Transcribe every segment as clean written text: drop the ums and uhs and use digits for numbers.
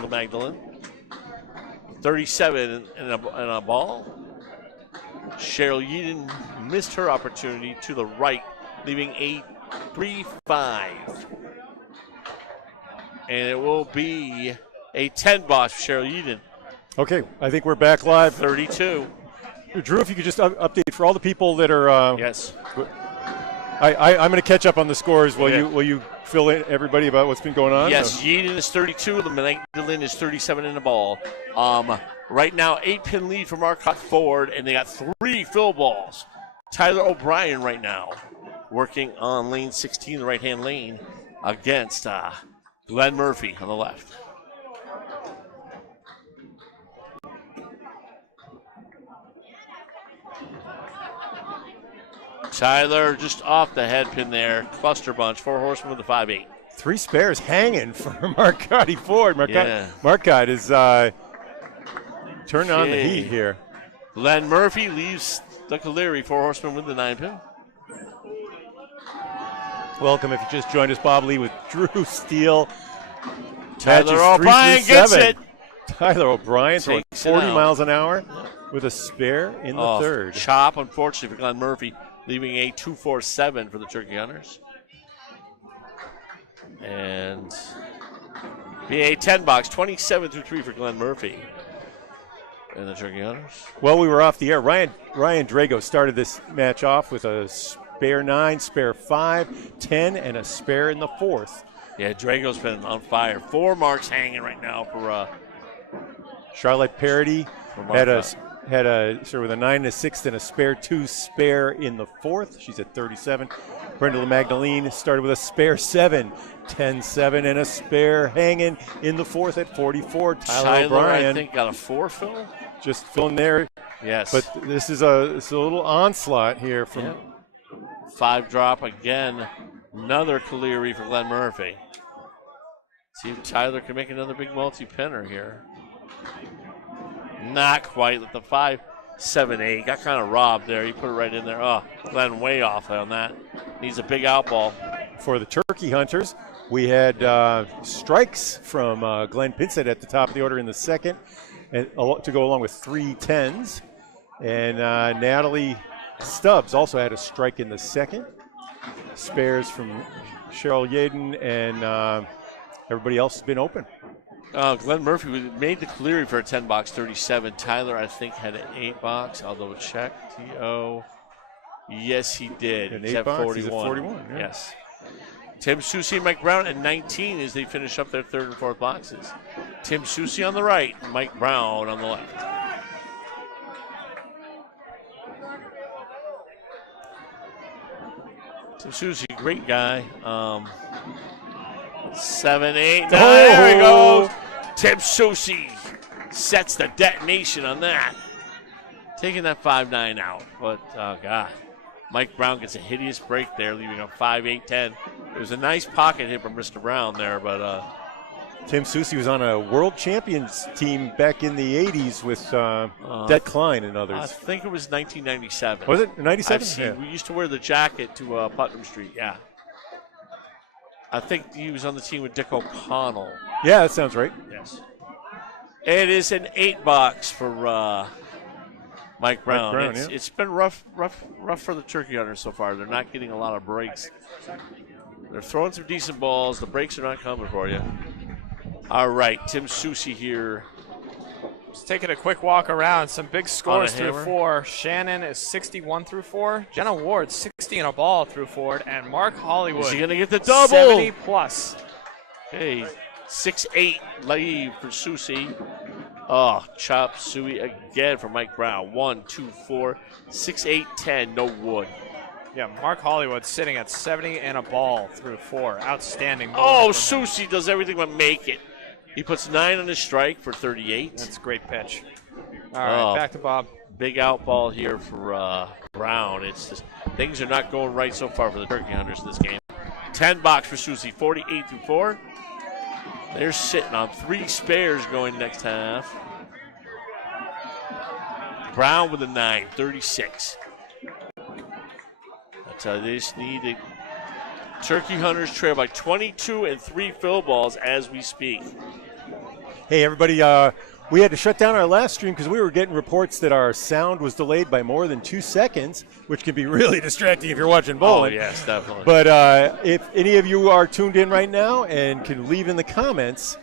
Brenda Magdalene. 37 and a ball. Cheryl Yeadon missed her opportunity to the right, leaving a 3-5. And it will be a 10 box for Cheryl Yeadon. Okay, I think we're back live. 32. Drew, if you could just update for all the people that are. Yes. I'm going to catch up on the scores. Will you fill in everybody about what's been going on? Yes, Yeadon is 32. The Magdalene is 37 in the ball. Right now, 8-pin lead for Marcotte Ford, and they got 3 fill balls. Tyler O'Brien right now working on lane 16, the right-hand lane, against Glenn Murphy on the left. Tyler just off the head pin there. Cluster bunch. 4 horsemen with a 5-8. 3 spares hanging for Marcotte Ford. Marcotte is turning on the heat here. Glenn Murphy leaves the Caleri. 4 horsemen with the 9-pin. Welcome if you just joined us. Bob Lee with Drew Steele. Tyler O'Brien gets it. Tyler O'Brien throwing 40 miles an hour with a spare in the third. Chop, unfortunately, for Glenn Murphy, leaving a 2-4-7 for the Turkey Hunters. And be a 10 box, 27-3 for Glenn Murphy and the Turkey Hunters. Well, we were off the air. Ryan Drago started this match off with a spare 9, spare 5, 10, and a spare in the fourth. Yeah, Drago's been on fire. 4 marks hanging right now for Charlotte Parody had a sort of with a 9 and a 6 and a spare 2 spare in the fourth. She's at 37. Brenda Magdalene started with a spare 7, 10-7, and a spare hanging in the fourth at 44. Tyler O'Brien, I think, got a 4 fill. Just filling there. Yes. But this is a little onslaught here from 5 drop again. Another Caleri for Glenn Murphy. See if Tyler can make another big multi-pinner here. Not quite with the 5-7-8. Got kind of robbed there. He put it right in there. Oh, Glenn way off on that. Needs a big out ball. For the Turkey Hunters, we had strikes from Glenn Pinsett at the top of the order in the second, and to go along with 3 10s. And Natalie Stubs also had a strike in the second. Spares from Cheryl Yeadon, and everybody else has been open. Glenn Murphy made the Caleri for a 10 box, 37. Tyler, I think, had an 8 box. I'll double check. T.O. Yes, he did. An He's 8 at box? 41. He's at 41. Yeah. Yes. Tim Susi and Mike Brown at 19 as they finish up their third and fourth boxes. Tim Susi on the right, Mike Brown on the left. Tim Susi, great guy. 7, 8, 9. There he goes. Tim Susi sets the detonation on that. Taking that 5-9 out. But, oh, God. Mike Brown gets a hideous break there, leaving a 5-8-10. It was a nice pocket hit from Mr. Brown there, but. Tim Susi was on a world champions team back in the 80s with Det Klein and others. I think it was 1997. Was it 97? Yeah. We used to wear the jacket to Putnam Street, yeah. I think he was on the team with Dick O'Connell. Yeah, that sounds right. Yes. It is an 8 box for Mike Brown. It's been rough for the Turkey Hunters so far. They're not getting a lot of breaks. They're throwing some decent balls. The breaks are not coming for you. All right, Tim Susi here. Just taking a quick walk around. Some big scores through 4. Shannon is 61 through 4. Jenna Ward 60 and a ball through 4, and Mark Hollywood. Is he gonna get the double? 70 plus. Hey, 6-8 lead for Susi. Oh, chop suey again for Mike Brown. 1, 2, 4, 6, 8, 10. No wood. Yeah, Mark Hollywood sitting at 70 and a ball through 4. Outstanding. Oh, Susi does everything but make it. He puts 9 on his strike for 38. That's a great pitch. All right, back to Bob. Big out ball here for Brown. It's just things are not going right so far for the Turkey Hunters in this game. 10 box for Susi, 48 through 4. They're sitting on 3 spares going next half. Brown with a 9, 36. That's how they just need it. Turkey Hunters trail by 22 and 3 fill balls as we speak. Hey, everybody. We had to shut down our last stream because we were getting reports that our sound was delayed by more than 2 seconds, which can be really distracting if you're watching bowling. Oh, yes, definitely. But if any of you are tuned in right now and can leave in the comments,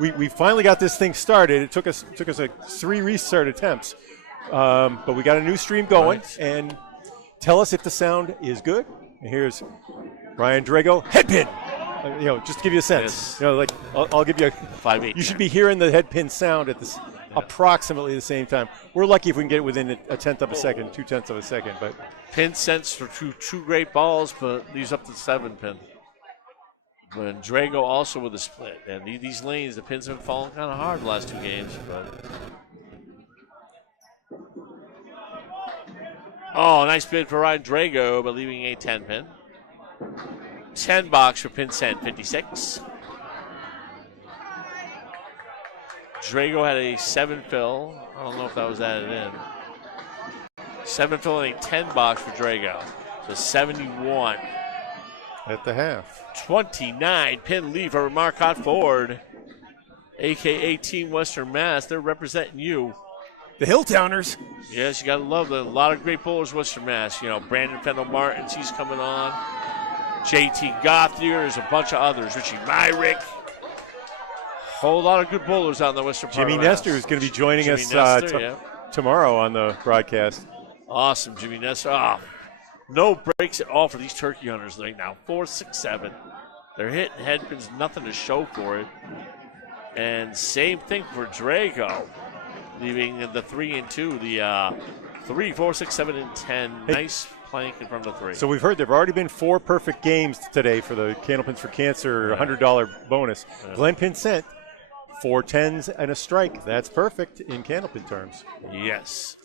we finally got this thing started. It took us 3 restart attempts, but we got a new stream going. Right. And tell us if the sound is good. And here's Ryan Drago, headpin. Just to give you a sense. Yes. I'll give you a 5-8. You should be hearing the headpin sound at this approximately the same time. We're lucky if we can get it within a tenth of a second, 2/10 of a second. But pin sense for two great balls, but leaves up to 7 pin. But Drago also with a split. And these lanes, the pins have been falling kind of hard the last 2 games. But nice bid for Ryan Drago, but leaving a 10 pin. 10 box for pin cent 56. Drago had a 7 fill. I don't know if that was added in. 7 fill and a 10 box for Drago. So 71. At the half. 29 pin lead for Marcotte Ford, a.k.a. Team Western Mass. They're representing you. The Hilltowners. Yes, you got to love them. A lot of great bowlers, Western Mass. Brandon Fennell Martins, he's coming on. JT Gothier, there's a bunch of others. Richie Myrick. Whole lot of good bowlers out in the western part. Jimmy Nestor is going to be joining us tomorrow on the broadcast. Awesome, Jimmy Nestor. No breaks at all for these turkey hunters right now. 4, 6, 7. They're hitting headpins, nothing to show for it. And same thing for Drago, leaving the 3 and 2. The 3, 4, 6, 7, and 10. Hey. Nice plank in front of the 3. So we've heard there have already been 4 perfect games today for the Candlepins for Cancer $100 bonus. Yeah. Glenn Pin sent 4 10s and a strike. That's perfect in Candlepin terms. Yes.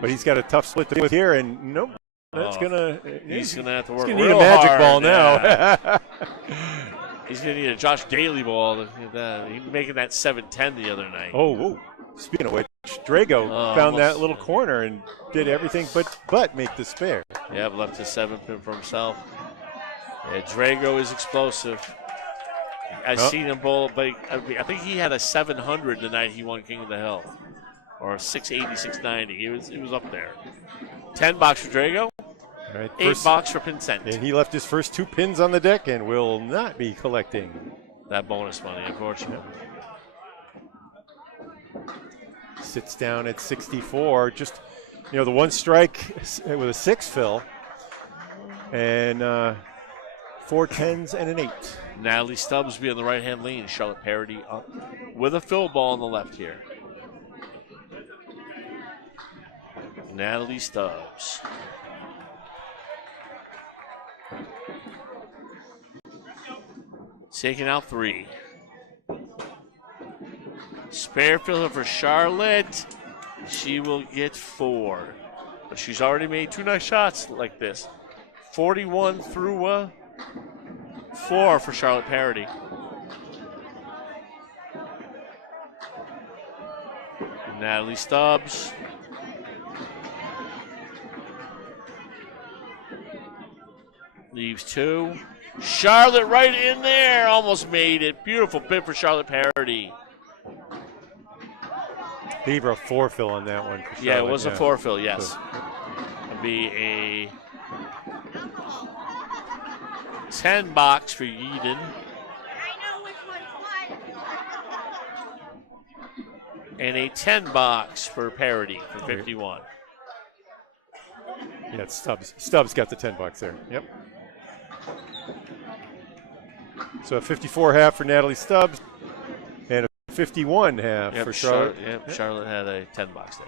But he's got a tough split to deal with here, and nope. He's gonna have to work. He's gonna need a magic hard. ball now. He's gonna need a Josh Daly ball. He making that 7-10 the other night. Oh, speaking of which, Drago found that little corner and did everything but make the spare. Yeah, left to 7 pin for himself. Yeah, Drago is explosive. I've seen him bowl, but I think he had a 700 the night he won King of the Hill, or a 680, 690. He was up there. 10 box for Drago. All right, 8 box for Pincent. And he left his first 2 pins on the deck and will not be collecting that bonus money, unfortunately. Sits down at 64. Just, the 1 strike with a 6 fill. And 4 10s and an 8. Natalie Stubs will be on the right-hand lane. Charlotte Parody up with a fill ball on the left here. Natalie Stubs. Taking out 3. Spare filler for Charlotte. She will get 4. But she's already made 2 nice shots like this. 41 through 4 for Charlotte Parody. Natalie Stubbs. Leaves 2. Charlotte right in there. Almost made it. Beautiful bid for Charlotte Parody. Gave her a 4 fill on that one. For yeah, it was a 4 fill, yes. It'll be a 10 box for Yeadon. I know which one's what. And a 10 box for Parody for 51. Yeah, it's Stubbs. Stubbs got the 10 bucks there. Yep. So a 54 half for Natalie Stubbs and a 51 half for Charlotte. Charlotte had a 10 box there.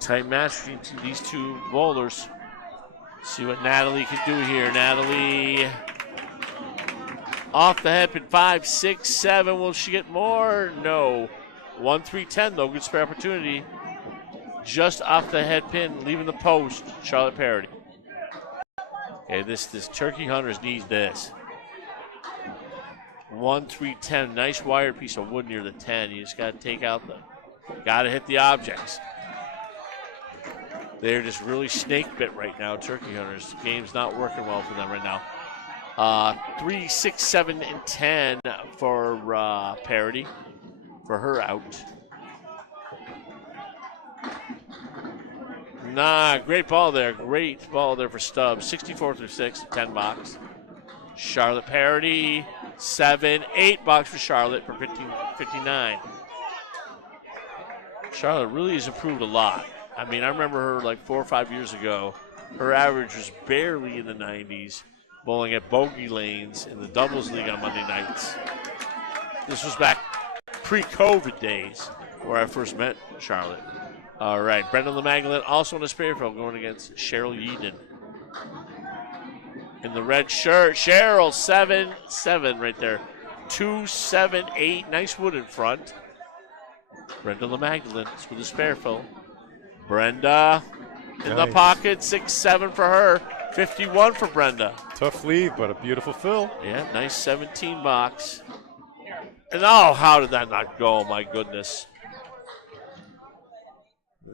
Tight match between these 2 bowlers. See what Natalie can do here. Natalie off the head pin 5, 6, 7. Will she get more? No. 1, 3, 10 though. Good spare opportunity. Just off the head pin, leaving the post. Charlotte Parody. Okay, this Turkey Hunters needs this. 1, 3, 10. Nice wired piece of wood near the 10. You just got to take out got to hit the objects. They're just really snake bit right now, Turkey Hunters. The game's not working well for them right now. 3, 6, 7, and 10 for Parody for her out. Great ball there. Great ball there for Stubs. 64 through 6, 10 box. Charlotte Parody, 7, 8 box for Charlotte for 59. Charlotte really has improved a lot. I mean, I remember her like 4 or 5 years ago. Her average was barely in the 90s, bowling at bogey lanes in the doubles league on Monday nights. This was back pre-COVID days where I first met Charlotte. All right, Brenda Magdalene also in the spare field going against Cheryl Yeadon. In the red shirt, Cheryl, 7-7 right there. 2, 7, 8, nice wood in front. Brenda Magdalene with the spare fill. Brenda in the pocket, 6-7 for her. 51 for Brenda. Tough lead, but a beautiful fill. Yeah, nice 17 box. And how did that not go? My goodness.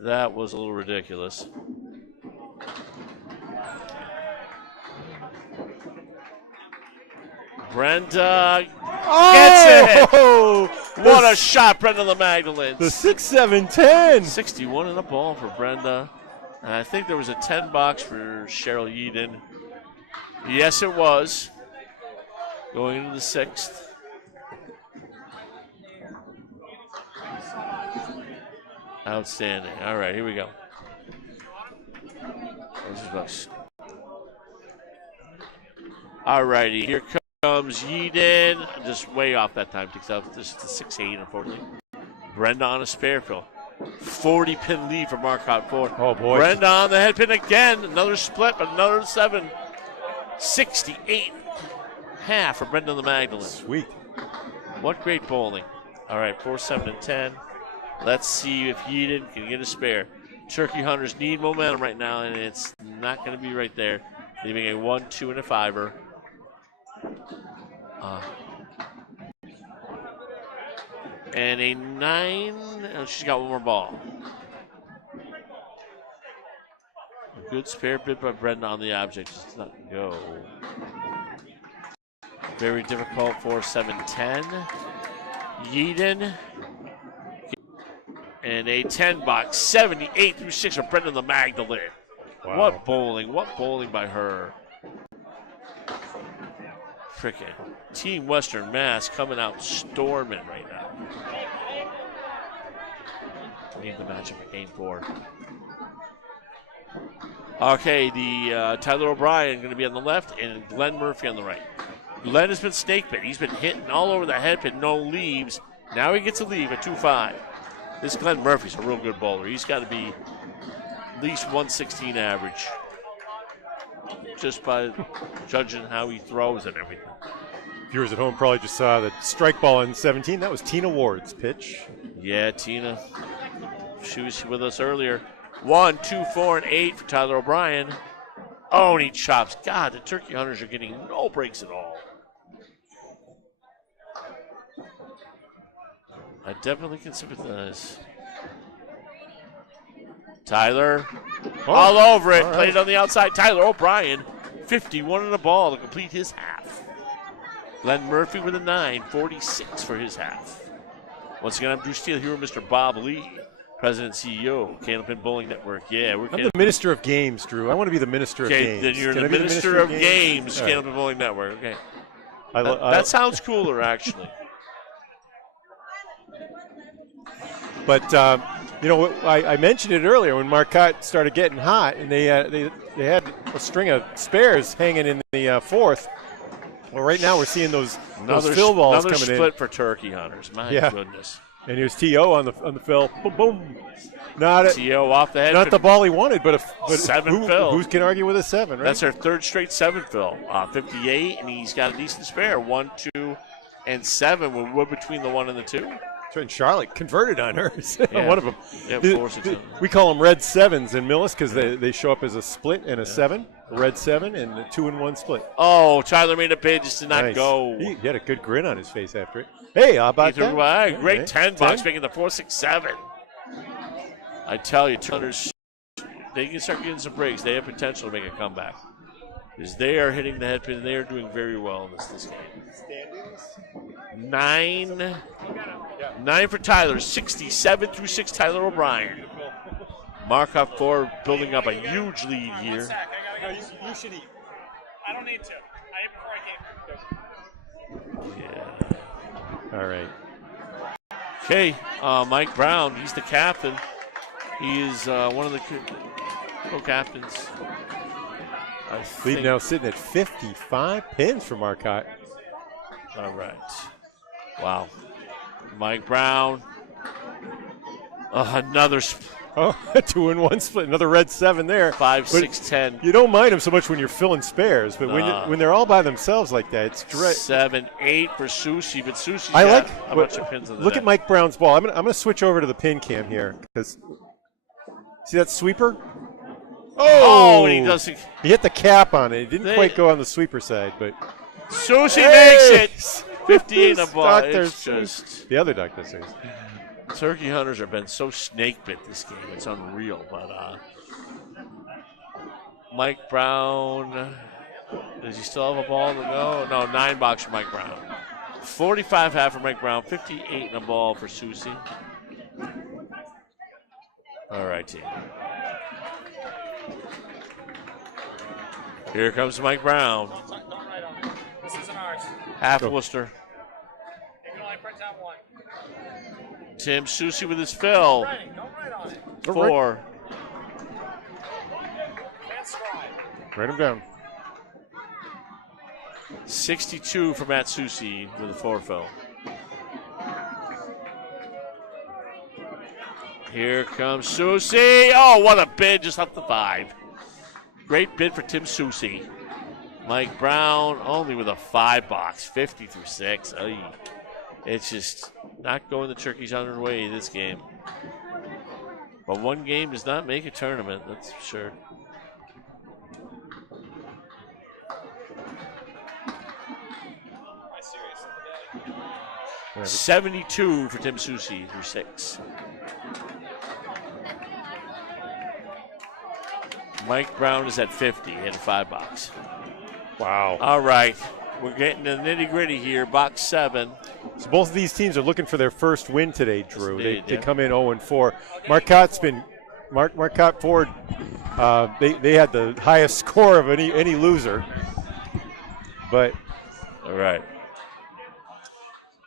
That was a little ridiculous. Brenda gets it. What a shot, Brenda Magdalene. The 6-7-10. 61 in the ball for Brenda. And I think there was a 10 box for Cheryl Yeadon. Yes, it was. Going into the 6th. Outstanding. All right, here we go. All righty, here comes Yeadon. Just way off that time. Takes out this is the 6-8, unfortunately. Brenda on a spare fill. 40-pin lead for Marcotte 4. Oh, boy. Brenda on the head pin again. Another split, but another 7. 68 half for Brenda Magdalene. Sweet. What great bowling. All right, 4, 7, and 10. Let's see if Yeadon can get a spare. Turkey Hunters need momentum right now, and it's not going to be right there. Leaving a 1, 2, and a 5-er. And a 9. Oh, she's got one more ball. A good spare bit by Brenda on the object. Does not go. Very difficult for 7, 10. Yeadon. And a 10 box, 78 through 6 for Brenda Magdalene. Wow. What bowling by her. Frickin' Team Western Mass coming out storming right now. We need the matchup for game 4. Okay, the Tyler O'Brien going to be on the left and Glenn Murphy on the right. Glenn has been snake bit. He's been hitting all over the head pin, no leaves. Now he gets a leave at 2-5. This Glenn Murphy's a real good bowler. He's got to be at least 116 average. Just by judging how he throws and everything. Viewers at home probably just saw the strike ball in 17. That was Tina Ward's pitch. Yeah, Tina. She was with us earlier. 1, 2, 4, and 8 for Tyler O'Brien. Oh, and he chops. God, the Turkey Hunters are getting no breaks at all. I definitely can sympathize. Tyler, all over it. Played it on the outside. Tyler O'Brien, 51 in the ball to complete his half. Glenn Murphy with a 9, 46 for his half. Once again, I'm Drew Steele here with Mr. Bob Lee, President and CEO, Candlepin Bowling Network. Yeah, I'm the Minister of Games, Drew. I want to be the Minister of Games. Then you're the Minister of Games, Candlepin Bowling Network. Okay. That sounds cooler, actually. But, I mentioned it earlier when Marcotte started getting hot, and they had a string of spares hanging in the 4th. Well, right now we're seeing those fill balls coming in. Another split for Turkey Hunters. My goodness. And here's T.O. on the fill. Boom, boom. T.O. off the head. Not the ball he wanted, but 7 fill. Who can argue with a 7, right? That's our 3rd straight 7 fill. 58, and he's got a decent spare. 1, 2, and 7 with wood between the 1 and the 2. And Charlotte converted on hers. Yeah. One of them. Yeah, 4, 6, 7. We call them red 7s in Millis because they show up as a split and a 7, a red 7, and a 2-in-1 split. Oh, Tyler made a bid, just did not go. He had a good grin on his face after it. Hey, how about that? Great 10 box, making the 4, 6, 7. I tell you, Hunters, they can start getting some breaks. They have potential to make a comeback. Is they are hitting the head pin. They are doing very well in this game. Standings? 9 for Tyler, 67-6, Tyler O'Brien. Marcotte 4 building up a huge lead here. You should eat. I don't need to. I ate before I came. Yeah. All right. Okay, Mike Brown, he's the captain. He is one of the co-captains. Lead now sitting at 55 pins for Marcotte. All right. Wow. Mike Brown. Another Oh, 2-1 split. Another red 7 there. 5, 6, 10. You don't mind them so much when you're filling spares, but when they're all by themselves like that, it's great. 7, 8 for Susi, but Susi's I got like a bunch of pins on the Look deck. at Mike Brown's ball. I'm gonna switch over to the pin cam here because see that sweeper? Oh, and he doesn't. He hit the cap on it. He didn't quite go on the sweeper side, but Susi makes it. 58 a ball. Dr. It's just the other Dr. Seuss. turkey hunters have been so snake bit this game. It's unreal. But Mike Brown, does he still have a ball to go? No, 9 box for Mike Brown. 45 half for Mike Brown. 58 in a ball for Susi. All right, team. Here comes Mike Brown. This isn't ours. Half Worcester. You can only print out one. Tim Susi with his fill. Don't write on it. 4. Can't scribe. Write him down. 62 for Matt Susi with a 4 fill. Here comes Susi. Oh, what a bid just up the 5. Great bid for Tim Susi. Mike Brown only with a 5 box, 50-6. Ay. It's just not going the turkeys on their way this game. But one game does not make a tournament, that's for sure. Yeah, 72 for Tim Susi through 6. Mike Brown is at 50 in a 5 box. wow. All right, we're getting to the nitty gritty here. Box 7. So both of these teams are looking for their first win today, Drew. Yes, They come in 0-4. Marcotte's been Marcotte Ford. They had the highest score of any loser. But All right.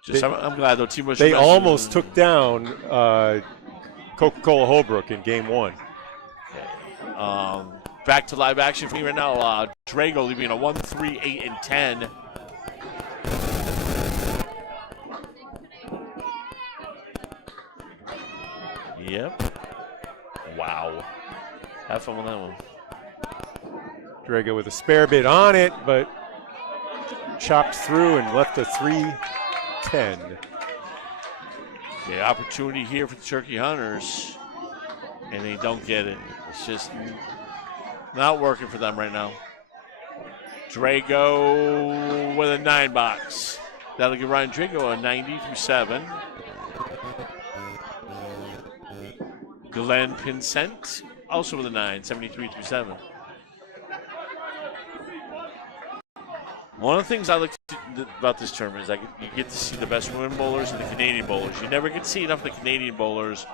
I'm glad though. Team they almost took down Coca-Cola Holbrook in game 1. Back to live action for me right now. Drago leaving a 1, 3, 8, and 10. Yep. Wow. Have fun with that one. Drago with a spare bid on it, but chopped through and left a 3-10. The opportunity here for the turkey hunters, and they don't get it. It's just not working for them right now. Drago with a 9 box. That'll give Ryan Drago a 90 through 7. Glenn Pinsent also with a 9, 73 through 7. One of the things I like about this tournament is you get to see the best women bowlers and the Canadian bowlers. You never get to see enough of the Canadian bowlers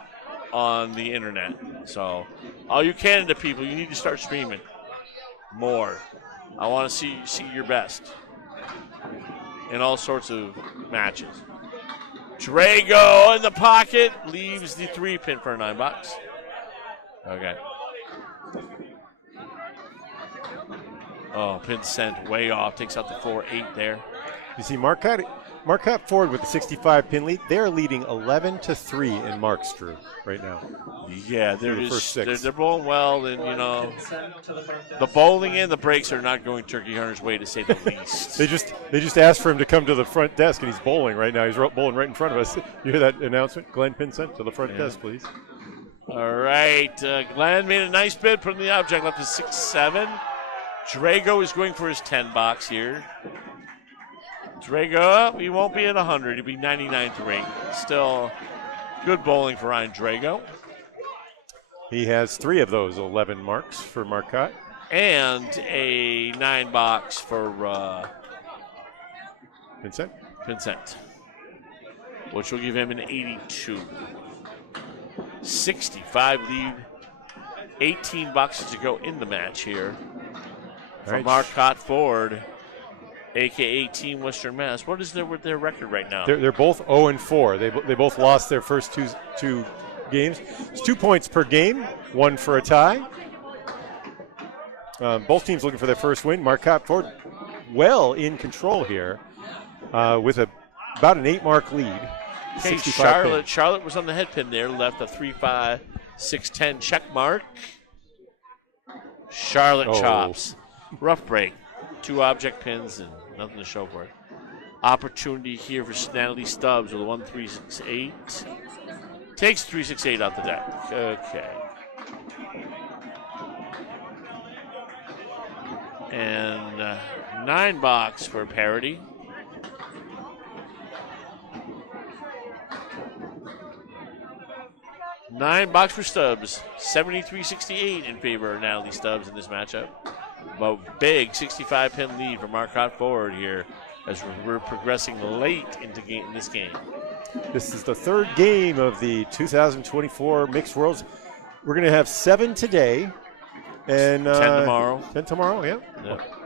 on the internet. So, all you Canada people, you need to start streaming more. I want to see your best in all sorts of matches. Drago in the pocket leaves the 3 pin for a 9 box. Okay. Oh, pin sent way off. Takes out the 4-8 there. You see Marcotte Ford with the 65 pin lead. They're leading 11-3 in marks, Drew, right now. Yeah, First 6. they're bowling well, and the bowling and the breaks are not going turkey hunters' way, to say the least. They just asked for him to come to the front desk, and he's bowling right now. He's bowling right in front of us. You hear that announcement? Glenn Pinsent to the front desk, please. All right, Glenn made a nice bid, put in the object, left is 6-7. Drago is going for his 10 box here. Drago, he won't be at 100. He'll be 99-3. Still good bowling for Ryan Drago. He has 3 of those 11 marks for Marcotte. and a 9-box for Vincent, which will give him an 82. 65 lead. 18 boxes to go in the match here. For Marcotte Ford, a.k.a. Team Western Mass. What is their record right now? They're both 0-4. They both lost their first two games. It's 2 points per game, one for a tie. Both teams looking for their first win. Marcotte Ford well in control here with about an 8-mark lead. Okay, Charlotte was on the head pin there, left a 3-5, 6-10 check mark. Charlotte chops. Rough break. 2 object pins and nothing to show for it. Opportunity here for Natalie Stubs with a 1-3-6-8. Takes 3-6-8 out the deck. Okay. And 9-box for Parody. $9 for Stubs. 73-68 in favor of Natalie Stubs in this matchup. But big 65-pin lead for Marcotte Ford here as we're progressing late in this game. This is the third game of the 2024 Mixed Worlds. We're going to have 7 today. And 10 tomorrow. 10 tomorrow, yeah.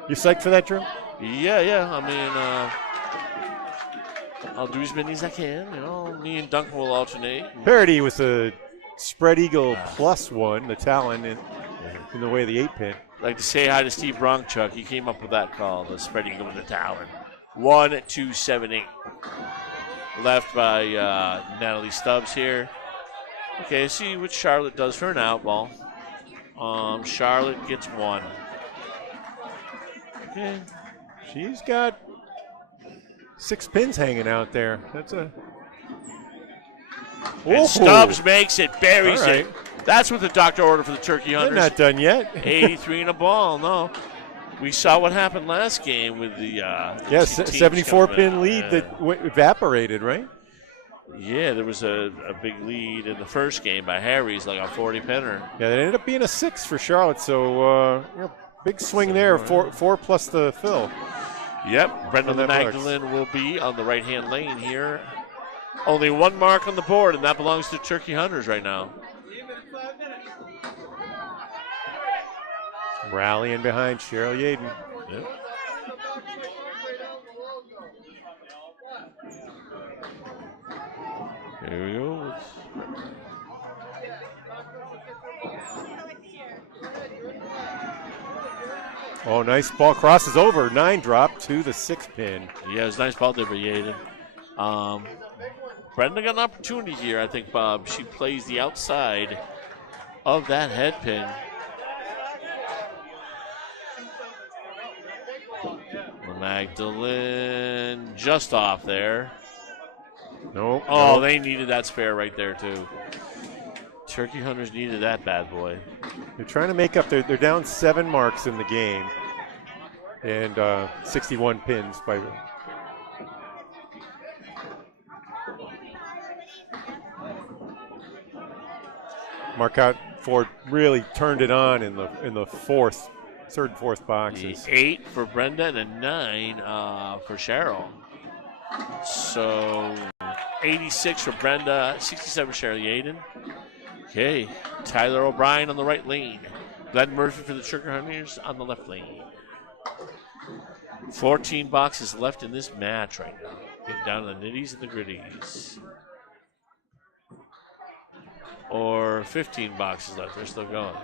You psyched for that, Drew? Yeah. I mean, I'll do as many as I can. You know, me and Duncan will alternate. Parody with the Spread Eagle +1, the Talon in the way of the 8-pin. I'd like to say hi to Steve Bronchuk. He came up with that call, the Spread Eagle with the Talon. 1-2-7-8. Left by Natalie Stubs here. Okay, see what Charlotte does for an out ball. Charlotte gets 1. Okay. She's got 6 pins hanging out there. That's a... And Stubs makes it, buries it. That's what the doctor ordered for the Turkey Hunters. They're not done yet. 83 in a ball, no. We saw what happened last game with the 74-pin lead that evaporated, right? Yeah, there was a big lead in the first game by Harry's, like a 40-pinner. Yeah, it ended up being a 6 for Charlotte, so big swing there, 4 plus the fill. Yep, Brenda Magdalene will be on the right-hand lane here. Only 1 mark on the board, and that belongs to Turkey Hunters right now. Rallying behind Cheryl Yaden. Yep. Here we go. Oh, nice ball. Crosses over. 9 drop to the 6-pin. Yeah, it was a nice ball there for Yaden. Brenda got an opportunity here, I think, Bob. She plays the outside of that head pin. Magdalene just off there. Nope. Oh, they needed that spare right there, too. Turkey Hunters needed that bad boy. They're trying to make up. They're down 7 marks in the game. And 61 pins by the... Marcotte Ford really turned it on in the third and fourth boxes. 8 for Brenda and a 9 for Cheryl. So 86 for Brenda, 67 for Cheryl Yaden. Okay, Tyler O'Brien on the right lane. Glenn Murphy for the Turkey Hunters on the left lane. 14 boxes left in this match right now. Getting down to the nitties and the gritties. Or 15 boxes left. They're still going.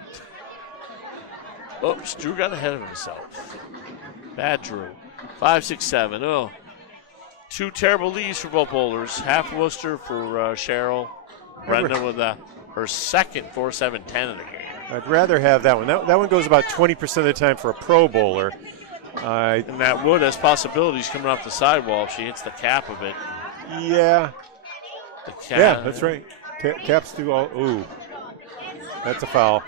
Oops, Drew got ahead of himself. Bad Drew. 5, 6, 7. Oh. 2 terrible leads for both bowlers. Half Worcester for Cheryl. Brenda with her second 4-7-10 of the game. I'd rather have that one. That one goes about 20% of the time for a pro bowler. And that wood has possibilities coming off the sidewall if she hits the cap of it. Yeah. The cap. Yeah, that's right. Caps do all. Ooh. That's a foul.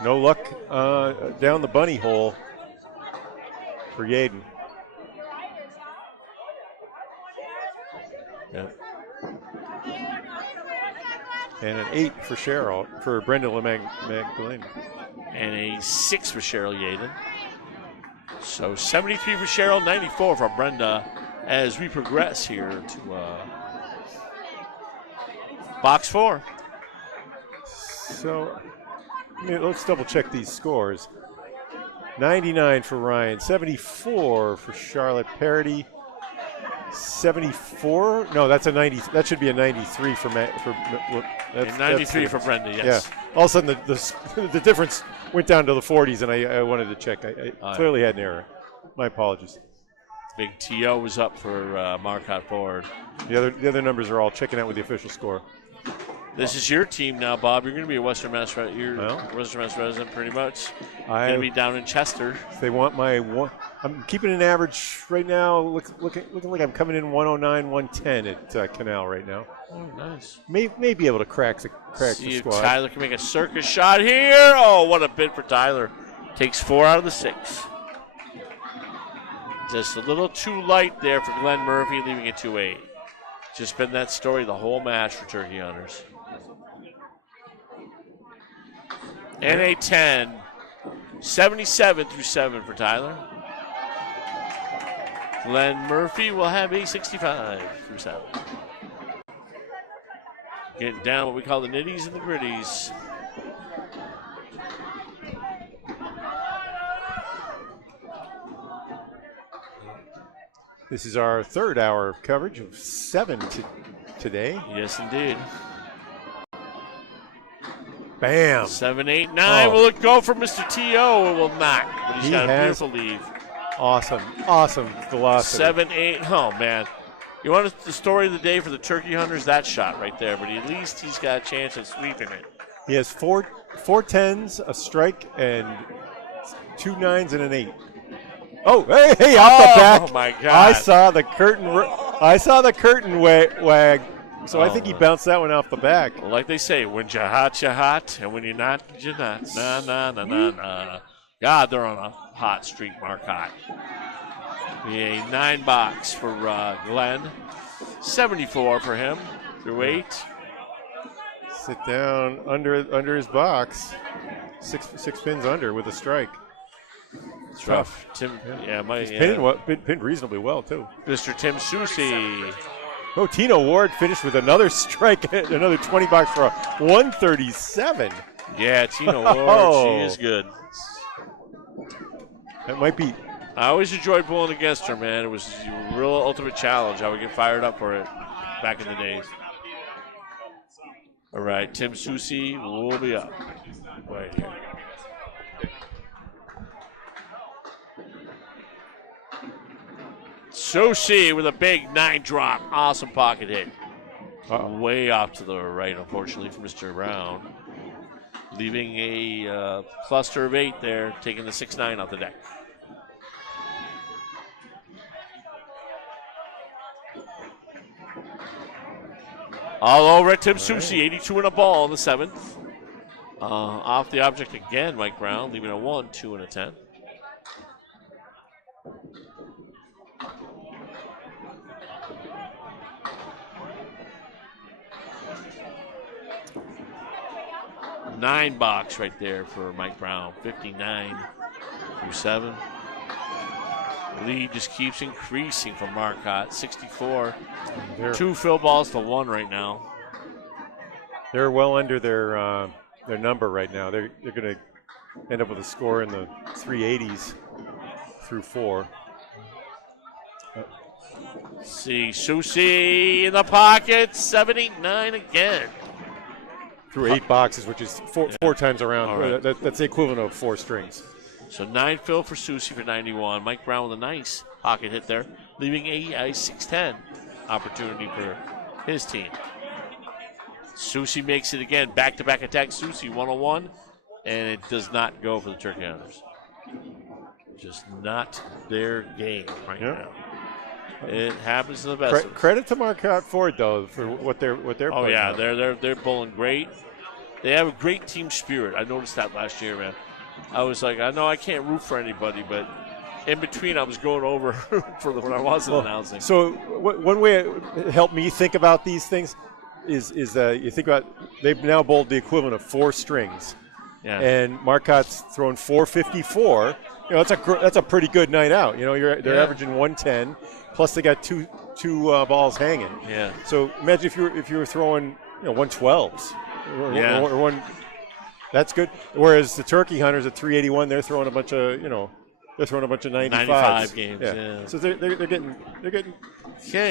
No luck down the bunny hole for Yaden. Yeah. And an 8 for Brenda Magdalene. And a 6 for Cheryl Yaden. So 73 for Cheryl, 94 for Brenda as we progress here to box 4. So let's double check these scores. 99 for Ryan, 74 for Charlotte. Parody, 74. No, that's a 90. That should be a 93 for Matt. And 93 for Brenda. Yes. Yeah. All of a sudden, the difference went down to the 40s, and I wanted to check. I clearly had an error. My apologies. Big TO was up for Marcotte Ford. The other numbers are all checking out with the official score. This is your team now, Bob. You're going to be a Western Mass. You're Western Mass resident, pretty much. Going to be down in Chester. They want my one. I'm keeping an average right now. Looking like I'm coming in 109, 110 at Canal right now. Oh, nice. May be able to crack the squad. Tyler can make a circus shot here. Oh, what a bid for Tyler. Takes 4 out of the 6. Just a little too light there for Glenn Murphy, leaving it 2-8. Just been that story the whole match for Turkey Hunters. And a 10. 77 through 7 for Tyler. Glenn Murphy will have a 65 through 7. Getting down what we call the nitties and the gritties. This is our third hour of coverage of 7 today. Yes, indeed. Bam. 7, 8, 9. Oh. Will it go for Mr. T.O.? It will not, but he's got a beautiful lead. Awesome velocity. 7, 8. Oh, man. You want the story of the day for the Turkey Hunters? That shot right there, but at least he's got a chance of sweeping it. He has four 10s, a strike, and 2 9s and an 8. Oh, hey, off the back. Oh, my God. I saw the curtain wag. So I think he bounced that one off the back. Well, like they say, when you're hot, and when you're not, you're not. Nah. God, they're on a hot streak, Marcotte. A 9 box for Glenn. 74 for him through 8. Sit down under his box. Six pins under with a strike. It's rough. Tim, pinned reasonably well, too. Mr. Tim Susi. Oh, Tina Ward finished with another strike, another 20 bucks for a 137. Yeah, Tina Ward, she is good. That might be. I always enjoyed pulling against her, man. It was a real ultimate challenge. I would get fired up for it back in the days. All right, Tim Susi will be up right here. Susi with a big 9 drop. Awesome pocket hit. Way off to the right, unfortunately, for Mr. Brown. Leaving a cluster of 8 there, taking the 6-9 off the deck. All over at Tim Susi, 82 and a ball in the 7th. Off the object again, Mike Brown, leaving a 1, 2, and a 10. Nine box right there for Mike Brown, 59 through 7. Lead just keeps increasing for Marcotte, 64. 2 fill balls to 1 right now. They're well under their number right now. They're going to end up with a score in the 380s through 4. See, Susi in the pocket, 7, 8, 9 again. Through 8 boxes, which is four times around. Right. That's the equivalent of 4 strings. So 9 fill for Susi for 91. Mike Brown with a nice pocket hit there, leaving a 6-10 opportunity for his team. Susi makes it again. Back-to-back attack. Susi 101, and it does not go for the Turkey Hunters. Just not their game right now. It happens to the best. Credit to Marcotte Ford though for what they're. Oh yeah, they're bowling great. They have a great team spirit. I noticed that last year, man. I was like, I know I can't root for anybody, but in between I was going over for when I wasn't announcing. So one way it helped me think about these things, is you think about they've now bowled the equivalent of 4 strings, and Marcotte's thrown 454. You know, that's a pretty good night out. You know, they're averaging 110, plus they got two balls hanging. Yeah. So imagine if you were throwing 112s or one. That's good. Whereas the Turkey Hunters at 381, they're throwing a bunch of 95s. 95 games. Yeah. So they're getting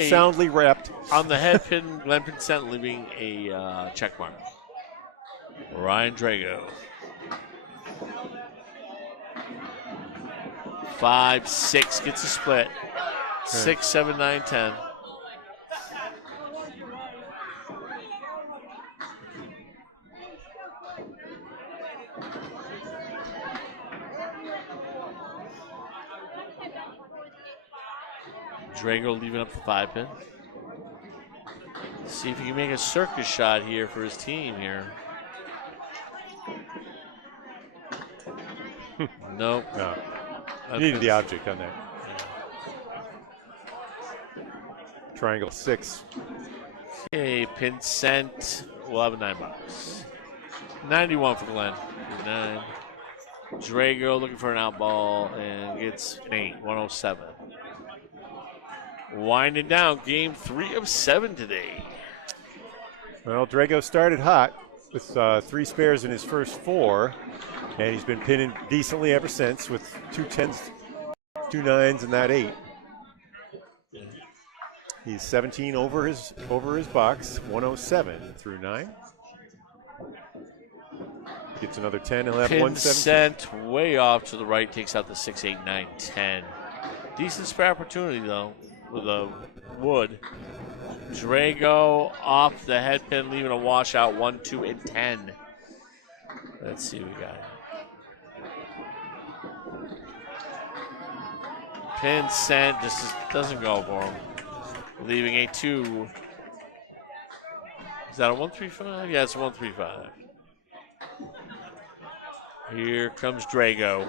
soundly wrapped. On the head pin, Glenn Pinsent leaving a check mark. Ryan Drago. 5, 6 gets a split. 6, 7, 9, 10. Drago leaving up the 5 pin. See if he can make a circus shot here for his team here. Nope. No. You needed the object on that. Triangle 6. Okay, Pinsent will have a $9. 91 for Glenn. 9. Drago looking for an out ball and gets an 8. 107. Winding down, game 3 of 7 today. Well, Drago started hot with 3 spares in his first 4, and he's been pinning decently ever since with 2 10s, 2 9s, and that 8. He's 17 over his box, 107 through 9. Gets another 10, he'll have 117. Way off to the right, takes out the 6, 8, 9, 10. Decent spare opportunity though with a wood. Drago off the head pin, leaving a washout 1, 2, and 10. Let's see what we got. Pinsent just doesn't go for him. Leaving a 2. Is that a 135? Yeah, it's a 135. Here comes Drago.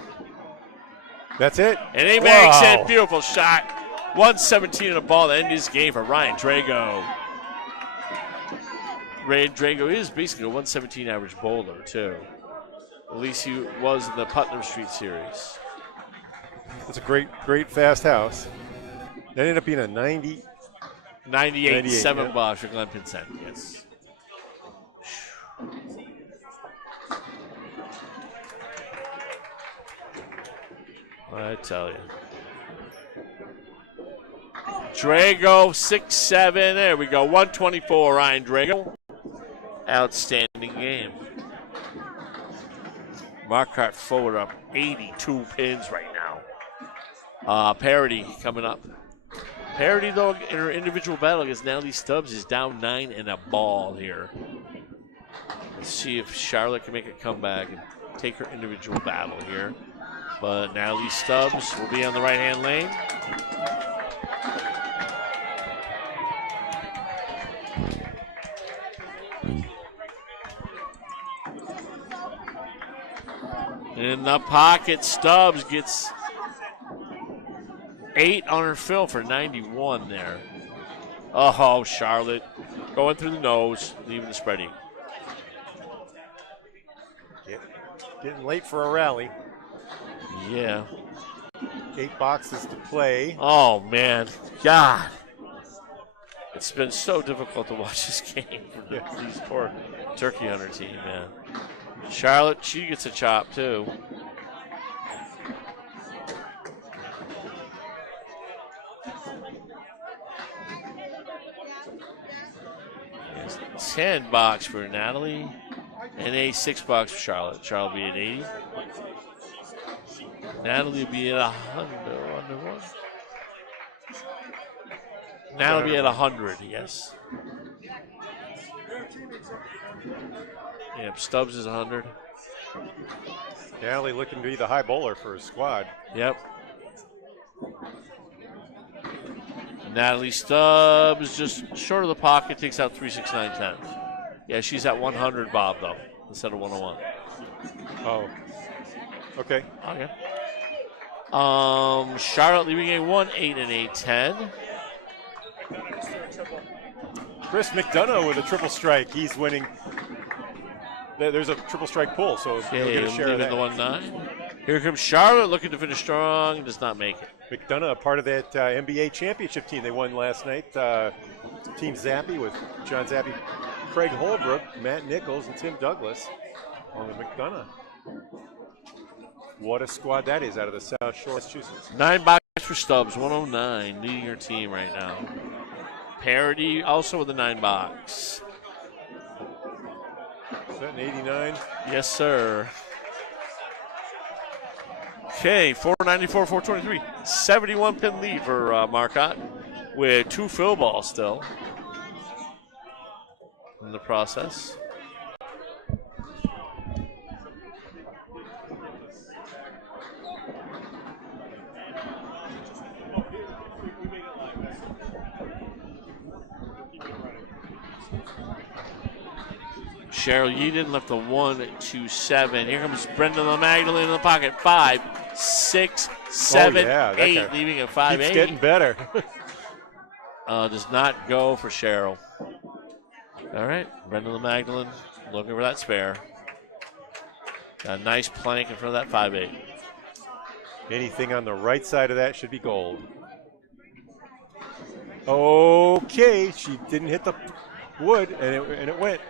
That's it. And he makes it. Beautiful shot. 117 in a ball to end his game for Ryan Drago. Ryan Drago is basically a 117 average bowler, too. At least he was in the Putnam Street Series. That's a great fast house. That ended up being a 98 7 ball for Glenn Pinsent, yes. I tell you. Drago, 6, 7. There we go. 124, Ryan Drago. Outstanding game. Marcotte forward up 82 pins right now. Parody coming up. Parody, though, in her individual battle against Natalie Stubs is down 9 and a ball here. Let's see if Charlotte can make a comeback and take her individual battle here. But Natalie Stubs will be on the right-hand lane. In the pocket, Stubs gets 8 on her fill for 91 there. Oh, Charlotte going through the nose, leaving the spreading. Getting late for a rally. Yeah. 8 boxes to play. Oh, man. God. It's been so difficult to watch this game for these poor Turkey Hunter team, man. Charlotte, she gets a chop, too. Yes, 10 box for Natalie and a 6 box for Charlotte. Charlotte will be at 80. Natalie will be at 100. Natalie will be at 100, yes. Yep, Stubs is 100. Natalie looking to be the high bowler for his squad. Yep. Natalie Stubs just short of the pocket, takes out 3, 6, 9, 10. Yeah, she's at 100, Bob, though, instead of 101. Oh. Okay. Okay. Charlotte leaving a 1, 8, and a 10. Chris McDonough with a triple strike. He's winning. There's a triple strike pull, so he'll get a share of that. The 1-9. Here comes Charlotte looking to finish strong. Does not make it. McDonough, part of that NBA championship team they won last night. Team Zappy with John Zappy, Craig Holbrook, Matt Nichols, and Tim Douglas. On the McDonough. What a squad that is out of the South Shore, Massachusetts. 9 box for Stubs, 109, leading your team right now. Parody also with a 9 box. Is that an 89? Yes, sir. Okay, 494, 423. 71 pin lead for Marcotte with 2 fill balls still in the process. Cheryl Yeadon left the 1-2-7. Here comes Brenda Magdalene in the pocket. 5, 6, 7, 8, leaving a 5-8. Keeps getting better. Does not go for Cheryl. All right, Brenda Magdalene looking for that spare. Got a nice plank in front of that 5-8. Anything on the right side of that should be gold. Okay, she didn't hit the wood, and it went.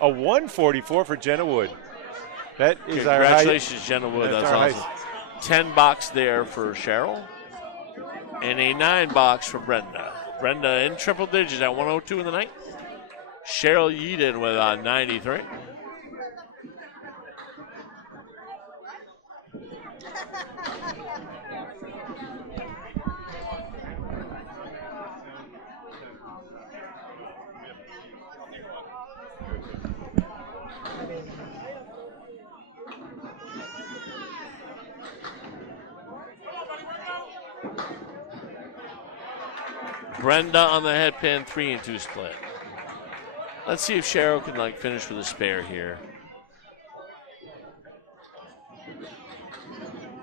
A 144 for Jenna Wood. That is our high. Congratulations, Jenna Wood. That's awesome. 10 box there for Cheryl. And a 9 box for Brenda. Brenda in triple digits at 102 in the night. Cheryl Yeadon with a 93. Brenda on the head pin, 3-2 split. Let's see if Cheryl can finish with a spare here.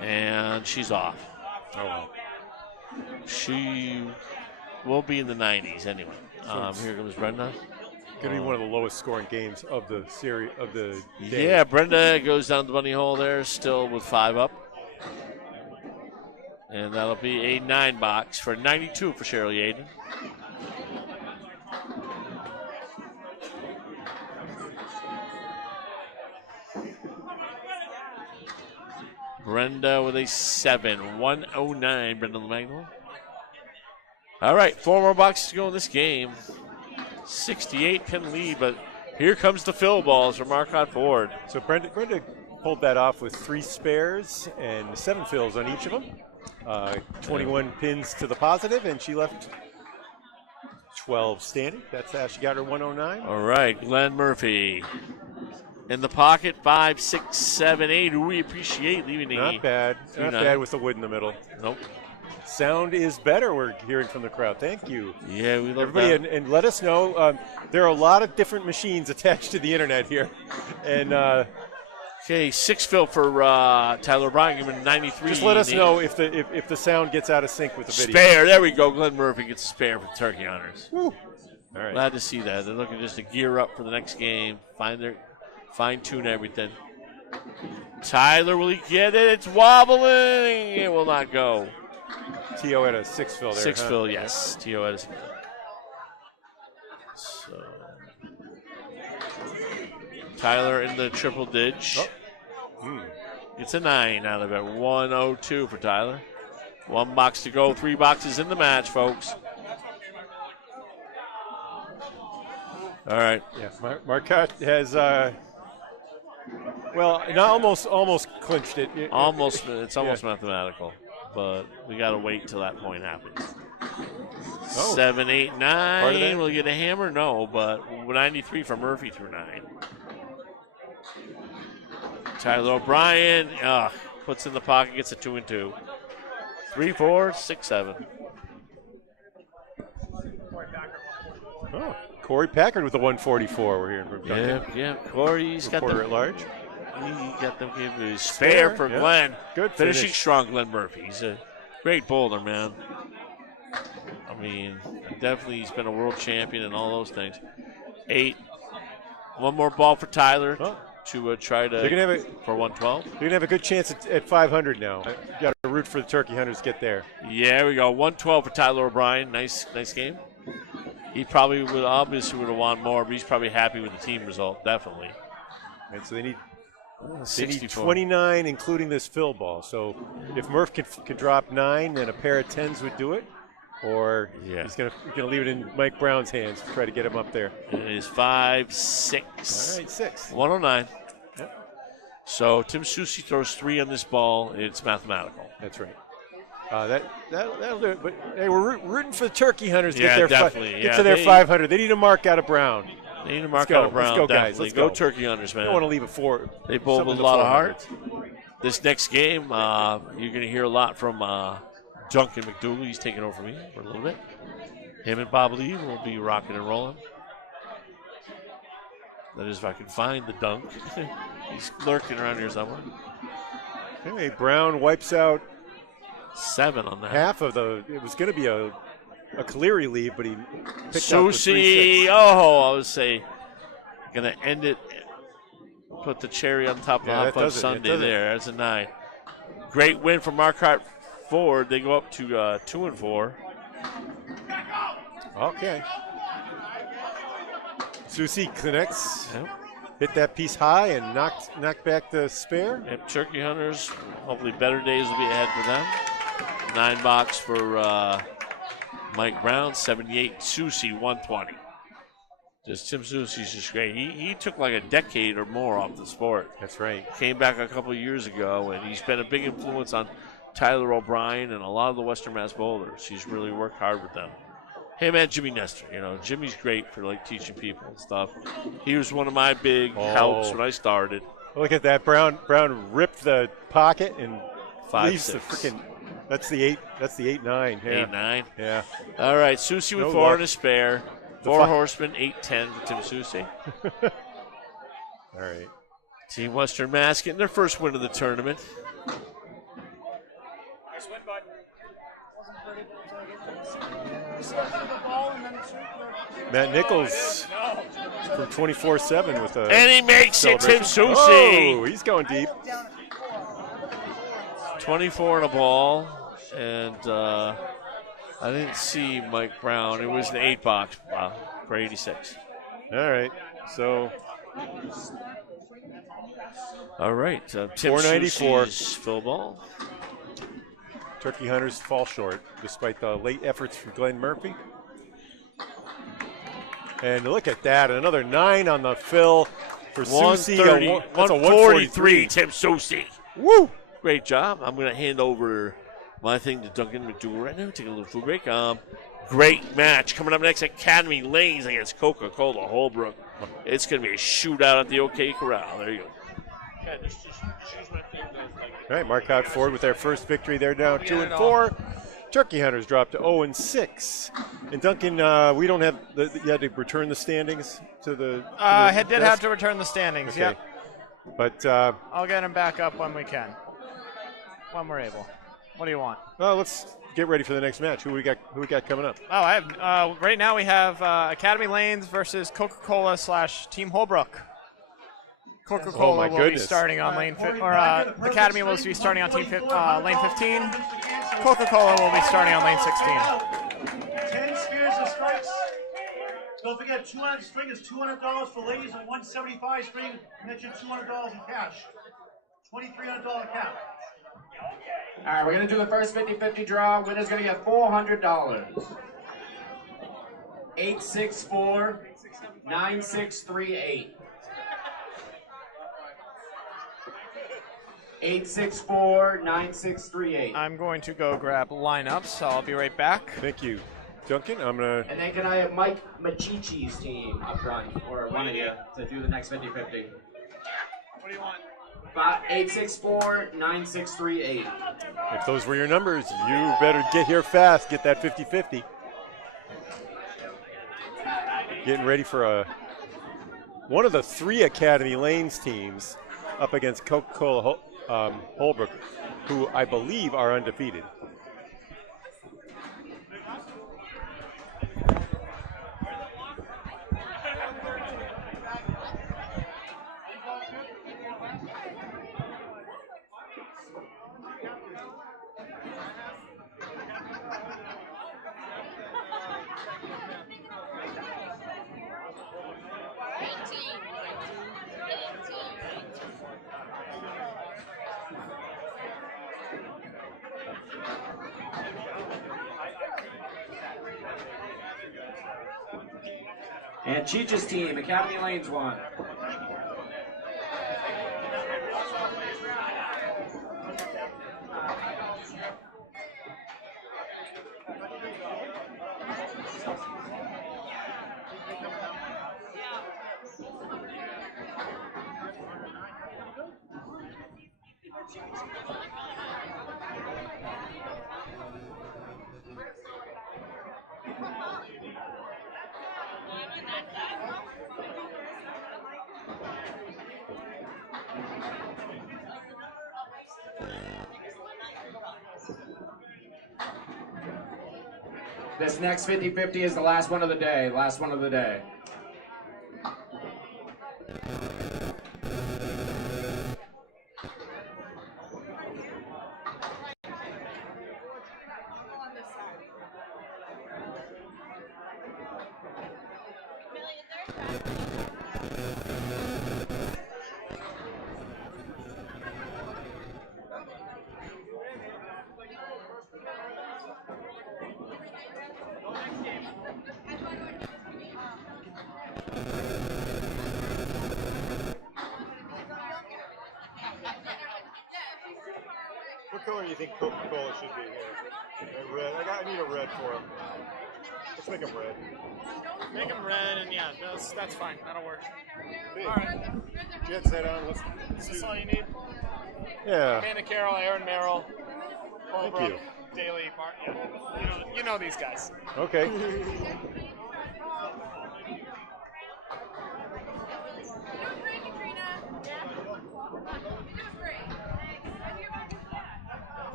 And she's off. Oh well. She will be in the 90s anyway. Here comes Brenda. Going to be one of the lowest scoring games of the series of the day. Yeah, Brenda goes down the bunny hole there, still with 5 up. And that'll be a 9 box for 92 for Cheryl Yeadon. Brenda with a 7, 109, Brenda Magdalene. All right, 4 more boxes to go in this game. 68 pin lead, but here comes the fill balls from Marcotte Ford. So Brenda pulled that off with 3 spares and 7 fills on each of them. 21 pins to the positive, and she left 12 standing. That's how she got her 109. All right, Glenn Murphy in the pocket, 5, 6, 7, 8. Who we appreciate leaving the Not bad. Not bad with the wood in the middle. Nope. Sound is better, we're hearing from the crowd. Thank you. Yeah, we love everybody, that. And let us know. There are a lot of different machines attached to the internet here, and. Okay, 6 fill for Tyler O'Brien, giving 93. Just let us know if the sound gets out of sync with the video. Spare, there we go. Glenn Murphy gets a spare for the Turkey Hunters. Woo. All right. Glad to see that. They're looking just to gear up for the next game, fine-tune everything. Tyler, will he get it? It's wobbling. It will not go. T.O. had a 6 fill there. 6 fill, yes. T.O. had a 6 fill. So. Tyler in the triple dig. It's a 9 out of it. 102 for Tyler. 1 box to go. 3 boxes in the match, folks. All right. Yeah, Marcotte has, almost clinched it. It's almost mathematical, but we got to wait till that point happens. 7, 8, 9. Will get a hammer? No, but 93 for Murphy through 9. Tyler O'Brien puts in the pocket, gets a 2-2. 3, 4, 6, 7. Oh, Corey Packard with the 144. We're hearing from Duncan. Yeah. Corey's got the at large. He got them give his spare for Glenn. Good finishing strong, Glenn Murphy. He's a great bowler, man. I mean, definitely he's been a world champion and all those things. 8. One more ball for Tyler to try to for 112. You're going to have a good chance at 500 now. You got to root for the Turkey Hunters to get there. Yeah, we go. 112 for Tyler O'Brien. Nice game. He probably would have wanted more, but he's probably happy with the team result, definitely. And so they need 29, including this fill ball. So if Murph could drop 9, then a pair of 10s would do it. Or he's going to leave it in Mike Brown's hands to try to get him up there. It is 5-6. All right, 6. 109. Yep. So Tim Susi throws 3 on this ball. It's mathematical. That's right. That'll do it. But hey, we're rooting for the Turkey Hunters to get to their 500. They need a mark out of Brown. They need a mark out of Brown. Let's go, guys. Let's go Turkey Hunters, man. I don't want to leave it for. They bowled with a lot of heart. This next game, you're going to hear a lot from Duncan MacDougall. He's taking over me for a little bit. Him and Bob Lee will be rocking and rolling. That is, if I can find the dunk. He's lurking around here somewhere. Anyway, Brown wipes out 7 on that. Half of it was going to be a Cleary lead, but he picked Susi, I would say, going to end it, put the cherry on top of the Hot Fudge Sunday there. That's a 9. Great win for Marcotte Ford. They go up to 2-4. Okay. Susi connects. Yep. Hit that piece high and knocked back the spare. Yep, Turkey Hunters, hopefully better days will be ahead for them. 9 box for Mike Brown, 78. Susi, 120. Just Tim Susi's just great. He took like a decade or more off the sport. That's right. Came back a couple of years ago, and he's been a big influence on Tyler O'Brien and a lot of the Western Mass bowlers. He's really worked hard with them. Him and Jimmy Nestor. Jimmy's great for like teaching people and stuff. He was one of my big helps when I started. Look at that. Brown ripped the pocket and 5-6. The freaking. That's the 8. That's the 8-9. Yeah. 8-9. Yeah. All right. Susi with 4 and a spare. 4 horsemen. 8-10 for Tim Susi. All right. Team Western Mass getting their first win of the tournament. Matt Nichols from 24/7 with a. And he makes it, Tim Susi. Oh, he's going deep. 24 in a ball, and I didn't see Mike Brown. It was an 8 box for 86. All right, so. All right, Tim 494 Susi's fill ball. Turkey Hunters fall short despite the late efforts from Glenn Murphy. And look at that, another 9 on the fill for Susi. 143, Tim Susi. Woo! Great job. I'm going to hand over my thing to Duncan MacDougall right now. Take a little food break. Great match coming up next. Academy Lanes against Coca-Cola Holbrook. It's going to be a shootout at the OK Corral. There you go. All right, Marcotte Ford with their first victory. They're now 2-4. Turkey Hunters dropped to 0-6. And Duncan, we don't have you had to return the standings to the. I did have to return the standings. Okay. Yep. But I'll get them back up when we can, when we're able. What do you want? Well, let's get ready for the next match. Who we got coming up? Oh, I have right now we have Academy Lanes versus Coca-Cola / Team Holbrook. Coca-Cola will be starting on lane 15, or Academy will be starting on lane 15. Coca-Cola will be starting on lane 16. 10 spears of strikes. Don't forget, 200 string is $200 for ladies, and 175 string nets you $200 in cash. $2,300 cap. All right, we're going to do the first 50-50 draw. Winner's going to get $400. 864 9638. 864-9638. I'm going to go grab lineups, so I'll be right back. Thank you, Duncan. I'm gonna. And then can I have Mike Machici's team up front, or one of you, to do the next 50-50? What do you want? 864-9638. If those were your numbers, you better get here fast. Get that 50-50. Getting ready for one of the 3 Academy Lanes teams up against Coca-Cola Holbrook, who I believe are undefeated. And Cheech's team, Academy Lanes won. This next 50-50 is the last one of the day. Last one of the day. What color do you think Coca-Cola should be here? Red. I need a red for him. Let's make him red. Make them red, and yeah, that's fine. That'll work. Hey, All right. Jet set on. Is this all you need? Yeah. Amanda Carroll, Aaron Merrill, Thank Holbrook, you. Daly, yeah. You know these guys. Okay.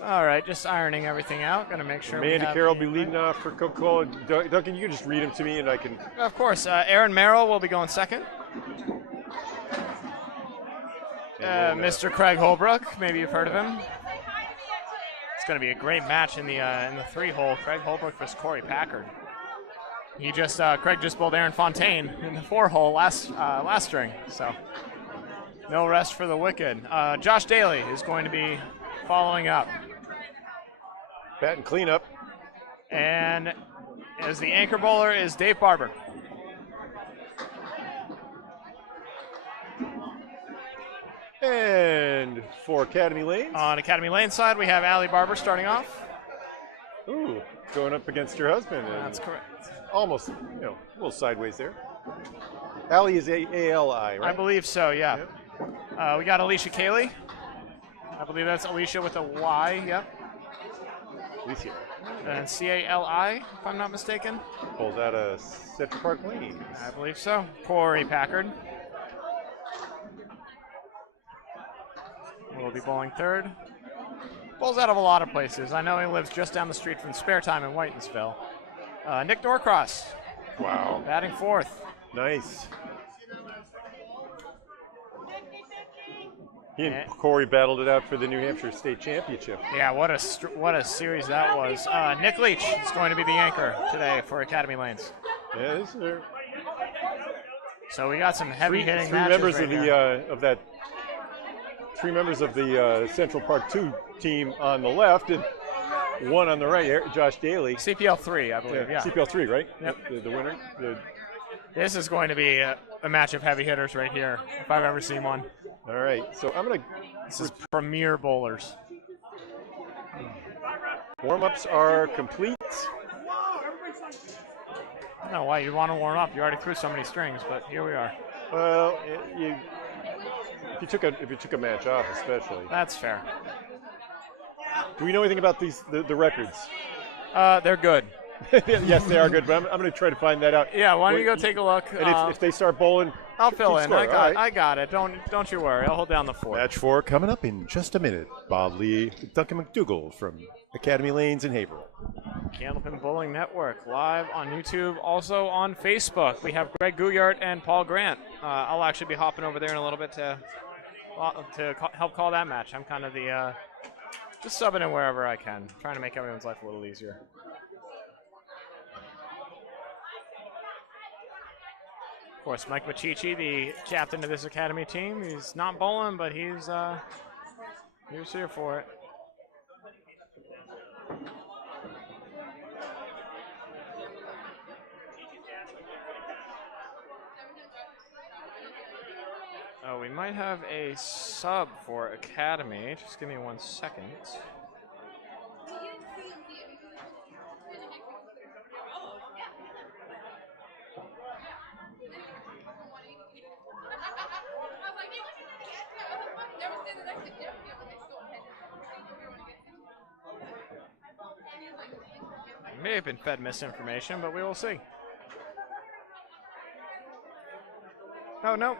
All right, just ironing everything out. Gonna make sure. Amanda Carroll will be leading off for Coca-Cola. Duncan, you can just read them to me, and I can. Of course, Aaron Merrill will be going second. Mr. Craig Holbrook, maybe you've heard of him. It's going to be a great match in the 3-hole. Craig Holbrook versus Corey Packard. Craig just bowled Aaron Fontaine in the 4-hole last string, so no rest for the wicked. Josh Daly is going to be following up. Bat and cleanup. And as the anchor bowler is Dave Barber. And for Academy Lanes. On Academy Lane side, we have Allie Barber starting off. Ooh, going up against her husband. That's correct. Almost, a little sideways there. Allie is A-L-I, right? I believe so, yeah. Yep. We got Alicia Cayley. I believe that's Alicia with a Y, yep. Alicia. And C-A-L-I, if I'm not mistaken. Pulls out of Central Park Lanes. I believe so. Corey Packard will be bowling third. Bowls out of a lot of places. I know he lives just down the street from Spare Time in Whitensville. Nick Norcross. Wow. Batting fourth. Nice. He and Corey battled it out for the New Hampshire State Championship. Yeah, what a series that was. Nick Leach is going to be the anchor today for Academy Lanes. Yeah, this is there. So we got some heavy hitting matches members right of here. Three members of the Central Park 2 team on the left and one on the right, Josh Daly. CPL 3, I believe, yeah. CPL 3, right? Yep. The winner. This is going to be a match of heavy hitters right here, if I've ever seen one. All right, so I'm going to... This is premier bowlers. Warm-ups are complete. I don't know why you'd want to warm up. You already threw so many strings, but here we are. Well, if you took a match off, especially. That's fair. Do we know anything about the records? They're good. Yes, they are good, but I'm going to try to find that out. Yeah, why don't you go take a look? And if they start bowling, I'll fill in. Score. I got it. Don't you worry. I'll hold down the fort. Match 4 coming up in just a minute. Bob Lee, Duncan MacDougall from Academy Lanes in Haverhill. Candlepin Bowling Network live on YouTube, also on Facebook. We have Greg Gouillart and Paul Grant. I'll actually be hopping over there in a little bit to help call that match. I'm kind of the just subbing in wherever I can, trying to make everyone's life a little easier. Of course, Mike Machichi, the captain of this academy team. He's not bowling, but he's here for it. Oh, we might have a sub for academy. Just give me 1 second. May have been fed misinformation, but we will see. Oh, no.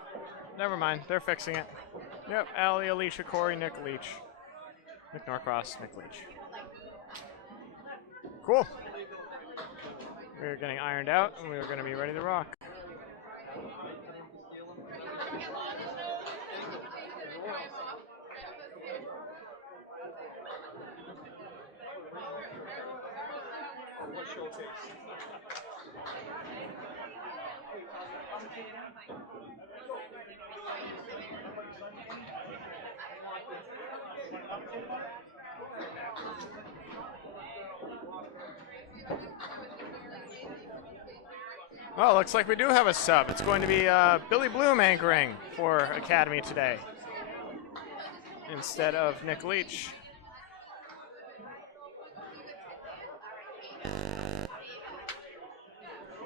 Never mind. They're fixing it. Yep. Ali, Alicia, Corey, Nick Leach. Nick Norcross, Nick Leach. Cool. We're getting ironed out, and we're going to be ready to rock. Well, looks like we do have a sub. It's going to be Billy Bloom anchoring for Academy today instead of Nick Leach.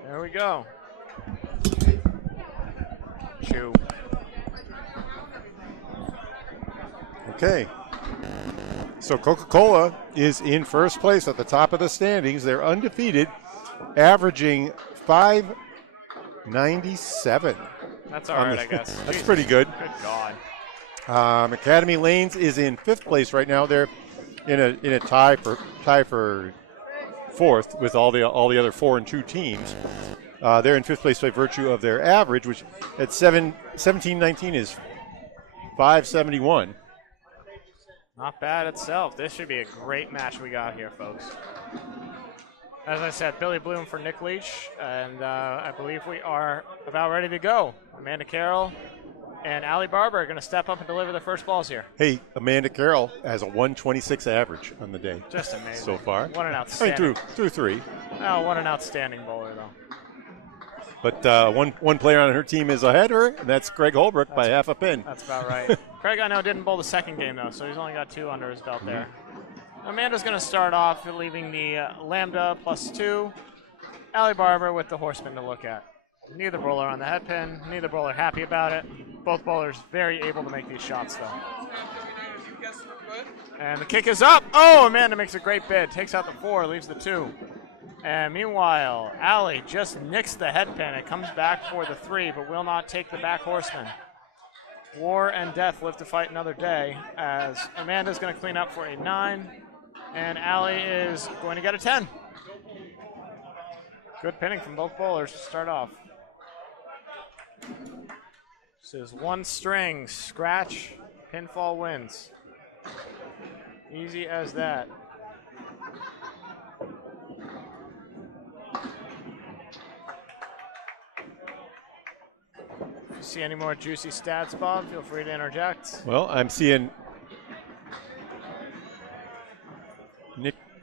There we go. Chew. Okay. So Coca-Cola is in first place at the top of the standings. They're undefeated, averaging 597. That's all right, I guess. That's pretty good. Good God. Academy Lanes is in fifth place right now. They're in a tie for fourth with all the other 4 and 2 teams. They're in fifth place by virtue of their average, which at 1719 is 571. Not bad itself. This should be a great match we got here, folks. As I said, Billy Bloom for Nick Leach, and I believe we are about ready to go. Amanda Carroll and Allie Barber are going to step up and deliver the first balls here. Hey, Amanda Carroll has a 126 average on the day. Just amazing. So far. What an outstanding. I mean, through 3. Oh, what an outstanding bowler, though. But one player on her team is ahead of her, and that's Craig Holbrook by half a pin. That's about right. Craig, I know, didn't bowl the second game, though, so he's only got 2 under his belt there. Amanda's going to start off leaving the Lambda +2. Allie Barber with the Horseman to look at. Neither bowler on the head pin, neither bowler happy about it. Both bowlers very able to make these shots, though. And the kick is up. Oh, Amanda makes a great bid. Takes out the 4, leaves the 2. And meanwhile, Allie just nicks the head pin. It comes back for the 3, but will not take the back Horseman. War and death live to fight another day, as Amanda's going to clean up for a 9, and Allie is going to get a 10. Good pinning from both bowlers to start off. This is 1 string, scratch, pinfall wins. Easy as that. If you see any more juicy stats, Bob, feel free to interject. Well, I'm seeing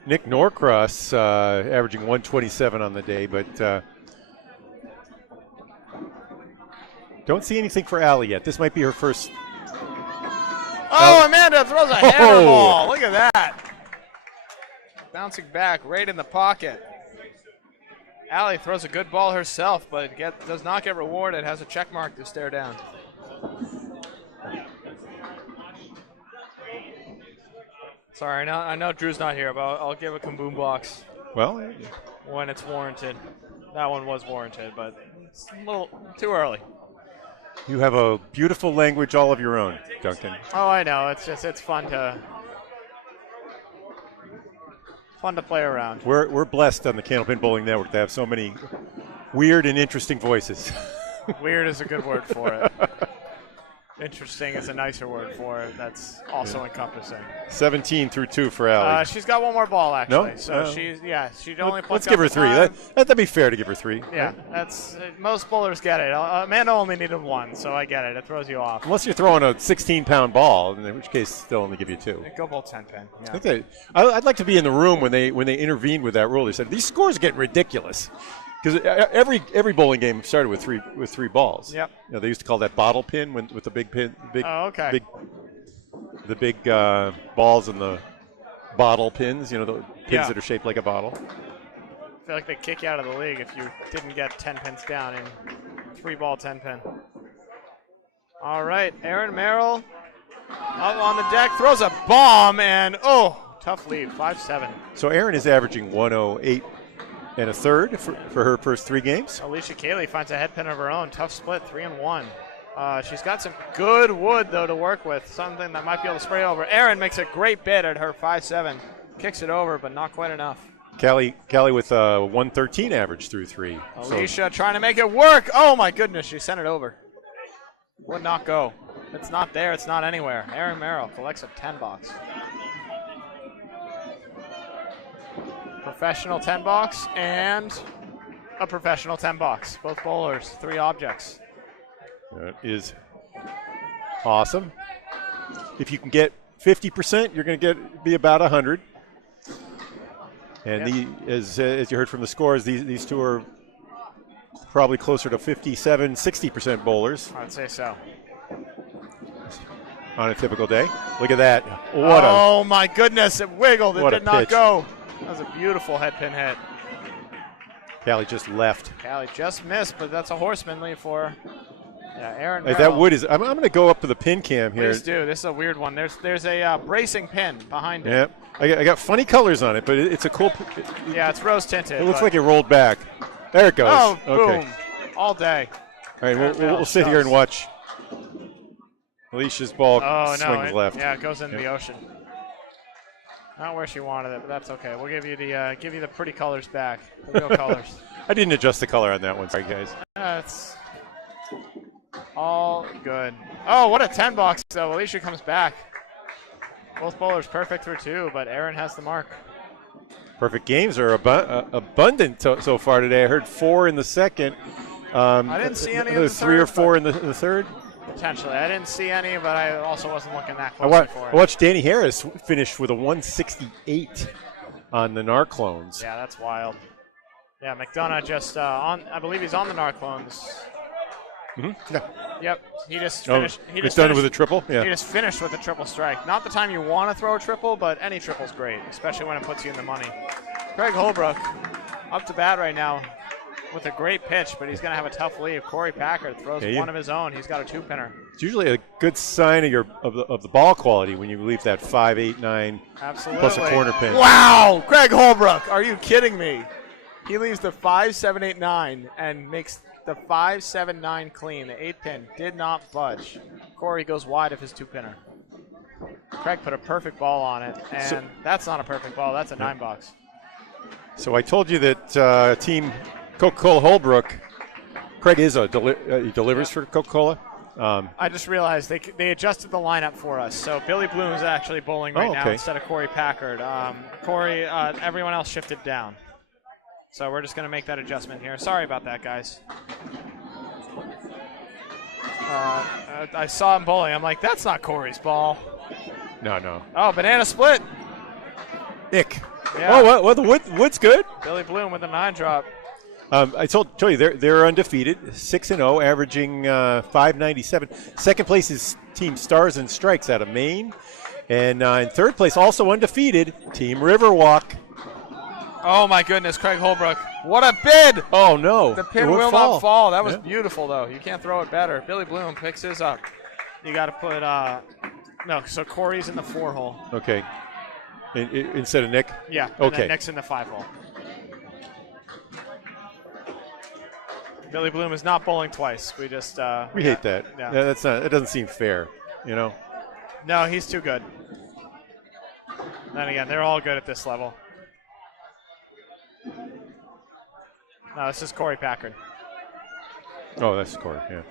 Nick Norcross averaging 127 on the day, but don't see anything for Allie yet. This might be her first. Oh, Amanda throws a hammer ball. Look at that. Bouncing back right in the pocket. Allie throws a good ball herself, but does not get rewarded. Has a check mark to stare down. Sorry, I know Drew's not here, but I'll give a kaboom box. Well, when it's warranted. That one was warranted, but it's a little too early. You have a beautiful language all of your own, Duncan. Oh, I know. It's fun to play around. We're blessed on the Candlepin Bowling Network to have so many weird and interesting voices. Weird is a good word for it. Interesting is a nicer word for it. That's also encompassing. 17 through 2 for Allie. She's got one more ball actually. No? So she'd only Let's give her 3. That'd be fair to give her 3. Yeah, that's most bowlers get it. Amanda only needed 1, so I get it. It throws you off. Unless you're throwing a 16-pound ball, in which case they'll only give you 2. Go bowl 10 pin. Yeah. I think I'd like to be in the room when they intervened with that rule. They said these scores are getting ridiculous. Because every bowling game started with three balls. Yep. You know, they used to call that bottle pin with the big pin. Oh, okay. The big balls and the bottle pins. You know, the pins that are shaped like a bottle. I feel like they kick you out of the league if you didn't get 10 pins down in 3-ball 10 pin. All right, Aaron Merrill up on the deck, throws a bomb, and tough lead, 5-7. So Aaron is averaging 108 and a third for her first 3 games. Alicia Cayley finds a head pin of her own. Tough split, 3-1. She's got some good wood, though, to work with. Something that might be able to spray over. Erin makes a great bid at her 5-7. Kicks it over, but not quite enough. Callie with a 113 average through 3. Alicia trying to make it work. Oh, my goodness. She sent it over. Would not go. It's not there. It's not anywhere. Erin Merrill collects a 10 box. Professional 10 box and a professional 10 box. Both bowlers, 3 objects. That is awesome. If you can get 50%, you're going to be about 100. And as you heard from the scores, these two are probably closer to 57, 60% bowlers. I'd say so. On a typical day. Look at that. Oh my goodness, it wiggled. It did not pitch. go. That was a beautiful head pin hit. Callie just left. Callie just missed, but that's a horseman lead for her. Yeah, Aaron. Hey, that wood is. I'm going to go up to the pin cam here. Please do. This is a weird one. There's a bracing pin behind it. Yep. I got funny colors on it, but it's a cool. Yeah, it's rose tinted. It looks like it rolled back. There it goes. Oh, okay. Boom! All day. All right, we'll sit here and watch. Alicia's ball swings left. Yeah, it goes into the ocean. Not where she wanted it, but that's okay. We'll give you the pretty colors back, the real colors. I didn't adjust the color on that one. Sorry, guys. That's all good. Oh, what a 10 box though. Alicia comes back. Both bowlers perfect for 2, but Aaron has the mark. Perfect games are abundant so far today. I heard 4 in the second. I didn't see any in the 3 or 4 in the third. Potentially. I didn't see any, but I also wasn't looking that closely for it. I watched Danny Harris finish with a 168 on the Narclones. Yeah, that's wild. Yeah, McDonough just I believe he's on the Narclones. Mm-hmm. Yeah. Yep. He just finished. He just finished with a triple? Yeah. He just finished with a triple strike. Not the time you want to throw a triple, but any triple's great, especially when it puts you in the money. Craig Holbrook up to bat right now with a great pitch, but he's going to have a tough lead. Corey Packard throws one of his own. He's got a 2-pinner. It's usually a good sign of the ball quality when you leave that 5, 8, 9 Absolutely. plus a corner pin. Wow, Craig Holbrook, are you kidding me? He leaves the 5, 7, 8, 9 and makes the 5, 7, 9 clean. The 8-pin did not budge. Corey goes wide of his 2-pinner. Craig put a perfect ball on it, and that's not a perfect ball. That's a 9 box. So I told you that team Coca-Cola Holbrook, Craig is he delivers for Coca-Cola. I just realized they adjusted the lineup for us. So Billy Bloom is actually bowling right now instead of Corey Packard. Everyone else shifted down. So we're just going to make that adjustment here. Sorry about that, guys. I saw him bowling. I'm like, that's not Corey's ball. No. Oh, banana split. Ick. Yeah. Oh, what? The wood's good. Billy Bloom with a 9 drop. I told you they're undefeated, 6-0, averaging 597. Second place is Team Stars and Strikes out of Maine, and in third place, also undefeated, Team Riverwalk. Oh my goodness, Craig Holbrook! What a bid! Oh no, the pin will not fall. That was beautiful though. You can't throw it better. Billy Bloom picks his up. You got to put no. So Corey's in the 4 hole. Okay. Instead of Nick. Yeah. Okay. And then Nick's in the 5 hole. Billy Bloom is not bowling twice. We just we hate that. Yeah. That's not. It doesn't seem fair, you know. No, he's too good. Then again, they're all good at this level. No, this is Corey Packard. Oh, that's Corey. Yeah.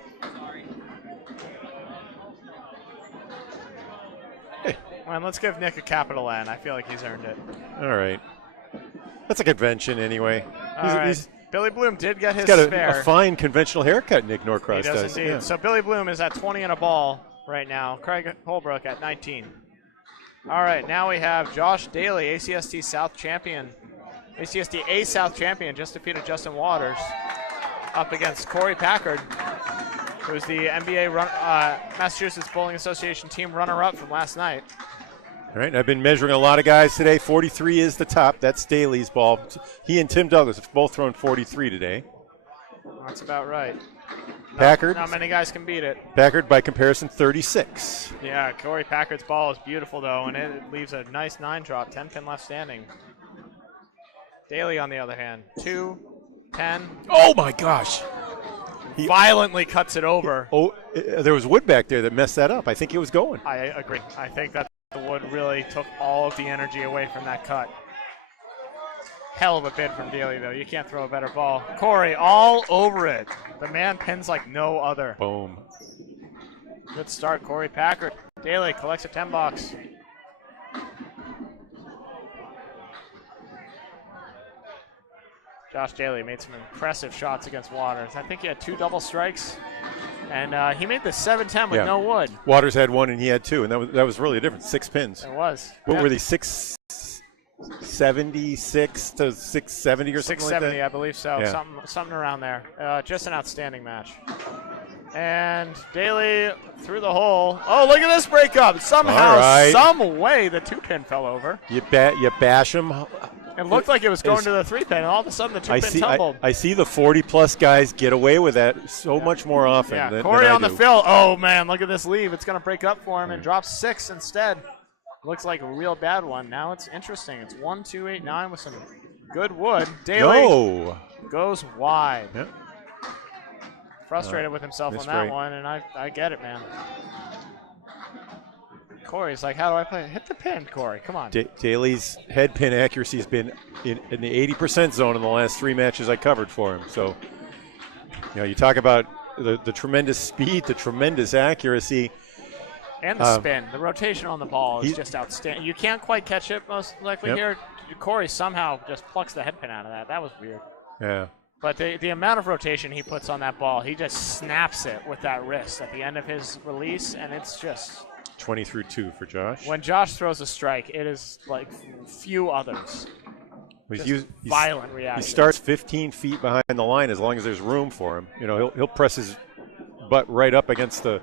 Well, let's give Nick a capital N. I feel like he's earned it. All right. That's a convention anyway. Billy Bloom did get his got spare. a fine conventional haircut, Nick Norcross He does. Indeed. Yeah. So Billy Bloom is at 20 and a ball right now. Craig Holbrook at 19. All right, now we have Josh Daly, ACST South champion. ACST A South champion, just defeated Justin Waters, up against Corey Packard, who's the NBA Massachusetts Bowling Association team runner-up from last night. All right, I've been measuring a lot of guys today. 43 is the top. That's Daly's ball. He and Tim Douglas have both thrown 43 today. That's about right. Packard. Not many guys can beat it. Packard, by comparison, 36. Yeah, Corey Packard's ball is beautiful, though, and it leaves a nice 9-drop, 10-pin left standing. Daly, on the other hand, 2, 10. Oh, my gosh. He violently cuts it over. There was wood back there that messed that up. I think it was going. I agree. I think that the wood really took all of the energy away from that cut. Hell of a bid from Daly, though. You can't throw a better ball. Corey all over it. The man pins like no other. Boom. Good start, Corey Packard. Daly collects a 10 box. Josh Daly made some impressive shots against Waters. I think he had 2 double strikes, and he made the 7-10 with no wood. Waters had 1 and he had 2, and that was really a difference. 6 pins. It was. What were they, 676 to 670 or something like that? 670, I believe so. Yeah. Something around there. Just an outstanding match. And Daly through the hole. Oh, look at this breakup. Somehow, some way, the 2-pin fell over. You bash him. It looked like it was going to the 3-pin, and all of a sudden the 2-pin tumbled. I see the 40-plus guys get away with that so much more often than Corey I on do. the fill. Oh, man, look at this leave. It's going to break up for him and drop 6 instead. Looks like a real bad one. Now it's interesting. It's 1, 2, 8, 9 with some good wood. Daly goes wide. Yep. Frustrated with himself on that one, and I get it, man. Corey's like, how do I play? Hit the pin, Corey. Come on. Daly's head pin accuracy has been in the 80% zone in the last 3 matches I covered for him. So, you talk about the tremendous speed, the tremendous accuracy. And the spin. The rotation on the ball is just outstanding. You can't quite catch it, most likely here. Corey somehow just plucks the head pin out of that. That was weird. Yeah. But the amount of rotation he puts on that ball, he just snaps it with that wrist at the end of his release, and it's just 20 through 2 for Josh. When Josh throws a strike, it is like few others. Violent reaction. He starts 15 feet behind the line as long as there's room for him. He'll press his butt right up against the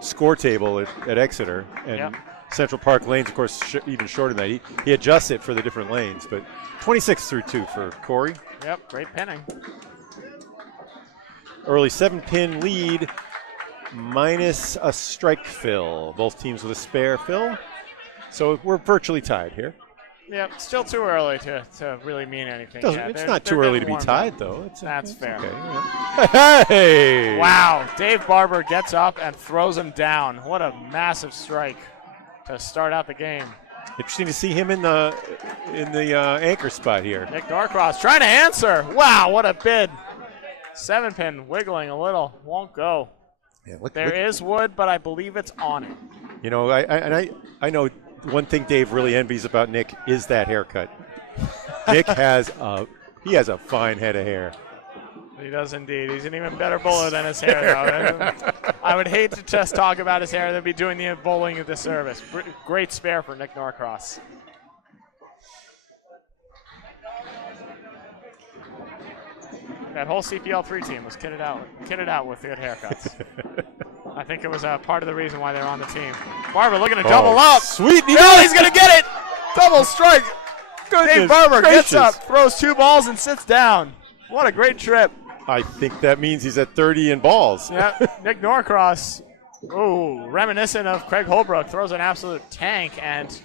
score table at Exeter. And Central Park lanes, of course, even shorter than that. He adjusts it for the different lanes. But 26 through 2 for Corey. Yep, great pinning. Early 7-pin lead minus a strike fill. Both teams with a spare fill. So we're virtually tied here. Yep, still too early to really mean anything. It's not too early to be tied, though. That's fair. Okay, yeah. Hey! Wow, Dave Barber gets up and throws him down. What a massive strike to start out the game. Interesting to see him in the anchor spot here. Nick Norcross trying to answer. Wow, what a bid. 7-pin wiggling a little. Won't go. Yeah, there is wood, but I believe it's on it. I know one thing Dave really envies about Nick is that haircut. Nick has a fine head of hair. He does indeed. He's an even better bowler than his hair, though. I would hate to just talk about his hair. They'd be doing the bowling a disservice. Great spare for Nick Norcross. That whole CPL3 team was kitted out with good haircuts. I think it was part of the reason why they're on the team. Barber looking to double up. Sweet. He's going to get it. Double strike. Dave Barber gets up, throws 2 balls, and sits down. What a great trip. I think that means he's at 30 in balls. Yeah, Nick Norcross, reminiscent of Craig Holbrook, throws an absolute tank, and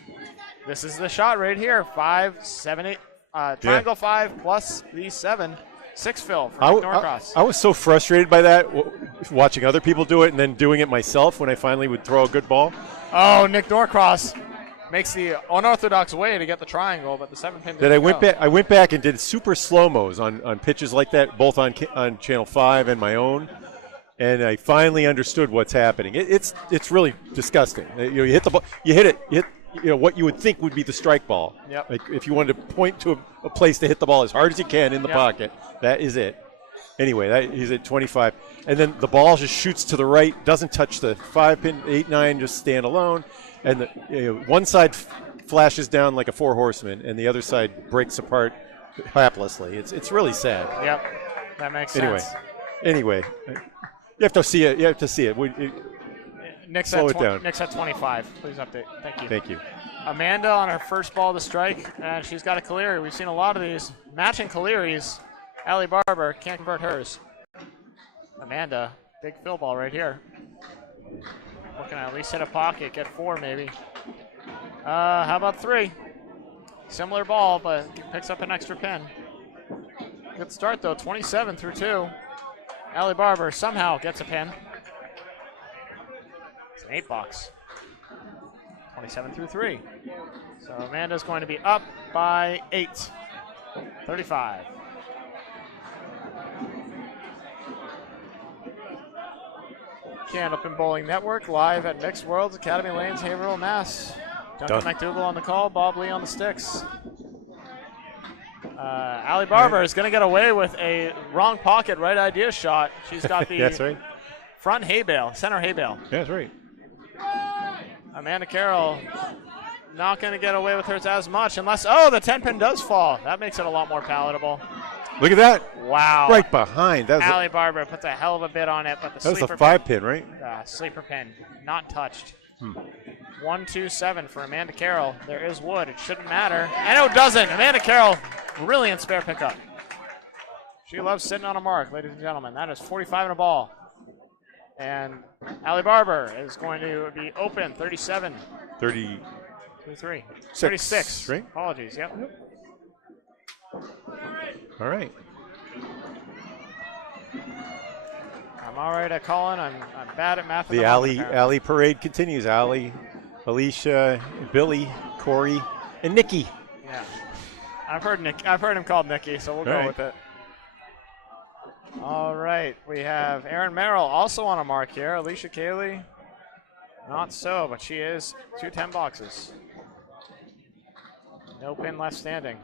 this is the shot right here. 5, 7, 8, triangle 5 plus the 7. 6 fill for Nick Norcross. I was so frustrated by that, watching other people do it and then doing it myself when I finally would throw a good ball. Oh, Nick Norcross makes the unorthodox way to get the triangle, but the 7-pin didn't go. I went back and did super slow-mos on pitches like that, both on Channel 5 and my own. and I finally understood what's happening. It's really disgusting. You hit the ball, you hit it, what you would think would be the strike ball. Yep. Like if you wanted to point to a place to hit the ball as hard as you can in the pocket, that is it. Anyway, he's at 25. And then the ball just shoots to the right, doesn't touch the 5-pin, 8-9, just stand alone. And one side flashes down like a four horseman, and the other side breaks apart haplessly. It's really sad. Yep, that makes sense. Anyway, you have to see it. Nick's slow it down. Nick's at 25. Please update. Thank you. Thank you. Amanda on her first ball to strike, and she's got a Caleri. We've seen a lot of these. Matching Caleri's. Allie Barber can't convert hers. Amanda, big fill ball right here. Looking at least hit a pocket, get 4 maybe. How about 3? Similar ball, but picks up an extra pin. Good start though, 27 through 2. Allie Barber somehow gets a pin. It's an 8-box. 27 through 3. So Amanda's going to be up by 8. 35. Candlepin Bowling Network live at Mixed Worlds, Academy Lanes, Haverhill, Mass. Duncan MacDougall on the call, Bob Lee on the sticks. Allie Barber is going to get away with a wrong pocket right idea shot. She's got the That's right. front hay bale, center hay bale. That's right. Amanda Carroll not going to get away with hers as much unless, the 10-pin does fall. That makes it a lot more palatable. Look at that. Wow. Right behind. Allie Barber puts a hell of a bit on it, but that was sleeper a 5-pin, right? sleeper pin, not touched. 1-2-7 for Amanda Carroll. There is wood. It shouldn't matter. And it doesn't. Amanda Carroll, brilliant spare pickup. She loves sitting on a mark, ladies and gentlemen. That is 45 in a ball. And Allie Barber is going to be open, 37. 36. Right? Apologies, yep. All right. I'm all right at calling. I'm bad at math. The Allie parade continues. Allie, Alicia, Billy, Corey, and Nikki. Yeah. I've heard him called Nikki, so we'll go with it. All right. We have Erin Merrill also on a mark here. Alicia Cayley, not so, but she is 2 10-boxes. No pin left standing.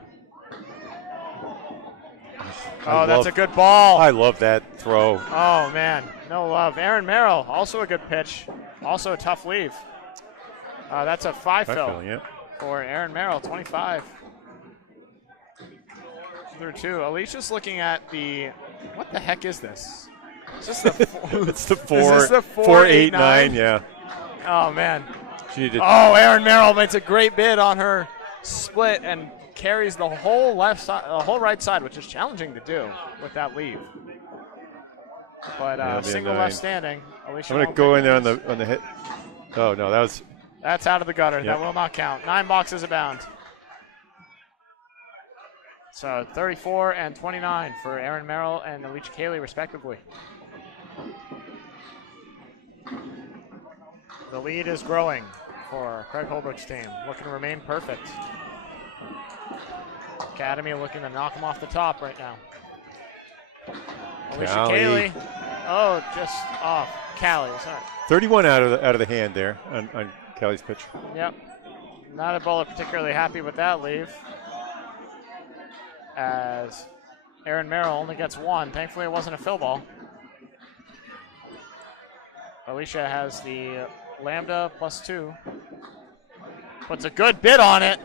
That's a good ball. I love that throw. Oh, man. No love. Erin Merrill, also a good pitch. Also a tough leave. That's a 5 fill for Erin Merrill, 25. Through 2. Alicia's looking at the... What the heck is this? Is this the it's the 4, is this the 4-8-9? Yeah. Oh, man. Erin Merrill makes a great bid on her split and carries the whole left side, the whole right side, which is challenging to do with that leave. But single left standing. Alicia, I'm going to go in there on the hit. Oh no, that's out of the gutter. Yep. That will not count. 9 boxes abound. So 34 and 29 for Erin Merrill and Alicia Cayley, respectively. The lead is growing for Craig Holbrook's team, looking to remain perfect. Academy looking to knock him off the top right now. Alicia Cayley. Oh, just off. Callie, sorry. 31 out of the hand there on Callie's pitch. Yep. Not a bowler particularly happy with that leave. As Erin Merrill only gets 1. Thankfully, it wasn't a fill ball. Alicia has the Lambda +2. Puts a good bid on it.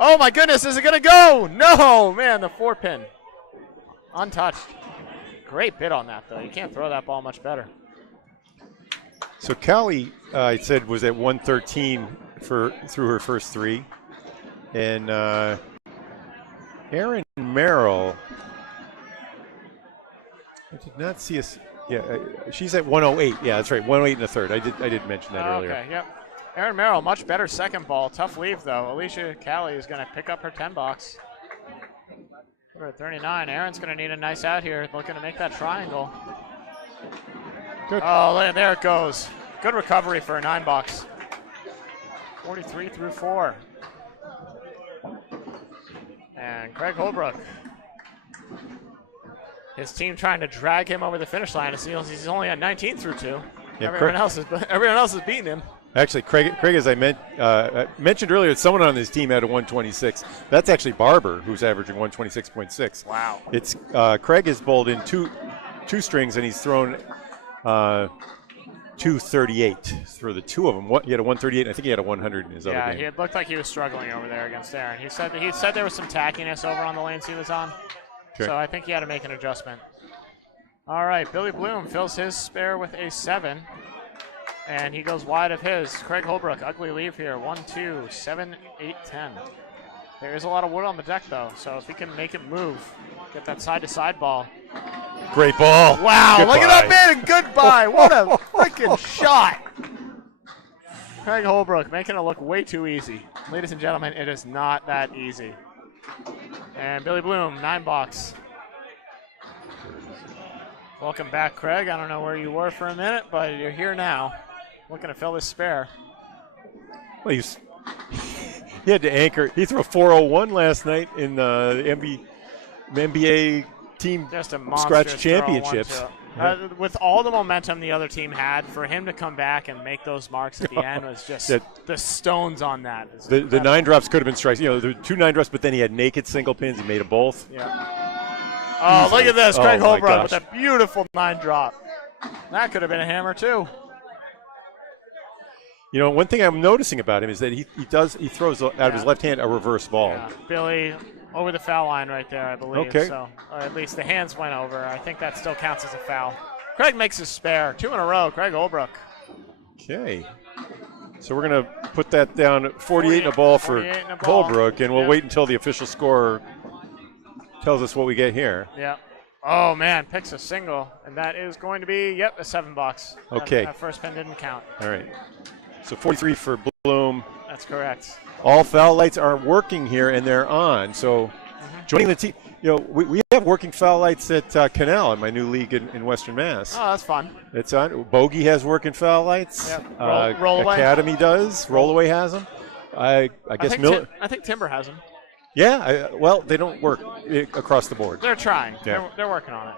Oh my goodness, is it going to go? No, man, the 4-pin. Untouched. Great bid on that, though. You can't throw that ball much better. So Callie, I said, was at 113 through her first 3. And Erin Merrill, I did not see us. Yeah, she's at 108. Yeah, that's right, 108 and a third. I did mention that earlier. Okay, yep. Erin Merrill, much better second ball. Tough leave, though. Alicia Cayley is going to pick up her 10-box. We're at 39. Erin's going to need a nice out here, looking to make that triangle. Good. Oh, there it goes. Good recovery for a 9-box. 43 through 4. And Craig Holbrook His team trying to drag him over the finish line. He's only at 19 through 2. Yeah, everyone else is beating him. Actually, Craig, as I mentioned earlier, someone on his team had a 126. That's actually Barber, who's averaging 126.6. Wow. It's Craig has bowled in two strings, and he's thrown 238 through the two of them. He had a 138, and I think he had a 100 in his other game. Yeah, it looked like he was struggling over there against Aaron. He said there was some tackiness over on the lanes he was on, so I think he had to make an adjustment. All right, Billy Bloom fills his spare with a 7. And he goes wide of his. Craig Holbrook, ugly leave here. 1, 2, 7, 8, 10. There is a lot of wood on the deck, though, so if he can make it move, get that side-to-side ball. Great ball. Wow, Goodbye. look at that man, and goodbye. What a freaking shot. Craig Holbrook making it look way too easy. Ladies and gentlemen, it is not that easy. And Billy Bloom, 9 box. Welcome back, Craig. I don't know where you were for a minute, but you're here now. Looking to fill this spare. Well, he had to anchor. He threw a 401 last night in the NBA team Just a scratch championships. With all the momentum the other team had, for him to come back and make those marks at the end was just the stones on that. The 9 drops could have been strikes. There were 2 9 drops, but then he had naked single pins. He made them both. Yeah. Oh, look at this. Craig Holbrook with a beautiful 9 drop. That could have been a hammer, too. One thing I'm noticing about him is that he throws out of his left hand a reverse ball. Yeah. Billy over the foul line right there, I believe. Okay. So, or at least the hands went over. I think that still counts as a foul. Craig makes his spare. 2 in a row, Craig Holbrook. Okay. So we're going to put that down at 48 in a ball for Holbrook, and we'll wait until the official score tells us what we get here. Yeah. Oh, man, picks a single, and that is going to be, a 7 box. Okay. That first pin didn't count. All right. So 43 for Bloom. That's correct. All foul lights are working here, and they're on. So joining the team, we have working foul lights at Canal in my new league in Western Mass. Oh, that's fun. It's on. Bogey has working foul lights. Yep. Rollaway. Academy does. Rollaway has them. I guess Miller. I think Timber has them. Yeah. Well, they don't work across the board. They're trying. Yeah. They're working on it.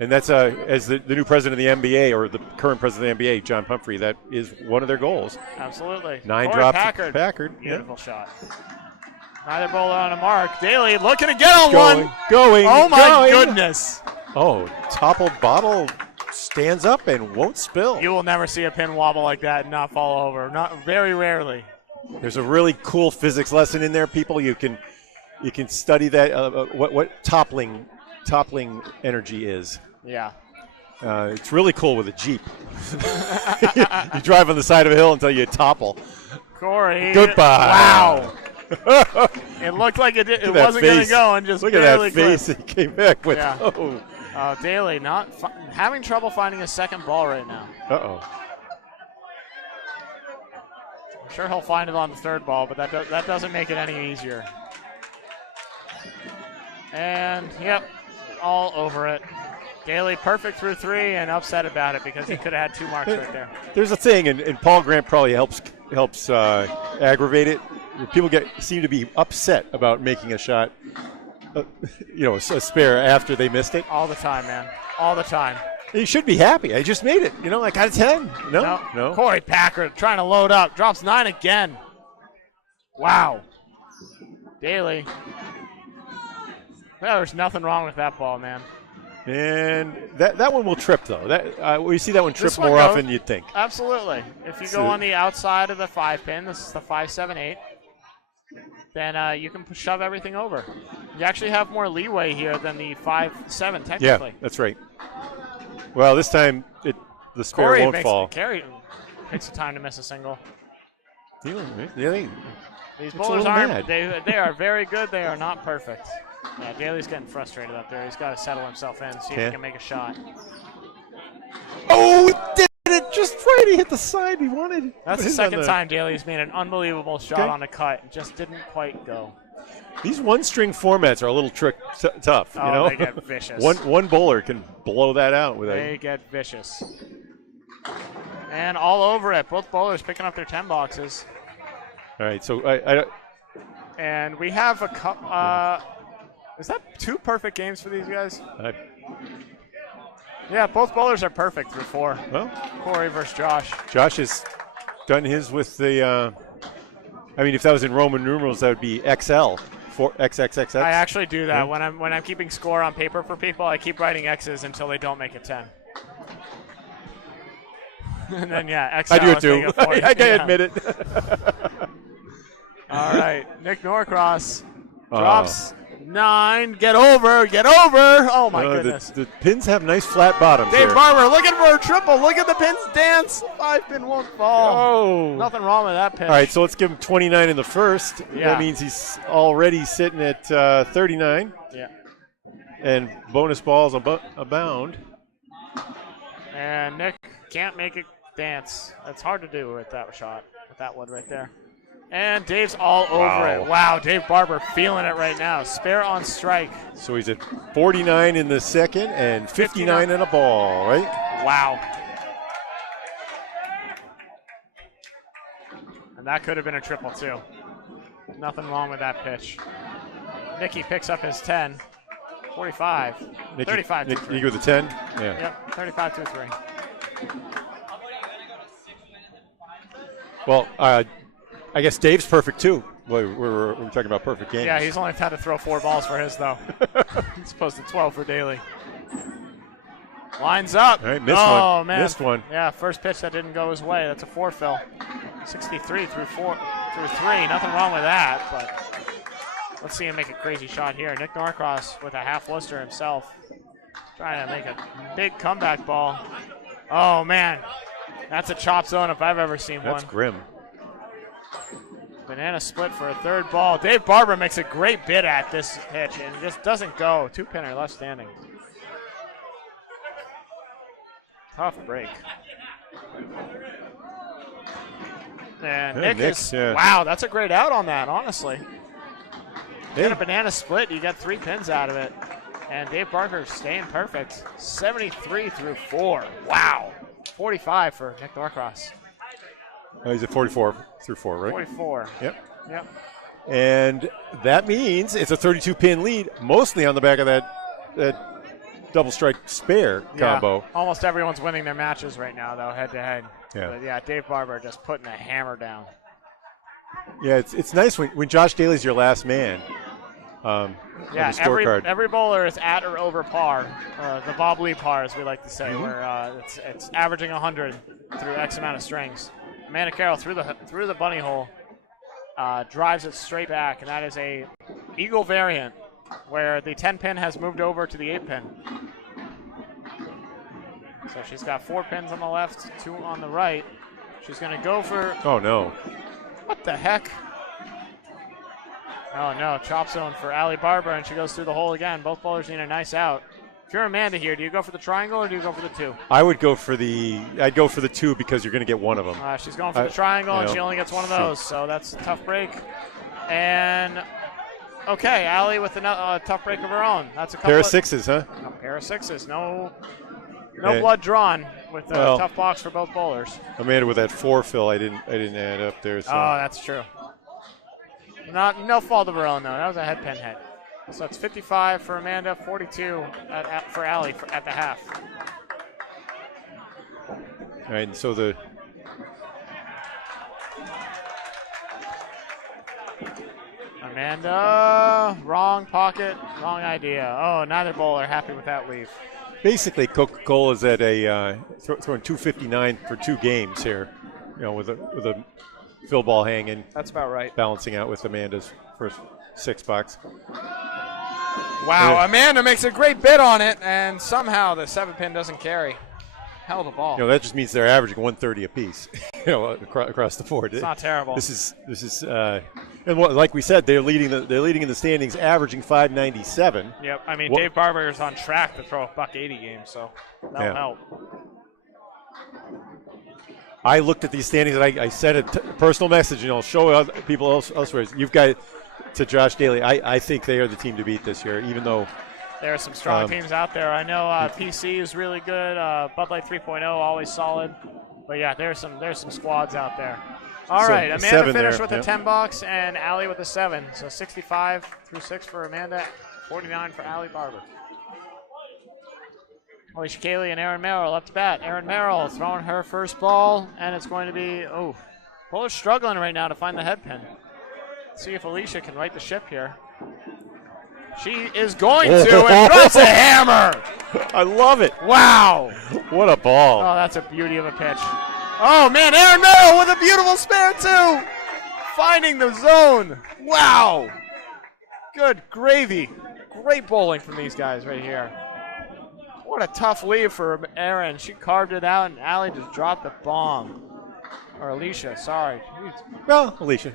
And that's as the new president of the NBA, or the current president of the NBA, John Pumphrey, that is one of their goals. Absolutely. 9 drops. Packard. Yeah. Beautiful shot. Neither bowler on a mark. Daly looking to get on one. Going. Oh, my goodness. Oh, toppled bottle stands up and won't spill. You will never see a pin wobble like that and not fall over. Not very rarely. There's a really cool physics lesson in there, people. You can study that, what toppling energy is. Yeah. It's really cool with a Jeep. You drive on the side of a hill until you topple. Corey. Goodbye. Wow. It looked like it wasn't going to go and just look at that face he came back with. Yeah. Daly not having trouble finding a second ball right now. Uh-oh. I'm sure he'll find it on the third ball, but that doesn't make it any easier. And, all over it. Daly perfect through 3 and upset about it because he could have had 2 marks right there. There's a thing, and Paul Grant probably helps aggravate it. People seem to be upset about making a shot, a spare after they missed it. All the time, man. All the time. You should be happy. I just made it. Like out of 10. No. Corey Packard trying to load up. Drops 9 again. Wow. Daly. There's nothing wrong with that ball, man. And that one will trip, though. We see that one trip more often than you'd think. Absolutely. If you go on the outside of the 5 pin, this is the 5, 7, 8, then you can shove everything over. You actually have more leeway here than the 5, 7, technically. Yeah, that's right. Well, this time the spare Corey won't fall. Corey takes the time to miss a single. These it's bowlers aren't. They are very good. They are not perfect. Yeah, Daly's getting frustrated up there. He's got to settle himself in, see if he can make a shot. Oh, did it just right. He hit the side he wanted. That's the second time Daly's made an unbelievable shot on a cut. It just didn't quite go. These one-string formats are a little tough. They get vicious. One bowler can blow that out with They get vicious. And all over it. Both bowlers picking up their 10 boxes. All right, so and we have a cup. Is that 2 perfect games for these guys? Yeah, both bowlers are perfect through 4. Well, Corey versus Josh. Josh has done his with the. I mean, if that was in Roman numerals, that would be XL. For XXXX. I actually do that Yeah. when I'm keeping score on paper for people. I keep writing X's until they don't make it 10. And then XL. I do it is making too. it 40. I can Yeah. admit it. All right, Nick Norcross drops 9. Get over. Oh my goodness. The pins have nice flat bottoms. Dave here. Barber looking for a triple. Look at the pins dance. 5-pin won't fall. Oh. Nothing wrong with that pin. All right, so let's give him 29 in the first. Yeah. That means he's already sitting at 39. Yeah. And bonus balls abound. And Nick can't make it dance. That's hard to do with that shot, with that one right there. And Dave's all over it. Wow, Dave Barber feeling it right now. Spare on strike. So he's at 49 in the second and 59 in a ball, right? Wow. And that could have been a triple, too. Nothing wrong with that pitch. Nicky picks up his 10. 45. 35 to 3. You go with the 10? Yeah. Yep, 35 to 3. Well, I guess Dave's perfect, too. We're talking about perfect games. Yeah, he's only had to throw 4 balls for his, though. He's supposed to 12 for Daly. Lines up. All right, missed oh, one. Man. Missed one. Yeah, first pitch that didn't go his way. That's a 4 fill. 63 through 3. Nothing wrong with that, but let's see him make a crazy shot here. Nick Norcross with a half Worcester himself. Trying to make a big comeback ball. Oh, man. That's a chop zone if I've ever seen one. That's grim. Banana split for a 3rd ball. Dave Barber makes a great bid at this pitch and just doesn't go. 2-pinner left standing. Tough break. And Nick is, wow, that's a great out on that, honestly. Get a banana split, you got 3 pins out of it. And Dave Barber staying perfect. 73 through 4. Wow. 45 for Nick Norcross. Oh, he's at 44 through 4, right? 44. Yep. Yep. And that means it's a 32-pin lead, mostly on the back of that double strike spare combo. Almost everyone's winning their matches right now, though, head-to-head. Yeah. But, yeah, Dave Barber just putting a hammer down. Yeah, it's nice when Josh Daly's your last man. Yeah, scorecard. every bowler is at or over par, the Bob Lee par, as we like to say, where it's averaging 100 through X amount of strings. Amanda Carroll through the bunny hole, drives it straight back, and that is a eagle variant, where the 10-pin has moved over to the 8-pin. So she's got 4 pins on the left, 2 on the right. She's going to go for... Oh, no. What the heck? Oh, no. Chop zone for Allie Barber, and she goes through the hole again. Both bowlers need a nice out. If you're Amanda here, do you go for the triangle or do you go for the 2? I'd go for the 2 because you're going to get one of them. She's going for the triangle, and she only gets one of those, so that's a tough break. And, okay, Allie with a tough break of her own. That's a couple pair of 6s, huh? A pair of 6s. No blood drawn with the tough box for both bowlers. Amanda with that 4 fill, I didn't add up there. So. Oh, that's true. No fault of her own, though. That was a head pin hit. So it's 55 for Amanda, 42 for Allie at the half. All right, and so the Amanda, wrong pocket, wrong idea. Oh, neither bowler happy with that leave. Basically, Coca-Cola's at a throwing 259 for 2 games here, with a fill ball hanging. That's about right. Balancing out with Amanda's first 6 box. Wow, Amanda makes a great bid on it, and somehow the 7-pin doesn't carry. Hell of a ball. That just means they're averaging 130 apiece, across the board. It's not terrible. This is, and like we said, they're leading in the standings, averaging 597. Yep. I mean, Dave Barber is on track to throw a $180 game, so that'll help. I looked at these standings and I sent a personal message, show other people elsewhere. You've got to Josh Daly. I think they are the team to beat this year, even though. There are some strong teams out there. I know PC is really good. Bud Light 3.0 always solid. But yeah, there's some squads out there. All right, Amanda finished with a 10 box and Allie with a 7. So 65 through 6 for Amanda, 49 for Allie Barber. Alicia Cayley and Erin Merrill up to bat. Erin Merrill throwing her first ball, and it's going to be, Buller's struggling right now to find the head pin. Let's see if Alicia can right the ship here. She is going to, and drops a hammer. I love it. Wow. What a ball. Oh, that's a beauty of a pitch. Oh, man, Erin Merrill with a beautiful spare, too. Finding the zone. Wow. Good gravy. Great bowling from these guys right here. What a tough leave for Erin. She carved it out, and Allie just dropped the bomb. Or Alicia, sorry. Well, Alicia.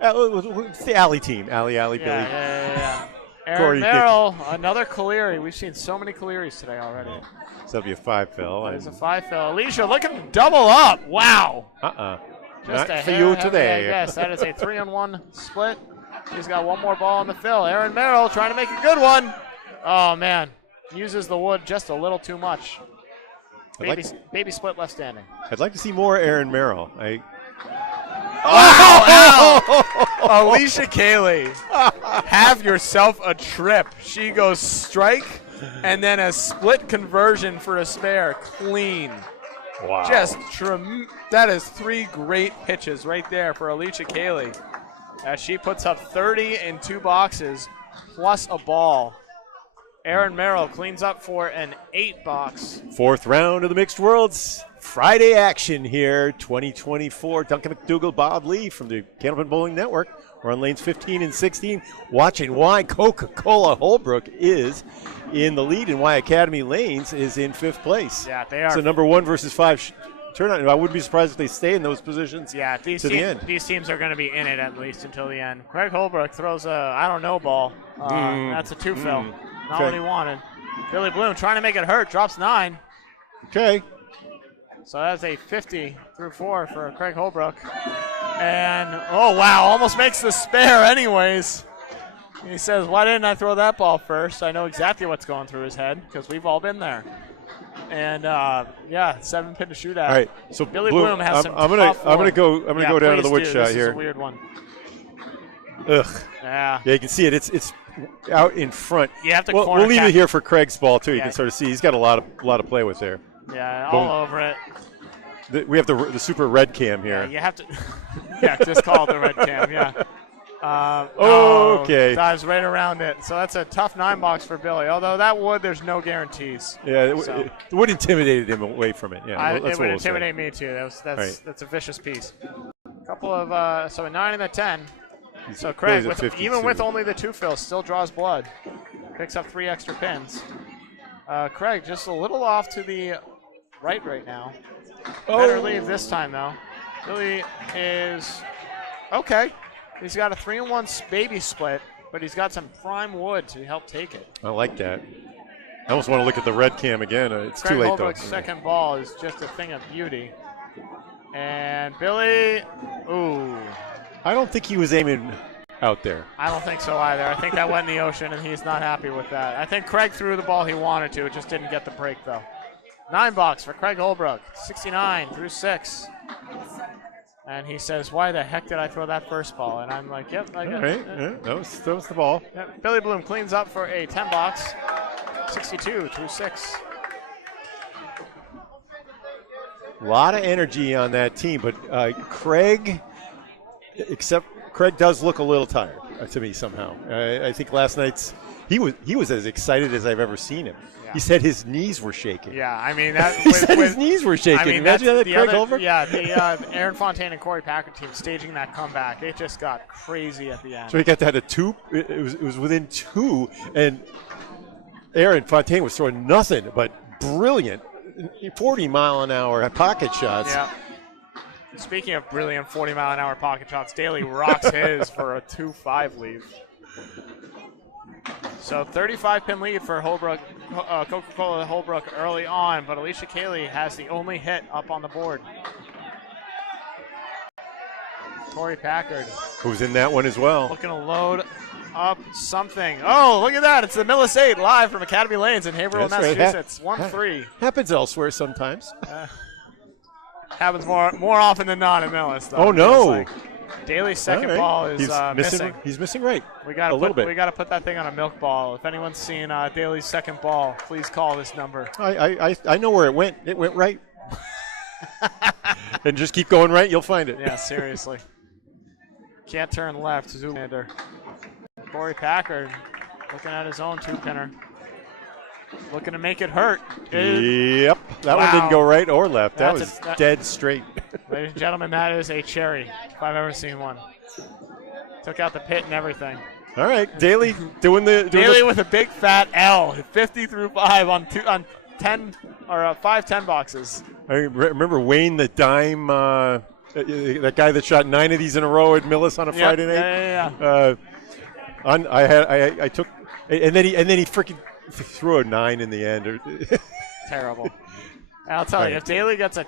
It's the Allie team. Allie, Billy. Yeah. Erin Corey Merrill, another Caleri. We've seen so many Caleris today already. So that'll be a 5 fill. There's a 5 fill. Alicia looking to double up. Wow. Not a for hair you heavy, today. Yes, that is a 3-on-1 split. She's got one more ball in the fill. Erin Merrill trying to make a good one. Oh, man. Uses the wood just a little too much. Baby split left standing. I'd like to see more Erin Merrill. Alicia Cayley, have yourself a trip. She goes strike and then a split conversion for a spare. Clean. Wow. That is 3 great pitches right there for Alicia Cayley. As she puts up 30 in 2 boxes plus a ball. Erin Merrill cleans up for an 8 box. 4th round of the Mixed Worlds. Friday action here, 2024. Duncan MacDougall, Bob Lee from the Candlepin Bowling Network. We're on lanes 15 and 16, watching why Coca-Cola Holbrook is in the lead and why Academy Lanes is in 5th place. Yeah, they are. So number 1 versus 5 turnout. I wouldn't be surprised if they stay in those positions the end. These teams are going to be in it at least until the end. Craig Holbrook throws a, I don't know ball. That's a 2 fill. Not what he wanted. Billy Bloom trying to make it hurt, drops 9. Okay. So that's a 50 through 4 for Craig Holbrook. And, oh, wow, almost makes the spare anyways. He says, why didn't I throw that ball first? I know exactly what's going through his head because we've all been there. And, 7-pin to shoot at. All right, so Billy Bloom has some I'm gonna go down to the wood shot here. This is a weird one. Ugh. Yeah, you can see it. It's out in front. You have to we'll leave it here for Craig's ball too. You can sort of see he's got a lot of play with there. Yeah, all over it. We have the super red cam here. Yeah, you have to. Just call it the red cam. Yeah. Okay. Dives right around it. So that's a tough 9 box for Billy. Although that wood, there's no guarantees. Yeah, it would intimidated him away from it. Yeah, it would intimidate me too. That's a vicious piece. A couple of so a 9 and a 10. So Craig, even with only the 2 fills, still draws blood. Picks up 3 extra pins. Craig just a little off to the right now. Better leave this time though. Billy is okay. He's got a 3-in-1 baby split, but he's got some prime wood to help take it. I like that. I almost want to look at the red cam again. It's Craig too late Holbrook's though. Second ball is just a thing of beauty. And Billy, I don't think he was aiming out there. I don't think so either. I think that went in the ocean, and he's not happy with that. I think Craig threw the ball he wanted to. It just didn't get the break, though. 9 box for Craig Holbrook, 69 through 6. And he says, why the heck did I throw that first ball? And I'm like, yep, I got it. Yeah, that was the ball. Yep. Billy Bloom cleans up for a 10 box, 62 through 6. A lot of energy on that team, but Craig does look a little tired to me somehow. I think last night's he was as excited as I've ever seen him. Yeah. He said his knees were shaking. Yeah, I mean his knees were shaking. I mean, imagine that, Craig Holbrook. Yeah, the Aaron Fontaine and Corey Packard team staging that comeback. It just got crazy at the end. So he got that at 2. It was within 2, and Aaron Fontaine was throwing nothing but brilliant 40-mile-an-hour pocket shots. Yeah. Speaking of brilliant 40-mile-an-hour pocket shots, Daly rocks his for a 2-5 lead. So 35-pin lead for Holbrook, Coca-Cola Holbrook early on, but Alicia Cayley has the only hit up on the board. Corey Packard. Who's in that one as well. Looking to load up something. Oh, look at that. It's the Millis 8 live from Academy Lanes in Haverhill, Massachusetts. 1-3. Happens elsewhere sometimes. Happens more often than not in Millis, though. Oh, no. Daly's second ball is missing. He's missing right. We got a little bit. We got to put that thing on a milk ball. If anyone's seen Daly's second ball, please call this number. I know where it went. It went right. And just keep going right, you'll find it. Yeah, seriously. Can't turn left, Zoolander. Corey Packard looking at his own two-pinner. Looking to make it hurt. Yep, that one didn't go right or left. That was dead straight. Ladies and gentlemen, that is a cherry, if I've ever seen one. Took out the pit and everything. All right, Daly Daly with a big fat L, 50 through 5 on 10 or 5 10 boxes. I remember Wayne the Dime, that guy that shot 9 of these in a row at Millis on a Friday night. Yeah. I took, and then he freaking threw a 9 in the end. Terrible. I'll tell you, if Daly gets a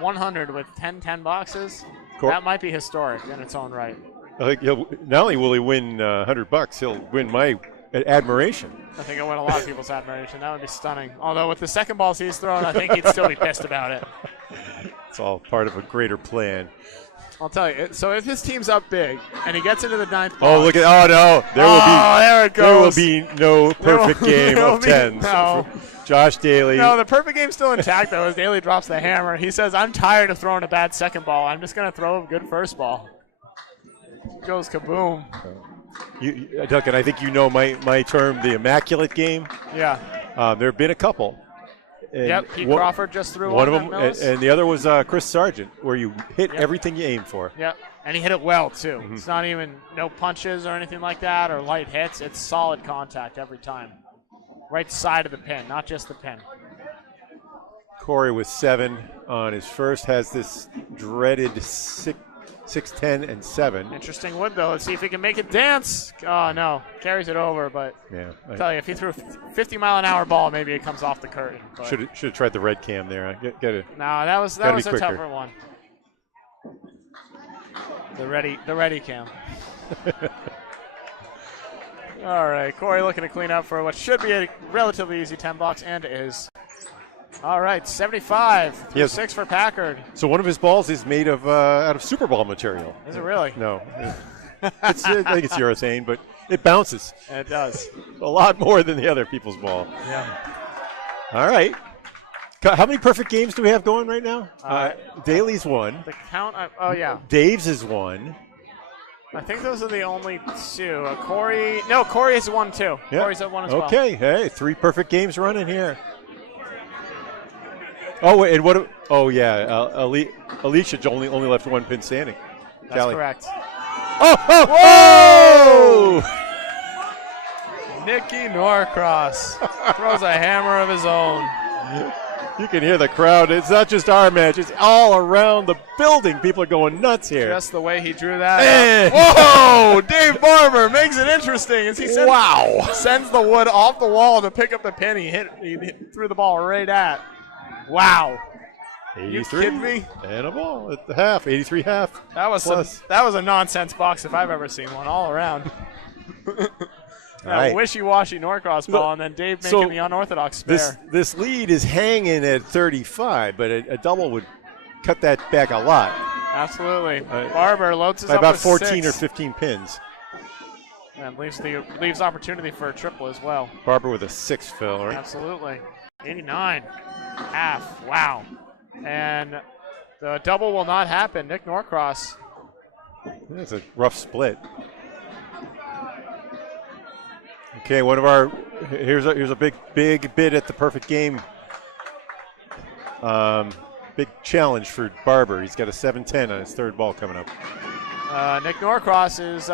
100 with 10 boxes, that might be historic in its own right. I think not only will he win $100, he'll win my admiration. I think it'll win a lot of people's admiration. That would be stunning. Although with the second balls he's thrown, I think he'd still be pissed about it. It's all part of a greater plan. I'll tell you. So if his team's up big and he gets into the 9th box. Oh, look at! Oh no! There it goes. There will be no perfect game of 10s. No. Josh Daly. No, the perfect game's still intact though. As Daly drops the hammer, he says, "I'm tired of throwing a bad second ball. I'm just going to throw a good first ball." Goes kaboom. Duncan, I think you know my term, the immaculate game. Yeah. There have been a couple. Yep, Pete Crawford just threw one of them, and the other was Chris Sargent, where you hit everything you aim for. Yep, and he hit it well, too. Mm-hmm. It's not even no punches or anything like that or light hits. It's solid contact every time. Right side of the pin, not just the pin. Corey with 7 on his first, has this dreaded 6, 10, and 7. Interesting wood, though. Let's see if he can make it dance. Oh, no. Carries it over, but I'll tell you, if he threw a 50-mile-an-hour ball, maybe it comes off the curtain. Should have tried the red cam there. Get it. No, that was a tougher one. The ready cam. All right, Corey looking to clean up for what should be a relatively easy 10 box, and is. All right, 75 through 6 for Packard. So one of his balls is made of out of Super Ball material. Is it really? No. I think it's urethane, but it bounces. It does. A lot more than the other people's ball. Yeah. All right. How many perfect games do we have going right now? Daly's 1. The count, yeah. Dave's is 1. I think those are the only 2. Corey has 1 too. Yep. Corey's at 1 as well. Okay, hey, 3 perfect games running here. Oh, wait, and what? Oh, yeah, Alicia only left 1 pin standing. That's Callie. correct. Oh! Nicky Norcross throws a hammer of his own. You can hear the crowd. It's not just our match. It's all around the building. People are going nuts here. Just the way he drew that. Whoa! Dave Barber makes it interesting as he sends the wood off the wall to pick up the pin. He threw the ball right at. Wow. 83. You kidding me? And a ball at the half. 83 half. That was a nonsense box if I've ever seen one, all around. Right. Wishy-washy Norcross ball, and then Dave making the unorthodox spare. This lead is hanging at 35, but a double would cut that back a lot. Absolutely. Barber loads us up about with 14 6. or 15 pins. And leaves opportunity for a triple as well. Barber with a 6 fill, right? Absolutely. 89. Half. Wow. And the double will not happen. Nick Norcross. That's a rough split. Okay, one of our here's a big bid at the perfect game. Big challenge for Barber. He's got a 7-10 on his 3rd ball coming up. Nick Norcross is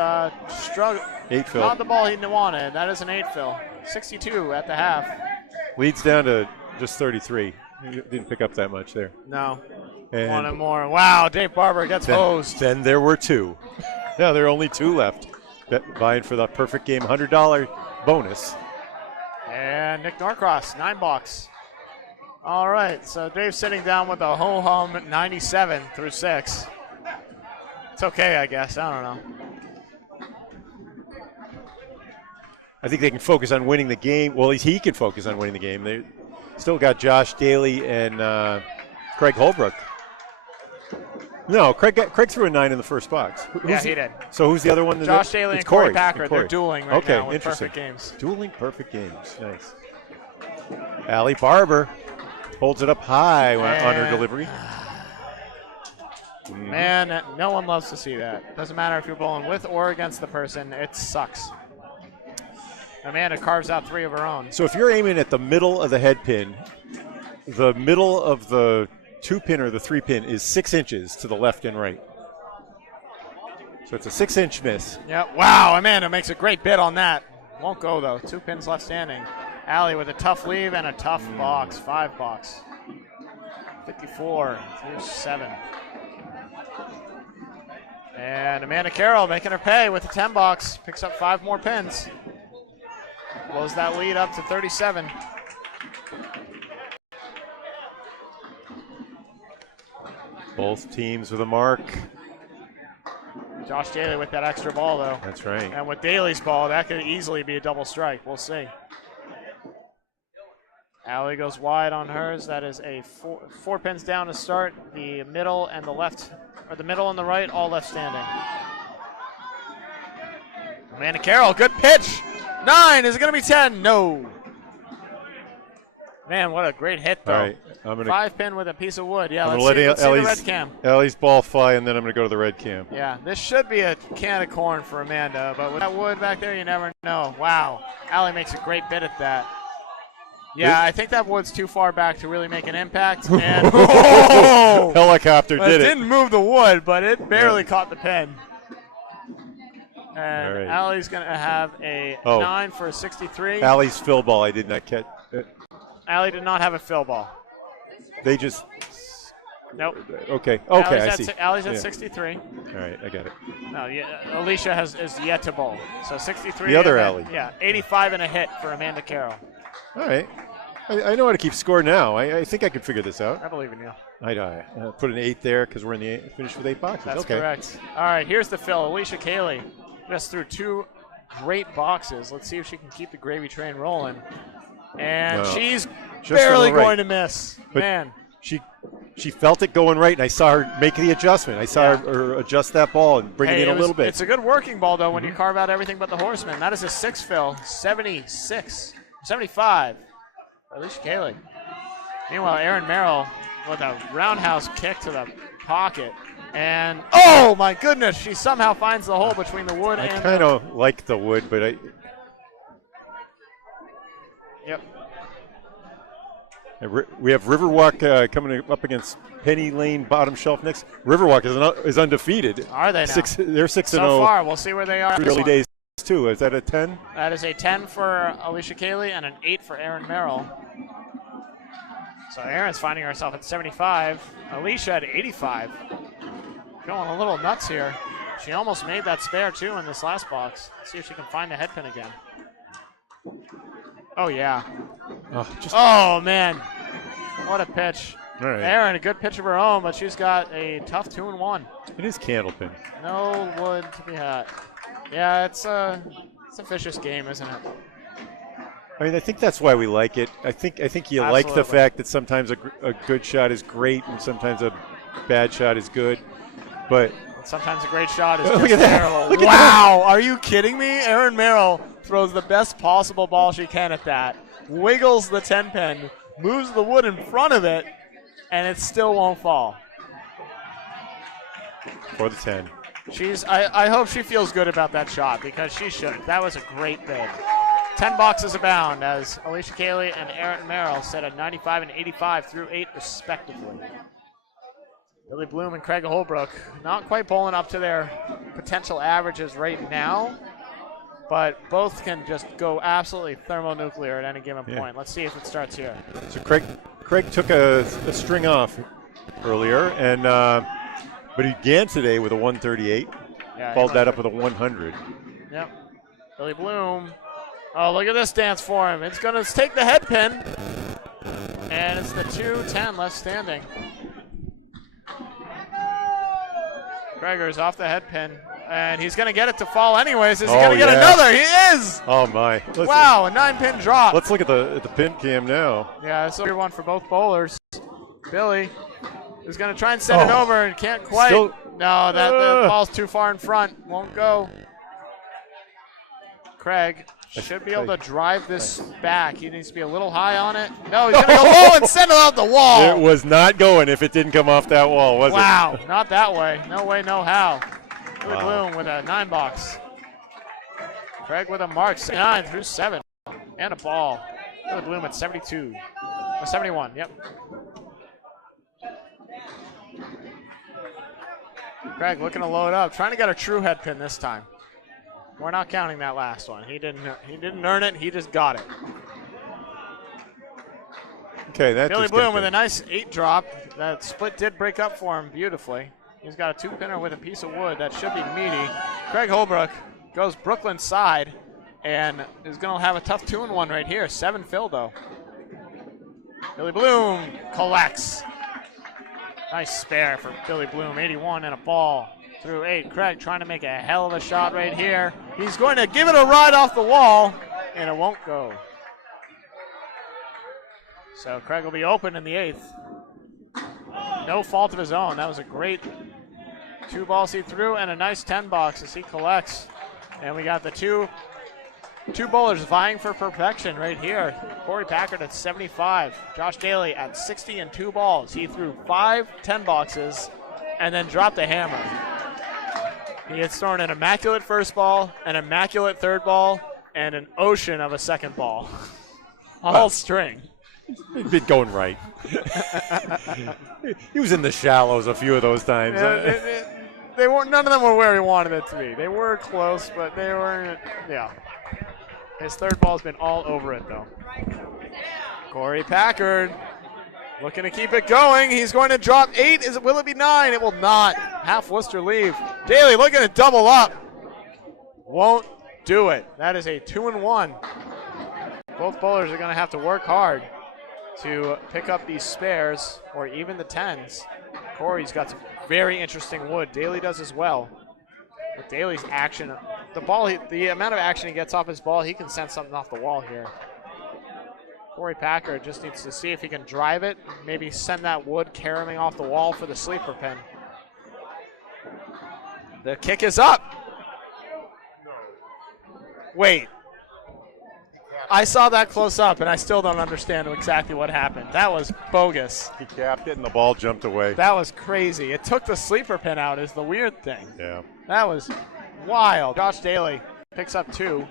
struggling. 8 fill. Not the ball he wanted. That is an 8 fill. 62 at the half. Leads down to just 33. He didn't pick up that much there. No. And 1 and more. Wow, Dave Barber gets hosed. Then there were 2. Yeah, there are only 2 left. Vying for the perfect game $100 bonus. And Nick Norcross, 9 box. All right, so Dave's sitting down with a ho-hum 97 through 6. It's okay, I guess. I don't know. I think they can focus on winning the game. Well, at least he can focus on winning the game. They still got Josh Daly and Craig Holbrook. No, Craig threw a 9 in the first box. Yeah, he did. So who's the other one? Josh Daly and Corey Packer. They're dueling right now with perfect games. Dueling perfect games. Nice. Allie Barber holds it up high on her delivery. Man, no one loves to see that. Doesn't matter if you're bowling with or against the person. It sucks. Amanda carves out 3 of her own. So if you're aiming at the middle of the head pin, the middle of the 2-pin or the 3-pin is 6 inches to the left and right. So it's a 6-inch miss. Yeah. Wow, Amanda makes a great bid on that. Won't go, though. 2 pins left standing. Allie with a tough leave and a tough box. 5 box. 54 through 7. And Amanda Carroll making her pay with the 10 box. Picks up 5 more pins. Blows that lead up to 37. Both teams with a mark. Josh Daly with that extra ball, though. That's right. And with Daly's ball, that could easily be a double strike. We'll see. Allie goes wide on hers. That is a 4 pins down to start. The middle and the left, or the middle and the right, all left standing. Amanda Carroll, good pitch. 9, is it going to be 10? No. Man, what a great hit, though. All right, 5 pin with a piece of wood. Yeah, I'm let's see the Ellie's red cam. Ellie's ball fly, and then I'm going to go to the red cam. Yeah, this should be a can of corn for Amanda, but with that wood back there, you never know. Wow, Allie makes a great bid at that. Yeah, I think that wood's too far back to really make an impact. And helicopter did it. It didn't move the wood, but it barely caught the pin. And right. Allie's going to have a 9 for a 63. Allie's fill ball, I did not catch. Allie did not have a fill ball. They just. Nope. Okay, I see. Allie's at 63. All right, I got it. No, Alicia is yet to bowl. So 63. The other Allie. Yeah, 85 and a hit for Amanda Carroll. All right. I know how to keep score now. I think I can figure this out. I believe in you. I put an 8 there because we're in the finish with 8 boxes. That's okay. Correct. All right, here's the fill. Alicia Cayley just threw 2 great boxes. Let's see if she can keep the gravy train rolling. And she's barely going to miss. But man. She felt it going right, and I saw her make the adjustment. I saw her adjust that ball and bring it in a little bit. It's a good working ball, though, when you carve out everything but the horseman. That is a 6 fill, 75. Alicia Cayley. Meanwhile, Erin Merrill with a roundhouse kick to the pocket. And, oh, my goodness, she somehow finds the hole between the wood and I kind of like the wood, but I... Yep. We have Riverwalk coming up against Penny Lane bottom shelf next. Riverwalk is undefeated. Are they now? They're 6-0. So far, we'll see where they are. Early days, too. Is that a 10? That is a 10 for Alicia Cayley and an 8 for Erin Merrill. So Erin's finding herself at 75. Alicia at 85. Going a little nuts here. She almost made that spare, too, in this last box. Let's see if she can find the head pin again. Oh, yeah. Oh, man. What a pitch. All right. Erin, a good pitch of her own, but she's got a tough 2-1. It is Candlepin. No wood to be had. Yeah, it's a vicious game, isn't it? I mean, I think that's why we like it. I think you Absolutely. like the fact that sometimes a good shot is great and sometimes a bad shot is good. But sometimes a great shot is look just at that. terrible. Look at Wow, are you kidding me? Erin Merrill throws the best possible ball she can at that. Wiggles the 10 pin, moves the wood in front of it, and it still won't fall. For the 10. I hope she feels good about that shot because she should. That was a great bid. 10 boxes abound as Alicia Cayley and Erin Merrill set at 95 and 85 through 8 respectively. Billy Bloom and Craig Holbrook not quite bowling up to their potential averages right now, but both can just go absolutely thermonuclear at any given point. Let's see if it starts here. So Craig took a string off earlier, and but he began today with a 138. Yeah, followed that up with a 100. Yep. Billy Bloom. Oh, look at this dance for him. It's going to take the head pin, and it's the 2-10 left standing. Gregor's off the head pin, and he's going to get it to fall anyways. Is he going to get another? He is! Oh, my. Wow, a 9-pin drop. Let's look at the pin cam now. Yeah, this will be one for both bowlers. Billy He's going to try and send it over and can't quite. Still, no, the ball's too far in front. Won't go. Craig should be able to drive this back. He needs to be a little high on it. No, he's going to go low and send it out the wall. It was not going if it didn't come off that wall, was it? Wow, not that way. No way, no how. Billy Bloom with a 9-box. Craig with a mark, 9 through 7. And a ball. Billy Bloom at 72. Or 71, yep. Craig looking to load up, trying to get a true head pin this time. We're not counting that last one. He didn't earn it, he just got it. Okay, that's Billy Bloom with a nice 8 drop. That split did break up for him beautifully. He's got a 2-pinner with a piece of wood that should be meaty. Craig Holbrook goes Brooklyn side and is going to have a tough 2-1 right here. 7 fill though. Billy Bloom collects. Nice spare for Billy Bloom, 81 and a ball through 8. Craig trying to make a hell of a shot right here. He's going to give it a ride off the wall, and it won't go. So Craig will be open in the 8th. No fault of his own. That was a great 2 balls he threw and a nice 10-box as he collects. And we got the two bowlers vying for perfection right here. Corey Packard at 75. Josh Daly at 60 and 2 balls. He threw 5 10-boxes and then dropped the hammer. He had thrown an immaculate first ball, an immaculate third ball, and an ocean of a second ball. All string. He's been going right. He was in the shallows a few of those times. None of them were where he wanted it to be. They were close, but they weren't. Yeah. His third ball's been all over it, though. Corey Packard looking to keep it going. He's going to drop 8. Will it be 9? It will not. Half Worcester leave. Daly looking to double up. Won't do it. That is a 2-1. Both bowlers are going to have to work hard to pick up these spares or even the 10s. Corey's got some very interesting wood. Daly does as well. With Daly's action, the amount of action he gets off his ball, he can send something off the wall here. Corey Packard just needs to see if he can drive it, maybe send that wood caroming off the wall for the sleeper pin. The kick is up. Wait. I saw that close up, and I still don't understand exactly what happened. That was bogus. He capped it, and the ball jumped away. That was crazy. It took the sleeper pin out is the weird thing. Yeah. That was wild. Josh Daly picks up 2.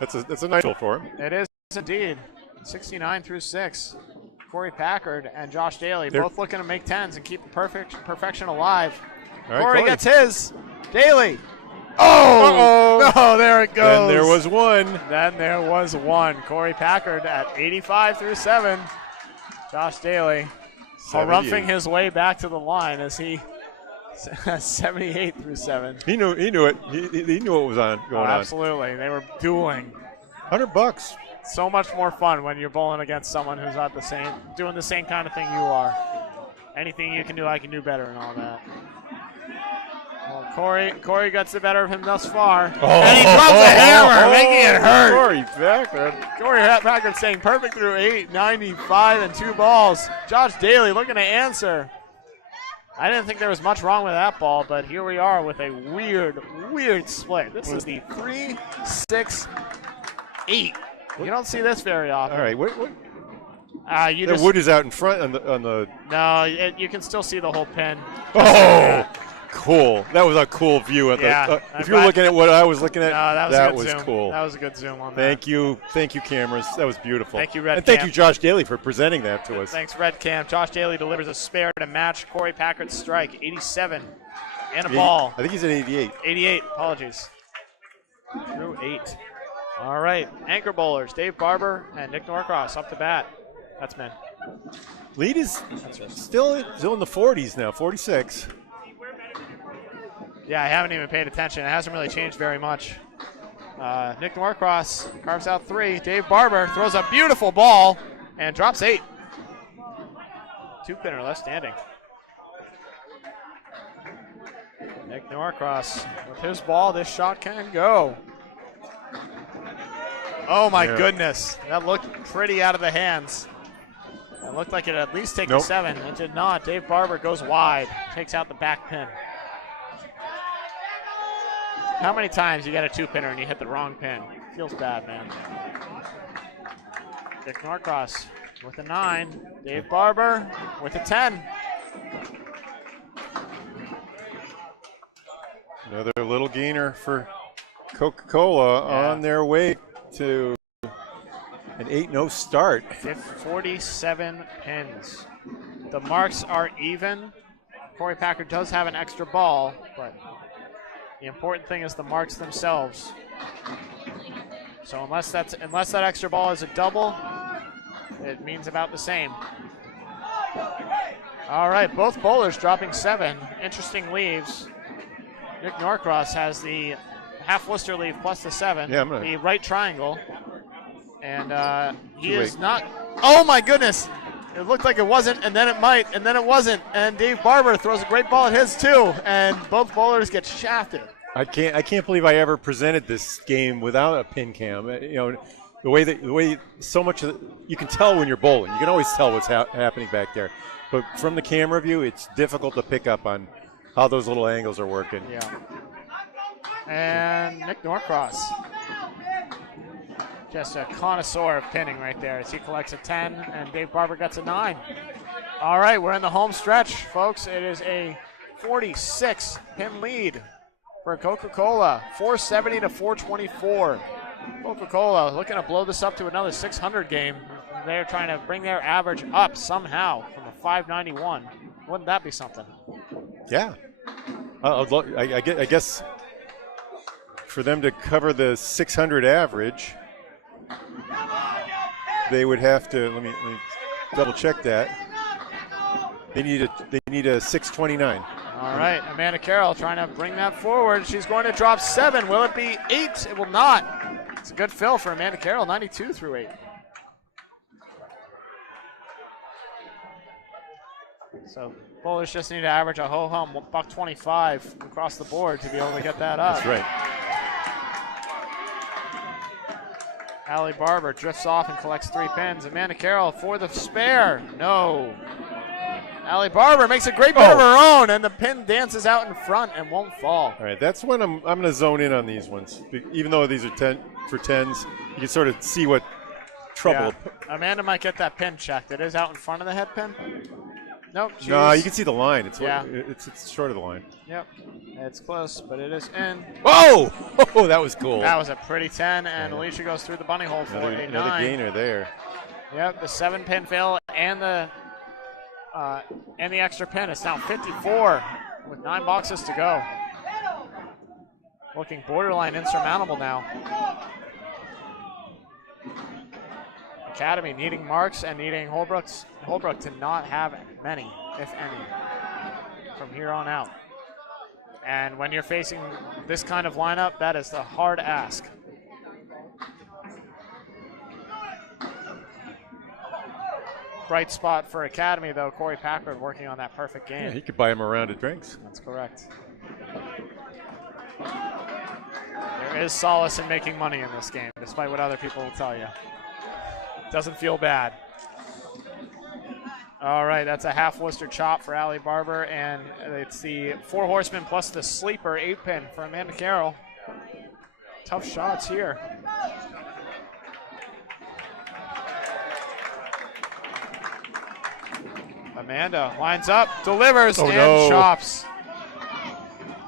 That's a nice goal for him. It is indeed. 69 through 6. Corey Packard and Josh Daly both looking to make 10s and keep perfection alive. All right, Corey gets his. Daly. Oh! No, there it goes. Then there was one. Then there was one. Corey Packard at 85 through 7. Josh Daly harumphing his way back to the line as he 78 through 7. He knew it. He knew what was going on. Absolutely. They were dueling. $100. So much more fun when you're bowling against someone who's not doing the same kind of thing you are. Anything you can do, I can do better and all that. Well, Corey gets the better of him thus far. And he drops a hammer, making it hurt. Corey Packard. Corey Packard staying perfect through 8, 95 and 2 balls. Josh Daly looking to answer. I didn't think there was much wrong with that ball, but here we are with a weird split. This is the 3-6-8. You don't see this very often. All right, what? The wood is out in front on the. No, you can still see the whole pin. Oh, cool! That was a cool view of the. If you were looking at what I was looking at, that was cool. That was a good zoom on that. Thank you, cameras. That was beautiful. Thank you, Red and thank you, Josh Daly, for presenting that to us. Thanks, Red Cam. Josh Daly delivers a spare to match Corey Packard's strike, 87, and a ball. I think he's at 88. 88. Apologies. Through 8. All right, anchor bowlers, Dave Barber and Nick Norcross up to bat. That's men. Lead is still in the 40s now, 46. Yeah, I haven't even paid attention. It hasn't really changed very much. Nick Norcross carves out 3. Dave Barber throws a beautiful ball and drops 8. 2-pinner left standing. Nick Norcross with his ball. This shot can go. Oh, my goodness. That looked pretty out of the hands. It looked like it at least take the 7. It did not. Dave Barber goes wide, takes out the back pin. How many times you got a 2-pinner and you hit the wrong pin? Feels bad, man. Dick Norcross with a 9. Dave Barber with a 10. Another little gainer for Coca-Cola on their way to an 8-0 start. 47 pins. The marks are even. Corey Packard does have an extra ball, but the important thing is the marks themselves. So unless that extra ball is a double, it means about the same. All right, both bowlers dropping 7. Interesting leaves. Nick Norcross has the half Worcester leave plus the 7, the right triangle. And he is not. Oh my goodness! It looked like it wasn't, and then it might, and then it wasn't. And Dave Barber throws a great ball at his too, and both bowlers get shafted. I can't believe I ever presented this game without a pin cam. You know, the way so much of you can tell when you're bowling. You can always tell what's happening back there, but from the camera view, it's difficult to pick up on how those little angles are working. Yeah. And Nick Norcross, just a connoisseur of pinning right there as he collects a 10, and Dave Barber gets a 9. All right, we're in the home stretch, folks. It is a 46 pin lead for Coca-Cola, 470 to 424. Coca-Cola looking to blow this up to another 600 game. They're trying to bring their average up somehow from a 591. Wouldn't that be something? Yeah. I guess for them to cover the 600 average, they would have to, let me double check that. They need a 629. All right, Amanda Carroll trying to bring that forward. She's going to drop 7. Will it be 8? It will not. It's a good fill for Amanda Carroll, 92 through 8. So bowlers just need to average a ho-hum $1.25 across the board to be able to get that up. That's right. Allie Barber drifts off and collects 3 pins. Amanda Carroll for the spare. No. Allie Barber makes a great bit of her own, and the pin dances out in front and won't fall. All right, that's when I'm going to zone in on these ones. Even though these are 10 for 10s, you can sort of see what trouble. Yeah. Amanda might get that pin checked. It is out in front of the head pin. Nope. No, you can see the line. It's short of the line. Yep. It's close, but it is in. Whoa! Oh, that was cool. That was a pretty 10, and Alicia goes through the bunny hole for a 9. Another gainer there. Yep, the 7-pin fail and the extra pin. It's now 54 with 9 boxes to go. Looking borderline insurmountable now. Academy needing marks and needing Holbrook to not have many, if any, from here on out. And when you're facing this kind of lineup, that is the hard ask. Bright spot for Academy, though. Corey Packard working on that perfect game. Yeah, he could buy him a round of drinks. That's correct. There is solace in making money in this game, despite what other people will tell you. Doesn't feel bad. All right, that's a half Worcester chop for Allie Barber, and it's the 4 horsemen plus the sleeper 8-pin for Amanda Carroll. Tough shots here. Amanda lines up, delivers, and chops.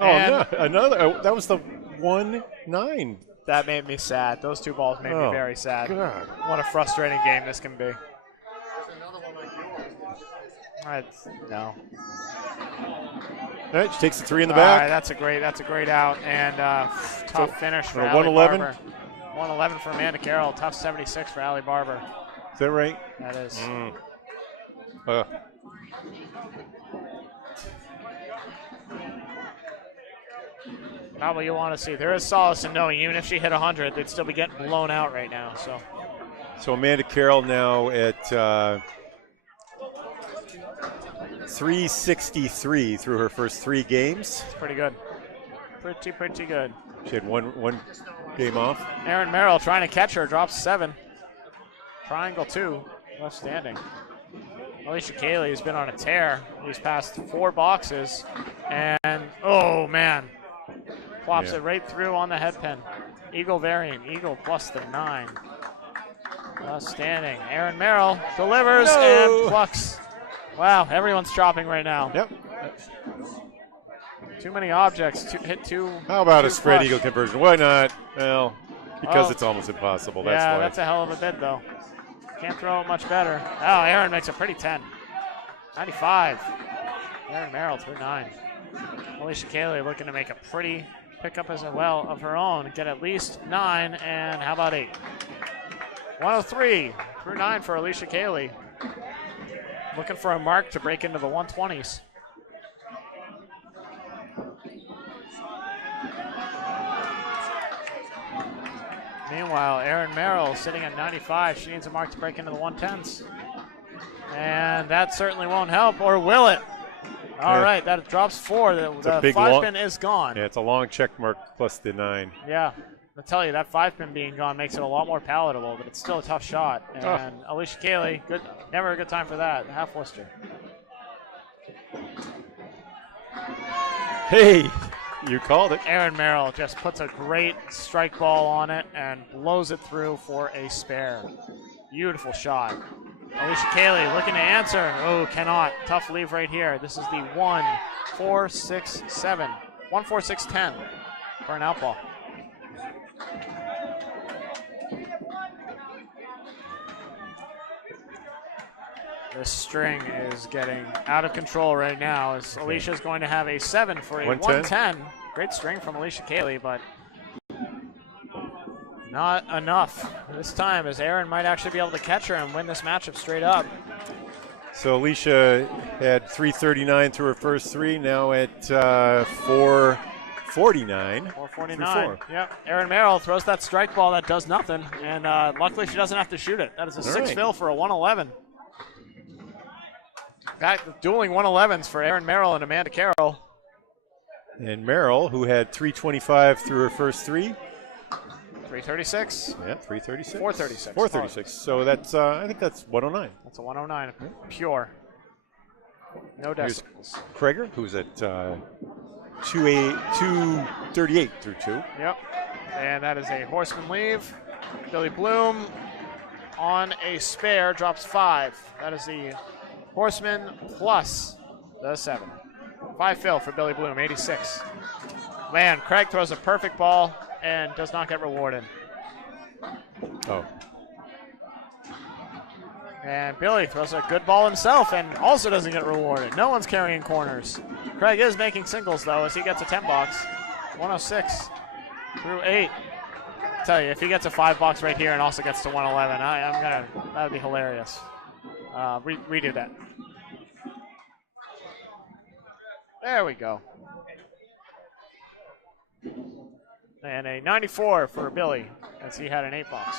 Oh, and no, another. That was the 1-9. That made me sad. Those 2 balls made me very sad. God. What a frustrating game this can be. No. All right, she takes the 3 in the back. All right, that's a great out, and tough finish for Allie 111. Barber. 111 for Amanda Carroll. Tough 76 for Allie Barber. Is that right? That is. Not what you want to see. There is solace in knowing even if she hit 100, they'd still be getting blown out right now. So Amanda Carroll now at 363 through her first 3 games. It's pretty good. Pretty good. She had one game off. Erin Merrill trying to catch her, drops 7. Triangle 2, left standing. Alicia Cayley has been on a tear. He's passed 4 boxes, and oh man, plops it right through on the head pin. Eagle variant, Eagle plus the 9. Outstanding. Aaron Merrill delivers and plucks. Wow, everyone's chopping right now. Yep. Too many objects. Hit 2. How about two a spread flush. eagle conversion? Why not? Well, because it's almost impossible. That's why. That's a hell of a bid, though. Can't throw it much better. Oh, Aaron makes a pretty 10. 95. Aaron Merrill through 9. Alicia Cayley looking to make a pretty pickup as well of her own. Get at least 9, and how about 8? 103 through 9 for Alicia Cayley. Looking for a mark to break into the 120s. Meanwhile, Erin Merrill sitting at 95. She needs a mark to break into the 110s. And that certainly won't help, or will it? All right, that drops 4. The 5 pin is gone. Yeah, it's a long check mark plus the 9. Yeah, I'll tell you, that 5 pin being gone makes it a lot more palatable, but it's still a tough shot. And Alicia Cayley, never a good time for that. Half Worcester. Hey, you called it. Erin Merrill just puts a great strike ball on it and blows it through for a spare. Beautiful shot. Alicia Cayley looking to answer. Oh, cannot. Tough leave right here. This is the 1, 4, 6, 7. 1, 4, 6, 10 for an out ball. This string is getting out of control right now as Alicia's going to have a 7 for a 110. Great string from Alicia Cayley, but not enough this time, as Aaron might actually be able to catch her and win this matchup straight up. So Alicia had 339 through her first 3, now at 449. 449. Yep. Aaron Merrill throws that strike ball that does nothing, and luckily she doesn't have to shoot it. That is a 6 fill for a 111. Back dueling 111s for Aaron Merrill and Amanda Carroll. And Merrill, who had 325 through her first 3. 336. Yeah, 336. 436. 436. So that's, I think that's 109. That's a 109. Pure. No decimals. Kreger, who's at 238 through 2. Yep. And that is a horseman leave. Billy Bloom on a spare drops 5. That is the horseman plus the 7. 5 fill for Billy Bloom, 86. Man, Craig throws a perfect ball and does not get rewarded. Oh. And Billy throws a good ball himself and also doesn't get rewarded. No one's carrying corners. Craig is making singles, though, as he gets a 10 box. 106 through 8. I'll tell you, if he gets a 5 box right here and also gets to 111, that would be hilarious. Redo that. There we go. And a 94 for Billy, as he had an 8 box.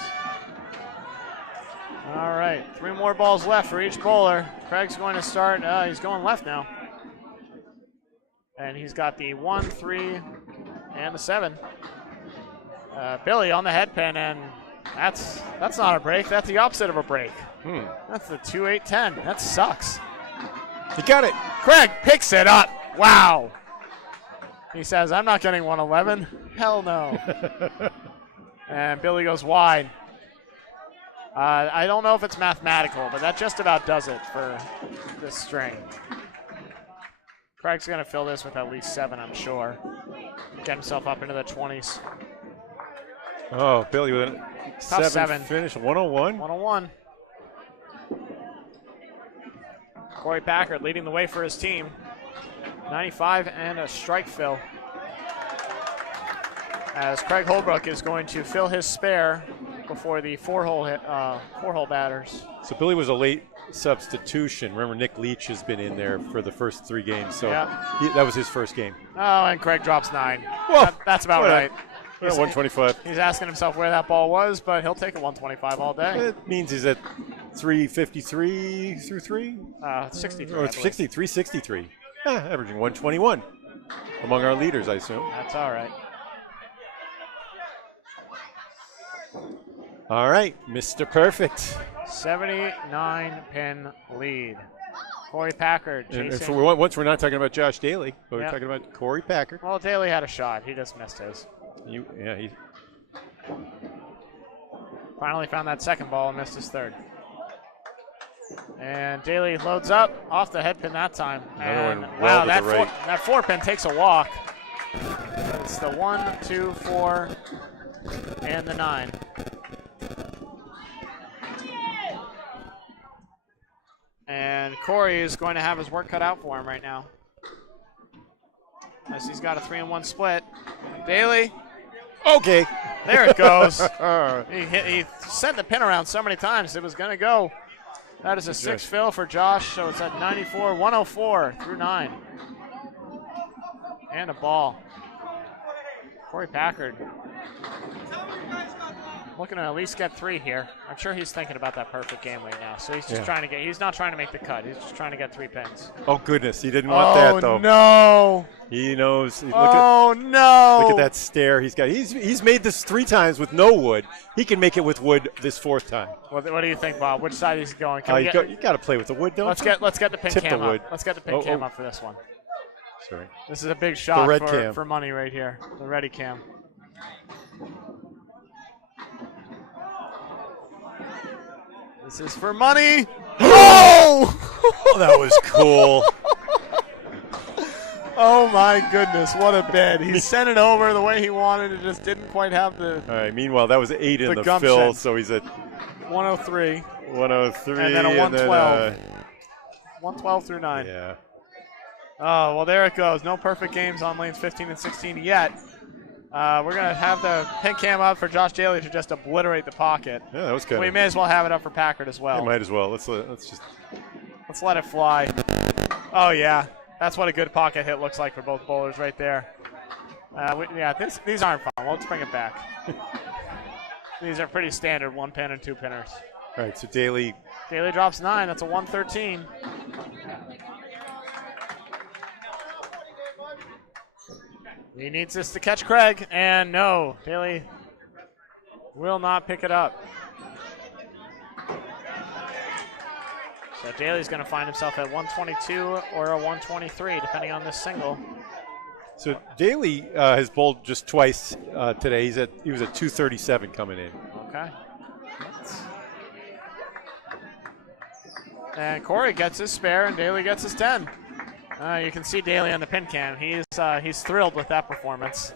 All right, 3 more balls left for each bowler. Craig's going to start, he's going left now. And he's got the 1, 3, and the 7. Billy on the head pin, and that's not a break, that's the opposite of a break. That's the 2, 8, 10. That sucks. You got it. Craig picks it up. Wow. He says, I'm not getting 111. Hell no. And Billy goes wide. I don't know if it's mathematical, but that just about does it for this string. Craig's going to fill this with at least 7, I'm sure. Get himself up into the 20s. Oh, Billy with a Tough 7 finish, 101. 101. Corey Packard leading the way for his team. 95 and a strike fill. As Craig Holbrook is going to fill his spare before the four-hole batters. So Billy was a late substitution. Remember, Nick Leach has been in there for the first 3 games, so that was his first game. Oh, and Craig drops 9. Well, that's about right. 125. He's asking himself where that ball was, but he'll take a 125 all day. It means he's at 353 through 3? 63. Or 363. Averaging 121 among our leaders, I assume. That's all right. All right, Mr. Perfect. 79 pin lead. Corey Packard And chasing. for once, we're not talking about Josh Daly, but we're talking about Corey Packard. Well, Daly had a shot. He just missed his. He Finally found that second ball and missed his third. And Daly loads up off the head pin that time. Another And one wow, well to the right. that 4-pin takes a walk. It's the 1, 2, 4, and the 9. And Corey is going to have his work cut out for him right now, as he's got a 3-1 split. Daly. Okay. There it goes. He sent the pin around so many times it was going to go. That is a 6 fill for Josh, so it's at 94, 104 through 9. And a ball. Corey Packard looking to at least get 3 here. I'm sure he's thinking about that perfect game right now. So he's just trying to he's not trying to make the cut. He's just trying to get 3 pins. Oh, goodness. He didn't want that, though. Oh, no. He knows. No. Look at that stare he's got. He's made this 3 times with no wood. He can make it with wood this 4th time. What do you think, Bob? Which side is he going? You got to play with the wood, don't let's you? get the pin Tip cam the wood. up. Let's get the pin cam up for this one. Sorry. This is a big shot red cam. for money right here. The ready cam. This is for money. Oh, that was cool. Oh my goodness, what a bid. He sent it over the way he wanted. It just didn't quite have the All right, meanwhile, that was 8 in the gumption. fill, so he's at 103. 103. And then a 112. 112 through 9. Yeah. Oh, well, there it goes. No perfect games on lanes 15 and 16 yet. We're going to have the pin cam up for Josh Daly to just obliterate the pocket. Yeah, that was good. We may as well have it up for Packard as well. Yeah, might as well. Let's let it fly. Oh, yeah. That's what a good pocket hit looks like for both bowlers right there. These aren't fun. Let's bring it back. These are pretty standard 1-pin and 2-pinners. All right, so Daly drops 9. That's a 113. He needs this to catch Craig, and no, Daly will not pick it up. So Daly's going to find himself at 122 or a 123, depending on this single. So Daly has bowled just twice today. He was at 237 coming in. Okay. And Corey gets his spare, and Daly gets his 10. You can see Daly on the pin cam. He's thrilled with that performance.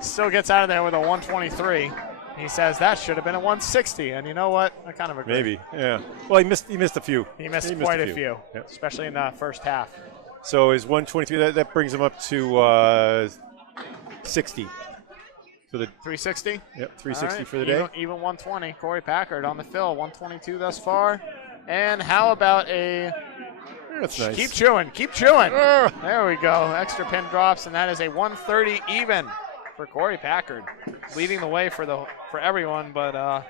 Still gets out of there with a 123. He says that should have been a 160, and you know what? I kind of agree. Maybe, yeah. Well, he missed a few. He missed quite a few, yep. Especially in the first half. So his 123, that brings him up to 60 for the 360. Yep, 360 right, for the day. Even 120. Corey Packard on the fill, 122 thus far. And how about a? That's nice. Keep chewing. There we go. Extra pin drops, and that is a 130 even for Corey Packard, leading the way for everyone, but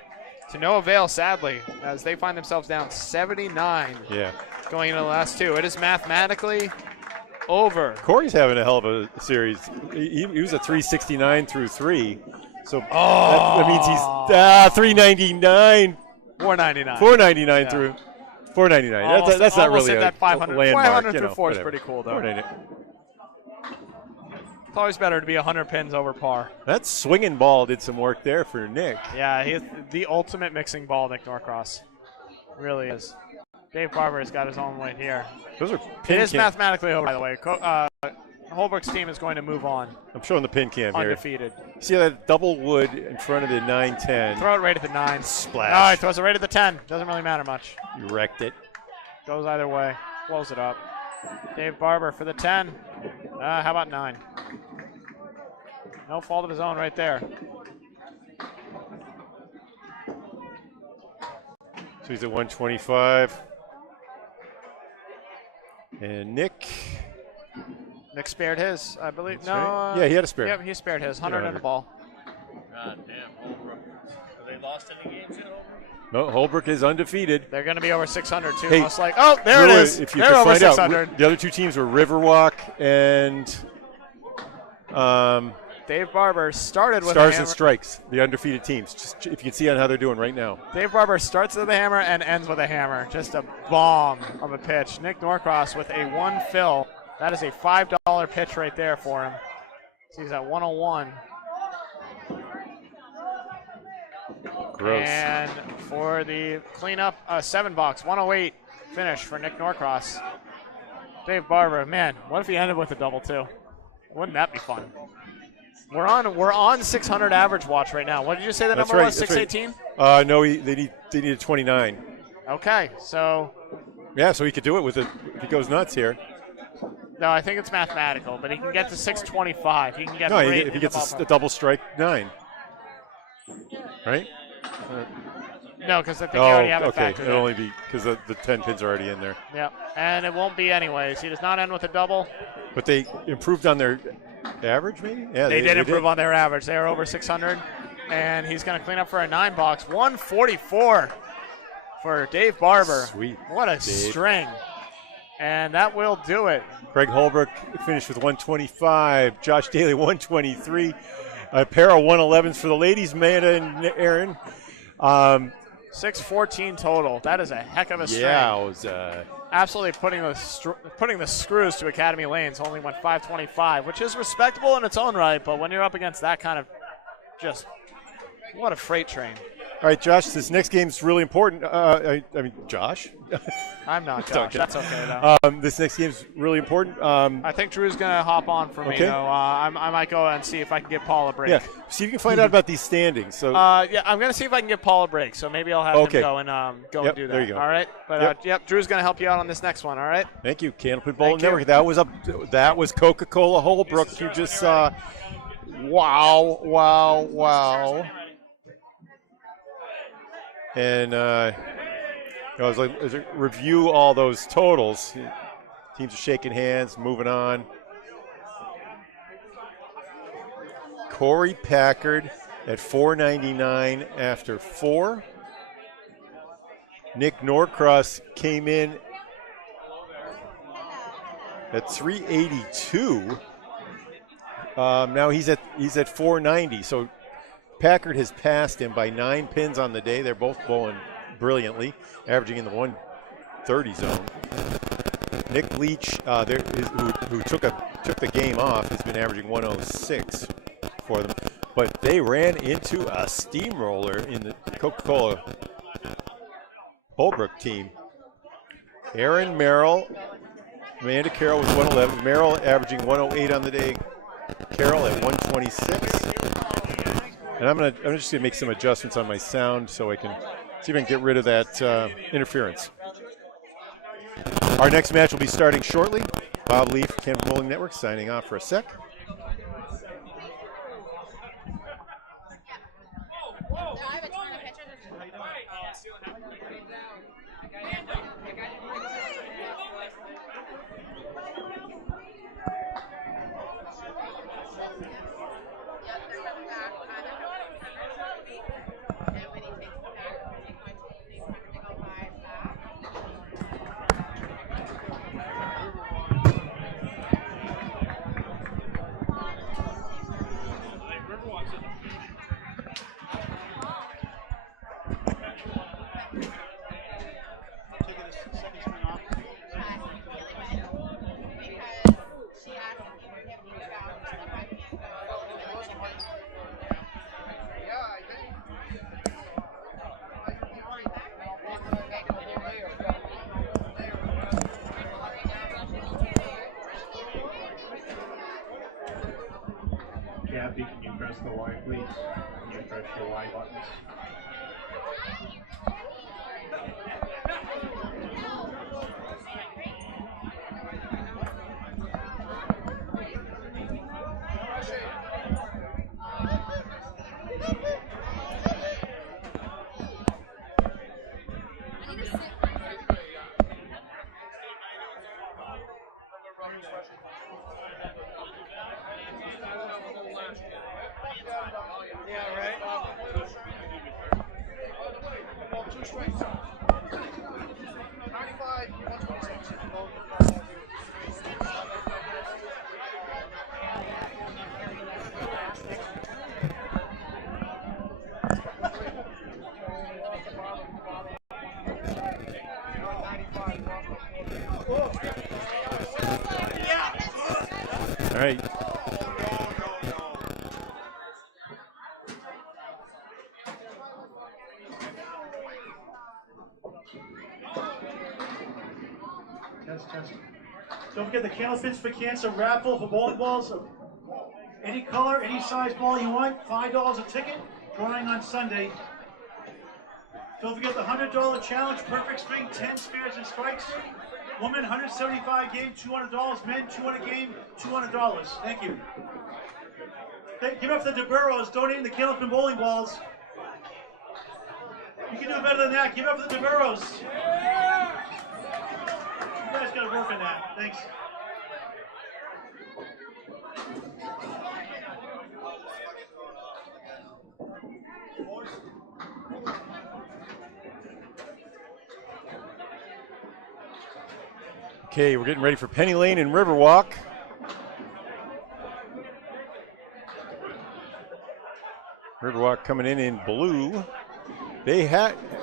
to no avail, sadly, as they find themselves down 79. Yeah. Going into the last 2. It is mathematically over. Corey's having a hell of a series. He was a 369 through 3, so that means he's 399. 499. 499 through. 499. That's not really that 500. landmark. 500 through 4 is pretty cool, though. It's always better to be 100 pins over par. That swinging ball did some work there for Nick. Yeah, he's the ultimate mixing ball, Nick Norcross. Really is. Dave Barber has got his own weight here. Those are pin It is cam. mathematically over, by the way. Holbrook's team is going to move on. I'm showing the pin cam here. Undefeated. See that double wood in front of the 9-10. Throw it right at the 9. Splash. No, he throws it right at the 10. Doesn't really matter much. You wrecked it. Goes either way. Blows it up. Dave Barber for the 10. How about 9? No fault of his own right there. So he's at 125. And Nick spared his, I believe. That's no. right. Yeah, he had a spare. Yep, he spared his. 100 in the ball. God damn, Holbrook. Have they lost any games yet, Holbrook? No, Holbrook is undefeated. They're going to be over 600 too. Hey, most like, oh, there it is. If you They're can over find 600. out, the other 2 teams were Riverwalk and Dave Barber started with Stars a hammer. and Strikes, the undefeated teams. Just if you can see on how they're doing right now. Dave Barber starts with a hammer and ends with a hammer. Just a bomb of a pitch. Nick Norcross with a 1 fill. That is a $5 pitch right there for him. So he's at 101. Gross. And for the cleanup, $7, 108 finish for Nick Norcross. Dave Barber, man, what if he ended with a double too? Wouldn't that be fun? We're on 600 average watch right now. What did you say the That's number right, was? 618? Right. No, they need a 29. Okay, so. Yeah, so he could do it with it if he goes nuts here. No, I think it's mathematical, but he can get to 625. He can get if he gets a double strike, 9. Right? No, because I think you already have it factored It'll only be because the 10 pins are already in there. Yep, and it won't be anyways. He does not end with a double. But they improved on their average, maybe? Yeah, they did improve on their average. They are over 600, and he's going to clean up for a 9 box. 144 for Dave Barber. Sweet. What a string. And that will do it. Craig Holbrook finished with 125. Josh Daly, 123. A pair of 111s for the ladies, Amanda and Aaron. 614 total. That is a heck of a string. Yeah, it was, absolutely putting the screws to Academy Lanes. Only went 525, which is respectable in its own right, but when you're up against that kind of just what a freight train. All right, Josh, this next game is really important. I mean, Josh. I'm not Josh. That's okay, though. This next game is really important. I think Drew's going to hop on for me, though. I might go and see if I can give Paul a break. Yeah, see if you can find out about these standings. So, yeah, I'm going to see if I can give Paul a break, so maybe I'll have him go and and do that. There you go. All right? But, Drew's going to help you out on this next one, all right? Thank you, Candlepin Bowling Network. That was Coca-Cola Holbrook. You just saw. Wow. And I was like, review all those totals. Teams are shaking hands, moving on. Corey Packard at $4.99 after 4. Nick Norcross came in at $3.82. Now he's at $4.90. So Packard has passed him by 9 pins on the day. They're both bowling brilliantly, averaging in the 130 zone. Nick Leach, who took the game off, has been averaging 106 for them. But they ran into a steamroller in the Coca-Cola Holbrook team. Aaron Merrill, Amanda Carroll with 111. Merrill averaging 108 on the day. Carroll at 126. And I'm just gonna make some adjustments on my sound so I can see if I can get rid of that interference. Our next match will be starting shortly. Bob Lee from Candlepin Bowling Network signing off for a sec. Kathy, can you press the Y, please? Can you press the Y buttons? right. Test. Don't forget the Candlepins for Cancer raffle for bowling balls. Any color, any size ball you want, $5 a ticket. Drawing on Sunday. Don't forget the $100 challenge, perfect string, 10 spares and strikes. Women, 175 game, $200. Men, 200 game, $200. Thank you. Give up the DeBurros, donating the Candlepin bowling balls. You can do better than that. Give up the DeBurros. You guys got to work on that. Thanks. Okay, we're getting ready for Penny Lane and Riverwalk. Riverwalk coming in blue. They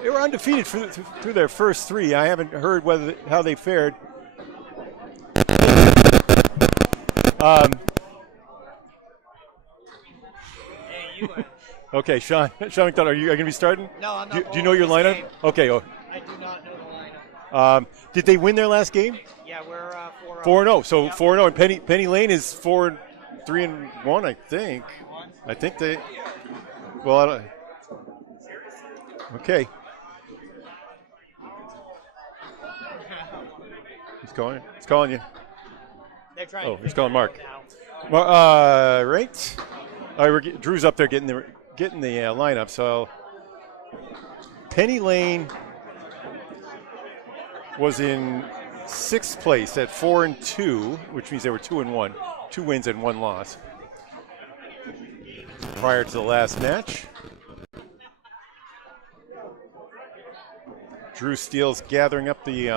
were undefeated through their first three. I haven't heard how they fared. Okay, Sean McDonough, are you going to be starting? No, I'm not. Do you know your lineup? Game. Okay. I do not know the lineup. Did they win their last game? Yeah, we're 4-0. 4-0. So yep. 4-0, and Penny Lane is 4-3-1, I think. I think they. Well, I don't. Okay. He's calling you. They're trying. Oh, he's calling Mark. Now. Right. All right, Drew's up there getting the lineup. So Penny Lane was in 6th place at 4-2, which means they were 2-1, 2 wins and 1 loss prior to the last match. Drew Steele's gathering up the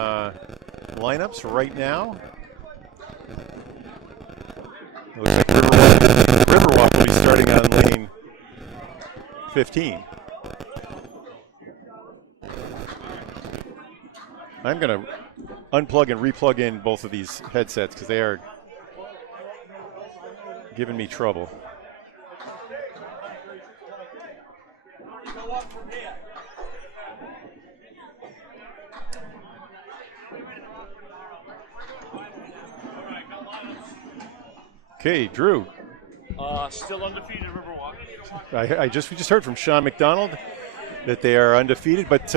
lineups right now. It looks like Riverwalk will be starting on lane 15. I'm going to unplug and replug in both of these headsets because they are giving me trouble. Okay, Drew. Still undefeated, Riverwalk. We just heard from Sean McDonald that they are undefeated, but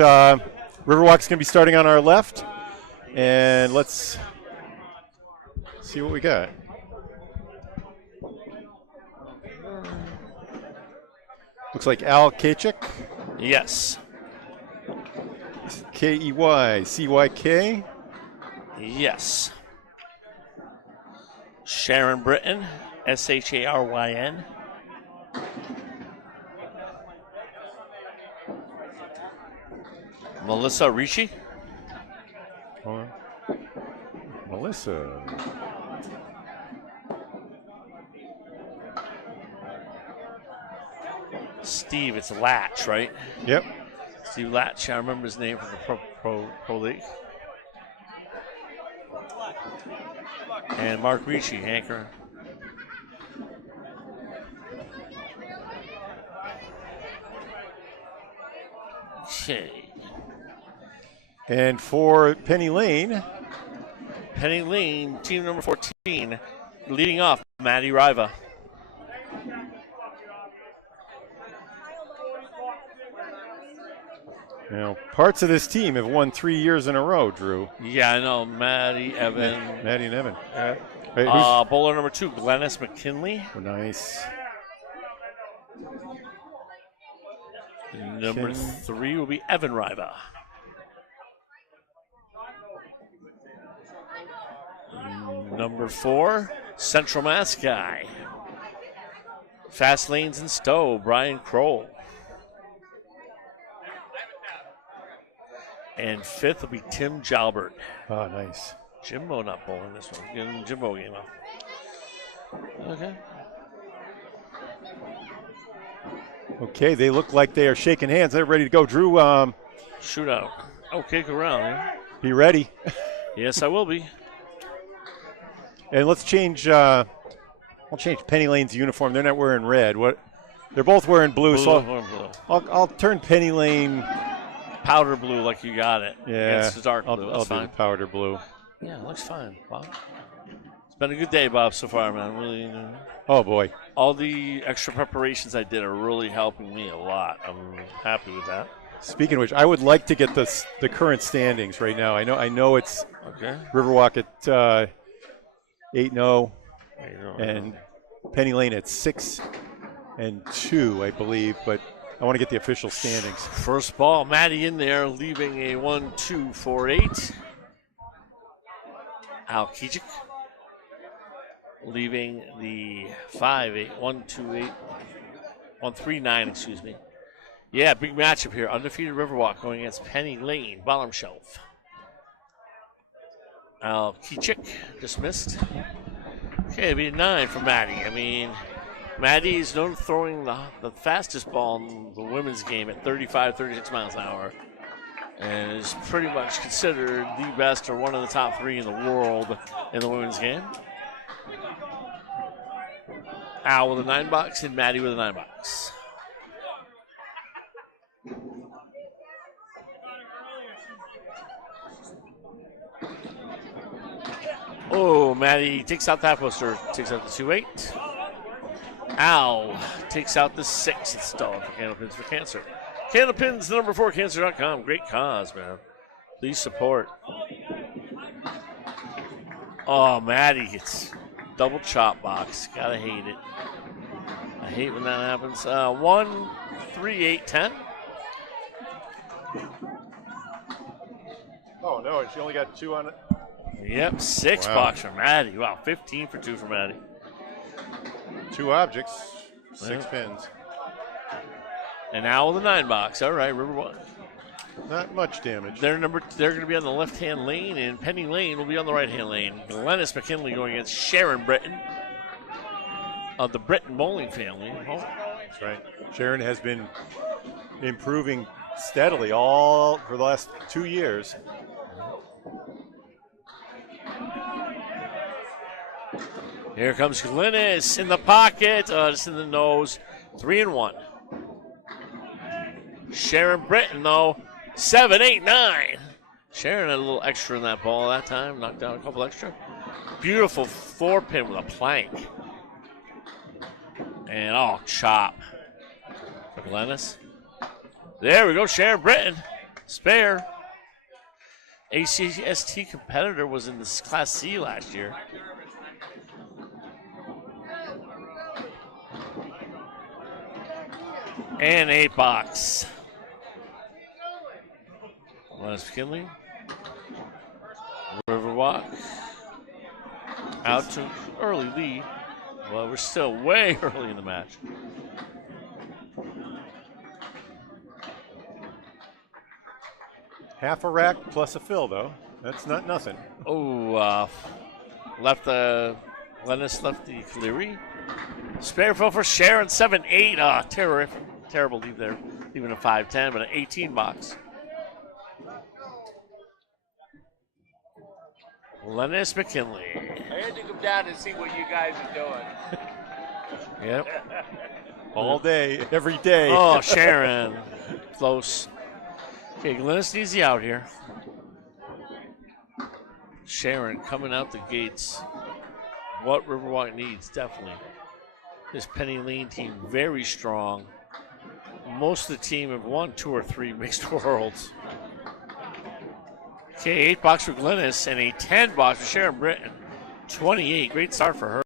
Riverwalk's going to be starting on our left, and let's see what we got. Looks like Al Kaychik. Yes. Keycyk. Yes. Sharon Britton, Sharyn. Melissa Ricci. Melissa. Steve, it's Latch, right? Yep. Steve Latch, I remember his name from the Pro League. And Mark Ricci, anchor. Okay. And for Penny Lane, team number 14, leading off, Maddie Riva. Now, parts of this team have won 3 years in a row, Drew. Yeah, I know. Maddie and Evan. Right, bowler number 2, Glennis McKinley. Oh, nice. Number 3 will be Evan Riva. Number 4, Central Mass guy. Fast Lanes and Stowe, Brian Kroll. And 5th will be Tim Jalbert. Oh, nice. Jimbo not bowling this one. Getting Jimbo game off. Okay. Okay, they look like they are shaking hands. They're ready to go. Drew. Shootout. Oh, kick around. Yeah. Be ready. Yes, I will be. And let's change I'll change Penny Lane's uniform. They're not wearing red. What? They're both wearing blue. So I'll turn Penny Lane powder blue, like you got it. Yeah, against the dark blue. I'll do the powder blue. Yeah, it looks fine, Bob. It's been a good day, Bob, so far, man. Really. Oh boy. All the extra preparations I did are really helping me a lot. I'm happy with that. Speaking of which, I would like to get the current standings right now. I know it's Riverwalk at 8-0, and Penny Lane at 6-2, I believe. But I want to get the official standings. First ball, Maddie in there, leaving a 1-2-4-8. Al Kijik leaving the 5-8, 1-2-8, 1-3-9, excuse me. Yeah, big matchup here. Undefeated Riverwalk going against Penny Lane, bottom shelf. Al Kijik dismissed. Okay, it'll be a 9 for Maddie. I mean, Maddie is known for throwing the fastest ball in the women's game at 35, 36 miles an hour. And is pretty much considered the best or one of the top 3 in the world in the women's game. Al with a 9-box and Maddie with a 9-box. Oh, Maddie takes out that poster, takes out the 2-8. Al takes out the 6 installed for Candlepins for Cancer. Candlepins, the number 4, cancer.com. Great cause, man. Please support. Oh, Maddie gets double chop box. Gotta hate it. I hate when that happens. 1, 3, 8, 10. Oh, no, she only got 2 on it. Yep, 6 box for Maddie. Wow, 15 for 2 for Maddie. 2 objects, 6 pins. And now with a 9-box. All right, Riverwalk. Not much damage. They're going to be on the left-hand lane, and Penny Lane will be on the right-hand lane. Glennis McKinley going against Sharon Britton of the Britton bowling family. Oh. That's right. Sharon has been improving steadily all for the last 2 years. Here comes Glennis in the pocket, just in the nose. 3-1. Sharon Britton, though, 7, 8, 9. Sharon had a little extra in that ball that time, knocked down a couple extra. Beautiful 4-pin with a plank. And, chop for Glennis. There we go, Sharon Britton. Spare. ACST competitor was in this Class C last year. And 8-box. Glennis McKinley. Riverwalk. Out to early lead. Well, we're still way early in the match. Half a rack plus a fill, though. That's not nothing. Oh, Glennis left the Cleary. Spare fill for Sharon, 7-8. Terrible leave there. Even a 5-10, but an 18-box. Glennis McKinley. I had to come down and see what you guys are doing. Yep. All day, every day. Oh, Sharon. Close. Okay, Glennis needs the out here. Sharon coming out the gates. What Riverwalk needs, definitely. This Penny Lane team, very strong. Most of the team have won 2 or 3 mixed worlds. Okay, 8-box for Glennis and a 10-box for Sharon Britton. 28, great start for her.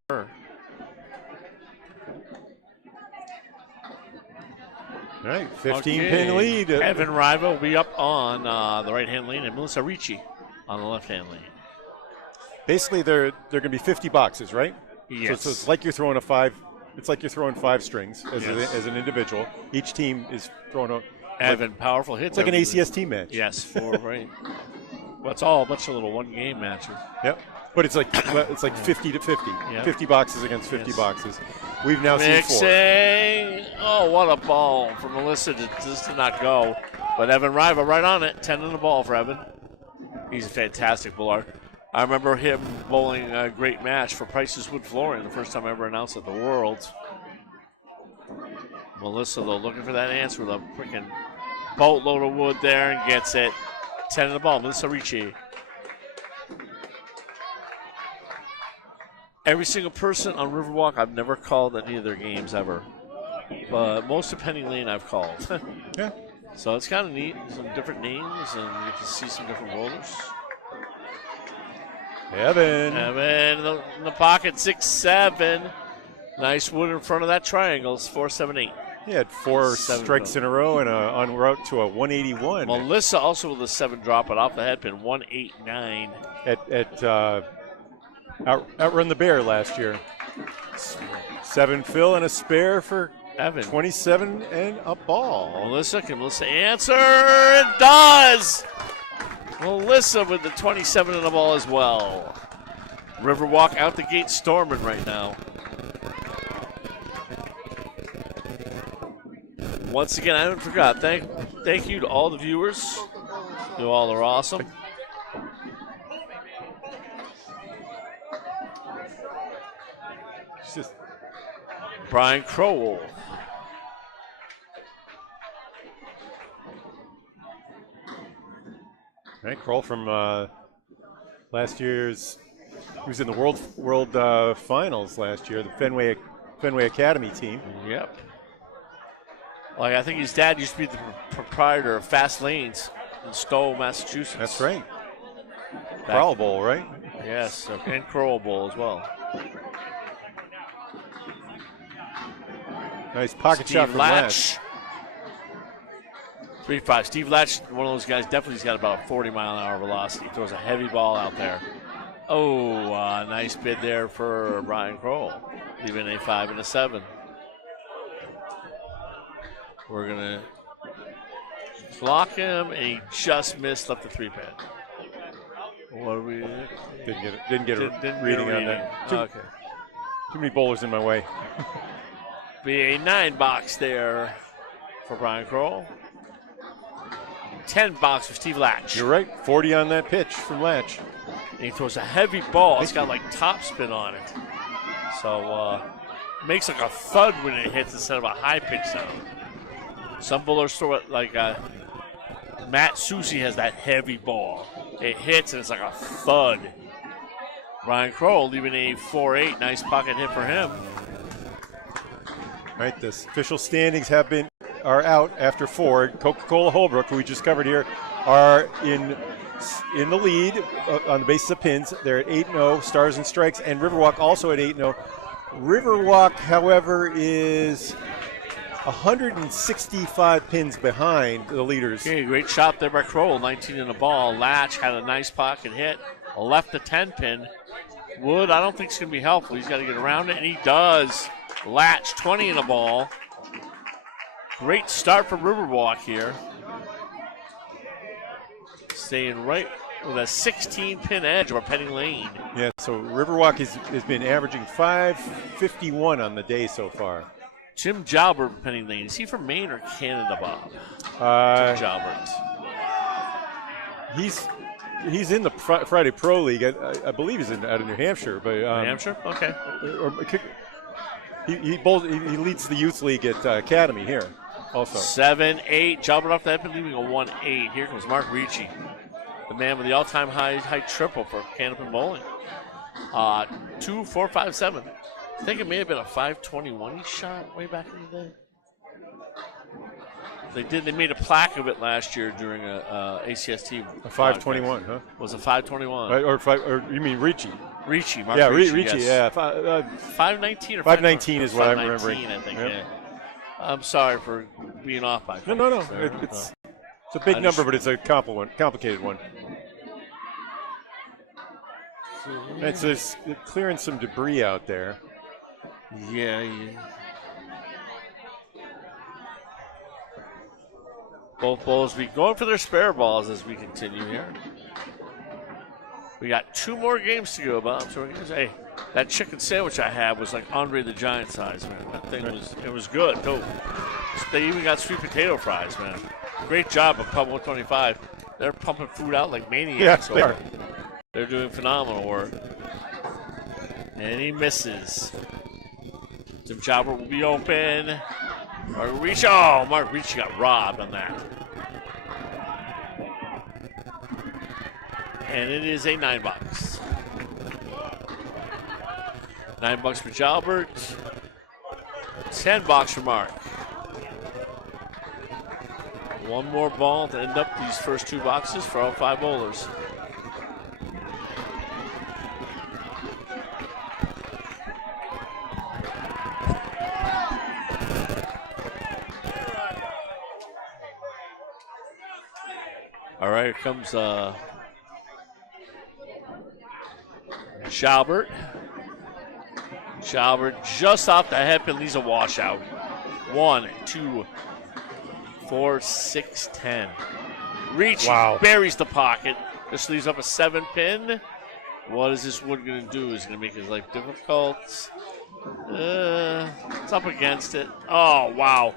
All right, 15-pin lead. Evan Riva will be up on the right-hand lane, and Melissa Ricci on the left-hand lane. Basically, they're going to be 50 boxes, right? Yes. So it's like you're throwing 5. It's like you're throwing 5 strings as an individual. Each team is throwing a. Evan, powerful hits. It's like an ACS team match. Yes, 4 right. Well, it's all a bunch of little one-game matches. Yep. But it's like 50 to 50. Yep. 50 boxes against 50 boxes. We've now seen 4. Oh, what a ball for Melissa to not go. But Evan Riva right on it. 10 in the ball for Evan. He's a fantastic bowler. I remember him bowling a great match for Price's Wood Flooring, the first time I ever announced at the Worlds. Melissa, though, looking for that answer with a freaking boatload of wood there and gets it. 10 in the ball, Melissa Ricci. Every single person on Riverwalk, I've never called any of their games ever. But most of Penny Lane I've called. Yeah. So it's kind of neat. Some different names, and you get to see some different rollers. Evan in the pocket, 6-7. Nice wood in front of that triangle. It's 4-7-8. He had 4 strikes in a row and en route to a 181. Melissa also with a 7 drop it off the head pin, 189. Outrun the Bear last year. 7 fill and a spare for Evan. 27 and a ball. Melissa, can Melissa answer? It does! Melissa with the 27 and a ball as well. Riverwalk out the gate storming right now. Once again, I haven't forgot. Thank you to all the viewers. You all are awesome. Brian Crowell. Right, Crowell from last year's. He was in the world finals last year. The Fenway Academy team. Yep. Like, I think his dad used to be the proprietor of Fast Lanes in Stowe, Massachusetts. That's right. Crowell Bowl, right? Yes, and Crowell Bowl as well. Nice pocket shot from Latch. 3-5. Steve Latch, one of those guys, definitely's got about a 40-mile-an-hour velocity. Throws a heavy ball out there. Oh, nice bid there for Brian Crowell, leaving a 5 and a 7. We're going to block him, and he just missed up the 3-pin. What do we Didn't get a reading on that. Okay. Too many bowlers in my way. Be a 9 box there for Brian Crowell. 10 box for Steve Latch. You're right. 40 on that pitch from Latch. And he throws a heavy ball. It's got like top spin on it. So makes like a thud when it hits instead of a high pitch sound. Some bowlers throw it like Matt Susi has that heavy ball. It hits and it's like a thud. Brian Crowell leaving a 4-8. Nice pocket hit for him. Right, the official standings are out after 4. Coca-Cola Holbrook, who we just covered here, are in the lead on the basis of pins. They're at 8-0, Stars and Strikes, and Riverwalk also at 8-0. Riverwalk, however, is 165 pins behind the leaders. Okay, great shot there by Crowell, 19 in the ball. Latch had a nice pocket hit, a left to 10 pin. Wood, I don't think it's going to be helpful. He's got to get around it, and he does. Latch, 20 in the ball. Great start for Riverwalk here. Staying right with a 16-pin edge over Penny Lane. Yeah, so Riverwalk has been averaging 551 on the day so far. Jim Jalbert, Penny Lane. Is he from Maine or Canada, Bob? Jim Jalbert. He's in the Friday Pro League. I believe he's out of New Hampshire. But, New Hampshire? Okay. He leads the youth league at Academy here also. 7-8. Jalbert off the head, leaving a 1-8. Here comes Mark Ricci, the man with the all-time high triple for Candlepin bowling. 2, 4, 5, 7. I think it may have been a 521 he shot way back in the day. They made a plaque of it last year during a ACST. A 521, huh? Was a 521. Right, or you mean Ricci? Ricci, Mark yeah, Ricci, Ricci, yes. Yeah. 519 or 519 is what I'm remembering. I think, yep. Yeah. I'm sorry for being off by. No. It's a big number, but it's a complicated one. So it's clearing some debris out there. Yeah. Both bowls be going for their spare balls as we continue here. We got 2 more games to go, Bob. So hey, that chicken sandwich I had was like Andre the Giant size, man. That thing was good. Oh, they even got sweet potato fries, man. Great job of Pub 125. They're pumping food out like maniacs. Yeah, they are. They're doing phenomenal work. And he misses. Tim Chalbert will be open. Mark Ricci got robbed on that. And it is a $9. $9 for Chalbert. $10 for Mark. One more ball to end up these first 2 boxes for all 5 bowlers. All right, here comes Chalbert. Chalbert just off the headpin, leaves a washout. 1, 2, 4, 6, 10. Reach, buries the pocket. This leaves up a 7-pin. What is this wood going to do? Is it going to make his life difficult? It's up against it. Oh, wow.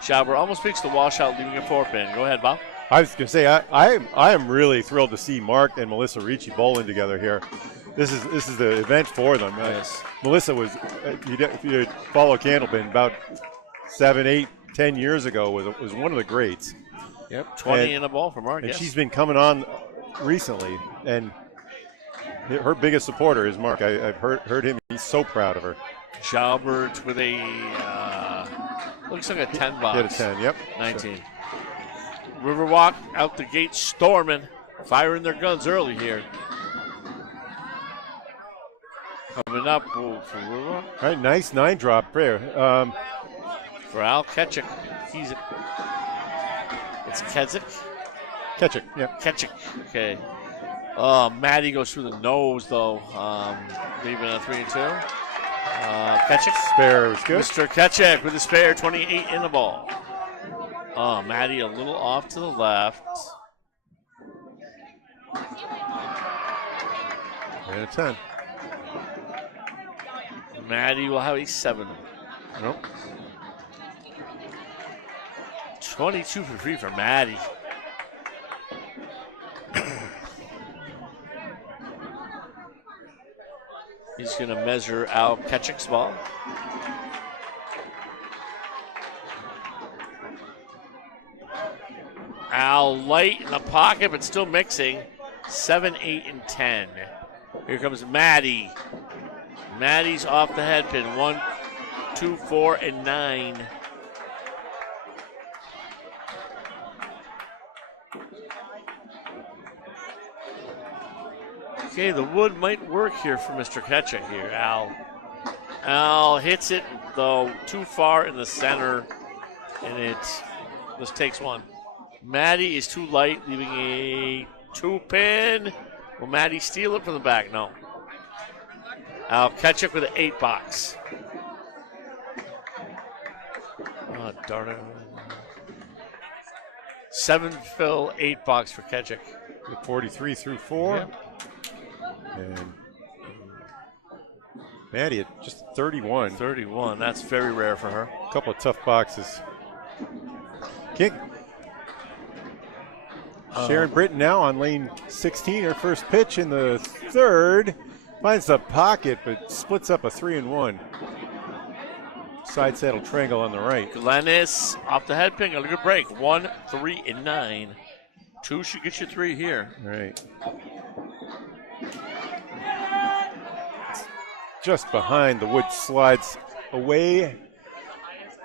Chalbert almost picks the washout, leaving a 4-pin. Go ahead, Bob. I was going to say, I am really thrilled to see Mark and Melissa Ricci bowling together here. This is the event for them. Yes. Melissa was, if you follow Candlepin, about 7, 8, 10 years ago was one of the greats. Yep, 20 in a ball for Mark. And yes. she's been coming on recently, and her biggest supporter is Mark. I've heard him. He's so proud of her. Chalbert with a looks like a $10. He had a 10. Yep. 19. So. Riverwalk out the gate storming, firing their guns early here. Coming up for Riverwalk. All right, nice 9-drop there. For Al Ketchik. It's Ketchik? Ketchik, yeah. Ketchik, okay. Maddie goes through the nose, though. Leaving a 3 and 2. Ketchik. Spare was good. Mr. Ketchik with the spare, 28 in the ball. Maddie a little off to the left. And a 10. Maddie will have a 7. Nope. 22 for free for Maddie. He's going to measure Al Ketchik's ball. Al light in the pocket, but still mixing. 7, 8, and 10. Here comes Maddie. Maddie's off the head pin. 1, 2, 4, and 9. Okay, the wood might work here for Mr. Ketchik here, Al. Al hits it, though, too far in the center, and it just takes 1. Maddie is too light, leaving a 2-pin. Will Maddie steal it from the back? No. Al Ketchik with an 8-box. Oh, darn it. 7 fill, 8-box for Ketchik. 43 through 4. Yep. And Maddie at just 31. 31. That's very rare for her. A couple of tough boxes. Kick. Sharon Britton now on lane 16. Her first pitch in the 3rd. Finds the pocket, but splits up a 3 and 1. Side saddle triangle on the right. Glennis off the head pin. A good break. 1, 3, and 9. 2 should get you 3 here. All right. Just behind, the wood slides away.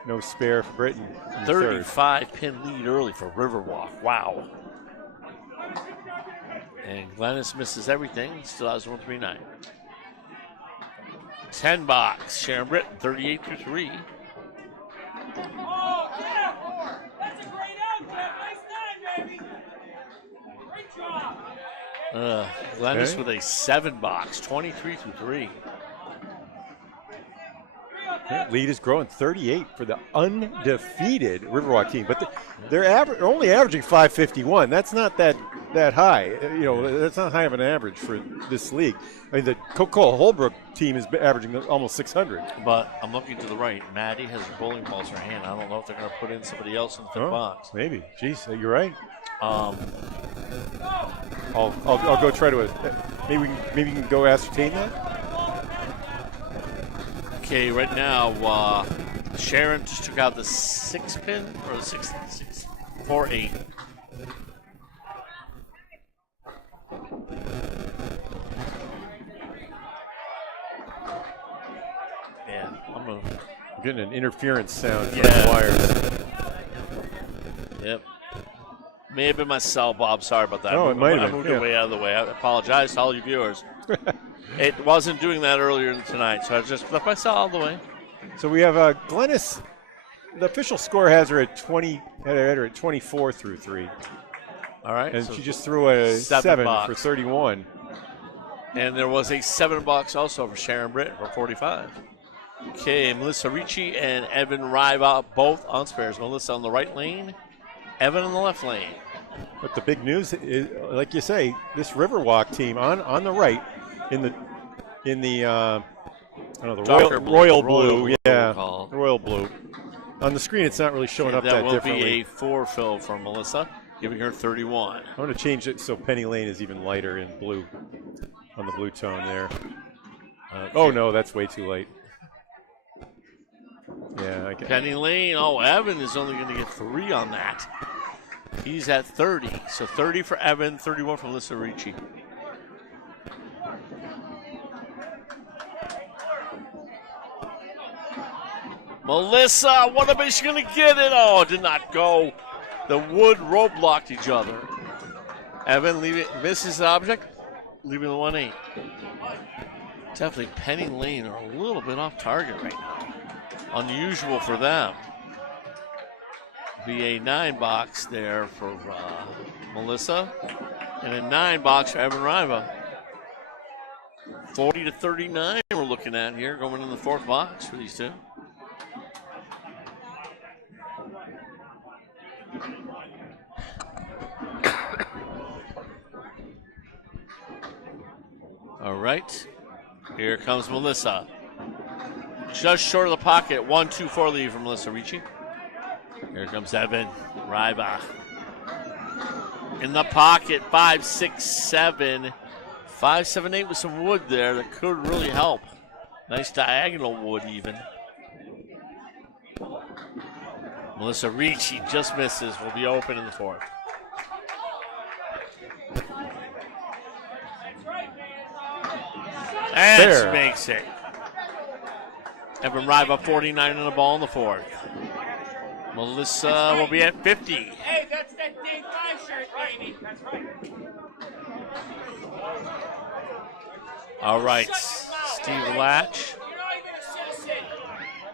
No spare for Britton. 35-pin lead early for Riverwalk. Wow. And Glennis misses everything. Still has 139. 10-box. Sharon Britton, 38 through 3. Oh, yeah. That's a great outfit. Nice time, baby. Great job. Glennis with a 7-box, 23 through 3. Lead is growing, 38 for the undefeated Riverwalk team, but they're only averaging 551. That's not that high. You know, that's not high of an average for this league. I mean, the Coca Holbrook team is averaging almost 600. But I'm looking to the right. Maddie has bowling balls in her hand. I don't know if they're going to put in somebody else in the 5th box. Maybe. Jeez, you're right. Um, I'll go try to maybe you can go ascertain that. Okay, right now, Sharon just took out the 6-pin or the 6-4-8. Yeah, I'm getting an interference sound from Yeah. the wires. Yep. May have been my cell, Bob. Sorry about that. Oh, it might have I been, moved yeah. it way out of the way. I apologize to all you viewers. It wasn't doing that earlier tonight, so I just left my cell all the way. So we have Glennis. The official score has her at 20. Had her at 24 through 3. All right. And so she just threw a 7 bucks. for 31. And there was a $7 also for Sharon Britt for 45. Okay, Melissa Ricci and Evan Riva both on spares. Melissa on the right lane, Evan on the left lane. But the big news is, like you say, this Riverwalk team on the right in the I don't know, the royal blue, yeah, royal blue. On the screen, it's not really showing up that differently. That will be a 4 fill for Melissa, giving her 31. I'm going to change it so Penny Lane is even lighter in blue, on the blue tone there. Oh no, that's way too late. Yeah, Penny Lane. Oh, Evan is only going to get 3 on that. He's at 30. So 30 for Evan, 31 for Melissa Ricci. Melissa, what about she going to get it? Oh, it did not go. The wood rope blocked each other. Evan misses the object, leaving the 1-8. Definitely Penny Lane are a little bit off target right now. Unusual for them. Be a 9 box there for Melissa, and a 9 box for Evan Riva. 40 to 39 we're looking at here, going in the 4th box for these two. All right, here comes Melissa. Just short of the pocket, 1-2-4 lead from Melissa Ricci. Here comes Evan Riva. In the pocket, 5-6-7. 5-7-8 with some wood there that could really help. Nice diagonal wood even. Melissa Ricci just misses. Will be open in the 4th. And she makes it. Evan Riva 49 on the ball in the 4th. Melissa will be at 50. Hey, that's that Dave 5 shirt, baby. That's right. All right, Steve Latch.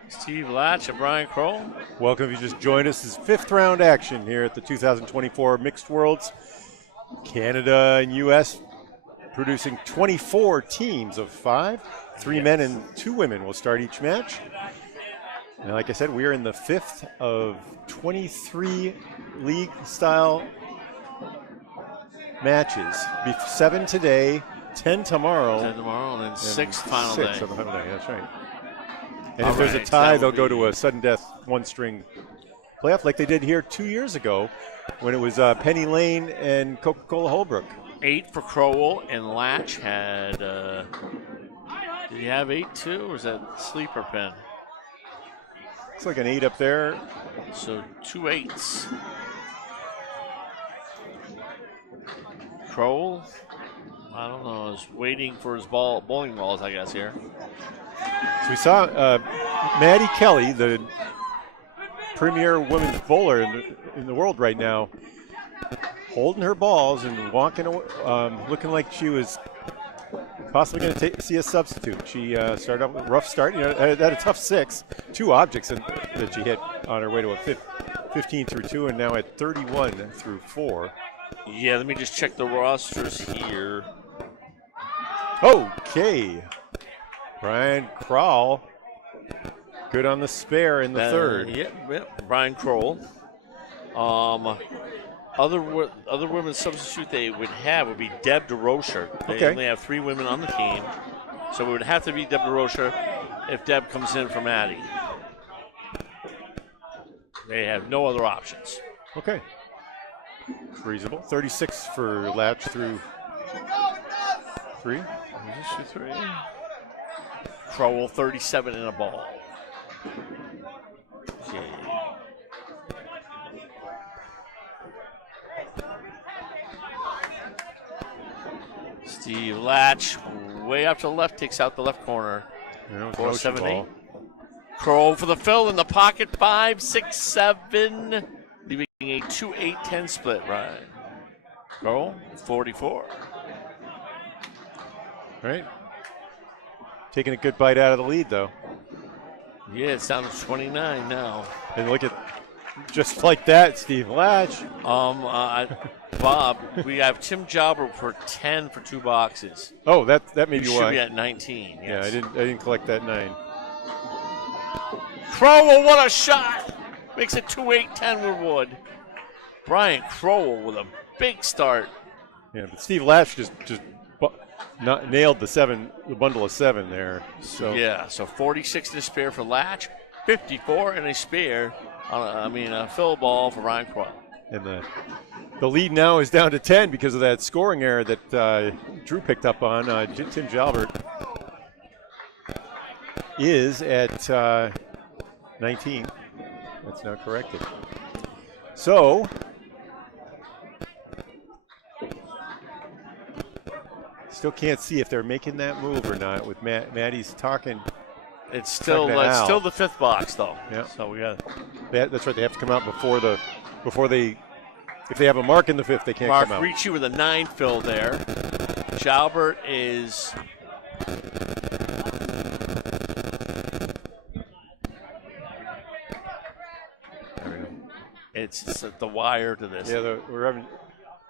Steve Latch and Brian Kroll. Welcome if you just joined us. This is 5th round action here at the 2024 Mixed Worlds. Canada and U.S. producing 24 teams of 5. 3 men and 2 women will start each match. And like I said, we are in the 5th of 23 league-style matches. 7 today, 10 tomorrow. 10 tomorrow, and then 6 final day. 6 on the final day, that's right. And if there's a tie, they'll go to a sudden death 1-string playoff like they did here 2 years ago when it was Penny Lane and Coca-Cola Holbrook. 8 for Crowell, and Latch had, did he have 8 too, or was that sleeper pin? It's like an 8 up there. So 2 8s. Crowell, I don't know, is waiting for his bowling balls, I guess, here. So we saw Maddie Kelly, the premier women's bowler in the world right now, holding her balls and walking away, looking like she was possibly going to see a substitute. She started off with a rough start, had a tough 6, 2 objects that she hit on her way to a 15 through 2, and now at 31 through 4. Yeah, let me just check the rosters here. Okay. Brian Kroll, good on the spare in the 3rd. Yep, Brian Kroll. Other women's substitute they would have would be Deb DeRocher. They only have 3 women on the team, so it would have to be Deb DeRocher if Deb comes in for Maddie. They have no other options. Okay. Reasonable. 36 for Latch through 3. Shoot 3. Crowell 37 in a ball. Okay. Steve Latch, way up to the left, takes out the left corner. 4-7-8. Crow for the fill in the pocket. 5-6-7, leaving a 2-8-10 split. Right. Crow 44. Right. Taking a good bite out of the lead, though. Yeah, it's down to 29 now. And look at, just like that, Steve Latch. Bob, we have Tim Jobber for 10 for 2 boxes. Oh, that may be You why. should be at 19. Yes. Yeah, I didn't collect that 9. Crowell, what a shot! Makes it 2-8-10 with Wood. Brian Crowell with a big start. Yeah, but Steve Latch just nailed the bundle of 7 there. So yeah, so 46 in a spare for Latch, 54 in a spare. A fill ball for Ryan Crowell. And the lead now is down to 10 because of that scoring error that Drew picked up on. Tim Jalbert is at 19. That's now corrected. So still can't see if they're making that move or not. With Maddie's talking. It's still the 5th box though. Yeah. So we got. That's right. They have to come out before they. If they have a mark in the 5th, they can't come out. Mark Ricci with a 9 fill there. Jalbert is. It's the wire to this. Yeah, we're having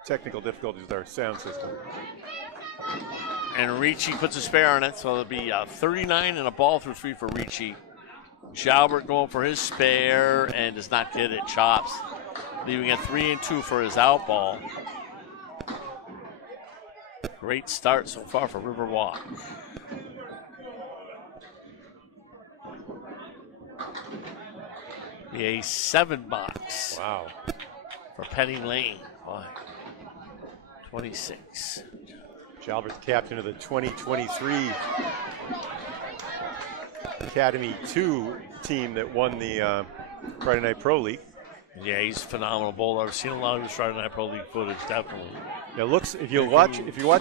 technical difficulties with our sound system. And Ricci puts a spare on it, so it'll be 39 and a ball through 3 for Ricci. Jalbert going for his spare and does not get it. Chops, leaving it 3 and 2 for his out ball. Great start so far for Riverwalk. A 7 box. Wow. For Penny Lane. 26. Jalbert's captain of the 2023 Academy 2 team that won the Friday Night Pro League. Yeah, he's a phenomenal bowler. I've seen a lot of his Friday Night Pro League footage, definitely. It looks, if you watch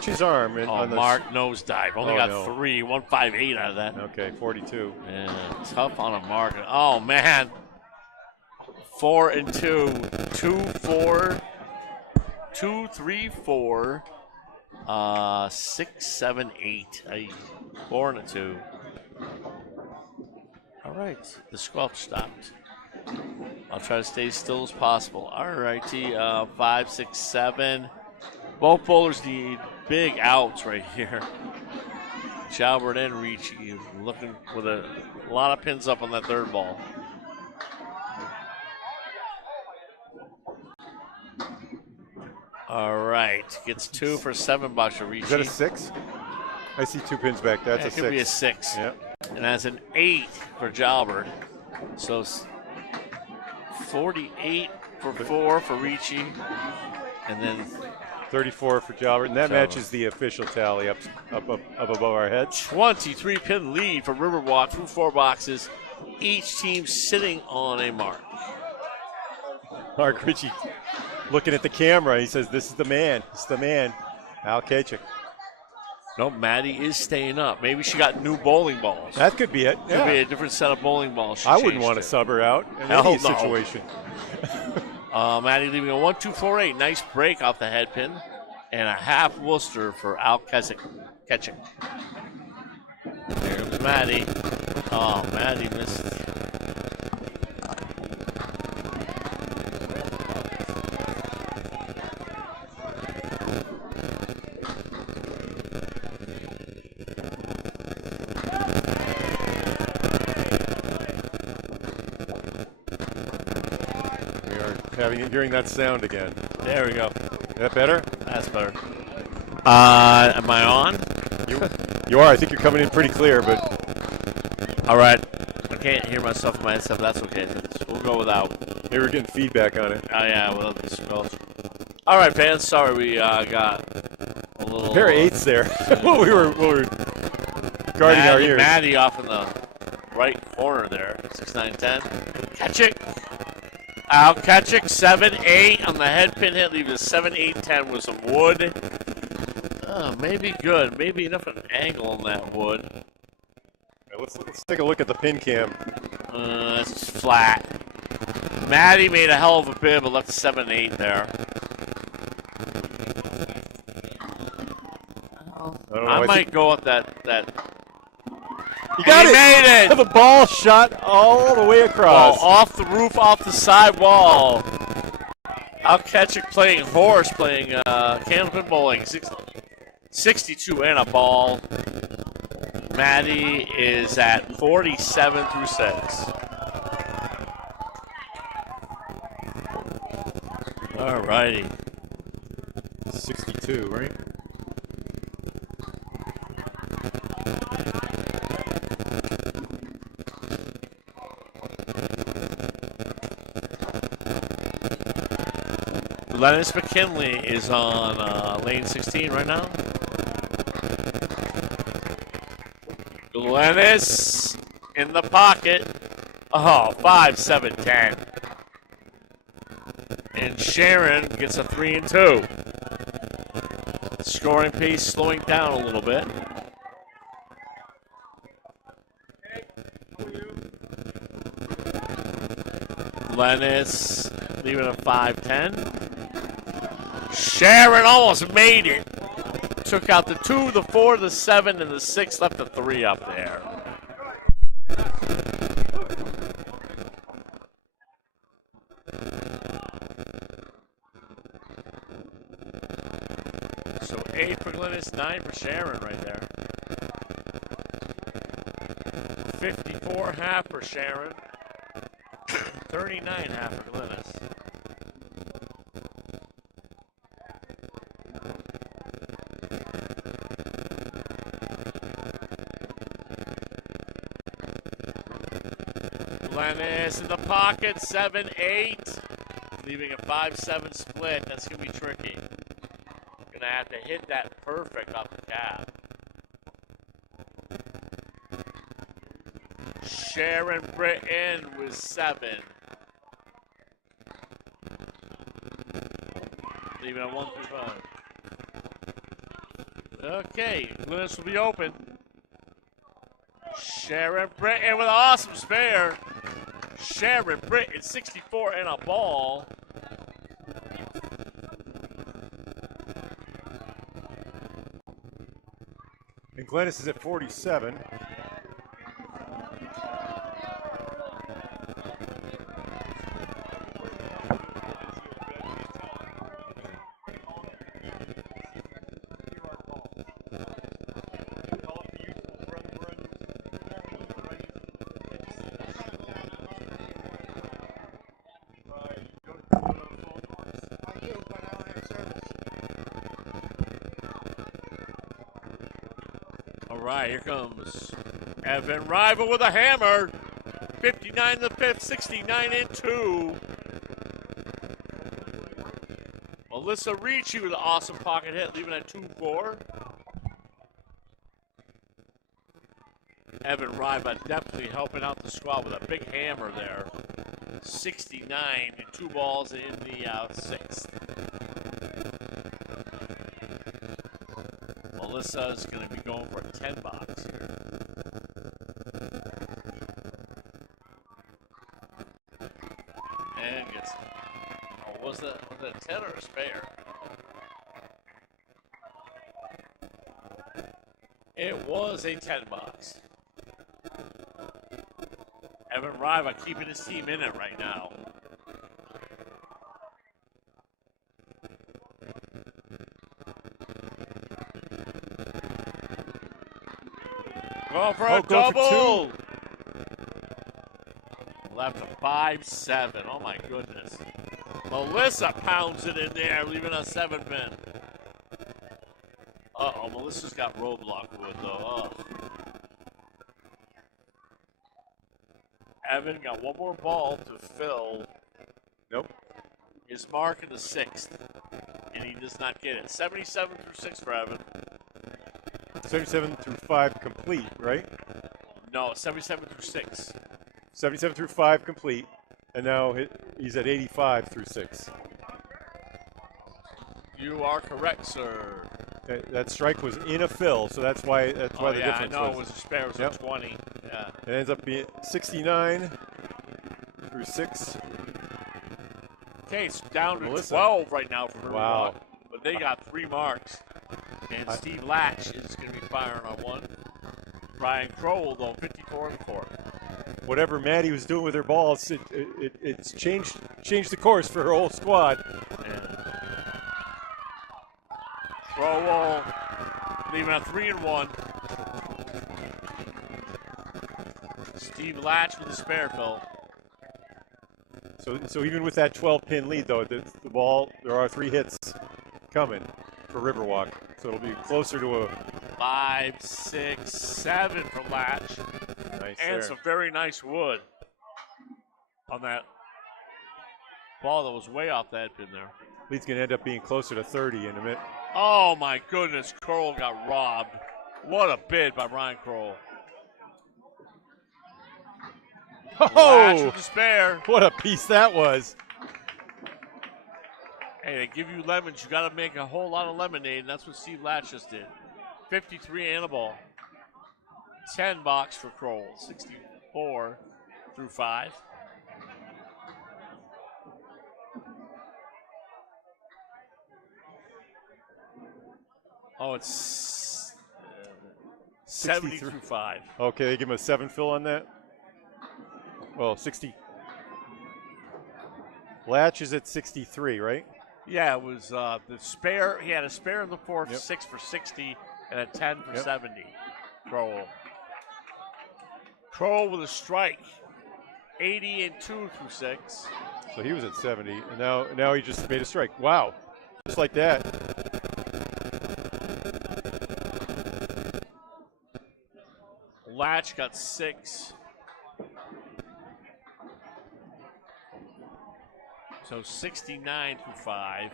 his arm. Mark nosedive. Only got 3, 158 out of that. Okay, 42. Yeah, tough on a mark. Oh, man. 4 and 2. 2, 4. 2, 3, 4. 6, 7, 8. 4 and a 2. All right, the squelch stopped. I'll try to stay as still as possible. All righty, 5, 6, 7. Both bowlers need big outs right here. Jalbert and Ricci looking with a lot of pins up on that 3rd ball. All right, gets 2 for 7 bucks for Ricci. Is that a 6? I see 2 pins back. That's a 6. It could be a 6. Yep. And that's an 8 for Jalbert. So 48 for 4 for Ricci. And then 34 for Jalbert. And that matches the official tally up above our heads. 23 pin lead for Riverwalk through 4 boxes. Each team sitting on a mark. Mark Ricci looking at the camera. He says, "This is the man. This is the man." Al Kachuk. No, Maddie is staying up. Maybe she got new bowling balls. That could be it. Could be a different set of bowling balls. I wouldn't want to sub her out in any situation. Maddie leaving a 1, 2, 4, 8. Nice break off the head pin. And a half Worcester for Al Kachuk. There comes Maddie. Oh, Maddie missed. Hearing that sound again. There we go. Is that better? That's better. Am I on? You are. I think you're coming in pretty clear, but. All right. I can't hear myself in my headset, but that's okay. We'll go without. Maybe we're getting feedback on it. Oh, yeah, without the squelch. All right, fans. Sorry we got a little. A pair of 8s there. we were guarding our ears. Maddie off in the right corner there. 6-9-10. Ketchick. Al Ketchick, 7-8 on the head pin hit, leaving a 7-8-10 with some wood. Maybe good. Maybe enough of an angle on that wood. Let's take a look at the pin cam. It's flat. Maddie made a hell of a bid, but left 7-8 there. I might go with that. You got it! Made it! The ball shot all the way across. Oh, off the roof, off the side wall. Al Ketchick playing horse, playing Candlepin bowling. 62 and a ball. Maddie is at 47 through 6. All righty. 62, right? Lennis McKinley is on lane 16 right now. Lennis in the pocket. Oh, 5-7-10. And Sharon gets a 3 and 2. Scoring pace slowing down a little bit. Lennis leaving a 5-10. Sharon almost made it. Took out the 2, the 4, the 7, and the 6. Left the 3 up there. So 8 for Glennis, 9 for Sharon right there. 54 half for Sharon. 39 half for Glennis. Lennis in the pocket, 7-8. Leaving a 5-7 split. That's going to be tricky. Going to have to hit that perfect off the cap. Sharon Britton with 7. Leaving a 1 through 5. Okay, Lennis will be open. Sharon Britton with an awesome spare. Sharon Britton, 64 and a ball. And Glennis is at 47. Here comes Evan Rival with a hammer. 59 in the 5th, 69 and 2. Melissa Ricci with an awesome pocket hit, leaving at 2-4. Evan Rival definitely helping out the squad with a big hammer there. 69 and 2 balls in the 6th. Melissa's going to be going for a 10 box here. And gets, was that a 10 or a spare? It was a 10 box. Evan Riva keeping his team in it right now. Going for a double. Left a 5-7. Oh my goodness. Melissa pounds it in there, leaving a 7 pin. Uh-oh, Melissa's got roadblock wood though. Evan got one more ball to fill. Nope. His mark in the 6th. and he does not get it. 77 through 6 for Evan. 77 through 5 complete, right? No, 77 through 6. 77 through 5 complete, and now he's at 85 through 6. You are correct, sir. That strike was in a fill, so that's why the difference I know was. it was a spare. It was a 20. Yeah. It ends up being 69 through 6. Okay, it's down to Melissa. 12 right now for Riverwalk. Wow. But they got 3 marks. And Steve Latch is going to be firing on one. Brian Crowell, though, 54 in the fourth. Whatever Maddie was doing with her balls, it's changed the course for her whole squad. And Crowell leaving a 3-1. Steve Latch with the spare, Phil. So even with that 12-pin lead, though, the ball, there are 3 hits coming for Riverwalk. So it'll be closer to a 5, 6, 7 from Latch. Nice and there. some very nice wood on that ball that was way off that pin there. Lead's going to end up being closer to 30 in a minute. Oh my goodness, Kroll got robbed. What a bid by Brian Kroll. Latch with the spare. What a piece that was. Hey, they give you lemons. You got to make a whole lot of lemonade, and that's what Steve Latch just did. 53 and a ball. 10 box for Kroll. 64 through 5. Oh, it's 70 through 5. Okay, they give him a 7 fill on that. Well, 60. Latch is at 63, right? Yeah, it was the spare. He had a spare in the fourth, 6 for 60, and a 10 for 70. Kroll. Kroll with a strike. 80 and 2 through 6. So he was at 70, and now he just made a strike. Wow. Just like that. Latch got 6. So 69 through 5.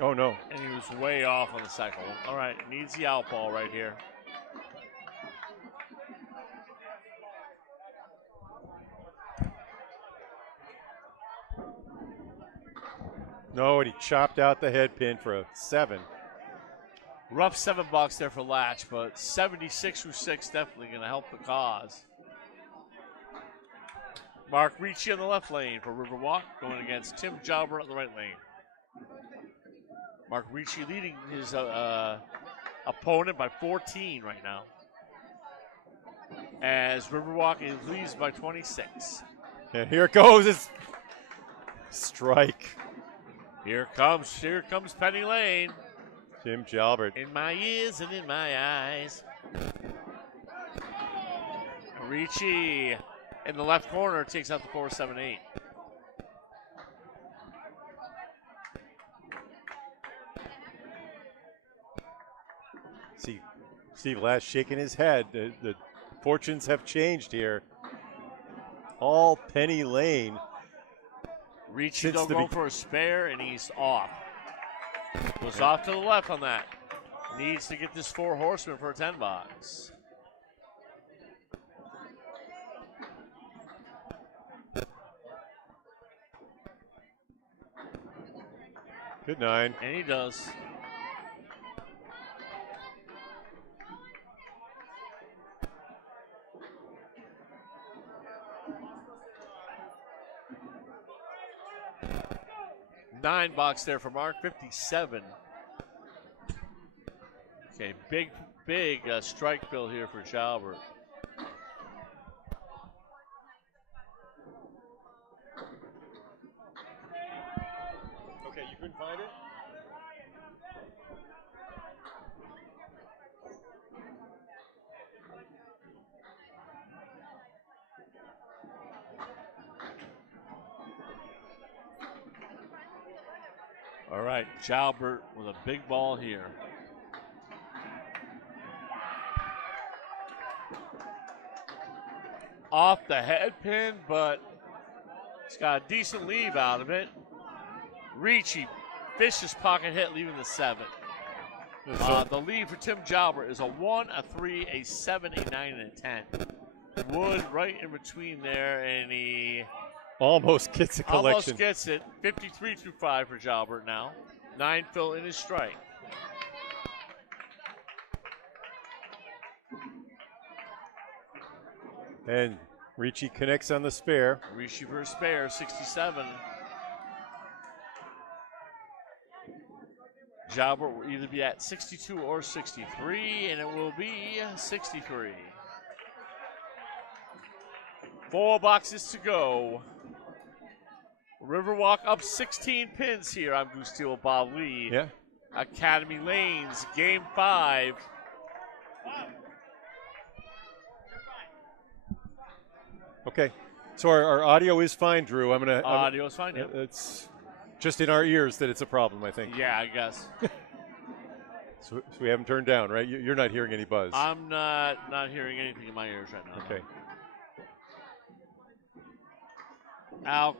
Oh, no. And he was way off on the second one. All right, needs the out ball right here. No, and he chopped out the head pin for a 7. Rough $7 there for Latch, but 76 through 6 definitely going to help the cause. Mark Ricci on the left lane for Riverwalk, going against Tim Jalbert on the right lane. Mark Ricci leading his opponent by 14 right now, as Riverwalk leads by 26. And here it goes. It's strike. Here comes Penny Lane. Tim Jalbert. In my ears and in my eyes. Ricci in the left corner takes out the 4-7-8. See, Steve Latch shaking his head. The fortunes have changed here. All Penny Lane. Ricci don't go for a spare, and he's off. Goes off to the left on that. Needs to get this 4 horsemen for a 10 box. Good 9. And he does. $9 there for Mark, 57. Okay, big strike bill here for Jalbert. Okay, you couldn't find it? All right, Jalbert with a big ball here. Off the head pin, but it's got a decent leave out of it. Ricci vicious pocket hit, leaving the 7. The lead for Tim Jalbert is a 1, a 3, a 7, a 9, and a 10. Wood right in between there, and he almost gets a collection. Almost gets it. 53-5 for Jalbert now. 9 fill in his strike. And Ricci connects on the spare. Ricci for a spare, 67. Jalbert will either be at 62 or 63, and it will be 63. 4 boxes to go. Riverwalk up 16 pins here. I'm Goose Steele, Bob Lee. Yeah. Academy Lanes, game 5. Okay. So our audio is fine, Drew. Audio is fine, yeah. It's just in our ears that it's a problem, I think. Yeah, I guess. So we haven't turned down, right? You're not hearing any buzz. I'm not hearing anything in my ears right now. Okay. Al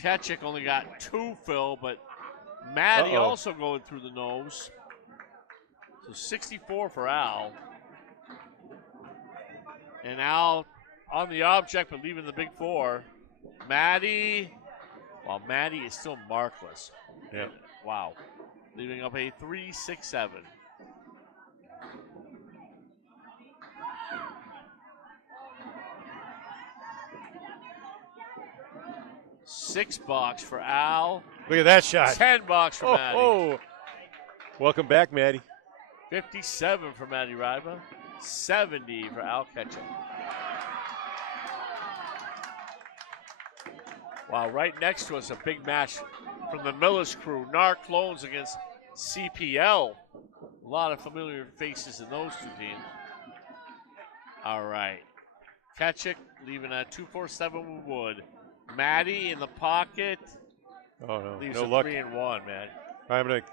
Ketchik only got 2 fill, but Maddie also going through the nose. So 64 for Al. And Al on the object, but leaving the big 4. Maddie, well, Maddie is still markless. Yeah. Wow. Leaving up a 3-6-7. $6 for Al. Look at that shot. $10 for Maddie. Oh. Welcome back, Maddie. 57 for Maddie Riva. 70 for Al Ketchum. Wow, right next to us, a big match from the Millis crew. Narclones against CPL. A lot of familiar faces in those 2 teams. All right. Ketchik leaving a 2-4-7 with Wood. Maddie in the pocket. Oh, no. Leaves No a luck. 3-1, man. I'm going to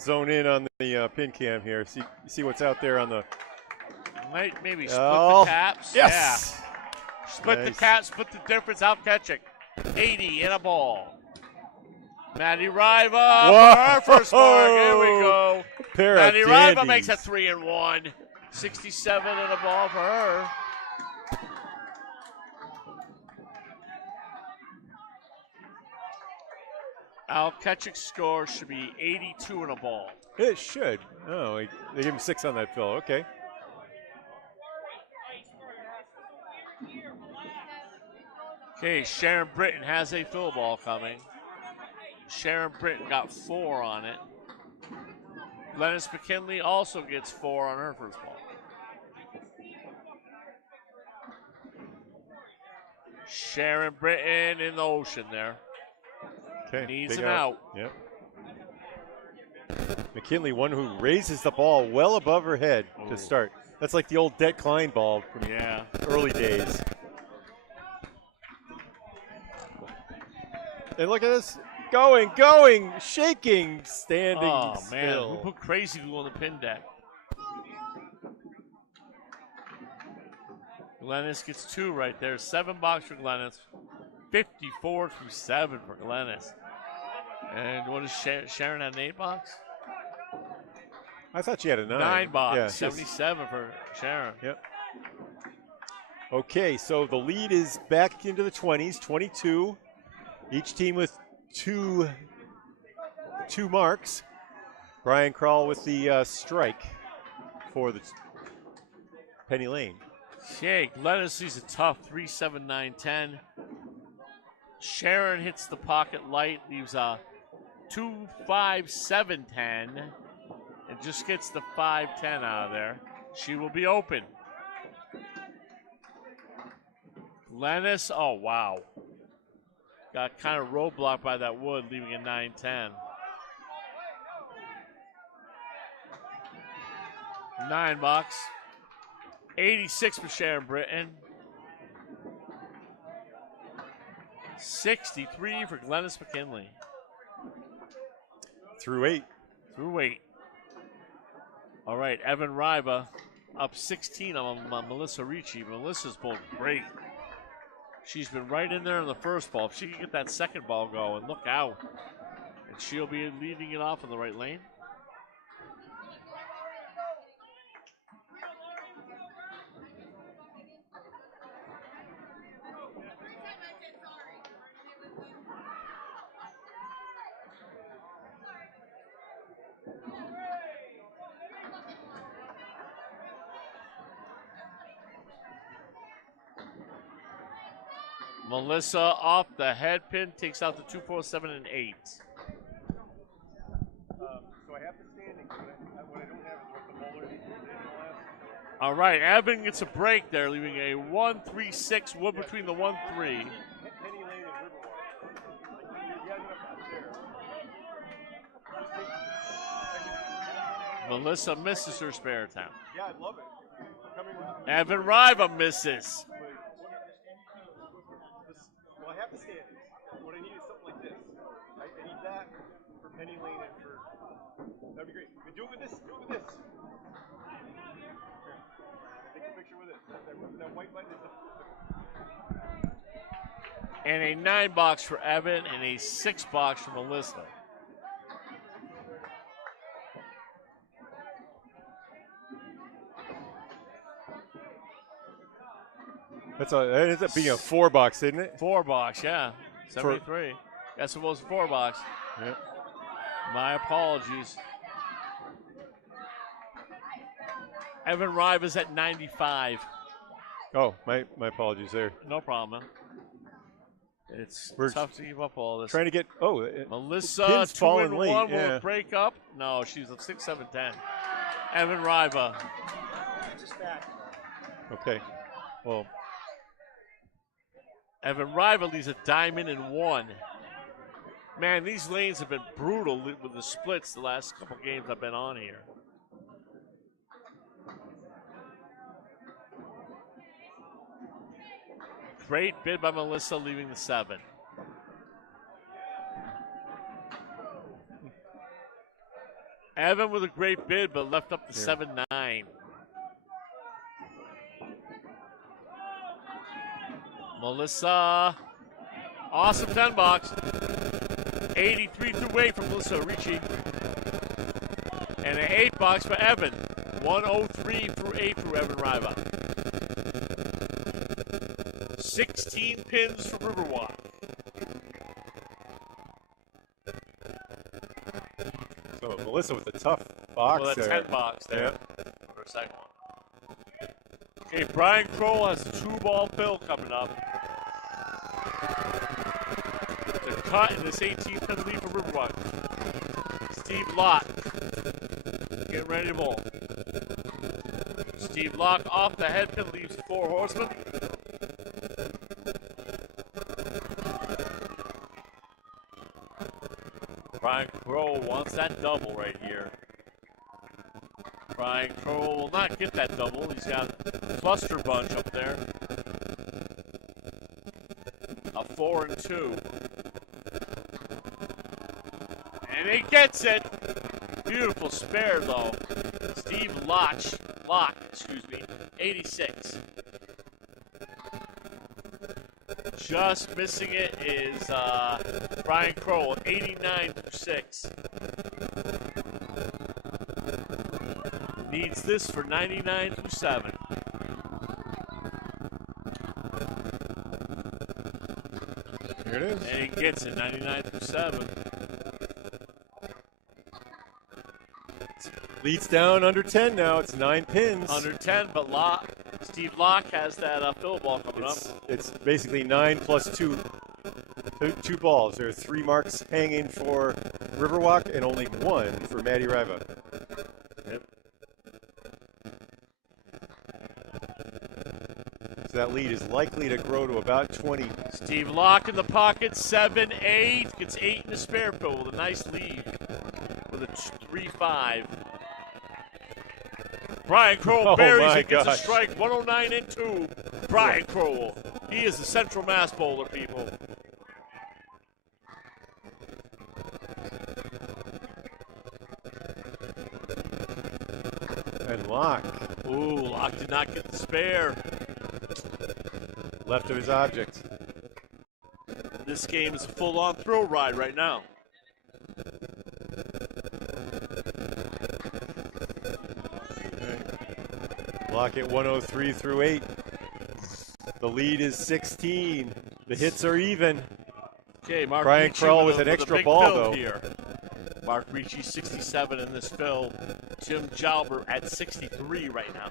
zone in on the pin cam here. See what's out there on the. Might maybe split the caps. Yes. Yeah. Split Nice. the caps, split the difference. Out Ketchik. 80 in a ball. Maddie Riva for her first mark. Here we go. Pair Maddie of Riva dandies. makes a 3-1. 67 in a ball for her. Al Ketchik's score should be 82 in a ball. It should. Oh, they gave him 6 on that fill. Okay. Okay, Sharon Britton has a fill ball coming. Sharon Britton got 4 on it. Lennis McKinley also gets 4 on her first ball. Sharon Britton in the ocean there. Okay. Needs big him out. Yep. McKinley, one who raises the ball well above her head to start. That's like the old Det Klein ball from early days. And look at this. Going, shaking, standing Oh, man. still. Who put crazy glue on the pin deck? Glennis gets 2 right there. $7 for Glennis. 54-7 for Glennis. And what is Sharon at an $8? I thought she had a 9. $9. Yeah, 77 for Sharon. Yep. Okay, so the lead is back into the 20s, 22. Each team with two marks. Brian Krall with the strike for the Penny Lane. Okay, Glennis sees a tough 3-7-9-10. Sharon hits the pocket light, leaves a 2-5-7-10, and just gets the 5-10 out of there. She will be open. Glennis, oh wow. Got kind of roadblocked by that wood, leaving a 9-10. $9. 86 for Sharon Britton. 63 for Glennis McKinley. Through 8. Through 8. All right, Evan Riva up 16 on Melissa Ricci. Melissa's pulled great. She's been right in there in the first ball. If she can get that second ball going, look out. And she'll be leading it off in the right lane. Melissa off the head pin, takes out the 2, 4, 7, and 8. So I have the standings, but what I don't have is what the bowler did last. All right, Evan gets a break there, leaving a 1-3-6 wood between the 1-3. Penny Lane and Riverwalk. You guys are up there. Melissa misses her spare attempt. Yeah, I love it. Coming with Evan Riva misses. Well, I have the standings. What I need is something like this. I need that for Penny Lane and for. That'd be great. Do it with this. Do it with this. Here. Take a picture with it. That white button is the. And a 9 box for Evan and a 6 box for Melissa. That ends up being a 4 box, isn't it? 4 box, yeah. 73. That's what was 4 box. Yeah. My apologies. Evan Riva's at 95. Oh, my apologies there. No problem. It's We're tough to keep up all this. Trying to get Melissa, pin's 2 falling and late, 1 yeah. will break up. No, she's a 6, 7, 10. Evan Riva. Okay. Well, Evan Riva leaves a diamond and 1. Man, these lanes have been brutal with the splits the last couple games I've been on here. Great bid by Melissa, leaving the 7. Evan with a great bid, but left up the 7-9. Melissa, awesome 10 box. 83 through 8 from Melissa Ricci. And an 8 box for Evan. 103 through 8 through Evan Riva. 16 pins for Riverwalk. so Melissa with the tough box Well, that's there. 10 box there Yeah. for a second one. Okay, Brian Kroll has a 2-ball fill coming up. The cut in this 18-pin lead for Riverwalk. Steve Locke getting ready to bowl. Steve Locke off the head pin leaves 4 horsemen. Brian Kroll wants that double right here. Brian Kroll will not get that double. He's got a cluster bunch up there. A 4 and 2. And he gets it. Beautiful spare though. Steve Locke, 86. Just missing it is Brian Kroll, 89 through 6. Needs this for 99 through 7. Here it is. And he gets it, 99 through 7. Leads down under 10 now. It's 9 pins. Under 10, but Steve Locke has that fill ball coming up. It's basically 9 plus 2 balls. There are 3 marks hanging for Riverwalk and only 1 for Maddie Riva. Yep. So that lead is likely to grow to about 20. Steve Locke in the pocket, 7-8. Gets 8 in the spare fill with a nice lead with a 3-5. Brian Kroll buries it, gets a strike, 109 and 2. Brian Kroll. He is the Central Mass bowler, people. And Locke. Ooh, Locke did not get the spare. Left of his object. This game is a full-on thrill ride right now. Lock at 103 through 8. The lead is 16. The hits are even. Okay, Mark Brian Ricci Krell with an a extra big ball, fill though. Here. Mark Ricci 67 in this fill. Tim Jalber at 63 right now.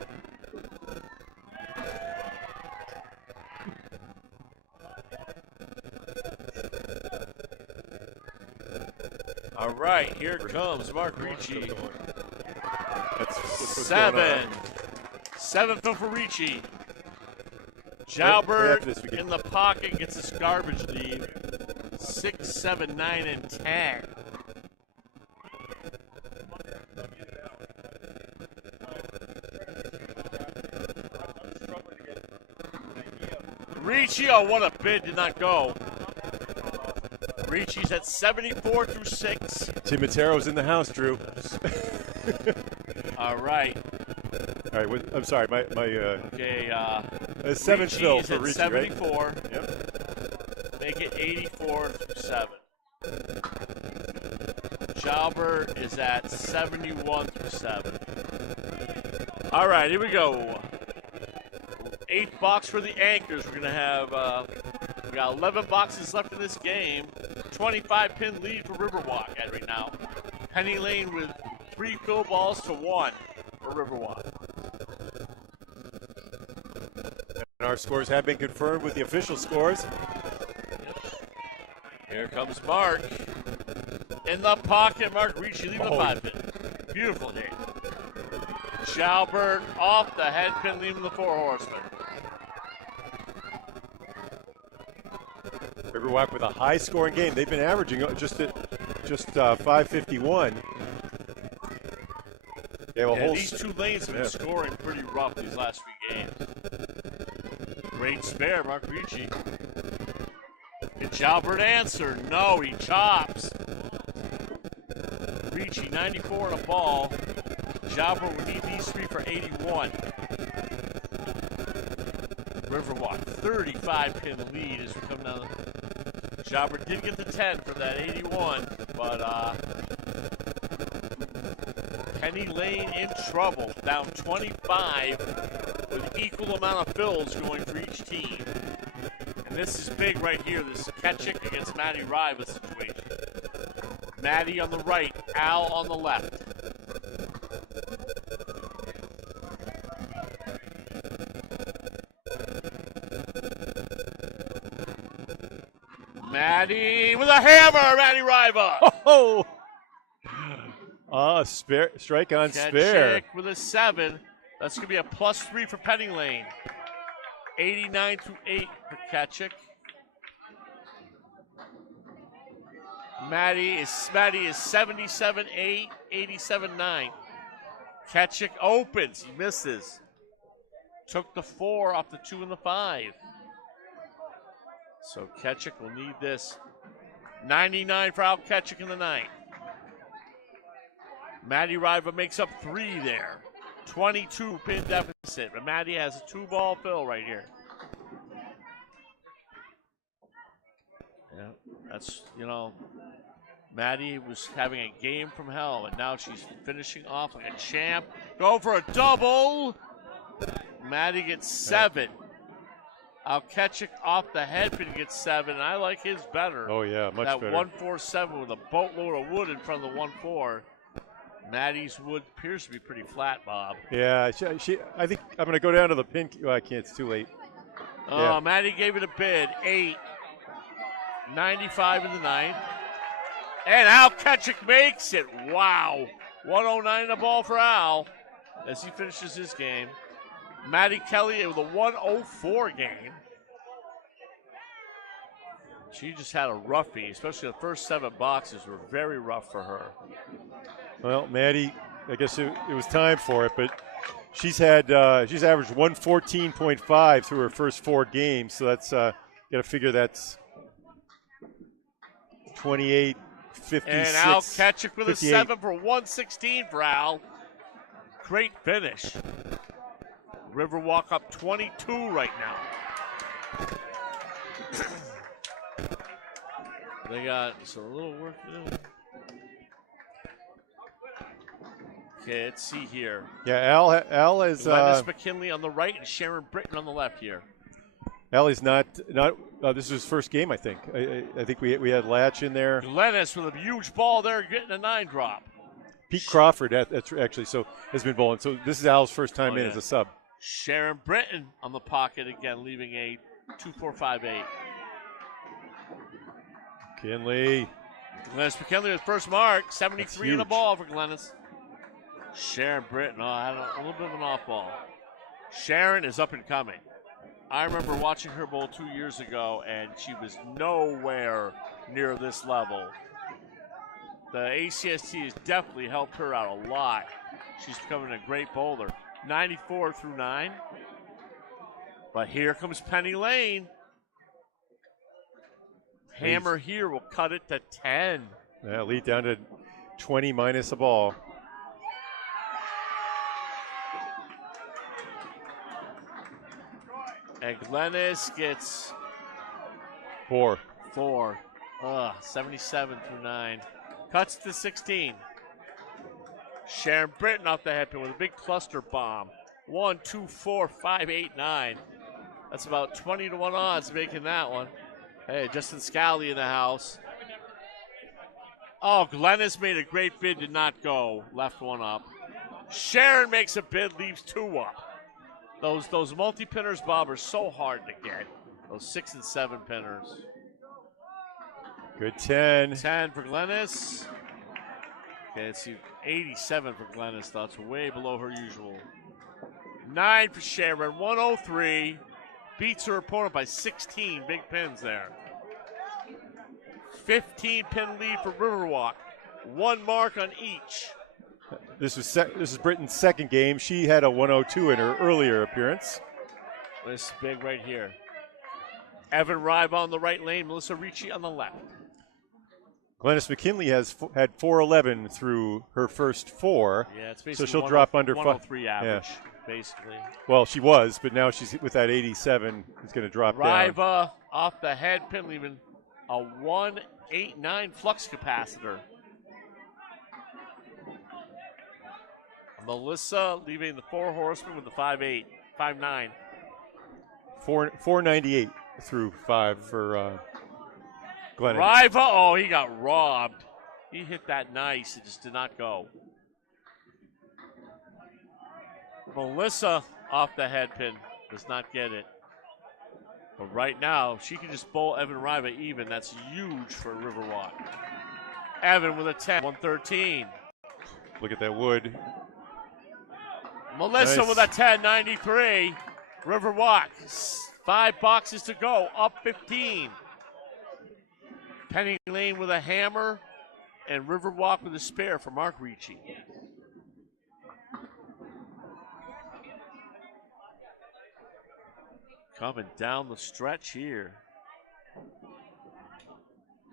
All right, here comes Mark Ricci. That's 7. 7 for Ricci. Jalbert in the pocket gets his garbage lead. 6, 7, 9, and 10. Ricci, oh, what a bid, did not go. Ricci's at 74 through 6. Tim Matero's in the house, Drew. All right. All right, I'm sorry, my okay, 7 fill for at Ricci, 74. Right? Yep. Make it 84 through 7. Jalbert is at 71 through 7. All right, here we go. 8 box for the anchors. We're gonna have we got 11 boxes left in this game. 25 pin lead for Riverwalk at right now. Penny Lane with 3 fill balls to 1 for Riverwalk. And our scores have been confirmed with the official scores. Here comes Mark. In the pocket, Mark Ricci leaving the 5 pin. Beautiful game. Jalbert off the head pin, leaving the 4 horsemen. Riverwalk with a high scoring game. They've been averaging just 551. They have a whole these 2 lanes have been scoring pretty rough these last few games. Great spare, Mark Ricci. Did Jalbert answer? No, he chops. Ricci 94 and a ball. Jalbert would need these 3 for 81. Riverwalk 35 pin lead as we come down. Jalbert did get the 10 from that 81, but Penny Lane in trouble, down 25 with equal amount of fills going for each team. And this is big right here, this Ketchik against Matty Riva situation. Matty on the right, Al on the left. Matty with a hammer, Matty Riva. Oh! Strike on spare. Ketchik with a 7. That's going to be a +3 for Penny Lane. 89 through 8 for Ketchik. Matty is 77-8, 87-9. Ketchik opens, he misses. Took the 4 off the 2 and the 5. So Ketchik will need this. 99 for Al Ketchik in the 9th. Matty Riva makes up 3 there. 22 pin deficit, but Matty has a 2-ball fill right here. Yeah, that's, Matty was having a game from hell, and now she's finishing off like a champ. Go for a double. Matty gets 7. Al Ketchik off the head pin gets 7, and I like his better. Oh, yeah, much better. That 147 with a boatload of wood in front of the 1-4. Matty's wood appears to be pretty flat, Bob. Yeah, I think I'm going to go down to the pin. Oh, I can't. It's too late. Oh, yeah. Matty gave it a bid. 8. 95 in the 9th. And Al Ketchik makes it. Wow. 109 the ball for Al as he finishes his game. Matty Kelly with a 104 game. She just had a roughie, especially the first 7 boxes were very rough for her. Well, Matty, I guess it was time for it, but she's averaged 114.5 through her first 4 games, so that's got to figure that's 28, 56. And Al Ketchik with 58. a 7 for 116 for Al. Great finish. Riverwalk up 22 right now. They got a little work to do. Okay, let's see here. Yeah, Al is. Glennis McKinley on the right and Sharon Britton on the left here. Al is not. This is his first game, I think. I think we had Latch in there. Glennis with a huge ball there, getting a 9 drop. Pete Crawford, that's actually has been bowling. So this is Al's first time in as a sub. Sharon Britton on the pocket again, leaving a 2-4-5-8. McKinley. Glennis McKinley with first mark, 73 in the ball for Glennis. Sharon Britton, had a little bit of an off ball. Sharon is up and coming. I remember watching her bowl 2 years ago, and she was nowhere near this level. The ACST has definitely helped her out a lot. She's becoming a great bowler. 94 through 9. But here comes Penny Lane. Hammer here will cut it to 10. Yeah, lead down to 20 minus a ball. And Glennis gets 4. 77 through 9. Cuts to 16. Sharon Britton off the headpin with a big cluster bomb. 1, 2, 4, 5, 8, 9. That's about 20 to 1 odds making that one. Hey, Justin Scally in the house. Oh, Glennis made a great bid, did not go. Left one up. Sharon makes a bid, leaves 2 up. Those multi-pinners, Bob, are so hard to get. Those 6 and 7 pinners. Good 10. 10 for Glennis. Okay, let's see. 87 for Glennis. That's way below her usual. 9 for Sharon. 103. Beats her opponent by 16. Big pins there. 15 pin lead for Riverwalk. 1 mark on each. This is Britton's second game. She had a 102 in her earlier appearance. This is big right here. Evan Rive on the right lane. Melissa Ricci on the left. Glennis McKinley has had 411 through her first 4. Yeah, it's basically so she'll drop under 103 average, basically. Well, she was, but now she's with that 87. It's going to drop down. Riva off the head pin, leaving a 189 flux capacitor. Melissa leaving the 4 horsemen with the 5'8", 5'9". 498 through 5 for Glennon. Riva, he got robbed. He hit that nice. It just did not go. Melissa off the head pin does not get it. But right now, she can just bowl Evan Riva even. That's huge for Riverwalk. Evan with a 10, 113. Look at that wood. Melissa Nice. with a 10.93. Riverwalk, 5 boxes to go, up 15. Penny Lane with a hammer, and Riverwalk with a spare for Mark Ricci. Coming down the stretch here.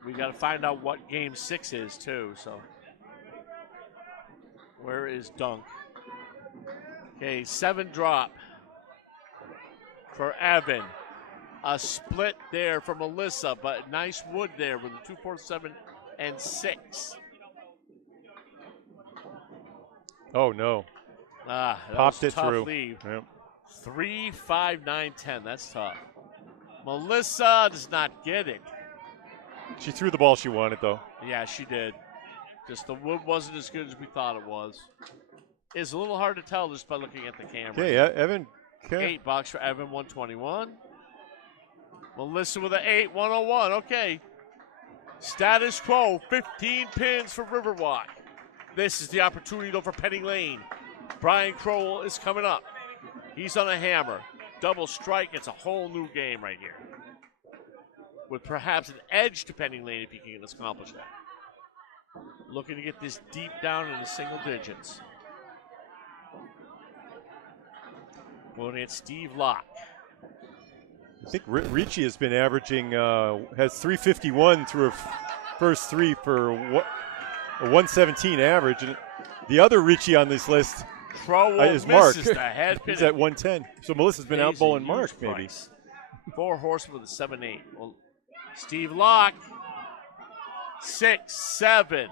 We got to find out what game 6 is, too, so. Where is Dunk? Okay, 7 drop for Evan. A split there for Melissa, but nice wood there with a 2, 4, 7, and 6. Oh, no. That Popped was it tough through. Leave. Yep. 3, 5, 9, 10. That's tough. Melissa does not get it. She threw the ball she wanted, though. Yeah, she did. Just the wood wasn't as good as we thought it was. It's a little hard to tell just by looking at the camera. Okay, Evan. Okay. 8 box for Evan, 121. Melissa with an 8, 101. Okay. Status quo, 15 pins for Riverwalk. This is the opportunity, though, for Penny Lane. Brian Crowell is coming up. He's on a hammer. Double strike. It's a whole new game right here. With perhaps an edge to Penny Lane if he can accomplish that. Looking to get this deep down in the single digits. Going at Steve Locke. I think Ricci has been averaging, has 351 through her first 3 for a 117 average. And the other Ricci on this list is Mark. The head He's at 110. So Melissa's been out bowling Mark, maybe. 4 horsemen with a 7-8. Well, Steve Locke, 6, 7,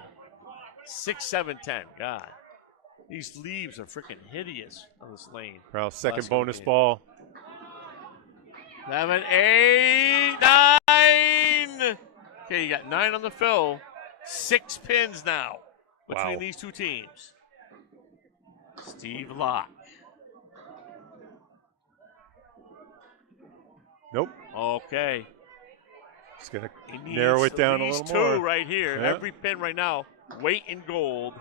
6, 7, 10. God. These leaves are freaking hideous on this lane. Well, second Last bonus game. ball. 7, 8, 9. Okay, you got 9 on the fill. 6 pins now between these two teams. Steve Locke. Nope. Okay. Just going He to needs narrow it down at a least little more. 2 right here. Yeah. Every pin right now, weight in gold.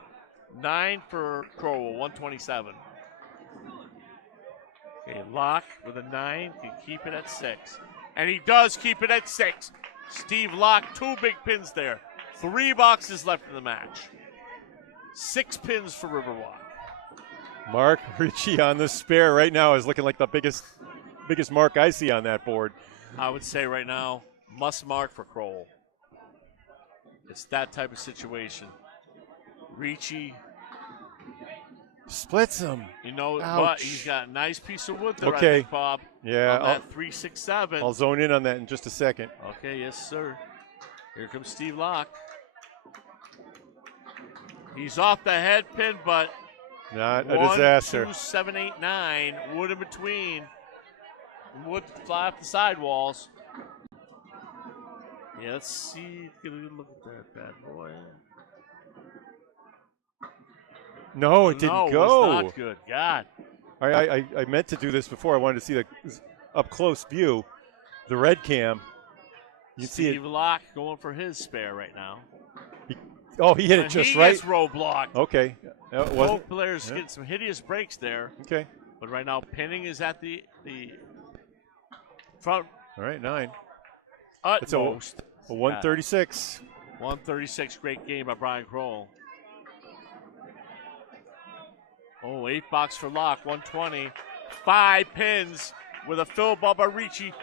9 for Crowell, 127. Okay, Locke with a 9 can keep it at 6. And he does keep it at 6. Steve Locke, 2 big pins there. 3 boxes left in the match. 6 pins for Riverwalk. Mark Ricci on the spare right now is looking like the biggest mark I see on that board. I would say right now, must mark for Crowell. It's that type of situation. Ricci splits him. You know, Ouch. but he's got a nice piece of wood there, Okay. I think, Bob. Yeah. On that 3-6-7. I'll zone in on that in just a second. Okay, yes, sir. Here comes Steve Locke. He's off the head pin, but Not a 1, disaster. 2, 7, 8, 9. Wood in between. Wood fly off the sidewalls. Yeah, let's see. Get a good look at that bad boy. No, it didn't go. No, it was not good. God. I meant to do this before. I wanted to see the up close view, the red cam. You can see it. Steve Locke going for his spare right now. He hit it just he right. Gets roadblocked. Okay. Both players getting some hideous breaks there. Okay. But right now, pinning is at the front. All right, 9. It's a 136. 136. Great game by Brian Kroll. 8 box for Locke. 120. 5 pins with a fill ball by Ricci.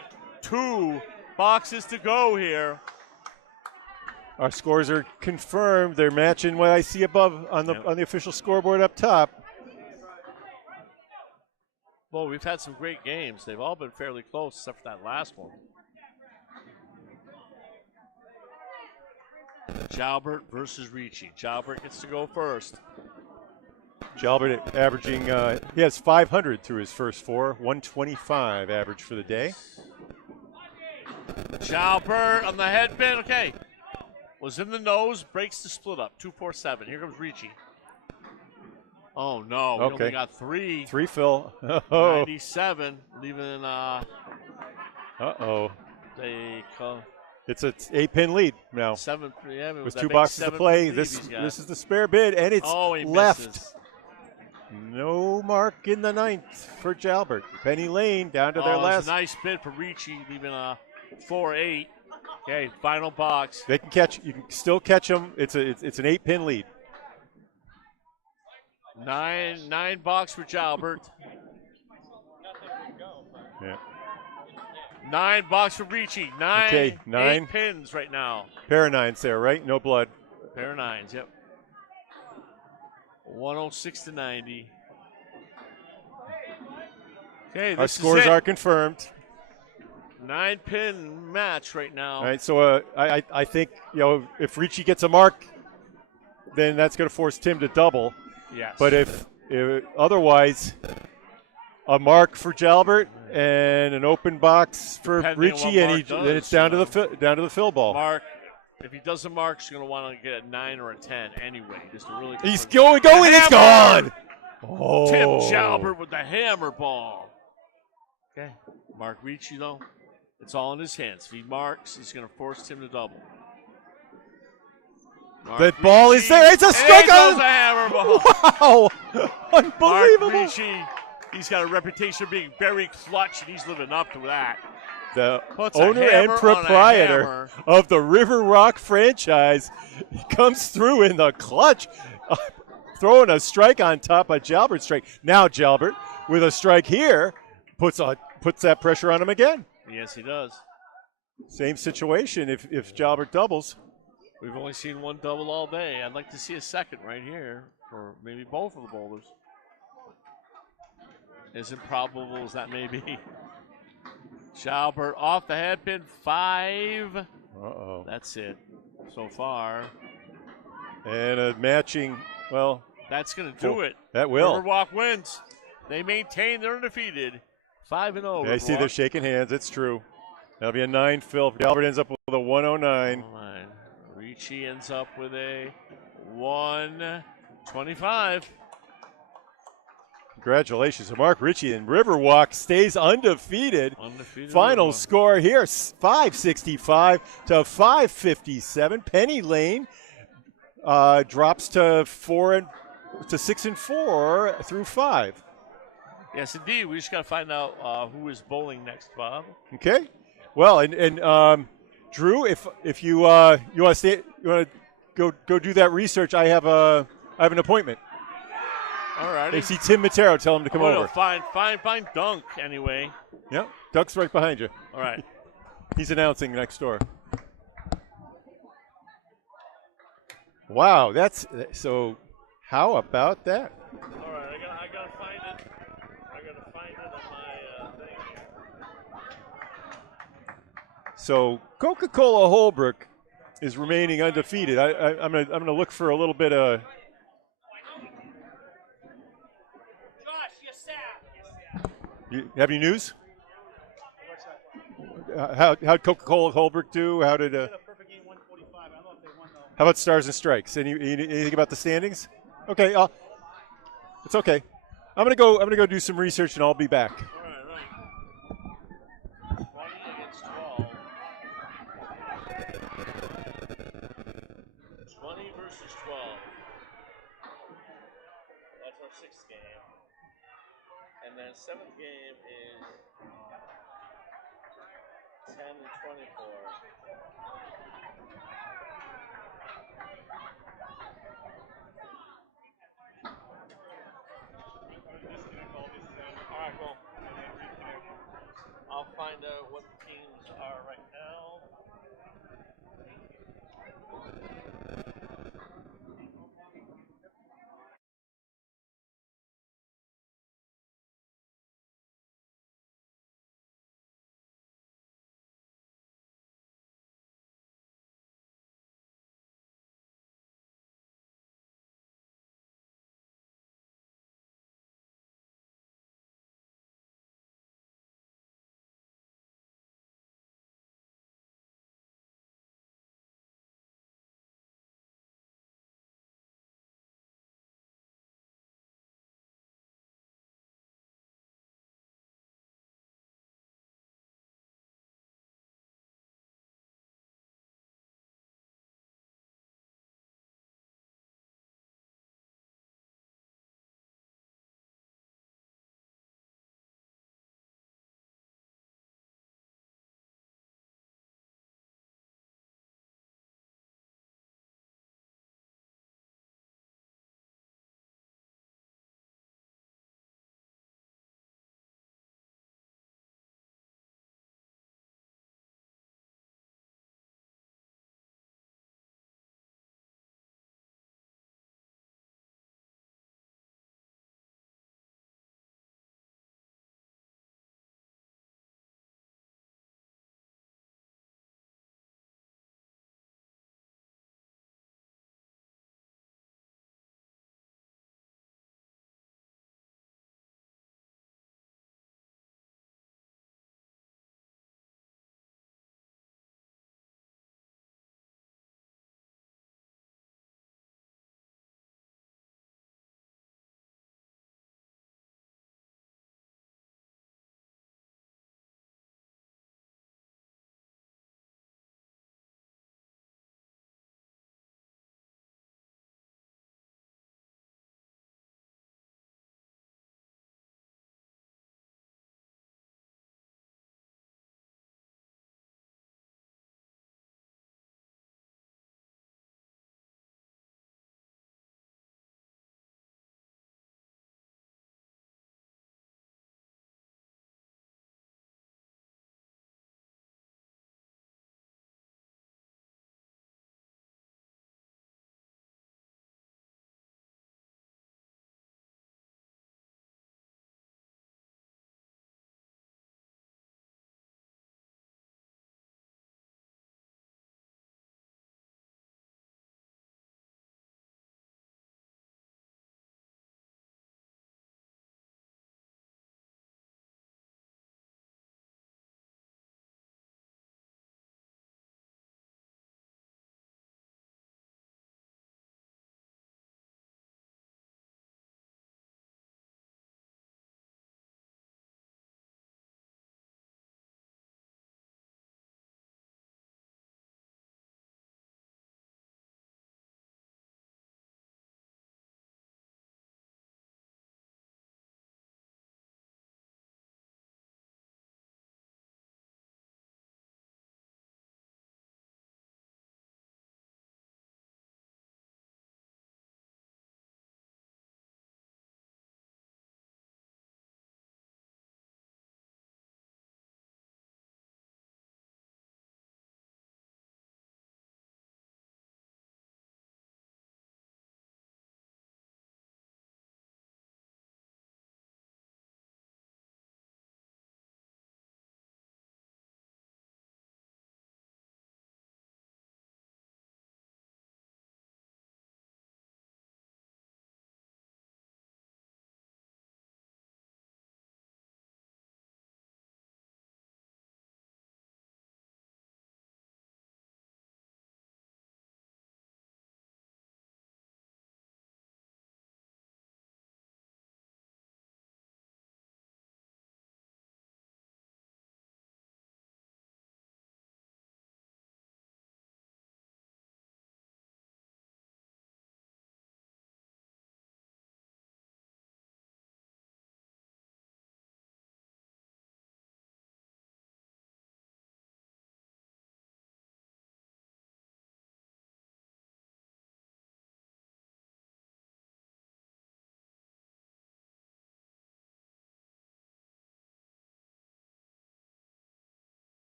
2 boxes to go here. Our scores are confirmed. They're matching what I see above on the official scoreboard up top. Well, we've had some great games. They've all been fairly close, except for that last one. Jalbert versus Ricci. Jalbert gets to go first. Jalbert averaging, he has 500 through his first 4, 125 average for the day. Jalbert on the head pin. Okay. Was in the nose, breaks the split up. 2-4-7. Here comes Ricci. Oh, no. We only got 3. 3 fill. 97, leaving, Uh-oh. they It's an 8-pin lead now. 7, yeah. With 2 boxes to play. This is the spare bid, and it's left. Misses. No mark in the 9th for Jalbert. Penny Lane down to their last. It's a nice bid for Ricci, leaving 4-8. Okay, final box. They can catch. You can still catch them. It's an 8-pin lead. 9 box for Jalbert. Yeah. 9 box for Ricci. 9. Okay, 9 8 pins right now. Pair of 9s there, right? No blood. Pair of 9s. Yep. 106-90. Okay, our scores are confirmed. 9-pin match right now. All right, so I think if Ricci gets a mark, then that's going to force Tim to double. Yes. But if otherwise, a mark for Jalbert and an open box for Ricci, and then it's down to the fill ball. Mark, if he does a mark, he's going to want to get a 9 or a 10 anyway. Just to really. He's going. It's gone. Oh. Tim Jalbert with the hammer ball. Okay. Mark Ricci though, it's all in his hands. If he marks, he's going to force Tim to double. The ball is there. It's a strike on the hammer ball. Wow. Unbelievable. Mark Ricci, he's got a reputation of being very clutch, and he's living up to that. The owner and proprietor of the Riverwalk franchise comes through in the clutch, throwing a strike on top of Jalbert's strike. Now Jalbert, with a strike here, puts that pressure on him again. Yes, he does. Same situation if Jalbert doubles. We've only seen one double all day. I'd like to see a second right here for maybe both of the boulders. As improbable as that may be. Jalbert off the head pin, 5. Uh-oh. That's it so far. And a matching, well. That's going to do it. That will. Riverwalk wins. They maintain they're undefeated. 5-0. Yeah, I see they're shaking hands. It's true. That'll be a 9 fill. Galbraith ends up with a 109. Ricci ends up with a 125. Congratulations to Mark Ritchie, and Riverwalk stays undefeated. Final Riverwalk. score here, 565 to 557. Penny Lane drops to 6 and 4 through 5. Yes, indeed. We just got to find out who is bowling next, Bob. Okay. Well, and Drew, if you want to go do that research, I have an appointment. All right. They see Tim Matero. Tell him to come over. Find Dunk anyway. Yep. Dunk's right behind you. All right. He's announcing next door. Wow, that's so. How about that? All right, I gotta find it. I gotta find it on my thing. So Coca-Cola Holbrook is remaining undefeated. I'm gonna look for a little bit of. You have any news? How'd Coca-Cola Holbrook do? How did? How about Stars and Strikes? Anything about the standings? Okay, it's okay. I'm gonna go do some research and I'll be back. All right. 20 against 12. 20 versus 12. That's our 6th game. And then 7th game is 10 and 24. All right, cool. I'll find out what the teams are right now.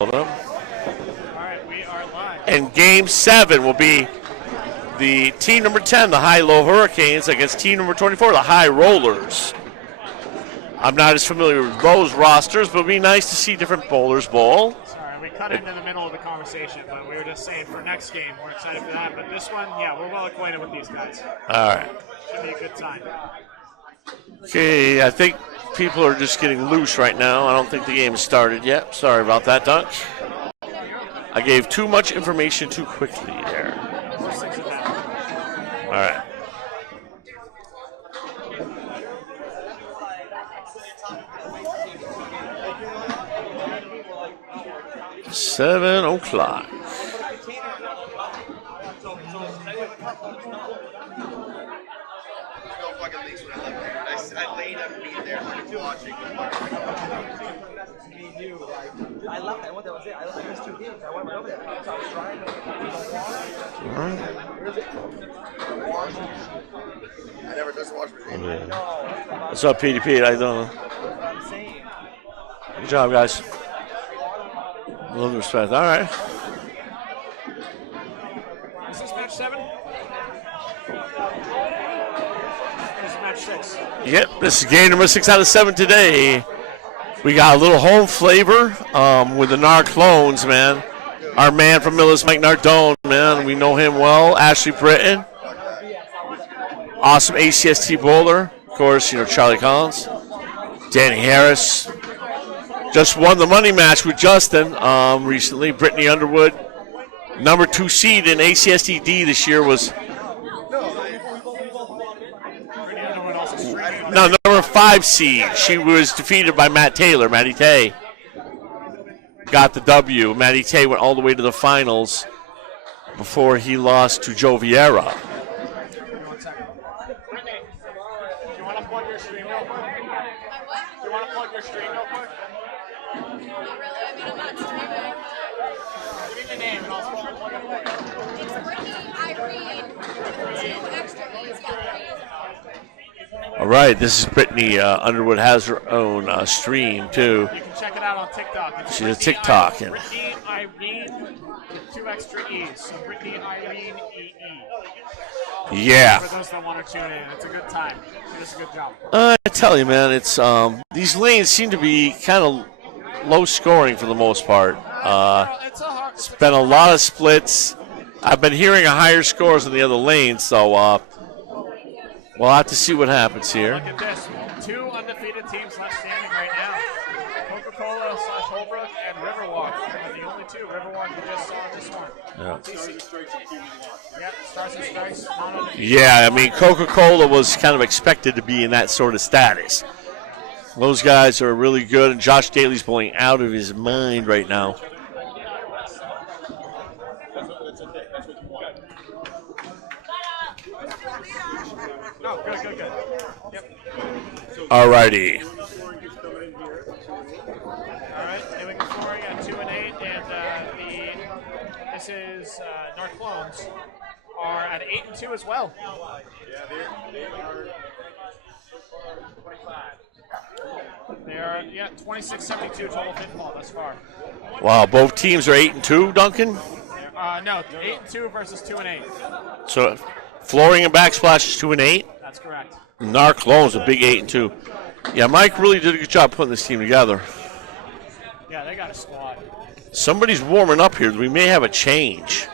Hold on. All right, we are live. And Game 7 will be the team number 10, the High-Low Hurricanes, against team number 24, the High Rollers. I'm not as familiar with those rosters, but it'd be nice to see different bowlers bowl. Sorry, we cut into the middle of the conversation, but we were just saying for next game, we're excited for that. But this one, yeah, we're well acquainted with these guys. All right. Should be a good time. Okay, I think people are just getting loose right now. I don't think the game has started yet. Sorry about that, Dunk. I gave too much information too quickly there. All right. Seven o'clock. I laid up being there watching. I left. I went there. I missed 2 games. I went over there. So I was trying I never touched the wash machine. What's up, PDP? I don't know. Good job, guys. A little respect. All right. Is this match 7? This is match 6. Yep, this is game number 6 out of 7 today. We got a little home flavor with the Narclones, man. Our man from Millis, Mike Nardone, man. We know him well. Ashley Britton. Awesome ACST bowler. Of course, you know, Charlie Collins. Danny Harris. Just won the money match with Justin recently. Brittany Underwood. Number 2 seed in ACST D this year was... No, number 5 seed. She was defeated by Matt Taylor. Matty Tay got the W. Matty Tay went all the way to the finals before he lost to Joe Vieira. One second. Brittany, do you want to plug your stream real quick? Do you want to plug your stream real quick? Not really. I mean, I'm not streaming. Give me your name and I'll plug it for you. It's Brittany Irene with 2 extra E's. All right, this is Brittany Underwood has her own stream too. You can check it out on TikTok. It's She's a TikTok. Brittany Irene with 2 extra E's. So Brittany Irene EE. Yeah. For those that want to tune in, it's a good time. She does a good job. I tell you, man, it's these lanes seem to be kind of low scoring for the most part. It's been a lot of splits. I've been hearing a higher scores in the other lanes, so we'll have to see what happens here. Look at this. 2 undefeated teams left standing right now. Coca-Cola / Holbrook and Riverwalk are the only 2. Riverwalk we just saw this one. Yeah. Yep, Stars and Strikes. Yeah, I mean, Coca-Cola was kind of expected to be in that sort of status. Those guys are really good, and Josh Daly's pulling out of his mind right now. Oh, good. Yep. All righty. All right, Ewing scoring at 2 and 8, and this is Narclones are at 8 and 2 as well. They are 26-72 total pinfall thus far. Wow, both teams are 8 and 2, Duncan. No, 8 and 2 versus 2 and 8. So flooring and backsplash is 2 and 8. That's correct. Narclones a big 8 and 2. Yeah, Mike really did a good job putting this team together. Yeah, they got a squad. Somebody's warming up here. We may have a change.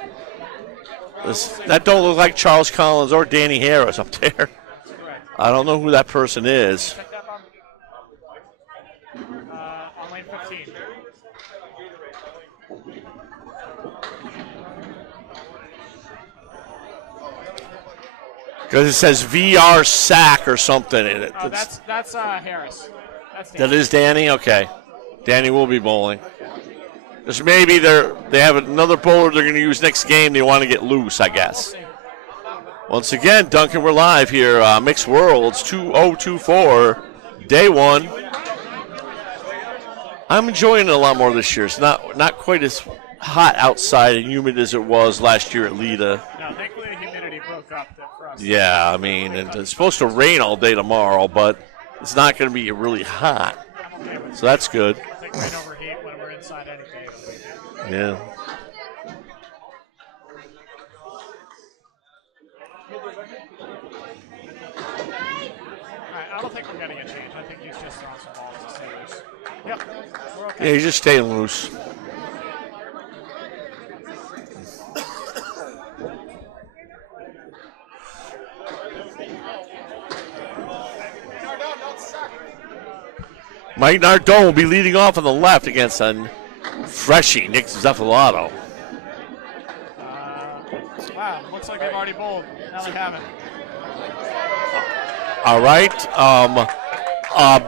That don't look like Charles Collins or Danny Harris up there. I don't know who that person is. Check that on lane 15. Because it says VR sack or something in it. Oh, that's Harris. That's Danny. That is Danny? Okay. Danny will be bowling. Just maybe they have another bowler they're going to use next game. They want to get loose, I guess. Once again, Duncan, we're live here. Mixed Worlds 2024, day 1. I'm enjoying it a lot more this year. It's not quite as hot outside and humid as it was last year at Lita. No, thankfully the humidity broke up for us. Yeah, I mean, it's supposed to rain all day tomorrow, but it's not going to be really hot. So that's good. I think we can overheat when we're inside anything. Yeah. I don't think we're getting a change. I think he's just throwing some balls to stay loose. Yep, we're okay. Yeah, he's just staying loose. Mike Nardone will be leading off on the left against a freshie, Nick Zeffalato. Wow, looks like they've already bowled. Now they haven't. All right.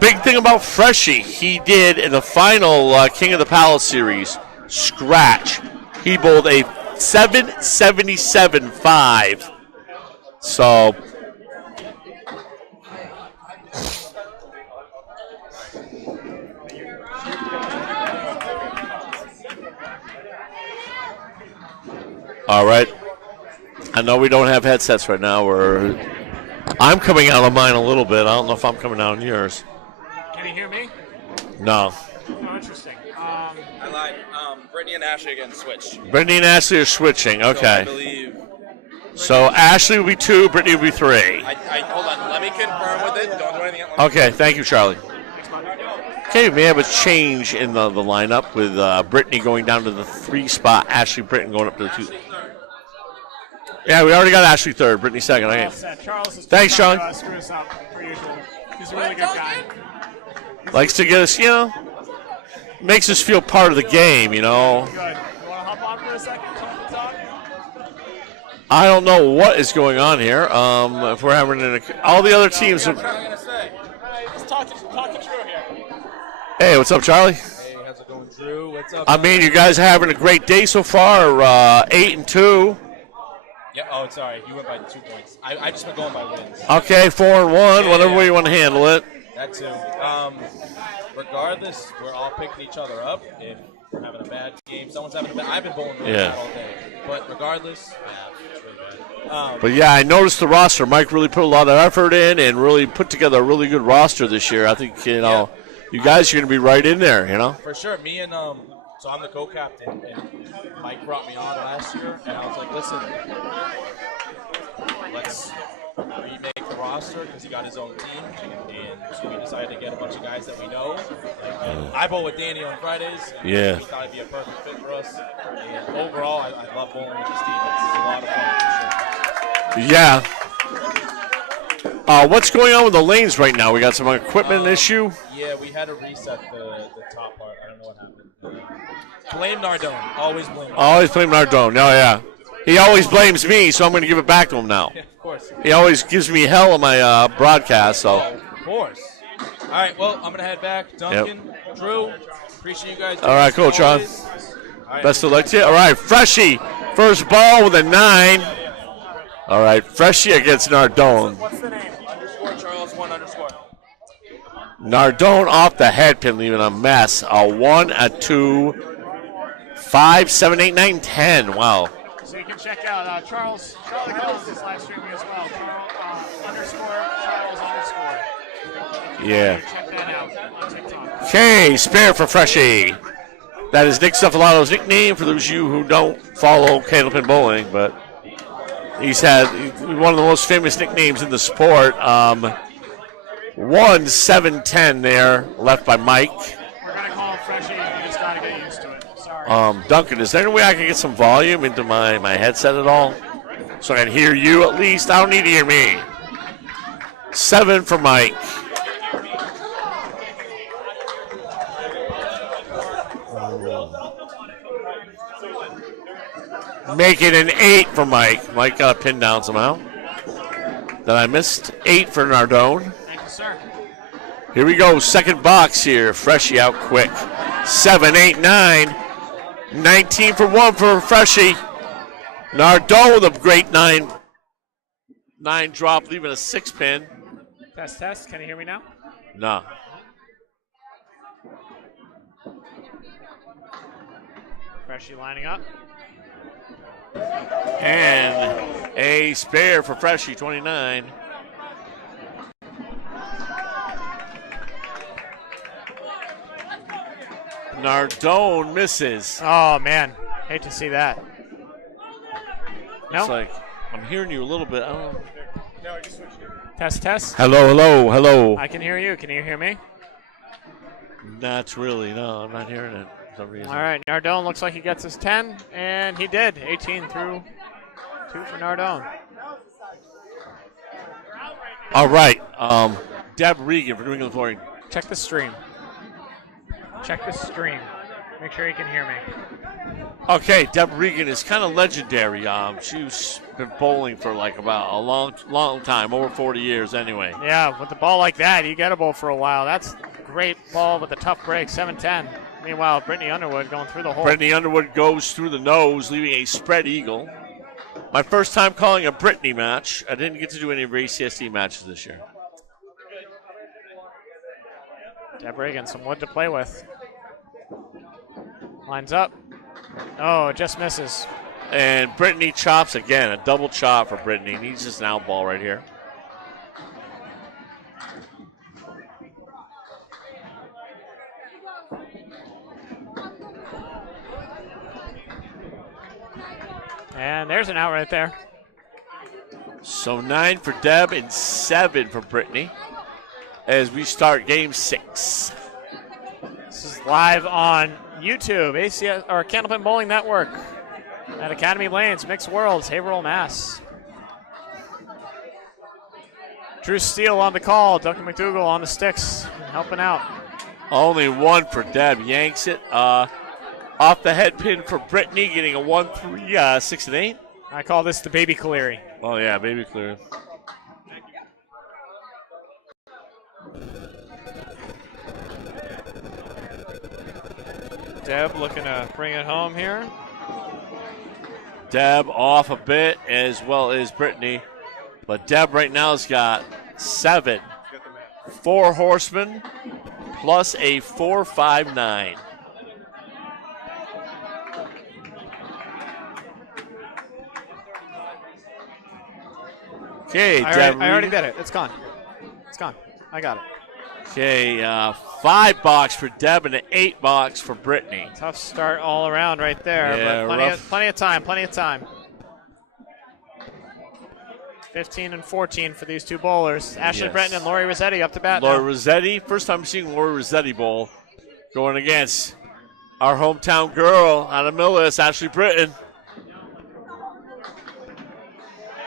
Big thing about Freshie, he did in the final King of the Palace series, scratch. He bowled a 777.5. So. All right. I know we don't have headsets right now. I'm coming out of mine a little bit. I don't know if I'm coming out on yours. Can you hear me? No. Oh, interesting. I lied. Brittany and Ashley again switched. Brittany and Ashley are switching. Okay. So I believe. So Ashley will be 2, Brittany will be 3. Hold on. Let me confirm with it. Don't do anything else. Okay. Thank you, Charlie. Okay, we may have a change in the lineup with Brittany going down to the 3 spot, Ashley Britton going up to the 2. Yeah, we already got Ashley 3rd, Brittany 2nd. Okay. Charles is Thanks, Sean. Screw us up per usual. He's a really good guy. Likes to get us, makes us feel part of the game, Good. You want to hop on for a second? Talk? I don't know what is going on here. If we're having all the other teams. Just talk it through here. Hey, what's up, Charlie? Hey, how's it going, Drew? What's up? I mean, you guys are having a great day so far. 8-2. Yeah. Oh, sorry. You went by 2 points. I just been going by wins. Okay, 4-1. Whatever way you want to handle it. That too. Regardless, we're all picking each other up. If we're having a bad game, someone's having a bad. I've been bowling really bad all day. But regardless, it's really bad. But yeah, I noticed the roster. Mike really put a lot of effort in and really put together a really good roster this year. I think you guys are going to be right in there. For sure. Me and so I'm the co-captain, and Mike brought me on last year, and I was like, listen, let's remake the roster because he got his own team, and so we decided to get a bunch of guys that we know. I bowl with Danny on Fridays. Yeah. He thought it'd be a perfect fit for us. And overall, I love bowling with this team. It's a lot of fun for sure. Yeah. What's going on with the lanes right now? We got some equipment issue? Yeah, we had to reset the top part. I don't know what happened. Blame Nardone. Always blame Nardone. Always blame Nardone. No, yeah. He always blames me, so I'm going to give it back to him now. Yeah, of course. He always gives me hell on my broadcast, so. Of course. All right, well, I'm going to head back. Duncan, Drew, appreciate you guys. All right, cool, Sean. Right. Best of luck to you. All right, Freshie, first ball with a 9. All right, Freshie against Nardone. What's the name? Charles, 1_. Nardone off the head pin, leaving a mess. A 1, a 2, 5, 7, 8, 9, 10. Wow. So you can check out Charlie Collins is live streaming as well. Charles_. Yeah. Check that out on TikTok. Okay, spare for Freshie. That is Nick Cephaloto's nickname for those of you who don't follow Candlepin Bowling, but he's had one of the most famous nicknames in the sport. 1-7-10 there, left by Mike. We're going to call him Freshie. You just got to get used to it. Sorry. Duncan, is there any way I can get some volume into my headset at all? So I can hear you at least? I don't need to hear me. 7 for Mike. Make it an 8 for Mike. Mike got a pin down somehow. Then I missed 8 for Nardone. Thank you, sir. Here we go, second box here. Freshie out quick. 7, 8, 9. 19 for 1 for Freshie. Nardone with a great 9 drop, leaving a 6 pin. Test. Can you hear me now? No. Freshie lining up. And a spare for Freshie, 29. Nardone misses. Oh, man. Hate to see that. No? It's like, I'm hearing you a little bit. I don't know. No, I just switched it. Test. Hello. I can hear you. Can you hear me? Not really. No, I'm not hearing it for some reason. All right, Nardone looks like he gets his 10, and he did. 18 through 2 for Nardone. All right. Deb Regan for New England Flooring. Check the stream. Make sure you can hear me. Okay, Deb Regan is kind of legendary. She's been bowling for like about a long time, over 40 years anyway. Yeah, with the ball like that, you got a bowl for a while. That's a great ball with a tough break, 7-10. Meanwhile, Brittany Underwood going through the hole. Brittany Underwood goes through the nose, leaving a spread eagle. My first time calling a Brittany match. I didn't get to do any of ACSD matches this year. Deb Regan, some wood to play with. Lines up. Oh, it just misses. And Brittany chops again. A double chop for Brittany. Needs just an out ball right here. And there's an out right there. So 9 for Deb and 7 for Brittany as we start game 6. This is live on YouTube, ACS or Candlepin Bowling Network at Academy Lanes, Mixed Worlds, Haverhill, Mass. Drew Steele on the call, Duncan MacDougall on the sticks, helping out. Only 1 for Deb. Yanks it off the head pin for Brittany, getting a 1-3, 6 and 8. I call this the baby Cleary. Oh yeah, baby Cleary. Deb looking to bring it home here. Deb off a bit as well as Brittany. But Deb right now has got 7. 4 horsemen plus a 4-5-9. Okay, Deb. I already did it. It's gone. I got it. Okay, 5 box for Deb and an 8 box for Brittany. Tough start all around right there, Yeah, but plenty of time. 15 and 14 for these two bowlers. Ashley Yes. Breton and Lori Rossetti up to bat Lori now. Rossetti, first time seeing Lori Rossetti bowl, going against our hometown girl out of Millis, Ashley Britton.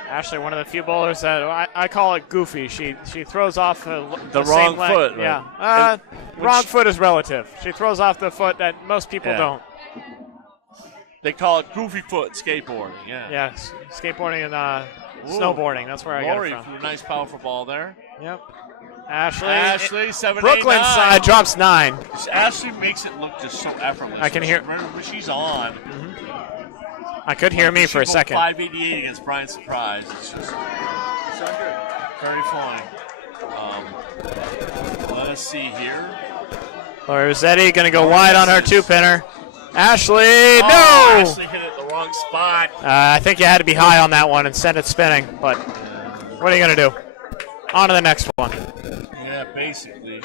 Ashley, one of the few bowlers that I call it goofy. She throws off the wrong same leg. foot. Right? Yeah, wrong foot is relative. She throws off the foot that most people don't. They call it goofy foot skateboarding. Yeah. Yeah, skateboarding and snowboarding. That's where I got Lori it from. for a nice powerful ball there. Yep. Ashley 7, Brooklyn 8, 9. side drops 9. Ashley makes it look just so effortless. I can hear. When she's on. I could hear me for a second. 588 against Brian Surprise. It's just very flying. Let us see here. Lori Rossetti going to go wide on her 2-pinner. Ashley, no! Ashley hit it in the wrong spot. I think you had to be high on that one and send it spinning, but what are you going to do? On to the next one. Yeah, basically.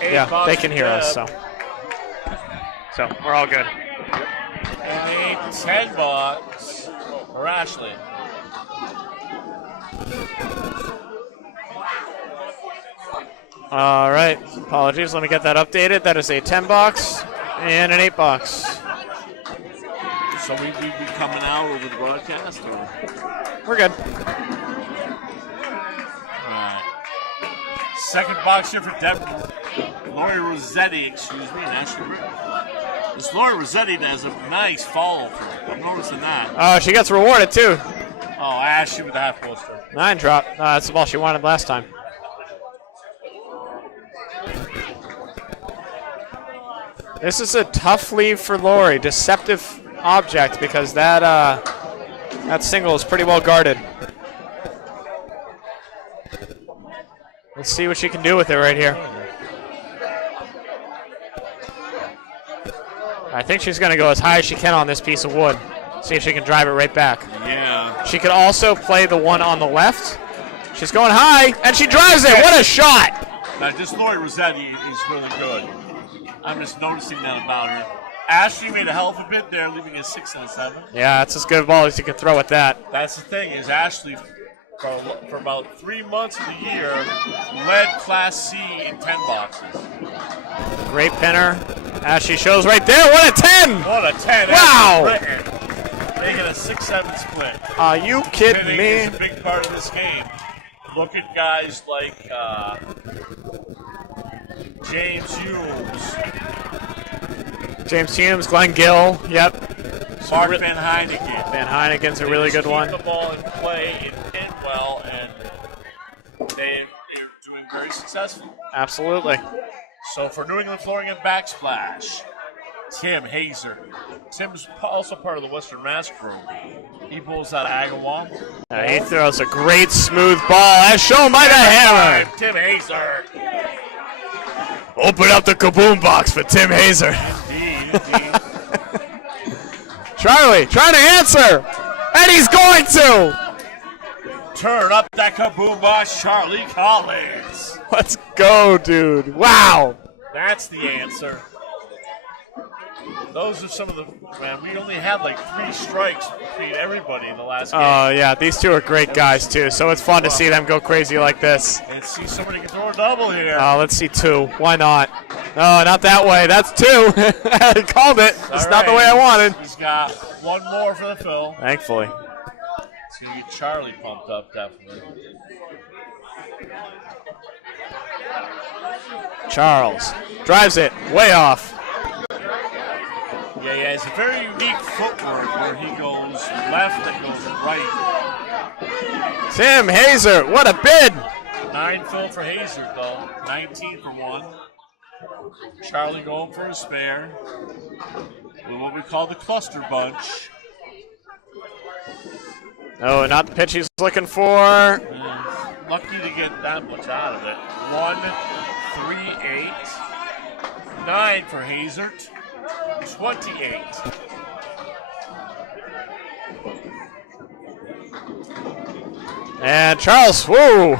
Yeah, they can hear us, so we're all good. And 10 bucks for Ashley. All right, apologies. Let me get that updated. That is a 10 box and an 8 box. So we be coming out over the broadcast? Or? We're good. All right. Second box here for Lori Rossetti, and Ashley Britton. This Lori Rossetti has a nice follow through. I'm noticing that. Oh, she gets rewarded too. Oh, Ashley with the half poster. 9 drop. That's the ball she wanted last time. This is a tough leave for Lori. Deceptive object because that single is pretty well guarded. Let's see what she can do with it right here. I think she's going to go as high as she can on this piece of wood. See if she can drive it right back. Yeah. She could also play the one on the left. She's going high, and she drives it. What a shot! Now, just Lori Rossetti is really good. I'm just noticing that about her. Ashley made a hell of a bit there, leaving a 6 and a 7. Yeah, that's as good a ball as you can throw at that. That's the thing, is Ashley, for about 3 months of the year, led Class C in 10 boxes. Great pinner. Ashley shows right there. What a 10! What a 10! Wow! Making a 6-7 split. Are you kidding Pinning me? is a big part of this game. Look at guys like James Humes. James Humes, Glenn Gill, yep. Mark Van Heineken. Van Heineken's a really good one. Keep the ball in play and pin well, and they're doing very successful. Absolutely. So for New England Flooring and Backsplash, Tim Hazer. Tim's also part of the Western Mass crew. He pulls out Agawam. He throws a great smooth ball, as shown by the hammer. Tim Hazer. Open up the kaboom box for Tim Hazer. Charlie trying to answer, and he's going to. Turn up that kaboom box, Charlie Collins. Let's go, dude. Wow. That's the answer. Those are some of the, man, we only had like 3 strikes between everybody in the last game. Oh, yeah, these two are great guys, too, so it's fun to see them go crazy like this. Let's see somebody can throw a double here. Let's see 2. Why not? No, not that way. That's 2. I called it. It's not the way I wanted. He's got 1 more for the fill. Thankfully. It's going to get Charlie pumped up, definitely. Charles drives it way off. Yeah, it's a very unique footwork where he goes left and goes right. Tim Hazer, what a bid! 9 fill for Hazer, though. 19 for 1. Charlie going for a spare. With what we call the cluster bunch. Oh, not the pitch he's looking for. Lucky to get that much out of it. 1, 3, 8. 9 for Hazert. 28. And Charles, whoa,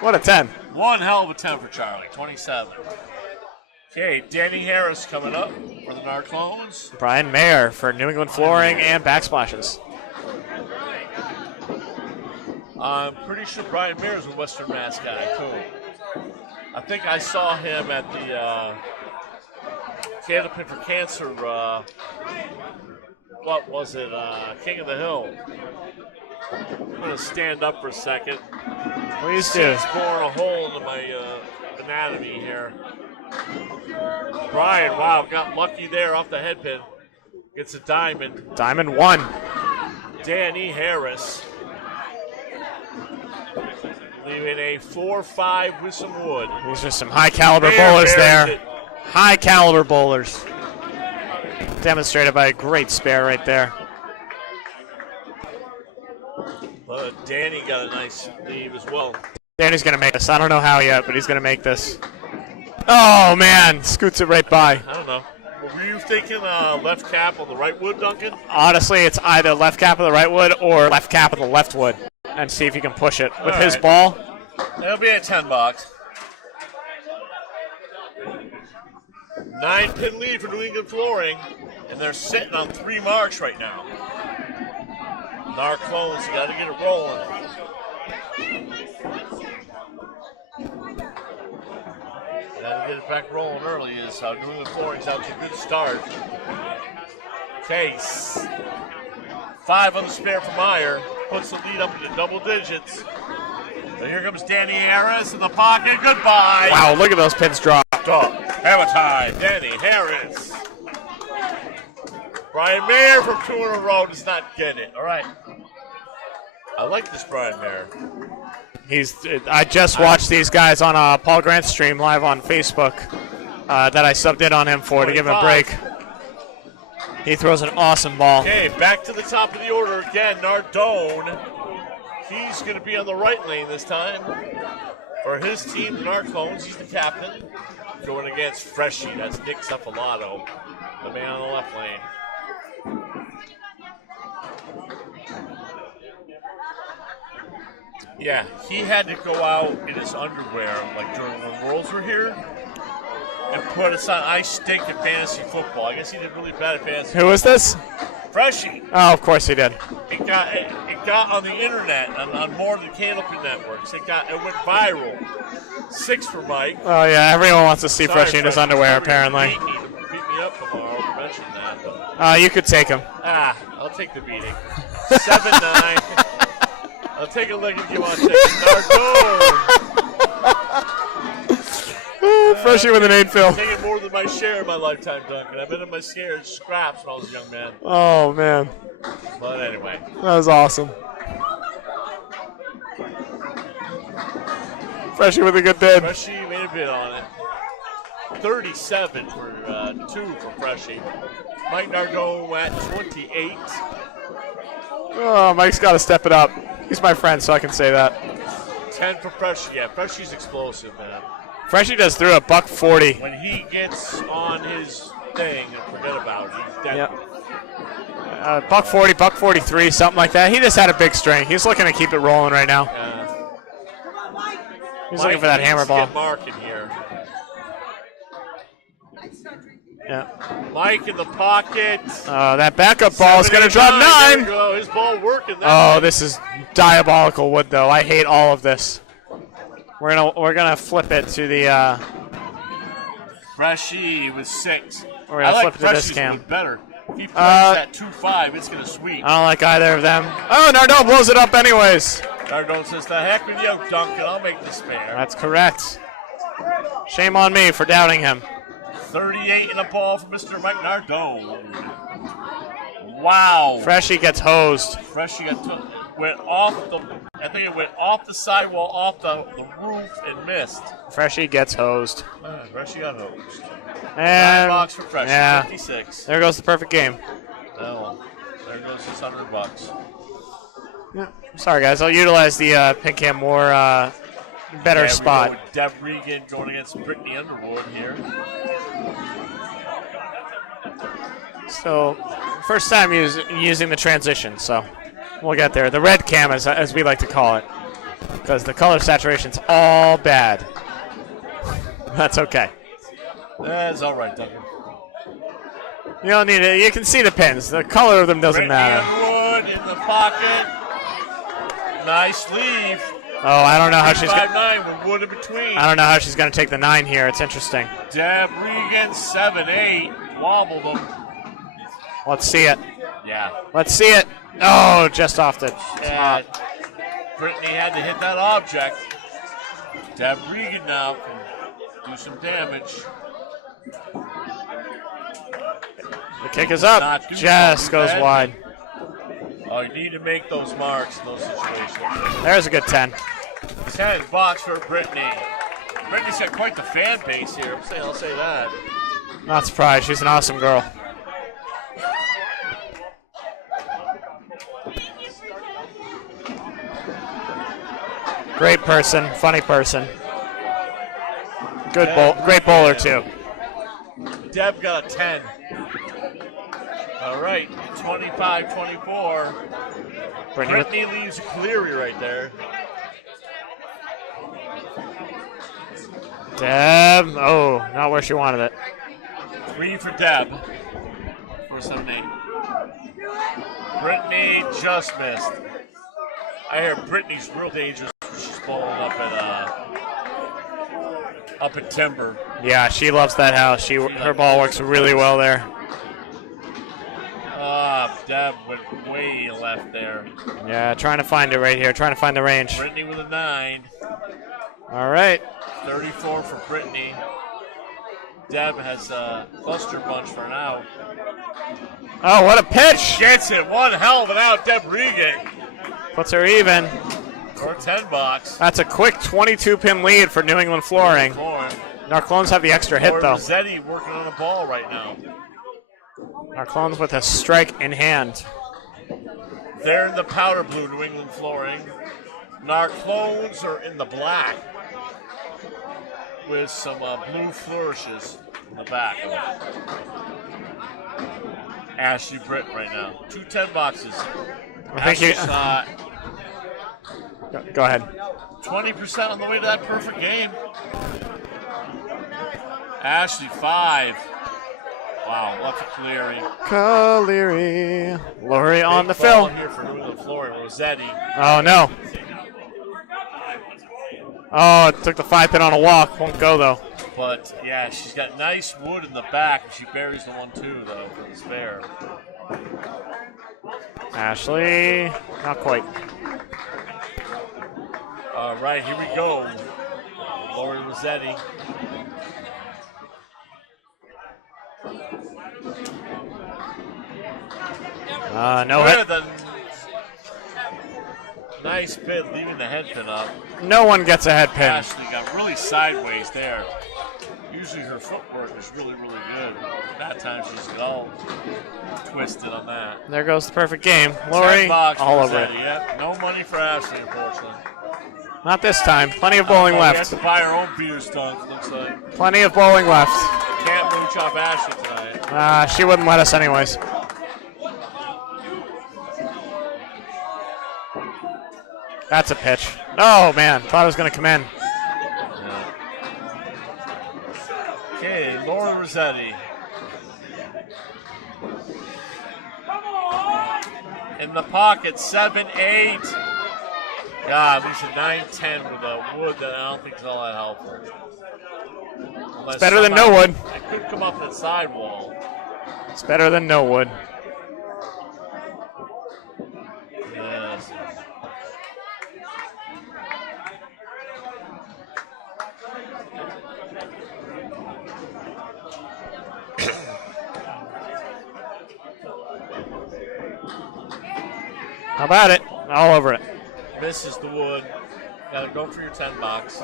what a 10. One hell of a 10 for Charlie, 27. Okay, Danny Harris coming up for the Narclones. Brian Mayer for New England Flooring and Backsplashes. I'm pretty sure Brian Mayer is a Western Mass guy, too. I think I saw him at the Candlepin for Cancer, what was it, King of the Hill. I'm going to stand up for a second. Please do. It's boring a hole into my anatomy here. Brian, wow, got lucky there off the head pin. Gets a diamond. Diamond 1. Danny Harris. Leaving a 4-5 with some wood. These are some high caliber bowlers there. High caliber bowlers. Demonstrated by a great spare right there. Danny got a nice leave as well. Danny's going to make this. I don't know how yet, but he's going to make this. Oh, man. Scoots it right by. I don't know. Were you thinking left cap on the right wood, Duncan? Honestly, it's either left cap of the right wood or left cap of the left wood. And see if he can push it with his ball. It'll be a 10 box. 9-pin lead for New England Flooring, and they're sitting on 3 marks right now. Narclones, you got to get it rolling. Got to get it back rolling early. Is New England Flooring's out to a good start. Case 5 on the spare for Meyer, puts the lead up into double digits. So here comes Danny Harris in the pocket. Goodbye. Wow, look at those pins drop. Hammer time, Danny Harris. Brian Mayer from 2 in a row does not get it. All right. I like this Brian Mayer. I just watched these guys on Paul Grant's stream live on Facebook that I subbed in on him for 25. To give him a break. He throws an awesome ball. Okay, back to the top of the order again. Nardone. He's going to be on the right lane this time. For his team, the Narclones, he's the captain. Going against Freshie. That's Nick Cephalato, the man on the left lane. Yeah, he had to go out in his underwear, like during when Worlds were here, and put us on ice stink at fantasy football. I guess he did really bad at fantasy. Who was this? Freshie. Oh, of course he did. It got on the internet on more of the Candlepin networks. It went viral. 6 for Mike. Oh yeah, everyone wants to see Freshie in his underwear. Apparently. Beat me up tomorrow. I mentioned that. You could take him. I'll take the beating. 7-9. I'll take a look and give on a second. Freshie with an 8 fill. I'm taking more than my share in my lifetime, Duncan. I've been in my scare scraps when I was a young man. Oh, man. But anyway. That was awesome. Freshie with a good bid. Freshie made a bid on it. 37 for 2 for Freshie. Mike Nardone at 28. Oh, Mike's got to step it up. He's my friend, so I can say that. 10 for Freshie. Yeah, Freshie's explosive, man. Freshie just threw a $140. When he gets on his thing, forget about it. He's dead. Yep. $140, $143, something like that. He just had a big string. He's looking to keep it rolling right now. He's looking for that hammer ball. Get Mark in here. Yeah. Mike in the pocket. That backup ball is going to drop 9. His ball working. This is diabolical wood, though. I hate all of this. We're gonna flip it to the. Freshie with 6. We're gonna flip it to this cam. Better. If he plays at 2-5, it's gonna sweep. I don't like either of them. Oh, Nardone blows it up anyways. Nardone says, "The heck with you, Duncan. I'll make the spare." That's correct. Shame on me for doubting him. 38 in a ball for Mr. Mike Nardone. Wow. Freshie gets hosed. Freshie went off the. I think it went off the sidewall, off the roof, and missed. Freshie gets hosed. Freshie got hosed. And $9 for Freshie, yeah, 56. There goes the perfect game. No, there goes $600. Yeah. Sorry, guys. I'll utilize the pin cam more better spot. We go with Deb Regan going against Brittany Underwood here. So, first time using the transition, so we'll get there. The red cam, as we like to call it, because the color saturation's all bad. That's okay. That's all right, Duncan. You don't need it. You can see the pins. The color of them doesn't matter. Underwood in the pocket. Nice leave. Oh, I don't know how she's going. 5-9 with wood in between. I don't know how she's going to take the 9 here. It's interesting. Deb Regan 7-8 wobbled them. Let's see it. Yeah. Let's see it. Oh, just off the top. Brittany had to hit that object. Deb Regan now can do some damage. The kick is up. Just goes wide. Oh, you need to make those marks in those situations. There's a good 10. $10 for Brittany. Brittany's got quite the fan base here. I'll say that. Not surprised. She's an awesome girl. Great person, funny person. Great bowler too. Deb got a 10. All right, 25-24. Brittany leaves Cleary right there. Deb, not where she wanted it. 3 for Deb. For 7-8. Brittany just missed. I hear Brittany's real dangerous. She's bowling up at Timber. Yeah, she loves that house. Her ball works really well there. Deb went way left there. Yeah, trying to find it right here. Trying to find the range. Brittany with a 9. All right. 34 for Brittany. Deb has a cluster bunch for an out. Oh, what a pitch! Gets it. One hell of an out, Deb Regan. Puts her even. For $10. That's a quick 22-pin lead for New England Flooring. Narclones have the extra hit, though. Rossetti working on the ball right now. Narclones with a strike in hand. They're in the powder blue, New England Flooring. Narclones are in the black with some blue flourishes in the back of it. Ashley Britt right now. 2 $10. I think shot. Go ahead. 20% on the way to that perfect game. Ashley, 5. Wow, left to Cleary. Cleary. Lori on the Ball fill. here for Flori Rossetti. Oh, no. Oh, it took the 5-pin on a walk. Won't go, though. But, yeah, she's got nice wood in the back. And she buries the 1-2, though, for the spare. Ashley, not quite. All right, here we go. Lori Rossetti. No hit. Nice pin, leaving the head pin up. No one gets a head pin. Ashley got really sideways there. Usually her footwork is really, really good. That time she's got all twisted on that. There goes the perfect game. Lori, all over it. Yep. No money for Ashley, unfortunately. Not this time. Plenty of bowling left. She has to buy her own beer stunk, looks like. Plenty of bowling left. Can't mooch off Ashley tonight. She wouldn't let us anyways. That's a pitch. Oh, man. Thought it was going to come in. Okay, Laura Rossetti. In the pocket, 7-8. God, at least a 9-10 with a wood that I don't think is all that helpful. It's better than no wood. It could come off that sidewall. It's better than no wood. Yes. How about it? All over it. Misses the wood. Gotta go for your 10 box.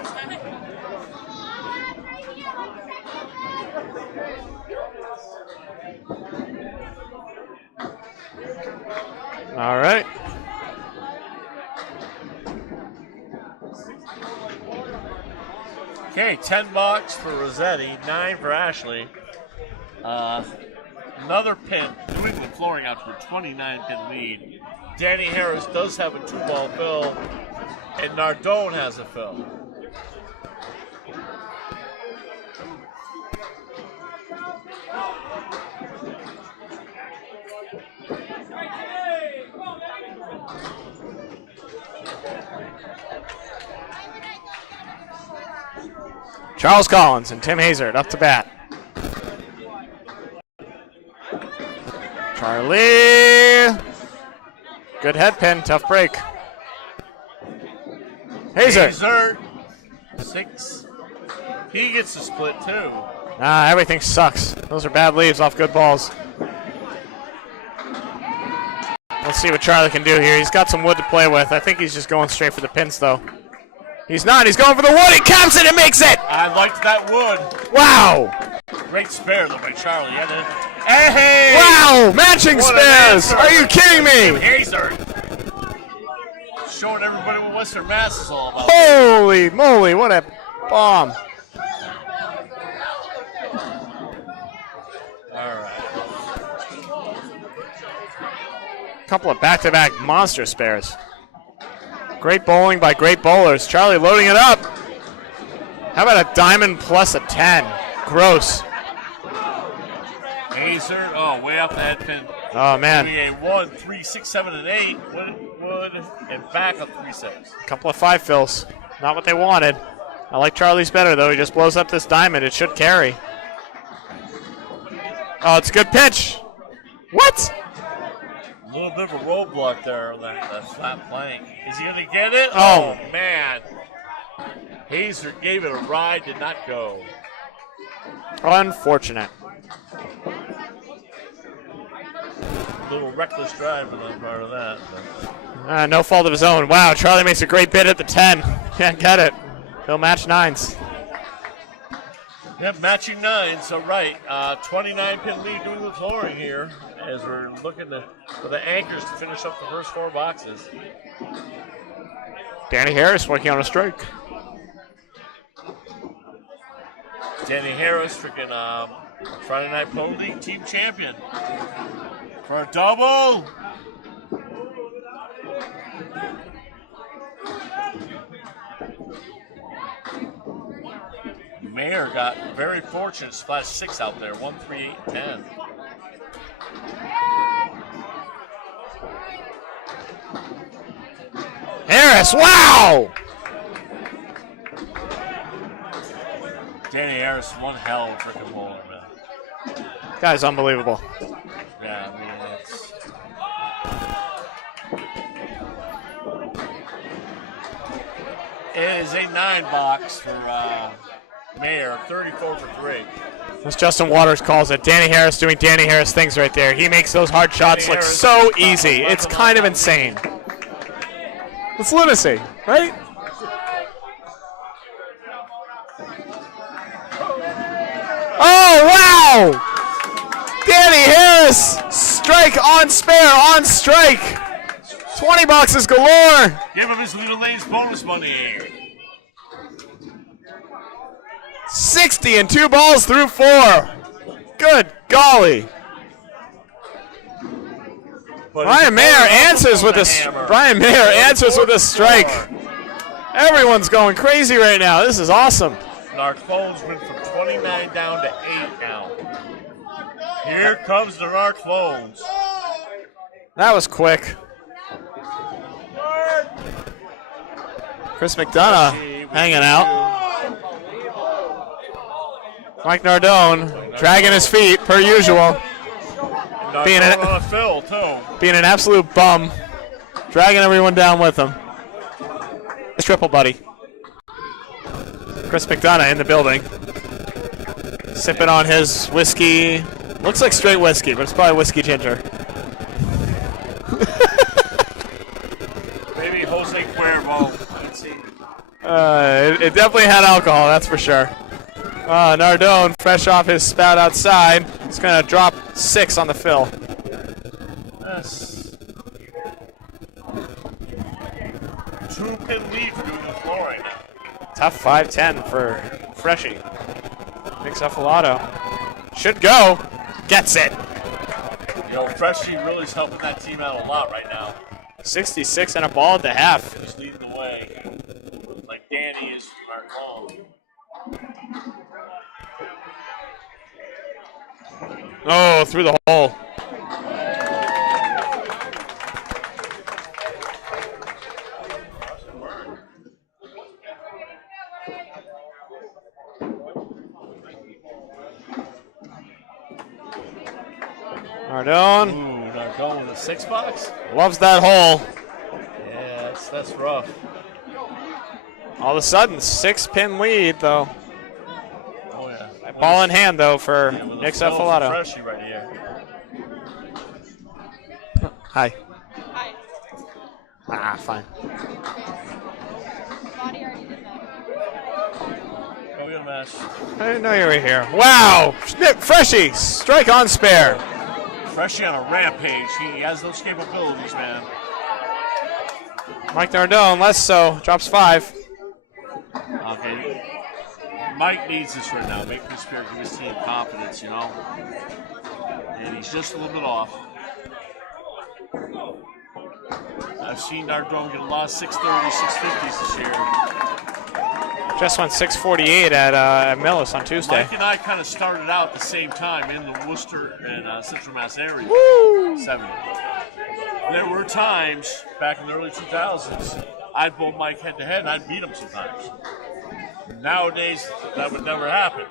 All right. Okay, 10 bucks for Rossetti, 9 for Ashley. Another pin. New England flooring out to a 29-pin lead. Danny Harris does have a 2-ball fill, and Nardone has a fill. Charles Collins and Tim Hazard up to bat. Charlie. Good head pin, tough break. Hazard. 6. He gets a split too. Everything sucks. Those are bad leaves off good balls. Let's see what Charlie can do here. He's got some wood to play with. I think he's just going straight for the pins though. He's not. He's going for the wood. He caps it and makes it. I liked that wood. Wow. Great spare though by Charlie. Hey! Wow, matching spares. Are you kidding me? Hazard. Showing everybody what Western Mass is all about. Holy moly, what a bomb. All right. Couple of back-to-back monster spares. Great bowling by great bowlers. Charlie loading it up. How about a diamond plus a 10? Gross. Hazard, way off the head pin. Oh, man. A 1, 3, 6, 7, and 8. Wood, and back up 3-6. Couple of 5 fills. Not what they wanted. I like Charlie's better, though. He just blows up this diamond. It should carry. Oh, it's a good pitch. What? A little bit of a roadblock there on that flat plank. Is he going to get it? Oh, man. Hazard gave it a ride, did not go. Unfortunate. A little reckless drive on part of that. No fault of his own. Wow, Charlie makes a great bid at the 10. Can't get it. He'll match 9s. Yep, matching 9s. So right, 29-pin lead doing the flooring here as we're looking for the anchors to finish up the first 4 boxes. Danny Harris working on a strike. Danny Harris, freaking Friday Night Pro League team champion. For a double. Mayer got very fortunate, splashed 6 out there, 1, 3, 8, 10. Harris, wow! Danny Harris, one hell of a freaking bowler, man. Guy's unbelievable. Yeah, I mean, it's... It is a 9 box for Mayer, 34 for 3. As Justin Waters calls it, Danny Harris doing Danny Harris things right there. He makes those hard shots look so easy. It's kind of insane. It's lunacy, right? Oh, wow! Danny Harris, strike on spare, on strike. 20 boxes galore. Give him his Little Lane's bonus money. 60 and 2 balls through 4. Good golly. Brian Mayer answers with a strike. Everyone's going crazy right now. This is awesome. Narclones went from 29 down to 8 now. Here comes the Narclones. That was quick. Chris McDonough hanging out. Mike Nardone dragging his feet per usual. Being an absolute bum. Dragging everyone down with him. It's triple buddy. Chris McDonough in the building. Sipping on his whiskey. Looks like straight whiskey, but it's probably whiskey ginger. Maybe Jose Cuervo. Let's see. It definitely had alcohol, that's for sure. Nardone, fresh off his spout outside. He's going to drop 6 on the fill. Yes. 2-pin lead for the floor right now. Tough 5-10 for Freshie. Big Cephalato. Should go. Gets it. You know, Freshie really is helping that team out a lot right now. 66 and a ball at the half. He's leading the way. Like Danny is our call. Oh, through the hole. Nardone. Ooh, Nardone with a 6 box. Loves that hole. Yeah, that's rough. All of a sudden, 6-pin lead, though. Oh, yeah. Ball in hand, though, for Nick Cephalato. Freshie right here. Hi. Hi. Ah, fine. Body already did that. Go get a match. I didn't know you were here. Wow! Freshie, strike on spare. Freshie on a rampage. He has those capabilities, man. Mike Nardone, less so. Drops 5. Okay. Mike needs this right now. Make this fair, give his team confidence, you know? And he's just a little bit off. I've seen Nardone get a lot of 630s, 650s this year. Just went 648 at Millis on Tuesday. Mike and I kind of started out at the same time in the Worcester and Central Mass area. Woo! 70. There were times back in the early 2000s, I'd bowl Mike head-to-head and I'd beat him sometimes. Nowadays, that would never happen.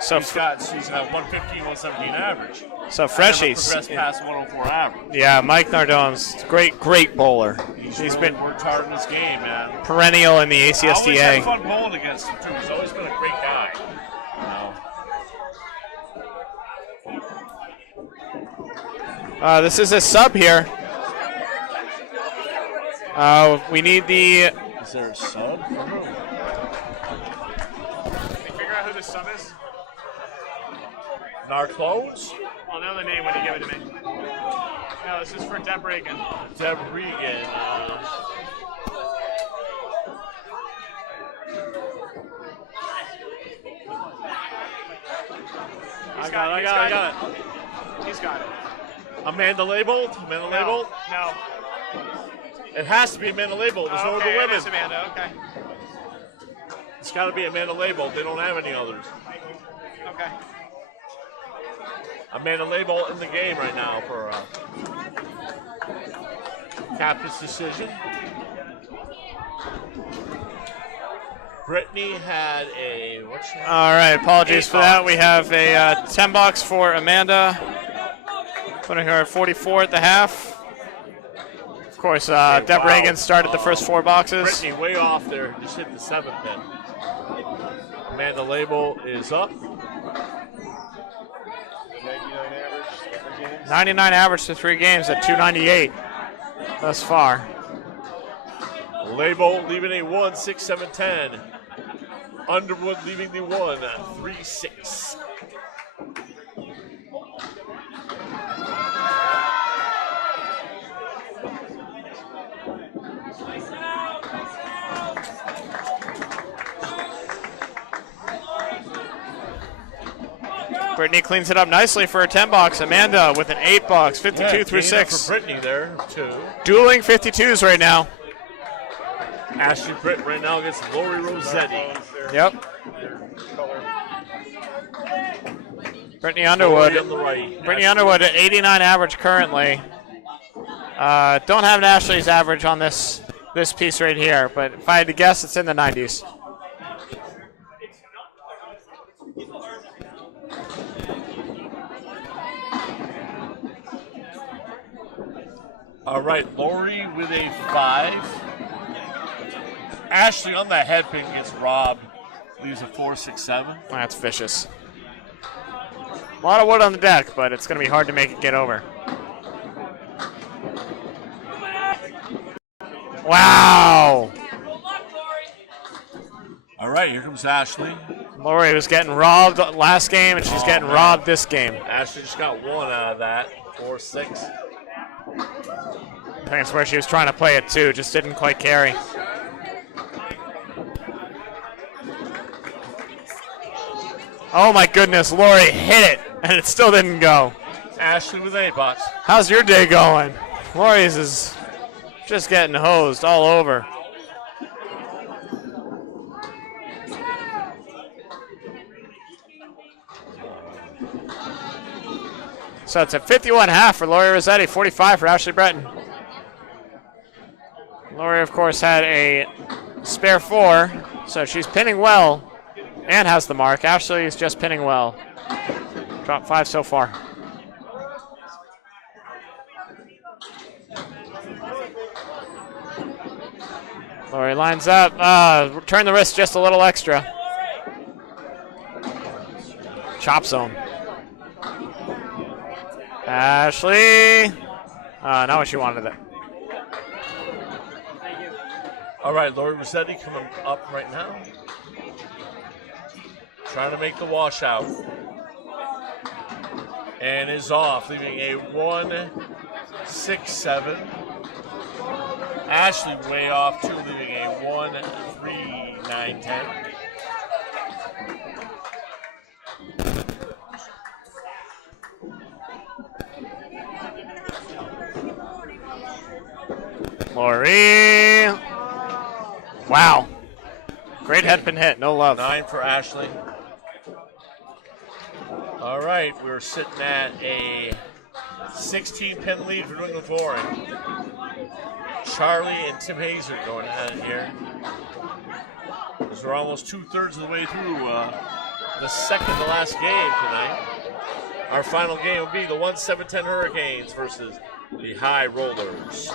So he's at 115, 117 average. So Freshies. Progressed past 104 average. Yeah, Mike Nardone's great bowler. He's really been worked hard in this game, man. Perennial in the ACSDA. I always had fun bowling against him too. He's always been a great guy. You know. This is a sub here. We need the. Is there a sub? Figure out who the sub is. Narclones? I'll know the name when you give it to me. No, this is for Deb Regan. Deb Regan. I got it. He's got it. Amanda labeled? No. It has to be Amanda labeled. There's no other women. It is Amanda. Okay. It's got to be Amanda Label. They don't have any others. Okay. Amanda Label in the game right now for captain's decision. Brittany had a, All right, apologies for that. We have a $10 for Amanda, putting her at 44 at the half. Of course, Deb Reagan started the first 4 boxes. Brittany way off there, just hit the 7th pin. Amanda Label is up. 99 average to 3 games at 298 thus far. Label leaving a 1, 6, 7, 10. Underwood leaving the 1, 3, 6. Brittany cleans it up nicely for a 10 box. Amanda with an 8 box, 52 through 6. For Brittany there, 2. Dueling 52s right now. Ashley Britt right now against Lori Rossetti. Yep. Brittany Underwood. On the right. Brittany Underwood at 89 average currently. Don't have Ashley's average on this piece right here, but if I had to guess, it's in the 90s. All right, Lori with a 5. Ashley on the head pin gets robbed. Leaves a 4, 6, 7. That's vicious. A lot of wood on the deck, but it's going to be hard to make it get over. Wow. All right, here comes Ashley. Lori was getting robbed last game, and she's getting robbed this game. Ashley just got 1 out of that. 4, 6. I think that's where she was trying to play it too, just didn't quite carry. Oh my goodness, Lori hit it, and it still didn't go. Ashley with 8 bucks. How's your day going? Lori's is just getting hosed all over. So it's a 51.5 for Lori Rossetti, 45 for Ashley Breton. Lori, of course, had a spare 4, so she's pinning well and has the mark. Ashley is just pinning well. Drop 5 so far. Lori lines up. Turn the wrist just a little extra. Chop zone. Ashley. Not what she wanted it. All right, Lori Rossetti coming up right now. Trying to make the washout. And is off, leaving a 1, 6, 7. Ashley way off, too, leaving a 1, 3, 9, 10. Lori. Wow. Great head pin hit, no love. 9 for Ashley. All right, we're sitting at a 16-pin lead for New England Flooring. Charlie and Tim Hazer going at it here. As we're almost 2/3 of the way through the second to last game tonight. Our final game will be the 1-7-10 Hurricanes versus the High Rollers.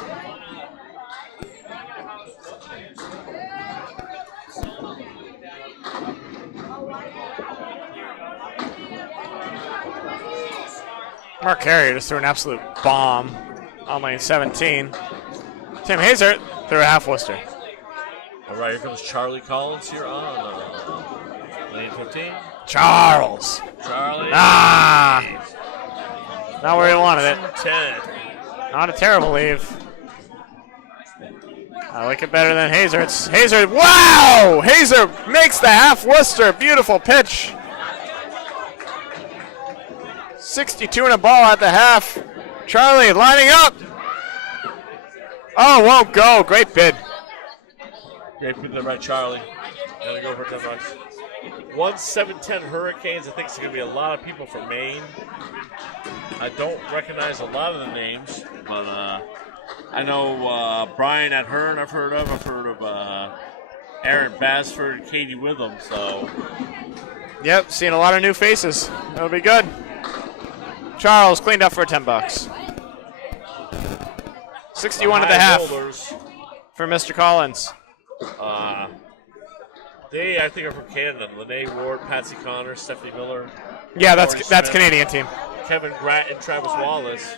Mark Carrier just threw an absolute bomb on lane 17. Tim Hazer threw a half Worcester. All right, here comes Charlie Collins here on lane 15. Charles. Charlie. Not where he wanted it. 10. Not a terrible leave. I like it better than Hazer. It's Hazer. Wow! Hazer makes the half Worcester. Beautiful pitch. 62 and a ball at the half. Charlie lining up. Oh, won't go. Great bid. Great bid there by Charlie. Gonna go for $10. 1-7-10 Hurricanes. I think it's gonna be a lot of people from Maine. I don't recognize a lot of the names, but I know Brian at Hearn I've heard of. I've heard of Aaron Basford, Katie Witham, so. Yep, seeing a lot of new faces. That'll be good. Charles cleaned up for $10. 61 at the half for Mr. Collins. They, I think, are from Canada. Lene Ward, Patsy Connor, Stephanie Miller. Yeah, that's Canadian team. Kevin Gratt and Travis Wallace.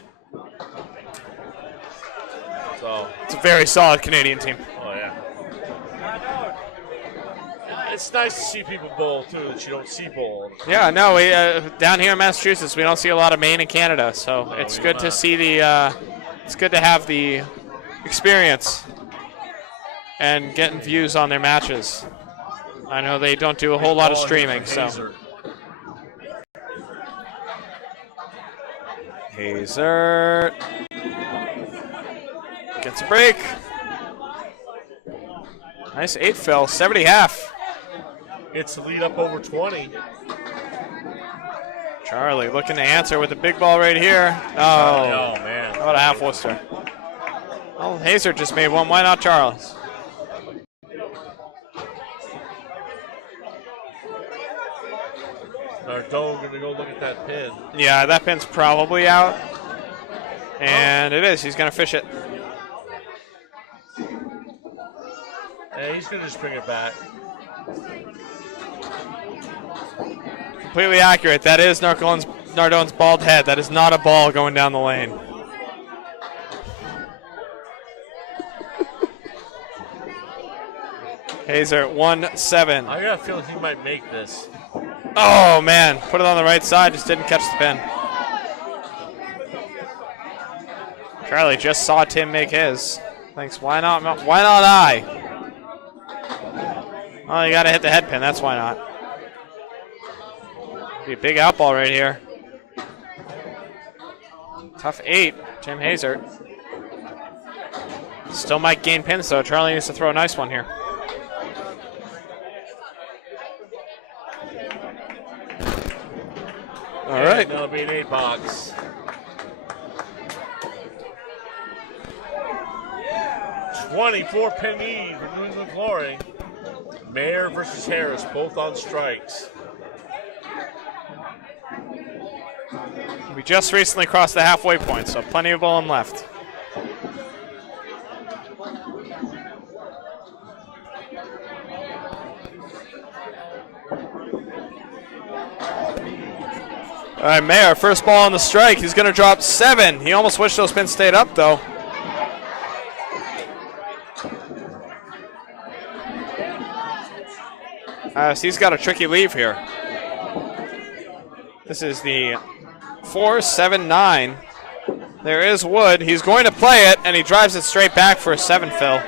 So it's a very solid Canadian team. Oh yeah. It's nice to see people bowl too that you don't see bowl. Yeah, no, we down here in Massachusetts we don't see a lot of Maine and Canada, so it's good to see the. It's good to have the experience and getting views on their matches. I know they don't do a whole lot of streaming, so. Hazer gets a break. Nice 8 fill, 70 half. Gets the lead up over 20. Charlie looking to answer with a big ball right here. Oh man. How about a half Worcester? Well, Hazer just made one. Why not Charles? Nardone gonna go look at that pin. Yeah, that pin's probably out. And it is. He's gonna fish it. Yeah, he's gonna just bring it back. Completely accurate. That is Nardone's bald head. That is not a ball going down the lane. Hazer at 1-7. I got a feeling he might make this. Oh man, put it on the right side, just didn't catch the pin. Charlie just saw Tim make his. Thanks. Why not? Why not I? Oh, you gotta hit the head pin. That's why not. Be a big out ball right here. Tough 8, Tim Hazer. Still might gain pins though. Charlie needs to throw a nice one here. All right. That'll be an 8 box. $24 pin lead for New England Glory. Mayer versus Harris, both on strikes. We just recently crossed the halfway point, so plenty of bowling left. All right, Mayer, first ball on the strike. He's going to drop 7. He almost wished those pins stayed up, though. So he's got a tricky leave here. This is the 4-7-9. There is wood. He's going to play it, and he drives it straight back for a 7 fill.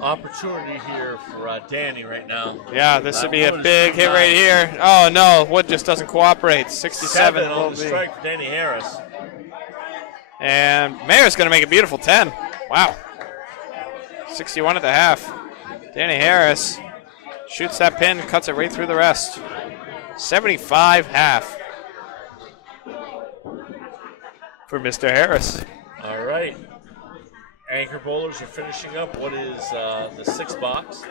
Opportunity here for Danny right now. Yeah, this would be a big hit right here. Oh no, wood just doesn't cooperate. 67 on the strike for Danny Harris. And Mayer's going to make a beautiful 10. Wow. 61 at the half. Danny Harris shoots that pin, cuts it right through the rest. 75 half for Mr. Harris. All right. Anchor bowlers are finishing up. What is the 6 box?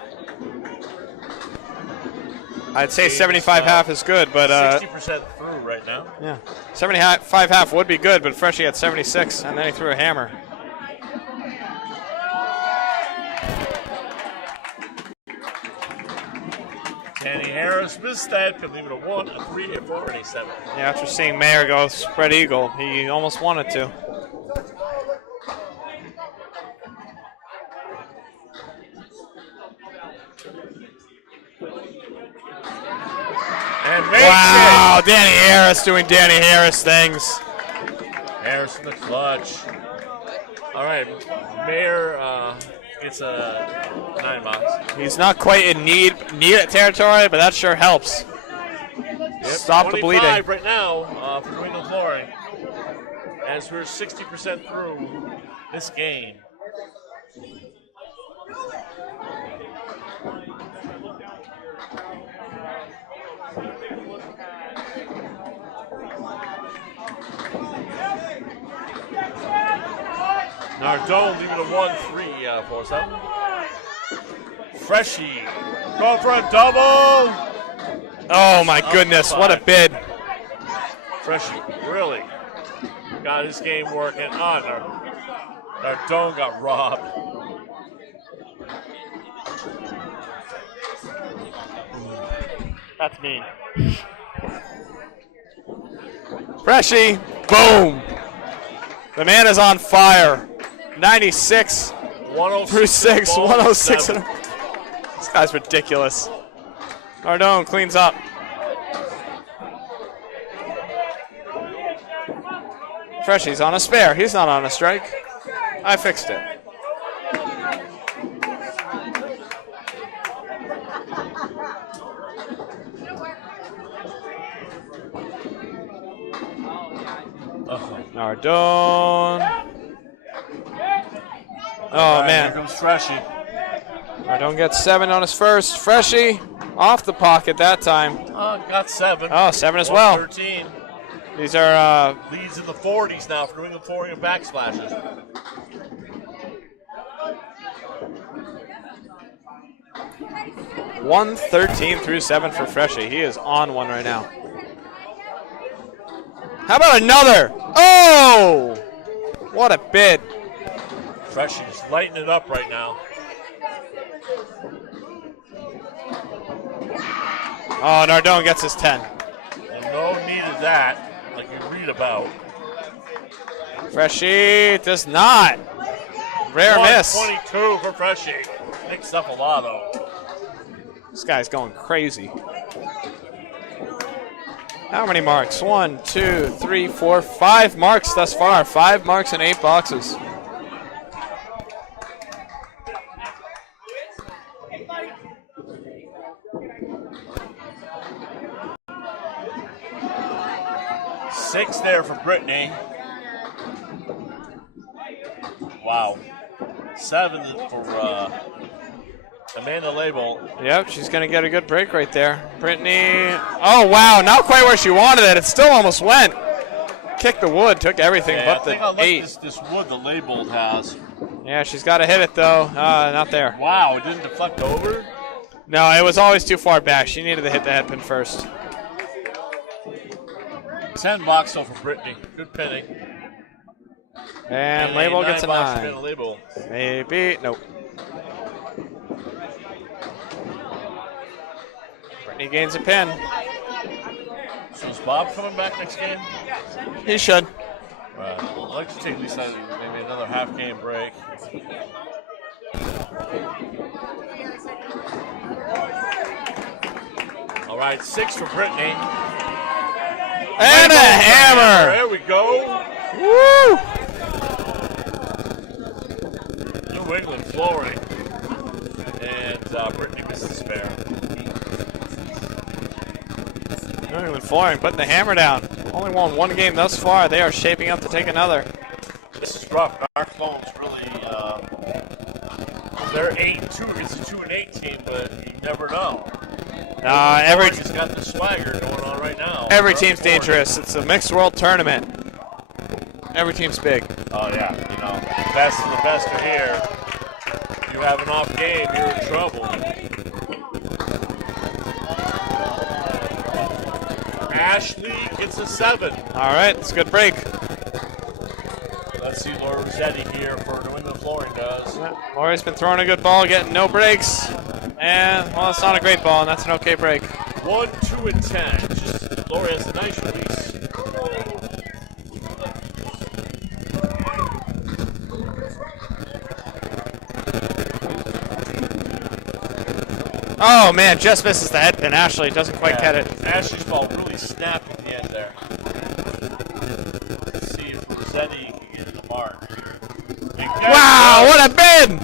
I'd say 75 half is good, but 60% through right now. Yeah, 75 half would be good, but Freshie had 76, and then he threw a hammer. Danny Harris missed that. Could leave it a 1, a 3, a 4, and a 7. Yeah, after seeing Mayer go spread eagle, he almost wanted to. Wow, Danny Harris doing Danny Harris things. Harris in the clutch. All right, Mayer gets a 9 box. He's not quite in need territory, but that sure helps. Yep, Stop the bleeding. Right now for New England Glory, as we're 60% through this game. Nardone leaving a 1-3 for 7. Freshie going for a double. Oh my goodness, what a bid. Freshie really got his game working. Oh, Nardone got robbed. That's mean. Freshie, boom. The man is on fire. 96 through 6, 106. This guy's ridiculous. Nardone cleans up. Freshie's on a spare. He's not on a strike. I fixed it. Nardone. Oh, man. Here comes Freshie. Nardone gets 7 on his first. Freshie off the pocket that time. Got 7. Oh, 7 as well. 13. These are leads in the 40s now for New England Flooring and backsplashes. $113 through 7 for Freshie. He is on one right now. How about another? Oh! What a bid. Freshie's lighting it up right now. Oh, Nardone gets his 10. Well, no need of that, like you read about. Freshie does not. Rare miss. 122 for Freshie. Mixed up a lot, though. This guy's going crazy. How many marks? 1, 2, 3, 4, 5 marks thus far. 5 marks in 8 boxes. Six there for Brittany. Wow. 7 for Amanda Label. Yep, she's going to get a good break right there. Brittany. Oh, wow. Not quite where she wanted it. It still almost went. Kicked the wood. Took everything but the 8. I like this wood the Label has. Yeah, she's got to hit it, though. Not there. Wow, it didn't deflect over? No, it was always too far back. She needed to hit the head pin first. 10 box though for Brittany. Good pinning. And Label gets a 9. Label. Maybe. Nope. Brittany gains a pin. So is Bob coming back next game? He should. I'd like to take at least maybe another half game break. All right, 6 for Brittany. And a hammer. There we go. Woo! New England Flooring. And Brittany misses the spare. New England Flooring putting the hammer down. Only won 1 game thus far. They are shaping up to take another. This is rough. Narclones really, they're 8-2 against a 2-8 team, but you never know. Every has got the swagger going on right now. Every team's dangerous. It's a mixed world tournament. Every team's big. Oh yeah, you know, the best of the best are here. If you have an off game, you're in trouble. Ashley gets a 7. All right, it's a good break. Let's see what Rossetti here for New England Flooring does. Lori's been throwing a good ball, getting no breaks. And, well, it's not a great ball, and that's an okay break. 1, 2, and 10. Just Lori has a nice release. Oh, man, just misses the head pin. Ashley doesn't quite get it. Ashley's ball really snapped at the end there. Let's see if Rossetti can get the mark. Wow, what a bid!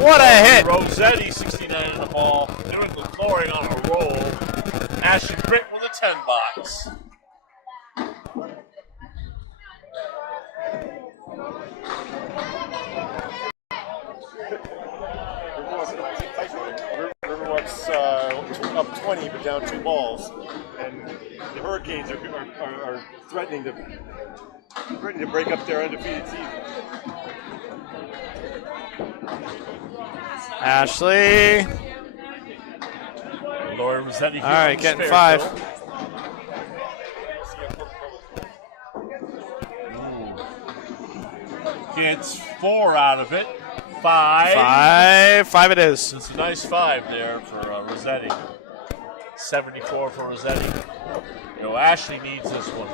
What a hit! Rossetti, 69 in the ball. New England Flooring on a roll. Ashley Brick with a 10 box. Riverwalk's up 20 but down 2 balls, and the Hurricanes are threatening to ready to break up their undefeated season. Ashley. Lori Rossetti. All right, getting 5. Gets 4 out of it. 5. 5 it is. It's a nice 5 there for Rossetti. 74 for Rossetti. You know, Ashley needs this one.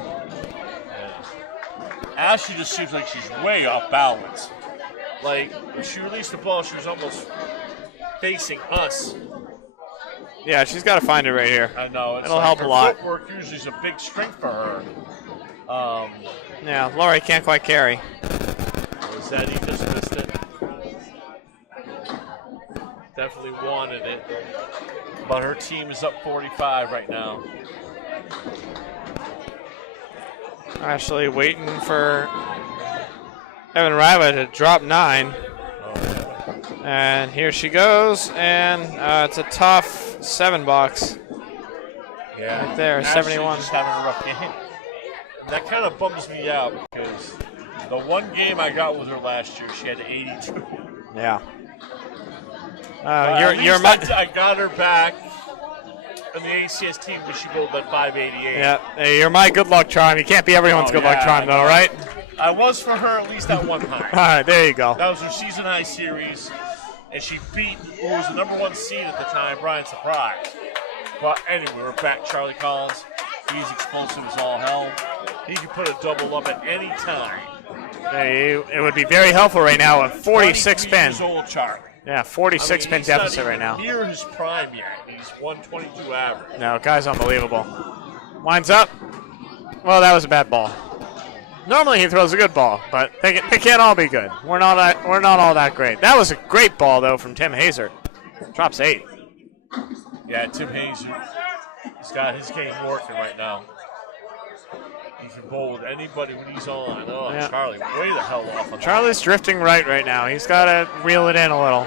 Ashley just seems like she's way off balance. Like, when she released the ball, she was almost facing us. Yeah, she's got to find it right here. I know. It'll help a lot. Footwork usually is a big strength for her. Yeah, Lori can't quite carry. Rossetti just missed it. Definitely wanted it. But her team is up 45 right now. Ashley waiting for Evan Riva to drop 9. And here she goes, and it's a tough 7 bucks. Yeah, right there, 71. Just having a rough game. That kind of bums me out because the one game I got with her last year, she had 82. Yeah. I got her back in the ACS team, but she bowled at 588. Yeah, hey, you're my good luck charm. You can't be everyone's good luck charm, though, right? I was for her at least at one time. All right, there you go. That was her season high series, and she beat who was the #1 seed at the time, Brian Surprise. But anyway, we're back. Charlie Collins, he's explosive as all hell. He can put a double up at any time. Hey, it would be very helpful right now. A 46 pin. Years old, Charlie. Yeah, 46 pin deficit right now. Near his prime yet. He's 122 average. No, guy's unbelievable. Winds up. Well, that was a bad ball. Normally he throws a good ball, but they can't all be good. We're not all that great. That was a great ball though from Tim Hazer. Drops 8. Yeah, Tim Hazer. He's got his game working right now. He can bowl with anybody when he's on. Oh, yeah. Charlie, way the hell off. On Charlie's drifting right now. He's got to reel it in a little.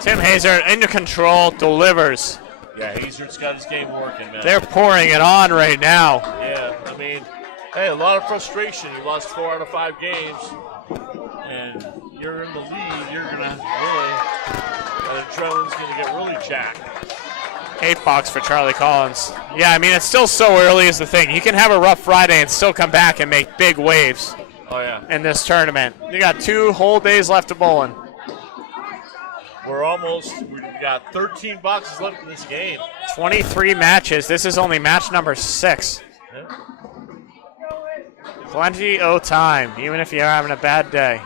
Tim Hazer into control, delivers. Yeah, Hazer's got his game working, man. They're pouring it on right now. Yeah, I mean, hey, a lot of frustration. You lost 4 out of 5 games, and you're in the lead. You're going to really, that adrenaline's going to get really jacked. 8 bucks for Charlie Collins. Yeah, I mean, it's still so early is the thing. You can have a rough Friday and still come back and make big waves. Oh, yeah. In this tournament. You got 2 whole days left of bowling. We got 13 boxes left in this game. 23 matches. This is only match number 6. Yeah. Plenty of time, even if you're having a bad day.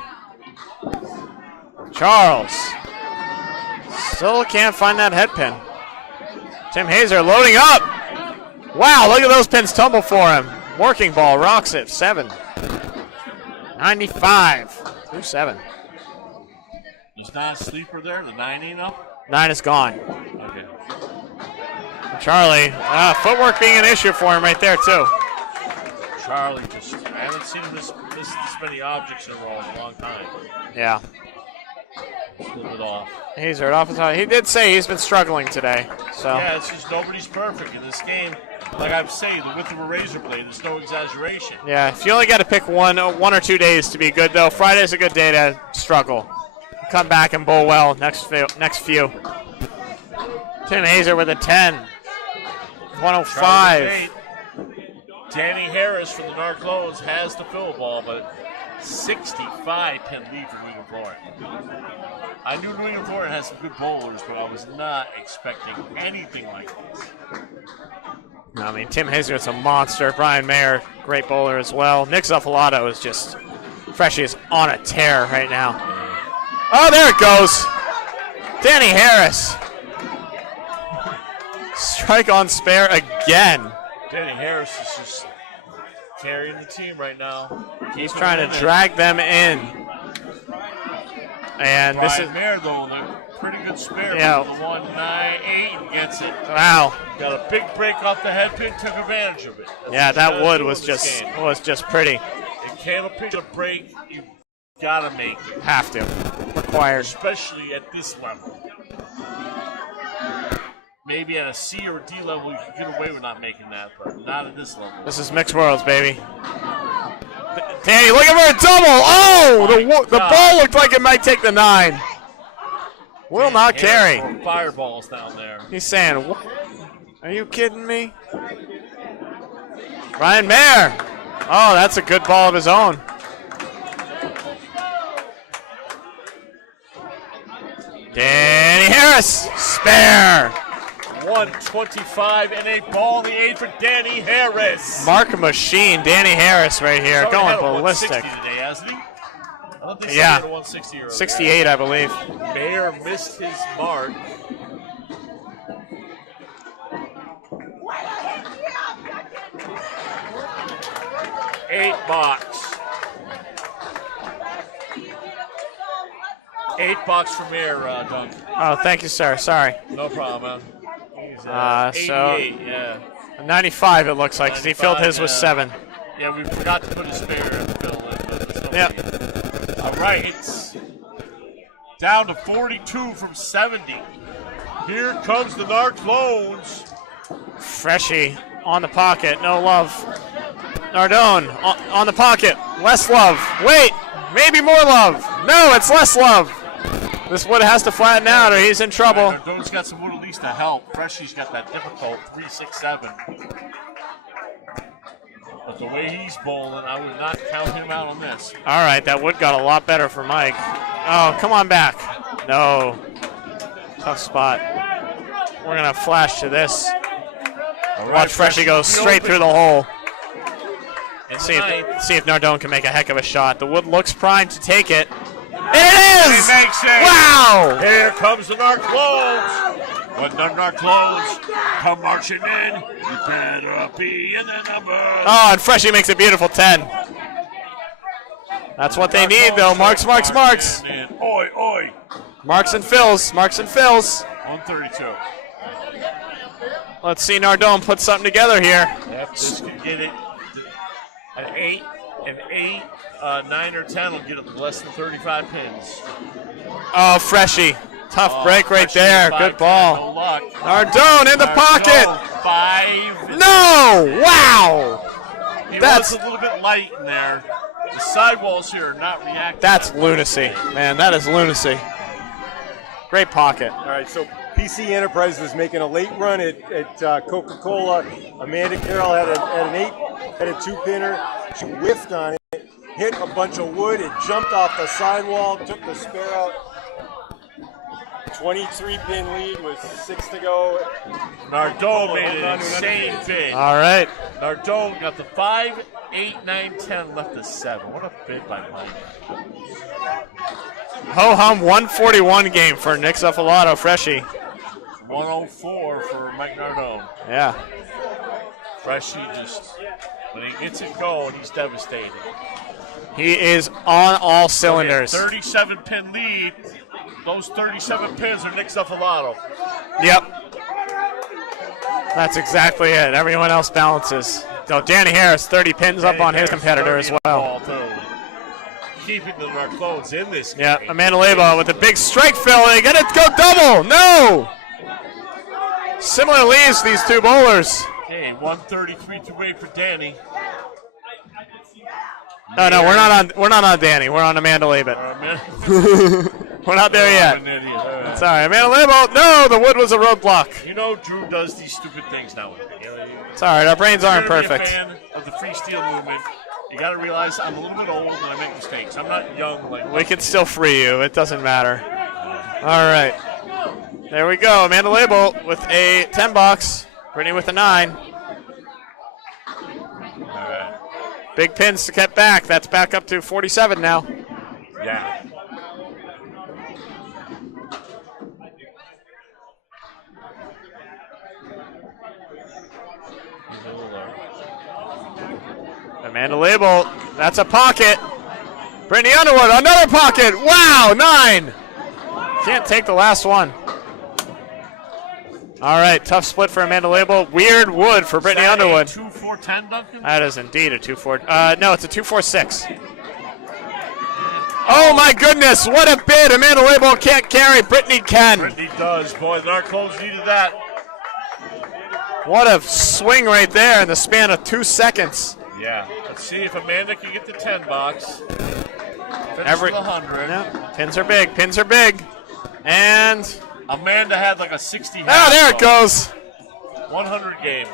Charles. Still can't find that head pin. Tim Hazer loading up. Wow, look at those pins tumble for him. Working ball rocks it. 7. 95 through 7. He's not a sleeper there. The 9 ain't up. 9 is gone. Okay. Charlie, footwork being an issue for him right there too. Charlie I haven't seen him miss this many objects in a row in a long time. Yeah. Just a little bit off. Hazer off his eye. He did say he's been struggling today. So. Yeah, it's just nobody's perfect in this game. Like I'm saying, the width of a razor blade, there's no exaggeration. Yeah, if you only got to pick one or 2 days to be good, though, Friday's a good day to struggle. Come back and bowl well next few. Tim Hazer with a 10. 105. Danny Harris from the Narclones has the fill ball, but 65 pin lead for New England Florida. I knew New England Florida has some good bowlers, but I was not expecting anything like this. I mean, Tim Hazer is a monster. Brian Mayer, great bowler as well. Nick Zuffalato is just, Freshie is on a tear right now. Oh, there it goes. Danny Harris. Strike on spare again. Danny Harris is just carrying the team right now. He's trying to drag them in. And Brian this is Mayer, though, the pretty good spare. Yeah. The 198 gets it. Wow. Got a big break off the head pin, took advantage of it. That's yeah, that wood was just pretty. It can't pitch a break. You gotta make it. Have to. Required. Especially at this level. Maybe at a C or D level you can get away with not making that, but not at this level. This is mixed worlds, baby. Danny looking for a double. Oh, the ball looked like it might take the 9. Will not carry. Fireballs down there. He's saying, what? Are you kidding me? Ryan Mayer. Oh, that's a good ball of his own. Danny Harris, spare. 125 and a ball in the 8 for Danny Harris. Mark a machine, Danny Harris right here, going ballistic. Today, hasn't he? I don't think yeah, he had a 160 earlier. 68, I believe. Mayer missed his mark. $8. $8 for Mayer, Duncan. Oh, thank you, sir. Sorry. No problem, man. So yeah. 95 it looks like, because he filled his with 7. Yeah, we forgot to put a spare in the fill. Yep. All right, it's down to 42 from 70. Here comes the Narclones. Freshie on the pocket, no love. Nardone on the pocket, less love. Wait, maybe more love. No, it's less love. This wood has to flatten out or he's in trouble. Nardone's got some wood at least to help. Freshie's got that difficult 3-6-7. But the way he's bowling, I would not count him out on this. All right, that wood got a lot better for Mike. Oh, come on back. No. Tough spot. We're going to flash to this. Right, watch Freshie go straight through the hole. See if Nardone can make a heck of a shot. The wood looks primed to take it. It is! He makes it! Wow! Here comes the Narclones. When the Narclones come marching in, you better be in the number. Oh, and Freshie makes a beautiful 10. That's what they need, though. Marks. Man. Oi, oi. Marks and fills. 132. Let's see Nardone put something together here. Yep, this could get it. An 8, 9 or 10 will get it less than 35 pins. Oh, Freshie. Tough break right there. Good ball. No luck. Nardone in the pocket. 5. No! Wow! That's a little bit light in there. The sidewalls here are not reacting. That's lunacy. Man, that is lunacy. Great pocket. All right, so PC Enterprises was making a late run at Coca-Cola. Amanda Carroll had an 8, had a 2-pinner. She whiffed on it, hit a bunch of wood. It jumped off the sidewall, took the spare out. 23-pin lead with 6 to go. Nardone made an insane bid. All right. Nardone got the 5, 8, 9, 10, left the 7. What a bid by Mike. Ho-hum 141 game for Nick Zuffalato, Freshie. 104 for Mike Nardone. Yeah. Freshie just, when he gets it going, he's devastated. He is on all cylinders. 37-pin lead. Those 37 pins are Nick Zuffalato. Yep. That's exactly it. Everyone else balances. So Danny Harris, 30 pins up on his competitor as well. Keeping the Narclones in this game. Yeah, Amanda Leva with a big strike fill. They got to go double. No! Similar leaves, these two bowlers. Okay, 133 to wait for Danny. No, we're not on Danny. We're on Amanda Levitt. We're not there yet. Sorry, Amanda Levitt. No, the wood was a roadblock. You know, Drew does these stupid things now. It's all right. Our brains aren't perfect. If you're a fan of the free steel movement, you got to realize I'm a little bit old and I make mistakes. I'm not young like. We can still free you. It doesn't matter. All right. There we go. Amanda Levitt with a 10 box. Brittany with a 9. Big pins to get back. That's back up to 47 now. Yeah. Amanda Label, that's a pocket. Brittany Underwood, another pocket. Wow, 9. Can't take the last one. All right, tough split for Amanda Label. Weird wood for Brittany Underwood. 2-4-10, Duncan? That is indeed a 2-4. No, it's a 2-4-6. Oh my goodness, what a bid. Amanda Label can't carry, Brittany can. Brittany does, boy. The Narclones needed that. What a swing right there in the span of 2 seconds. Yeah, Let's see if Amanda can get the 10 box. Finish with 100. Yeah. Pins are big. Pins are big. And Amanda had like a 60. Oh, there it goes. 100 game.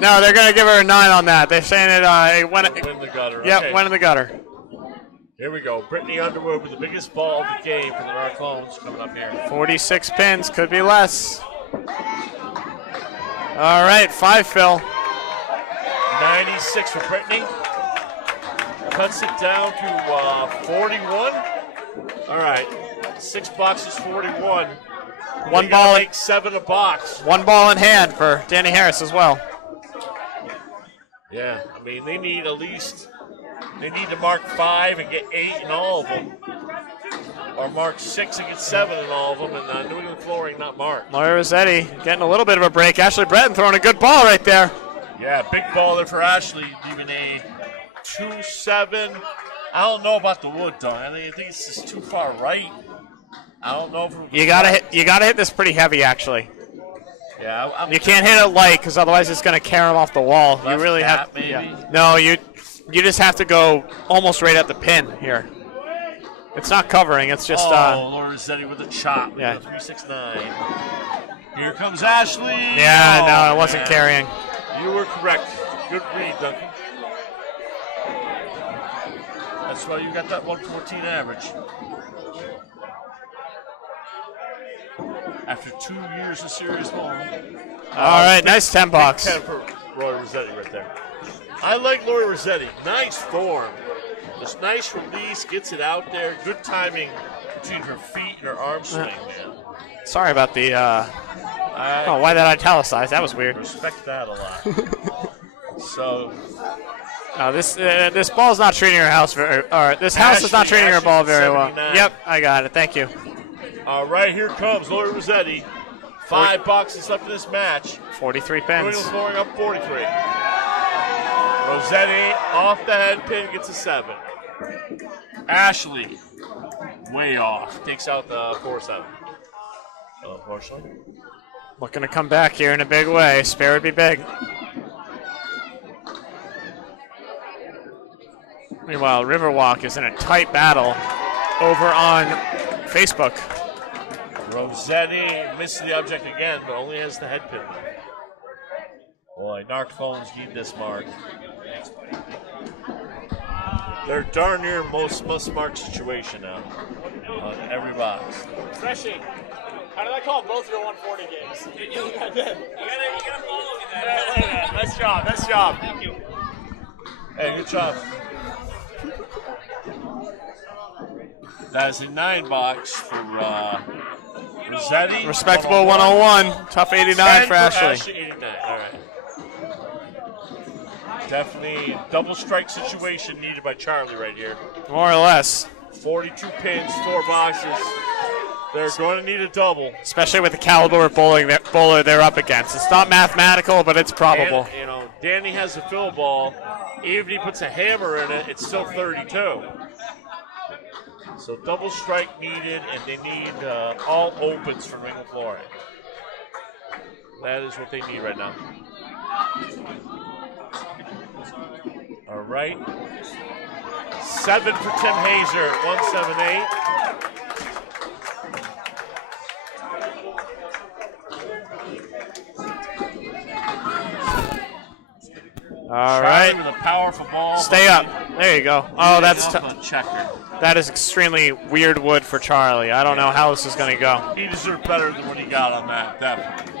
No, they're going to give her a 9 on that. They're saying it went in the gutter. Yep, Okay. went in the gutter. Here we go. Brittany Underwood with the biggest ball of the game for the Narclones coming up here. 46 pins, could be less. All right, 5 fill. 96 for Brittany. Cuts it down to 41. All right, 6 boxes, 41. One ball, make 7 a box. 1 ball in hand for Danny Harris as well. Yeah, I mean they need at least. They need to mark 5 and get 8 in all of them, or mark 6 and get 7 in all of them. And New England Flooring not marked. Laura Rossetti getting a little bit of a break. Ashley Breton throwing a good ball right there. Yeah, big ball there for Ashley. Even a 2-7. I don't know about the wood though. I think it's just too far right. I don't know if you gotta hit this pretty heavy actually. Yeah, you can't hit it light because otherwise it's gonna carry them off the wall. Left You really tap, have. maybe? Yeah. No, you just have to go almost right at the pin here. It's not covering. It's just. Laura Rossetti with a chop. Yeah. 369. Here comes Ashley. Yeah, no, it wasn't carrying. You were correct. Good read, Duncan. That's why you got that 114 average. After 2 years of serious bowling. All right, nice 10 box. 10 for Lori Rossetti right there. I like Lori Rossetti. Nice form. This nice release, gets it out there. Good timing between her feet and her arm swing, man. Sorry about the. Why that italicized? That was weird. Respect that a lot. So. This ball's not treating her house very. Or this house is not treating her ball very well. 79. Yep, I got it. Thank you. All right, here comes Lori Rossetti. 5 boxes left in this match. 43 New pins. England Flooring up 43. Rossetti off the head pin gets a 7. Ashley way off, takes out the 4-7. Unfortunately. Looking to come back here in a big way. Spare would be big. Meanwhile, Riverwalk is in a tight battle over on Facebook. Rossetti misses the object again, but only has the head pin. Boy, Narclones need this mark. They're darn near must mark situation now on every box. Freshie, how did I call both your 140 games? I did. You gotta follow me that. Nice job, nice job. Thank you. Hey, good job. That is a 9 box for Rossetti. Respectable 101. Tough 89 for Ashley. 89. All right. Definitely double strike situation needed by Charlie right here. More or less. 42 pins, 4 boxes. They're going to need a double. Especially with the caliber of bowler they're up against. It's not mathematical, but it's probable. And, Danny has a fill ball. Even if he puts a hammer in it, it's still 32. So double strike needed, and they need all opens from New England Flooring. That is what they need right now. All right. 7 for Tim Hazer, 178. All right. With a powerful ball. Stay up. There you go. Oh, that's checker. That is extremely weird wood for Charlie. I don't know how this is going to go. He deserved better than what he got on that, definitely.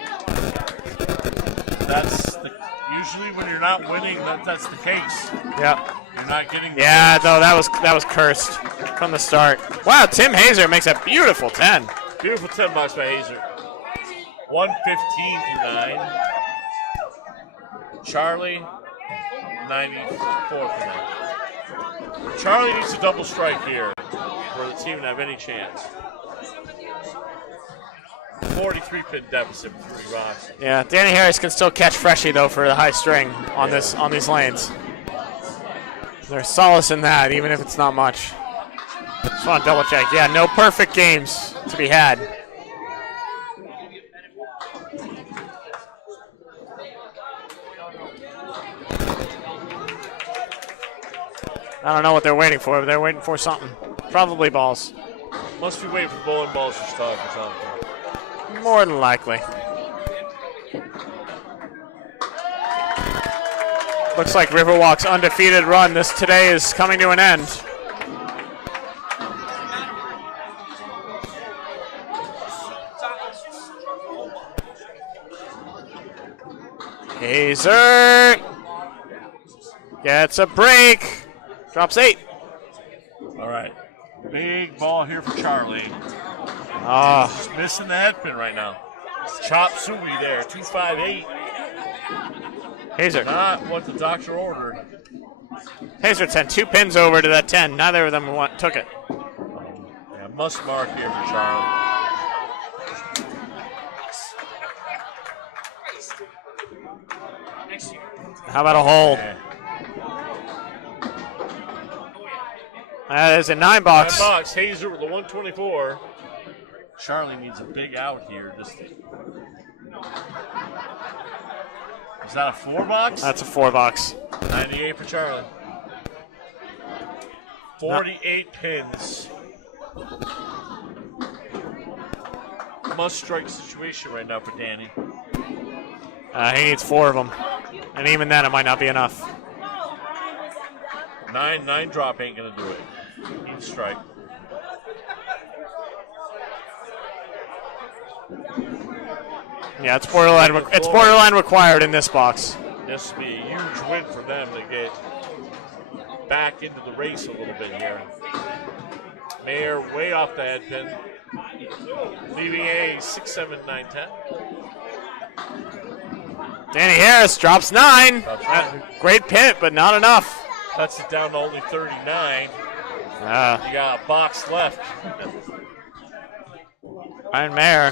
Usually when you're not winning, that's the case. Yep. You're not getting. Yeah, though that was cursed from the start. Wow, Tim Hazer makes a beautiful 10. Beautiful 10 box by Hazer. 115 to 9. Charlie, 94 to 9. Charlie needs a double strike here for the team to have any chance. 43 pin deficit with 3 boxes. Yeah, Danny Harris can still catch Freshie though for the high string on these lanes. There's solace in that, even if it's not much. Just want to double check. Yeah, no perfect games to be had. I don't know what they're waiting for, but they're waiting for something. Probably balls. Must be waiting for bowling balls to start or something. More than likely. Looks like Riverwalk's undefeated run today is coming to an end. Hazer gets a break. Drops 8. All right. Big ball here for Charlie. Ah. Just missing the head pin right now. Chop suey there, 258. Hazer. Not what the doctor ordered. Hazer sent 2 pins over to that 10. Neither of them took it. Yeah, must mark here for Charlie. How about a hold? That is a 9 box. 9 box. Hazer with the 124. Charlie needs a big out here. Is that a 4 box? That's a 4 box. 98 for Charlie. 48 pins. Must strike situation right now for Danny. He needs 4 of them. And even then, it might not be enough. 9 drop ain't gonna do it. Needs strike. Yeah, it's borderline required in this box. This would be a huge win for them to get back into the race a little bit here. Mayer way off the head pin, leaving a 6, 7, 9, 10. Danny Harris drops 9. Great pit, but not enough. Cuts it down to only 39. You got a box left. Ryan Mayer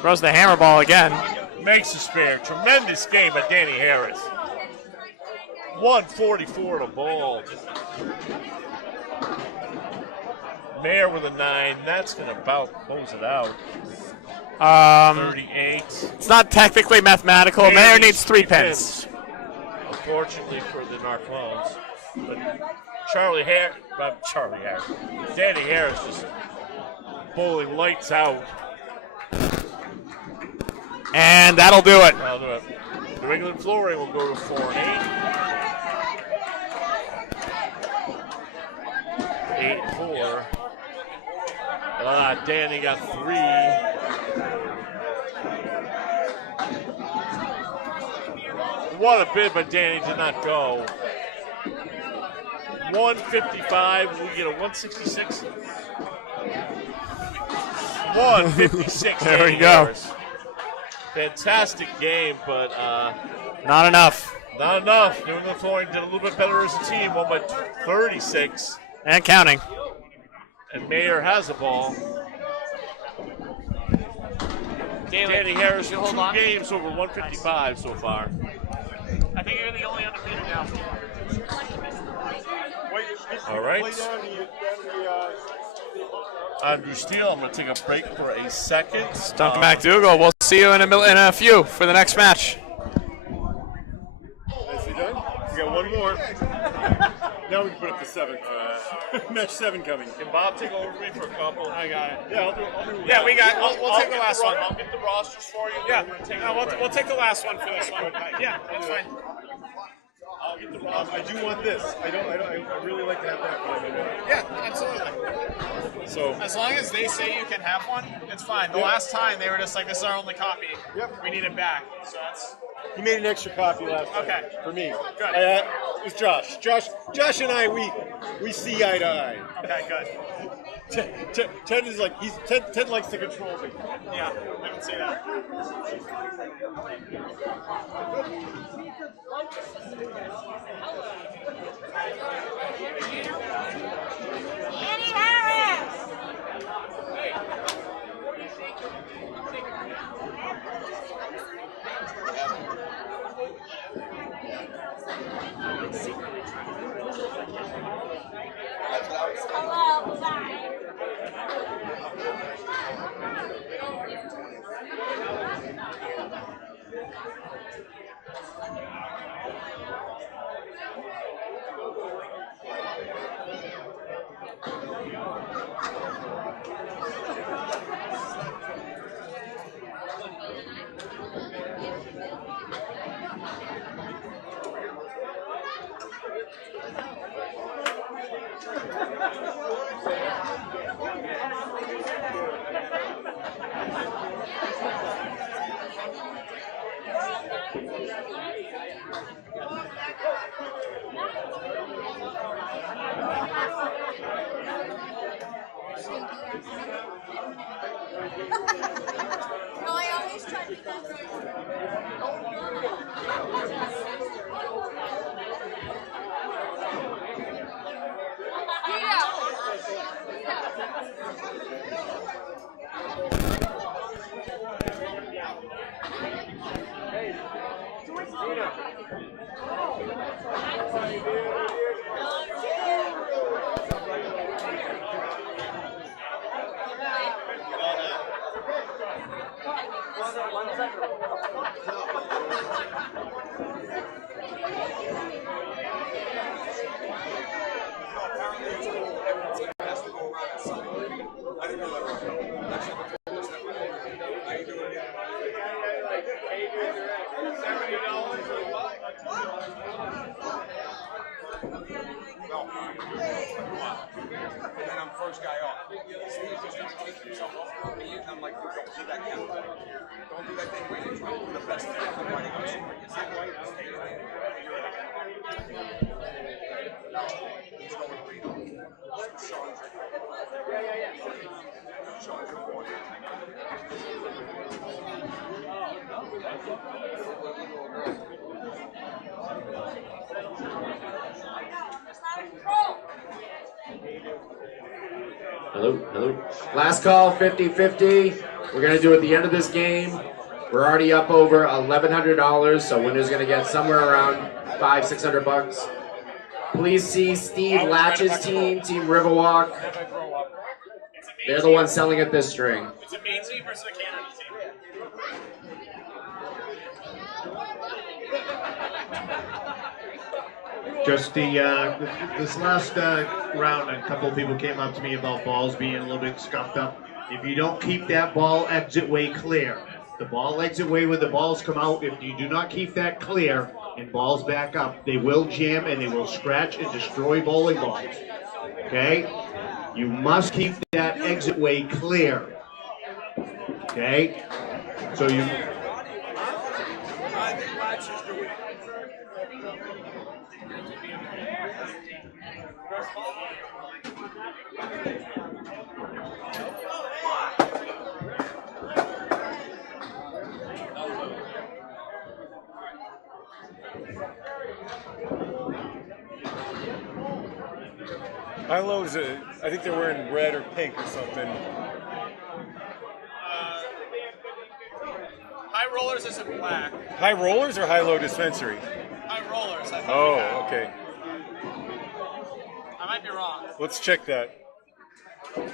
throws the hammer ball again. Makes a spare. Tremendous game by Danny Harris. 144 to ball. Mayer with a 9. That's going to about close it out. 38. It's not technically mathematical. Mayer needs 3 pins. Unfortunately for the Narclones. But Danny Harris just bowling lights out. And that'll do it. That'll do it. New England Flooring will go to 4 and 8. 8 and 4. Danny got 3. What a bid, but Danny did not go. 155. We get a 166. 156. There we go. Harris. Fantastic game, but not enough. Not enough. New England Flooring did a little bit better as a team. Won by 36. And counting. And Mayer has the ball. Danny Harris, 2 games over 155 so far. I think you're the only undefeated now. All right. Andrew Steele, I'm going to take a break for a second. Duncan MacDougall, we'll see you in a few for the next match. Nicely done. We got one more. Now we can put up the 7th. Match 7 coming. Can Bob take over me for a couple? I got it. Yeah, I'll do Yeah, we got. We'll take the last one. I'll get the rosters for you. Yeah. We'll take the last one for this one. Yeah, that's fine. I'll get the rosters. I do want this. I really like to have that. Yeah, absolutely. So as long as they say you can have one, it's fine. The last time they were just like, "This is our only copy. Yep. We need it back." So that's. He made an extra copy last time. Okay. For me. Good. It was Josh. Josh and I, we see eye to eye. Okay, good. Ted is like Ted likes to control me. Yeah, I can see that. Danny Harris! Hello, bye. No, I always try to do that. First guy off. Steve just going to take himself off. And I'm like, don't do that yet. Don't do that thing where you try to do the best thing. I'm running up super. He's going to read off. Sean's Hello, hello. Last call, 50-50. We're going to do it at the end of this game. We're already up over $1,100, so winner's going to get somewhere around $500-600. Please see Steve Latch's team, Team Riverwalk. They're the ones selling at this string. It's a main team versus a Canada team. Just this last round, a couple of people came up to me about balls being a little bit scuffed up. If you don't keep that ball exit way clear, the ball exit way where the balls come out, if you do not keep that clear and balls back up, they will jam and they will scratch and destroy bowling balls. Okay? You must keep that exit way clear. Okay? So you... High-lows, I think they're wearing red or pink or something. High rollers is in black. High rollers or high-low dispensary? High rollers, I think. Oh, okay. I might be wrong. Let's check that. It's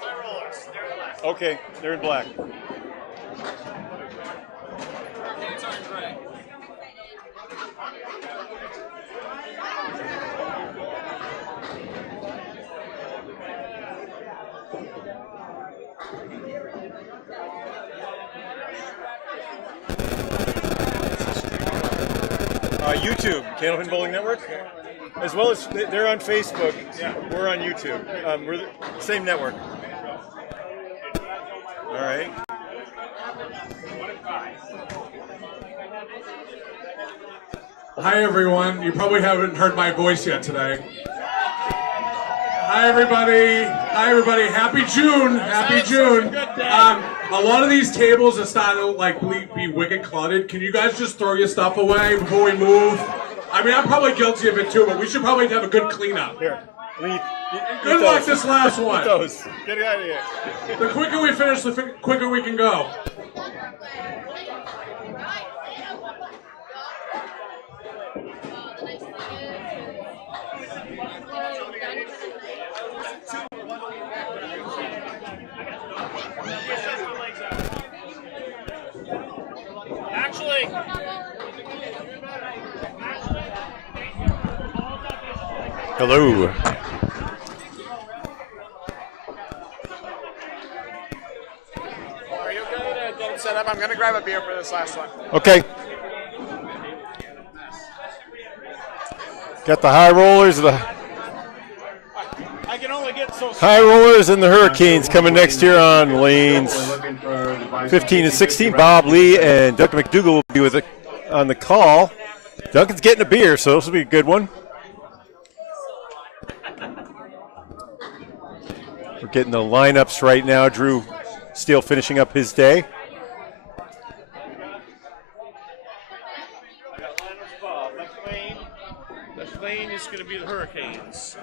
high rollers. They're in black. Okay, they're in black. It's on gray. YouTube, Candlepin Bowling Network, as well as they're on Facebook. Yeah. We're on YouTube. We're the same network. All right. Hi everyone. You probably haven't heard my voice yet today. Hi everybody. Hi everybody. Happy June. Happy June. A lot of these tables are starting to like be wicked cluttered. Can you guys just throw your stuff away before we move? I mean, I'm probably guilty of it too, but we should probably have a good cleanup. Here. Good luck this last one. Get it out of here. The quicker we finish, the quicker we can go. Hello. Are you good to get it set up? I'm going to grab a beer for this last one. Okay. Got the high rollers. I can only High Rollers and the Hurricanes coming next year on lanes 15 and 16. Bob Lee and Duncan MacDougall will be with on the call. Duncan's getting a beer, so this will be a good one. We're getting the lineups right now. Drew Steele finishing up his day. McLean is going to be the Hurricanes.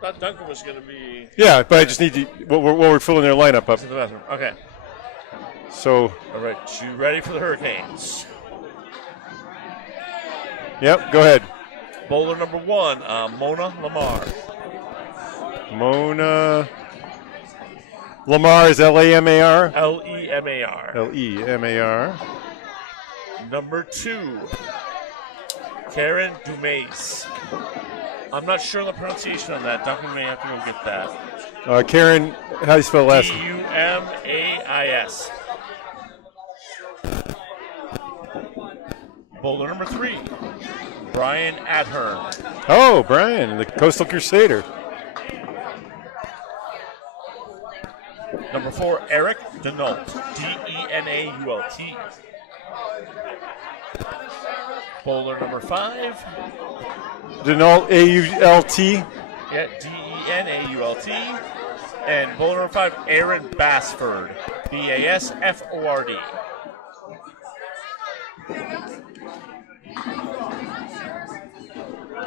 Thought Duncan was going to be. Yeah, but I just need to. While we're filling their lineup up. To the bathroom. Okay. So. All right, you ready for the Hurricanes? Yep, go ahead. Bowler number 1, Mona Lamar. Mona Lamar is Lamar? Lemar. Lemar. Number 2, Karen Dumas. I'm not sure on the pronunciation on that. Duncan may have to go get that. Karen, how do you spell last name? Dumais. Bowler number 3, Brian Adhern. Oh, Brian, the Coastal Crusader. Number 4, Eric Denault. Denault. Bowler number 5. Denault, A-U-L-T. Yeah, Denault. And bowler number 5, Aaron Basford. Basford.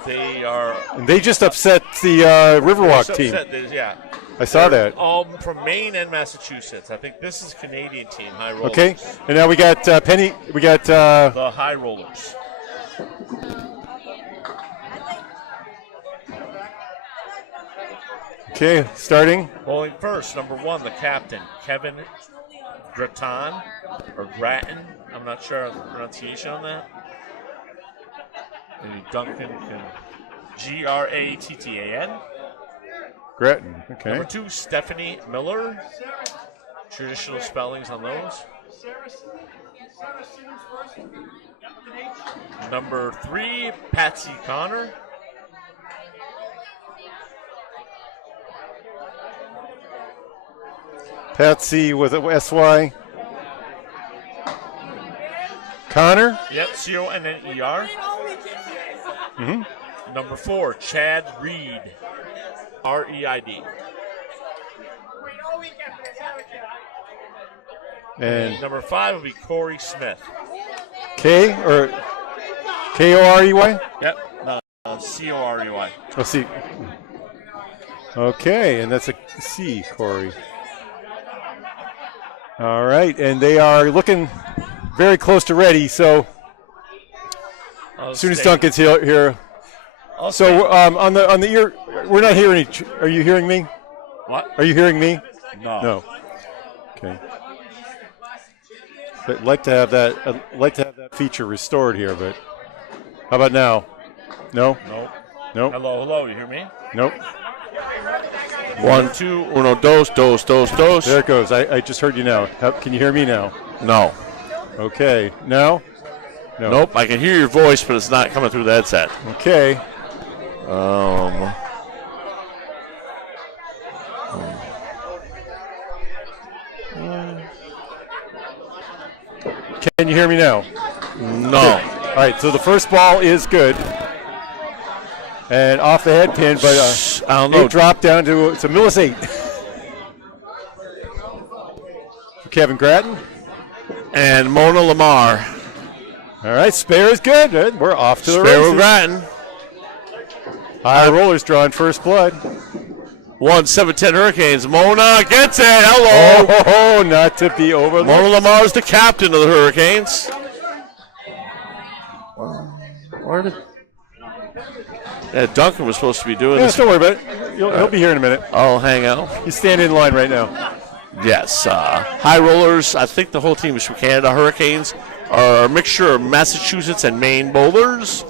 They just upset the Riverwalk team. Yeah. I saw They're that. All from Maine and Massachusetts. I think this is a Canadian team, High Rollers. Okay, and now we got Penny. We got the High Rollers. Okay, starting. Bowling first, number 1, the captain, Kevin Grattan, or Grattan. I'm not sure of the pronunciation on that. Maybe Duncan can. Grattan. Grattan, okay. Number 2, Stephanie Miller. Traditional spellings on those. Number 3, Patsy Connor. Patsy with a S-Y. Connor? Yep, Conner. Mm-hmm. Number 4, Chad Reed. Reid. And number 5 will be Corey Smith. K or K-O-R-E-Y? Yep, no, C-O-R-E-Y. Let's see. Okay, and that's a C, Corey. All right, and they are looking very close to ready, so as soon as Duncan's here. So on the ear, we're not hearing each. Are you hearing me? What? Are you hearing me? No. No. Okay. But I'd like to have that feature restored here, but how about now? No? Nope. Nope. Hello, you hear me? Nope. 1, 2, 1, dos. There it goes. I just heard you now. Can you hear me now? No. Okay. Now? No. Nope, I can hear your voice, but it's not coming through the headset. Okay. Can you hear me now? No. Okay. All right, so the first ball is good. And off the head pin, but I don't know. It dropped down to it's a Millis 8. Kevin Grattan. And Mona Lamar. All right, spare is good. We're off to the races. Spare Grattan. High Rollers drawing first blood. 1-7-10 Hurricanes. Mona gets it. Hello. Oh, not to be overlooked. Mona Lamar is the captain of the Hurricanes. Yeah, Duncan was supposed to be doing this. Don't worry about it. He'll be here in a minute. I'll hang out. He's standing in line right now. Yes. High Rollers, I think the whole team is from Canada. Hurricanes are a mixture of Massachusetts and Maine bowlers.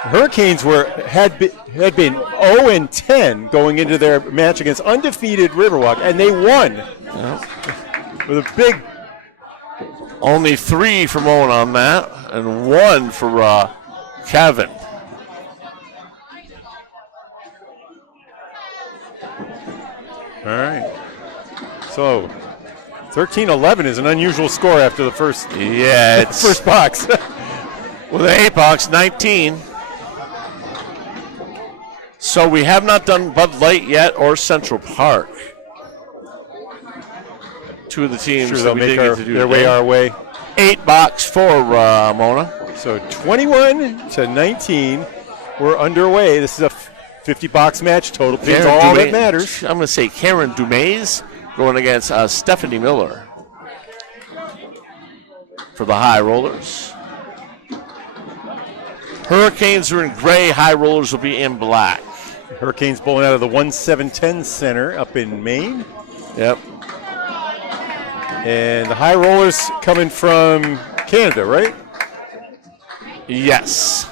Hurricanes had been 0-10 going into their match against undefeated Riverwalk, and they won with a big. Only 3 for Mona on that, and 1 for Kevin. All right. So 13-11 is an unusual score after the first. Yeah, it's first box. With an 8 box, 19. So we have not done Bud Light yet or Central Park. Two of the teams Sure, that they'll we make did get to do their today. way our way. 8 box for Mona. So 21-19. We're underway. This is a 50-box match. Total pins all that matters. I'm going to say Karen Dumays going against Stephanie Miller for the High Rollers. Hurricanes are in gray. High Rollers will be in black. Hurricanes bowling out of the 1710 Center up in Maine. Yep. And the High Rollers coming from Canada, right? Yes.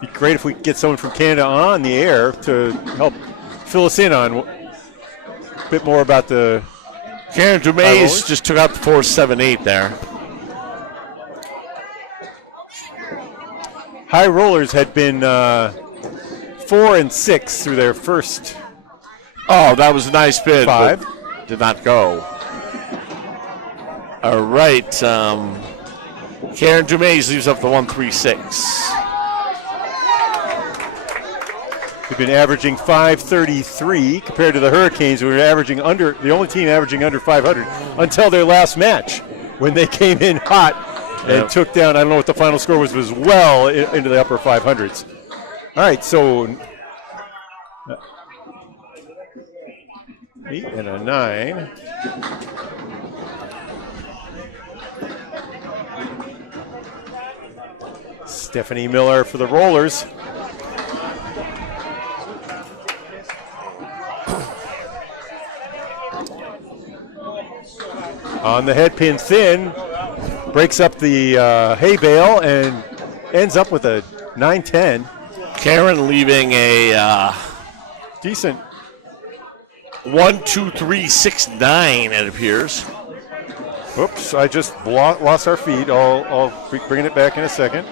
Be great if we could get someone from Canada on the air to help fill us in on a bit more about the. Karen Dumays just took out the 4-7-8 there. High Rollers had been 4-6 through their first. Oh, that was a nice bid. 5. But did not go. All right. Karen Dumays leaves up the 136. We've been averaging 533 compared to the Hurricanes, who were averaging under, the only team averaging under 500 until their last match when they came in hot and took down, I don't know what the final score was well into the upper 500s. All right, so 8 and a 9. Stephanie Miller for the Rollers. On the head pin thin, breaks up the hay bale and ends up with a 9-10. Karen leaving a decent 1-2-3-6-9, it appears. Oops, I just lost our feed. I'll be bringing it back in a second.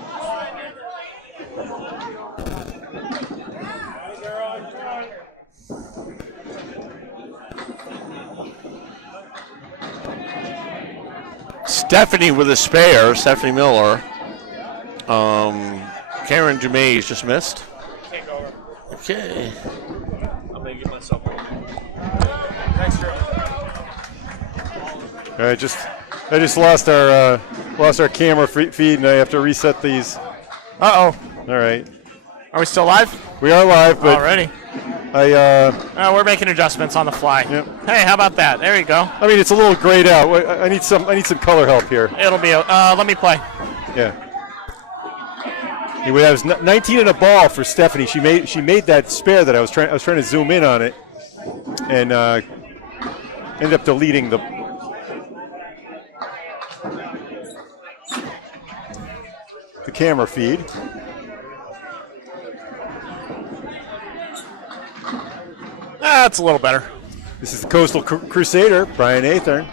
Stephanie with a spare, Stephanie Miller. Karen Dumays just missed. Can't go over. Okay. I'm going to give myself one. Thanks, Drew. I just lost our camera feed, and I have to reset these. Uh-oh. All right. Are we still live? We are live, but already. We're making adjustments on the fly. Yep. Hey, how about that? There you go. I mean, it's a little grayed out. I need some color help here. It'll be. Let me play. Yeah. Anyway, that was 19 and a ball for Stephanie. She made that spare that I was trying to zoom in on it, and ended up deleting the camera feed. That's a little better. This is the Coastal Crusader, Brian Athern.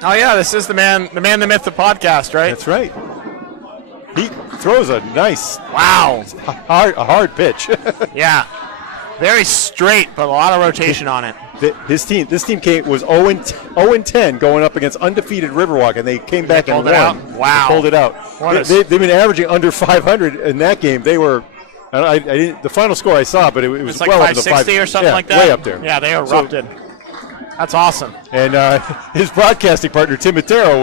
Oh yeah, this is the man, the myth, the podcast, right? That's right. He throws a nice, wow, a hard pitch. Yeah, very straight, but a lot of rotation on it. This team was 0-10 going up against undefeated Riverwalk, and they came back and won. Wow, they pulled it out. They've been averaging under 500 in that game. They were. I didn't. The final score I saw, but it was like well 560 or something like that. Way up there. Yeah, they erupted. That's awesome. And his broadcasting partner Tim Matero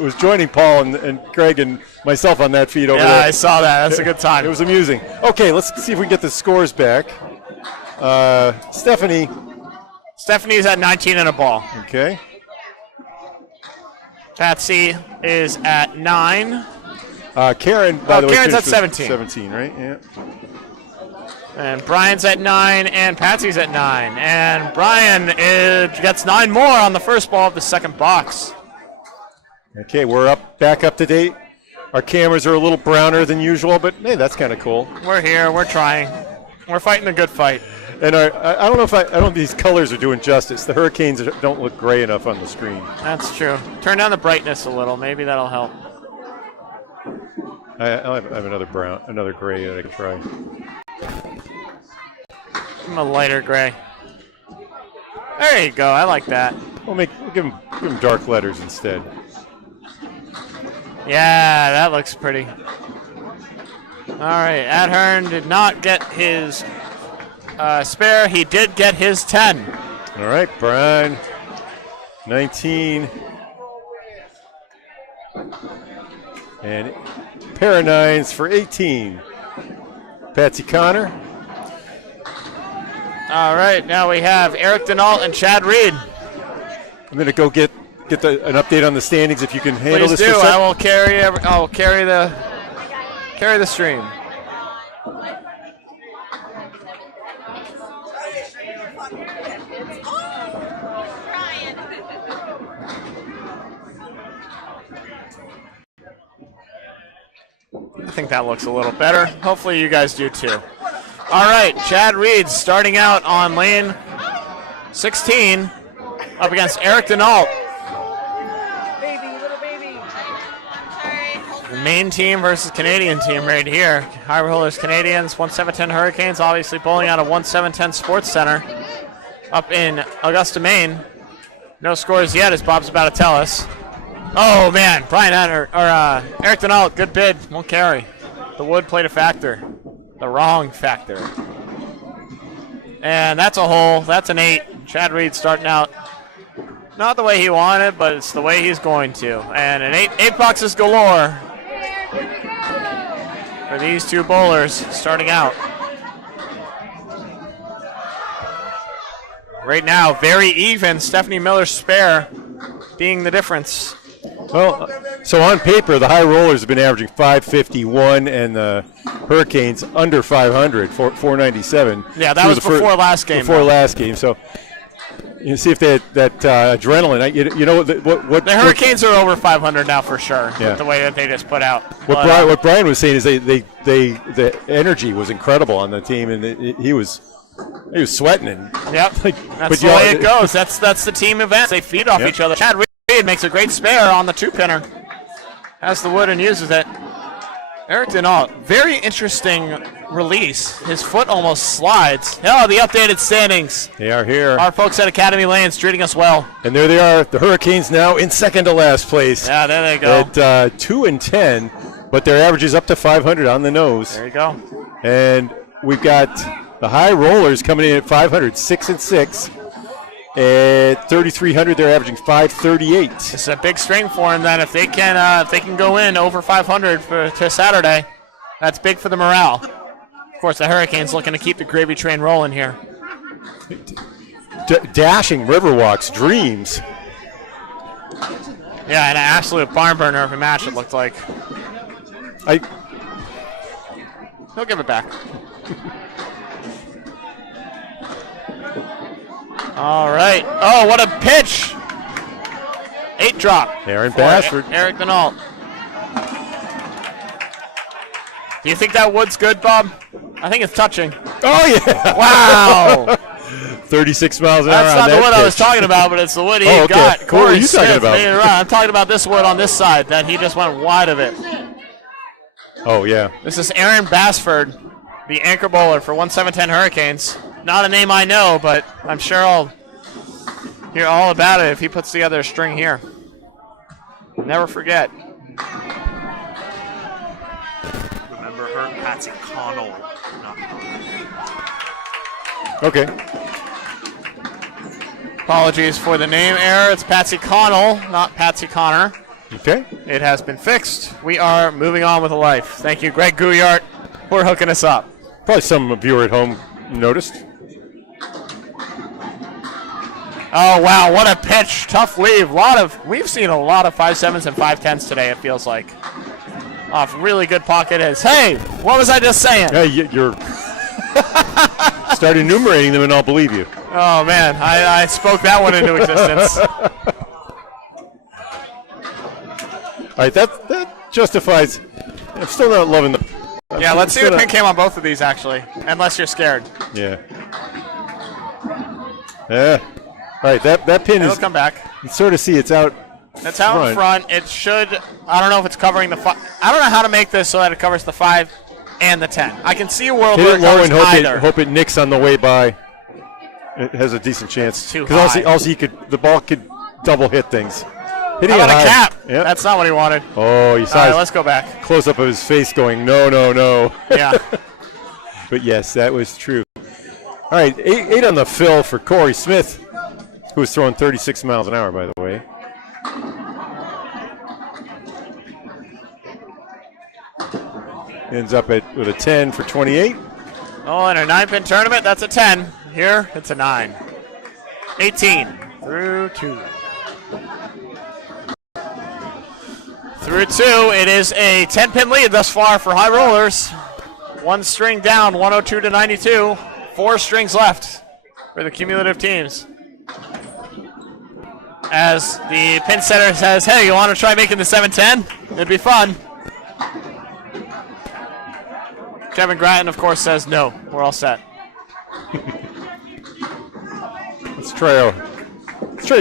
was joining Paul and Craig and myself on that feed over there. Yeah, I saw that. That's a good time. It was amusing. Okay, let's see if we can get the scores back. Stephanie's at 19 and a ball. Okay. Patsy is at 9. Karen, by the way, Karen's at 17. 17, right? Yeah. And Brian's at 9, and Patsy's at 9. And Brian gets 9 more on the first ball of the second box. Okay, we're back up to date. Our cameras are a little browner than usual, but hey, that's kind of cool. We're here. We're trying. We're fighting the good fight. And I don't know if these colors are doing justice. The Hurricanes don't look gray enough on the screen. That's true. Turn down the brightness a little. Maybe that'll help. I have another brown, another gray that I can try. I'm a lighter gray. There you go. I like that. We'll give him dark letters instead. Yeah, that looks pretty. All right, Adhern did not get his spare. He did get his 10. All right, Brian, 19. And a pair of 9s for 18. Patsy Connor. All right, now we have Eric Denault and Chad Reed. I'm going to go get an update on the standings if you can handle Please this. Do. I will carry. I will carry the stream. I think that looks a little better. Hopefully you guys do too. All right, Chad Reed starting out on lane 16 up against Eric Denault. The main team versus Canadian team right here. Haverhill Canadians, 1710 Hurricanes, obviously bowling out of 1710 Sports Center up in Augusta, Maine. No scores yet, as Bob's about to tell us. Oh man, Eric Denault, good bid, won't carry. The wood played a factor, the wrong factor. And that's a hole, that's an 8. Chad Reed starting out not the way he wanted, but it's the way he's going to. And an 8 boxes galore for these two bowlers starting out. Right now, very even. Stephanie Miller's spare being the difference. Well, so on paper, the high rollers have been averaging 551, and the Hurricanes under 500, 497. Yeah, that was before last game. Before last game, so you see if they had that adrenaline. You know what? The Hurricanes are over 500 now for sure. Yeah. With the way that they just put out. What Brian was saying is the energy was incredible on the team, and he was sweating. And yep, that's the way it goes. That's the team event. They feed off each other. Chad Reed makes a great spare on the 2-pinner. Has the wood and uses it. Eric Denault, very interesting release. His foot almost slides. Oh, the updated standings. They are here. Our folks at Academy Lanes treating us well. And there they are, the Hurricanes now in second to last place. Yeah, there they go. At 2-10, but their average is up to 500 on the nose. There you go. And we've got the high rollers coming in at 500, 6-6. At 3,300, they're averaging 538. It's a big string for them. Then if they can go in over 500 to Saturday, that's big for the morale. Of course, the Hurricanes looking to keep the gravy train rolling here. Dashing Riverwalk's dreams. Yeah, an absolute barn burner of a match. It looked like. He'll give it back. All right. Oh, what a pitch. 8 drop. Aaron Bashford. Eric Denault. Do you think that wood's good, Bob? I think it's touching. Oh, yeah. Wow. 36 miles an hour. That's not the wood I was talking about, but it's the wood he got. What were you talking about? I'm talking about this wood on this side that he just went wide of it. Oh, yeah. This is Aaron Bashford, the anchor bowler for 1710 Hurricanes. Not a name I know, but I'm sure I'll hear all about it if he puts together a string here. Never forget. Remember her, Patsy Connell. Okay. Apologies for the name error. It's Patsy Connell, not Patsy Connor. Okay. It has been fixed. We are moving on with life. Thank you, Greg Gouillart, for hooking us up. Probably some of you at home noticed. Oh, wow, what a pitch. Tough leave. We've seen a lot of 5.7s and 5.10s today, it feels like. Off really good pocket hits. Hey, what was I just saying? Hey, you're start enumerating them and I'll believe you. Oh, man, I spoke that one into existence. All right, that justifies. I'm still not loving the. Yeah, let's see what pin came on both of these, actually, unless you're scared. Yeah. Yeah. All right, that pin It'll come back. You sort of see it's out That's out in front. It should, I don't know if it's covering the 5. I don't know how to make this so that it covers the 5 and the 10. I can see a world where it covers either. Hope it nicks on the way by. It has a decent chance. Too high. Also, the ball could double hit things. Hitting How about it a high. cap? Yep. That's not what he wanted. Oh, you saw All right, let's go back. Close up of his face going, no, no, no. Yeah. But yes, that was true. All right, 8 on the fill for Corey Smith, who was throwing 36 miles an hour, by the way. Ends up with a 10 for 28. Oh, in a 9-pin tournament, that's a 10. Here, it's a 9. 18 through 2. Through 2, it is a 10-pin lead thus far for High Rollers. 1 string down, 102 to 92. 4 strings left for the cumulative teams. As the pin setter says, hey, you want to try making the 7-10? It'd be fun. Kevin Grattan, of course, says no. We're all set. Let's try a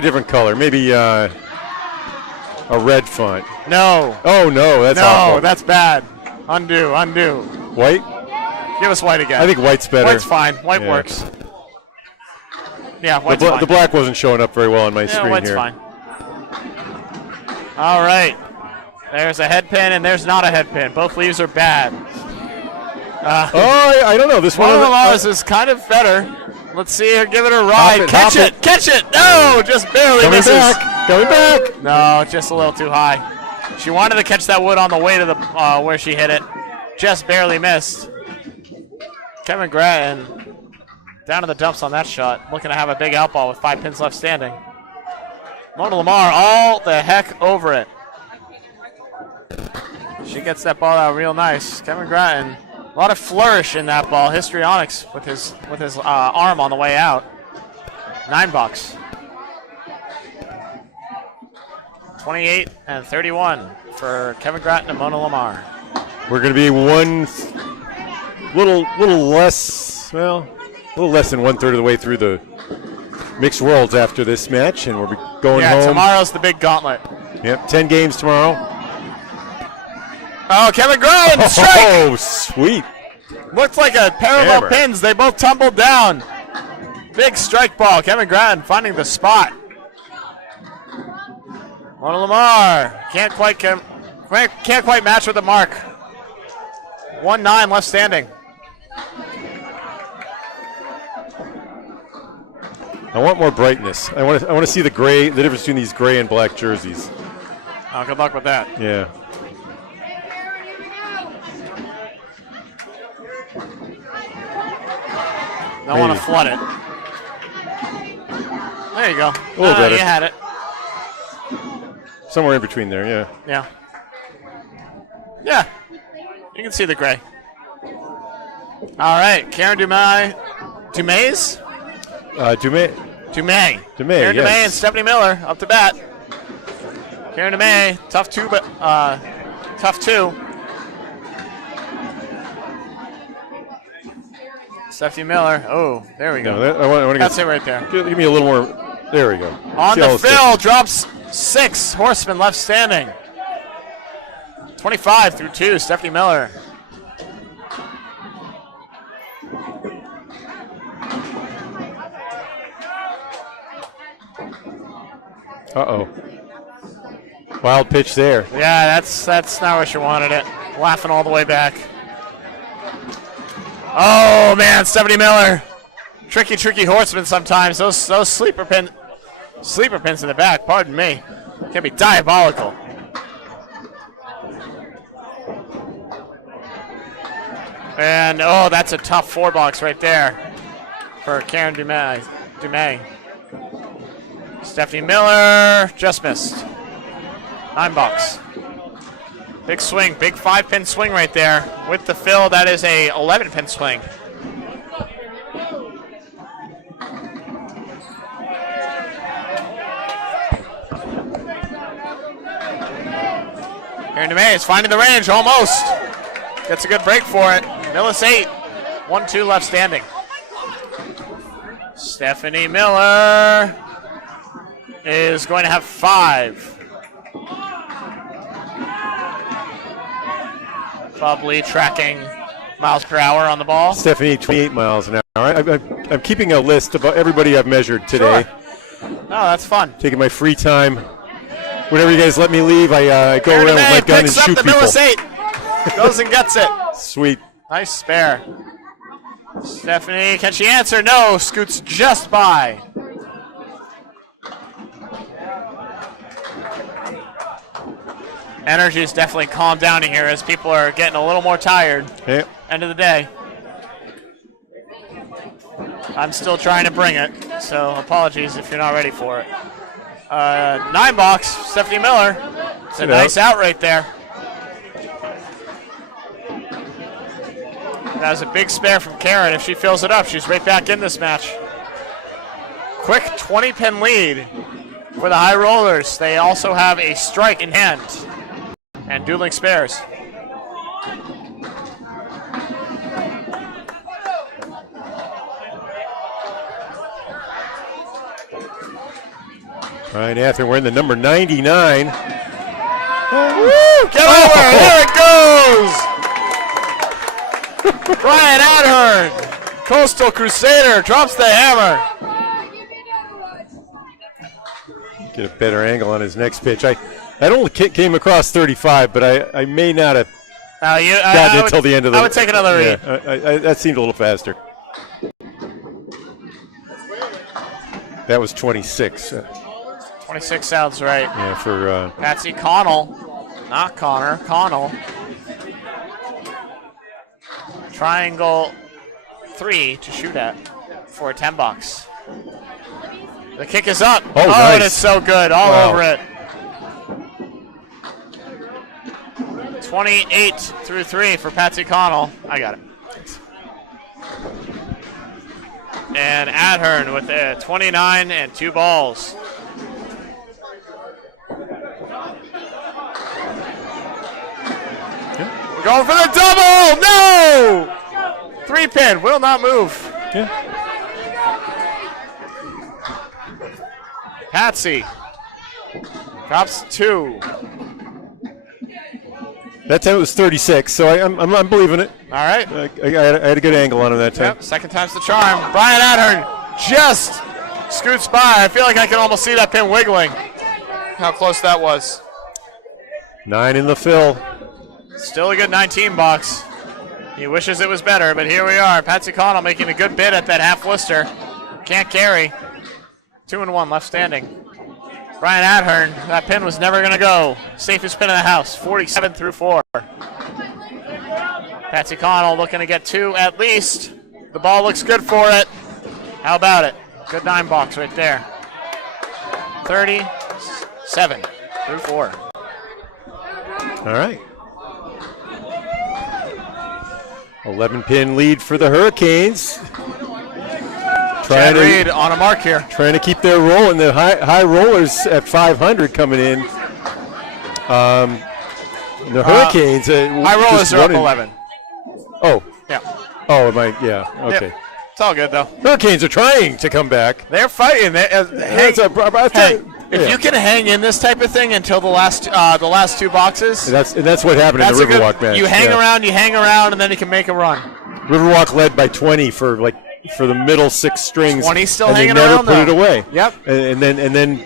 different color. Maybe a red font. No. Oh, no, that's awful. No, that's bad. Undo. White? Give us white again. I think white's better. White's fine. White works. Yeah, white's fine. The black wasn't showing up very well on my screen white's here. Fine. All right. There's a head pin and there's not a head pin. Both leaves are bad. I don't know. This one of ours is kind of better. Let's see her give it a ride. Catch it! No, just barely misses. Coming back. No, just a little too high. She wanted to catch that wood on the way to the where she hit it. Just barely missed. Kevin Grattan down to the dumps on that shot. Looking to have a big out ball with 5 pins left standing. Mona Lamar all the heck over it. She gets that ball out real nice. Kevin Grattan. A lot of flourish in that ball. Histrionics with his arm on the way out. $9. 28 and 31 for Kevin Grattan and Mona Lamar. We're going to be little less than 1/3 of the way through the mixed worlds after this match, and we'll be going home. Yeah, tomorrow's the big gauntlet. Yep, 10 games tomorrow. Oh, Kevin Grattan, strike! Oh, sweet. Looks like a parallel pins. They both tumbled down. Big strike ball. Kevin Grattan finding the spot. Mona Lamar can't quite match with the mark. 1-9 left standing. I want more brightness. I want to see the gray, the difference between these gray and black jerseys. Oh, good luck with that. Yeah. Don't want to flood it. There you go. A little better. You had it. Somewhere in between there, yeah. Yeah. Yeah. You can see the gray. All right, Karen Dumais. Dumais? Dumais. Karen yes. Dumais and Stephanie Miller up to bat. Karen Dumais, tough two. Stephanie Miller. Oh, there we go. No, That's it right there. Give me a little more. There we go. On the fill, drops 6. Horsemen left standing. 25 through 2. Stephanie Miller. Uh-oh. Wild pitch there. Yeah, that's not where she wanted it. Laughing all the way back. Oh, man, Stephanie Miller. Tricky horseman sometimes. Those sleeper pins in the back, pardon me, can be diabolical. And, oh, that's a tough 4-box right there for Karen Dumais. Stephanie Miller just missed. $9. Big swing, big 5-pin swing right there. With the fill, that is a 11-pin swing. Karen Dumais is finding the range, almost. Gets a good break for it. Millis 8, 1-2 left standing. Stephanie Miller is going to have 5. Bubbly tracking miles per hour on the ball. Stephanie, 28 miles an hour. I'm keeping a list of everybody I've measured today. Sure. Oh, that's fun. Taking my free time. Whenever you guys let me leave, I go around with my gun and shoot people. Picks up the newest 8. Goes and gets it. Sweet. Nice spare. Stephanie, can she answer? No, scoots just by. Energy is definitely calmed down here as people are getting a little more tired. Yep. End of the day. I'm still trying to bring it, so apologies if you're not ready for it. 9 box, Stephanie Miller. It's a nice out right there. That was a big spare from Karen. If she fills it up, she's right back in this match. Quick 20-pin lead for the High Rollers. They also have a strike in hand and dueling spares. Ryan Atherton wearing the number 99. Woo! Get over! Here it goes! Brian Adhern, Coastal Crusader, drops the hammer. Get a better angle on his next pitch. I only came across 35, but I may not have gotten it until the end of the. I would take another read. That seemed a little faster. That was 26. 26 sounds right. Yeah, for Patsy Connell, not Connor, Connell. Triangle 3 to shoot at for a 10 box. The kick is up. Oh, nice. And it's so good, all over it. 28 through 3 for Patsy Connell. I got it. And Adhern with a 29 and 2 balls. We're going for the double! No! 3-pin, will not move. Yeah. Patsy drops 2. That time it was 36, so I'm believing it. All right. I had a good angle on him that time. Yep, second time's the charm. Brian Adhern just scoots by. I feel like I can almost see that pin wiggling. How close that was. 9 in the fill. Still a good 19 box. He wishes it was better, but here we are. Patsy Connell making a good bid at that half Worcester. Can't carry. 2-1 left standing. Brian Adhern, that pin was never going to go. Safest pin in the house, 47 through 4. Patsy Connell looking to get 2 at least. The ball looks good for it. How about it? Good 9 box right there. 37 through 4. All right. 11-pin lead for the Hurricanes. Chad Reed on a mark here. Trying to keep their roll, and the high rollers at 500 coming in. The Hurricanes. High rollers are up 11. Oh. Yeah. Oh, yeah, okay. Yep. It's all good, though. Hurricanes are trying to come back. They're fighting. If you can hang in this type of thing until the last 2 boxes. And that's what happened in the Riverwalk match. You hang around, and then you can make a run. Riverwalk led by 20 for the middle 6 strings. 20 still and hanging they never around, put it though. away. Yep. And then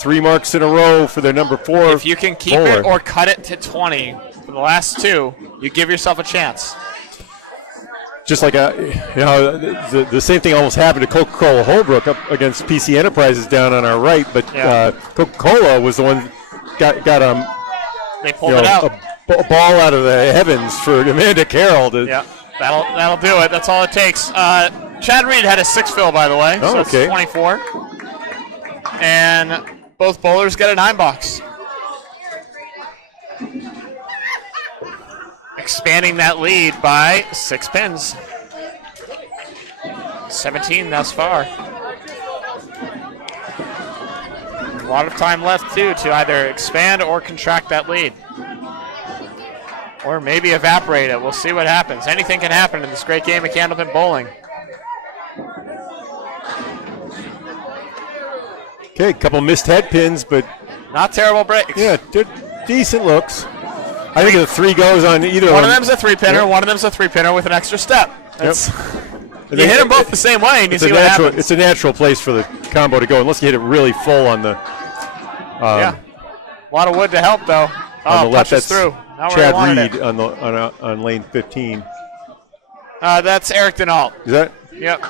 3 marks in a row for their number 4. If you can keep it or cut it to 20 for the last 2, you give yourself a chance. Just like the same thing almost happened to Coca-Cola Holbrook up against PC Enterprises down on our right, but Coca-Cola was the one got they pulled it out. A ball out of the heavens for Amanda Carroll. Yeah, that'll do it. That's all it takes. Chad Reed had a 6 fill, by the way, so okay. It's 24. And both bowlers get a 9 box. Expanding that lead by 6 pins. 17 thus far. A lot of time left, too, to either expand or contract that lead. Or maybe evaporate it. We'll see what happens. Anything can happen in this great game of Candlepin bowling. Okay, a couple missed head pins, but not terrible breaks. Yeah, decent looks. I think the 3 goes on either one of them's a 3-pinner, one of them's a 3-pinner with an extra step. That's, you hit them both the same way and you see what happens. It's a natural place for the combo to go, unless you hit it really full on the... yeah. A lot of wood to help, though. On the left, that's through. Not where Chad Reed it. on lane 15. That's Eric Denault. Is that? Yep.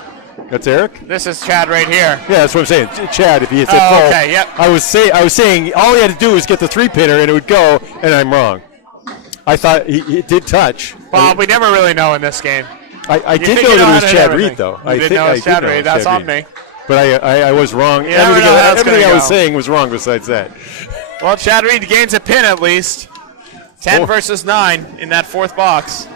That's Eric? This is Chad right here. Yeah, that's what I'm saying. Chad, if he hits it full. Okay, yep. I was saying all he had to do was get the 3-pinner and it would go, and I'm wrong. I thought it did touch. Bob, we never really know in this game. I did know that it was Chad Reed, though. I did know it was Chad Reed. That's on me. But I was wrong. Everything I was saying was wrong besides that. Well, Chad Reed gains a pin at least. 10 versus 9 in that 4th box.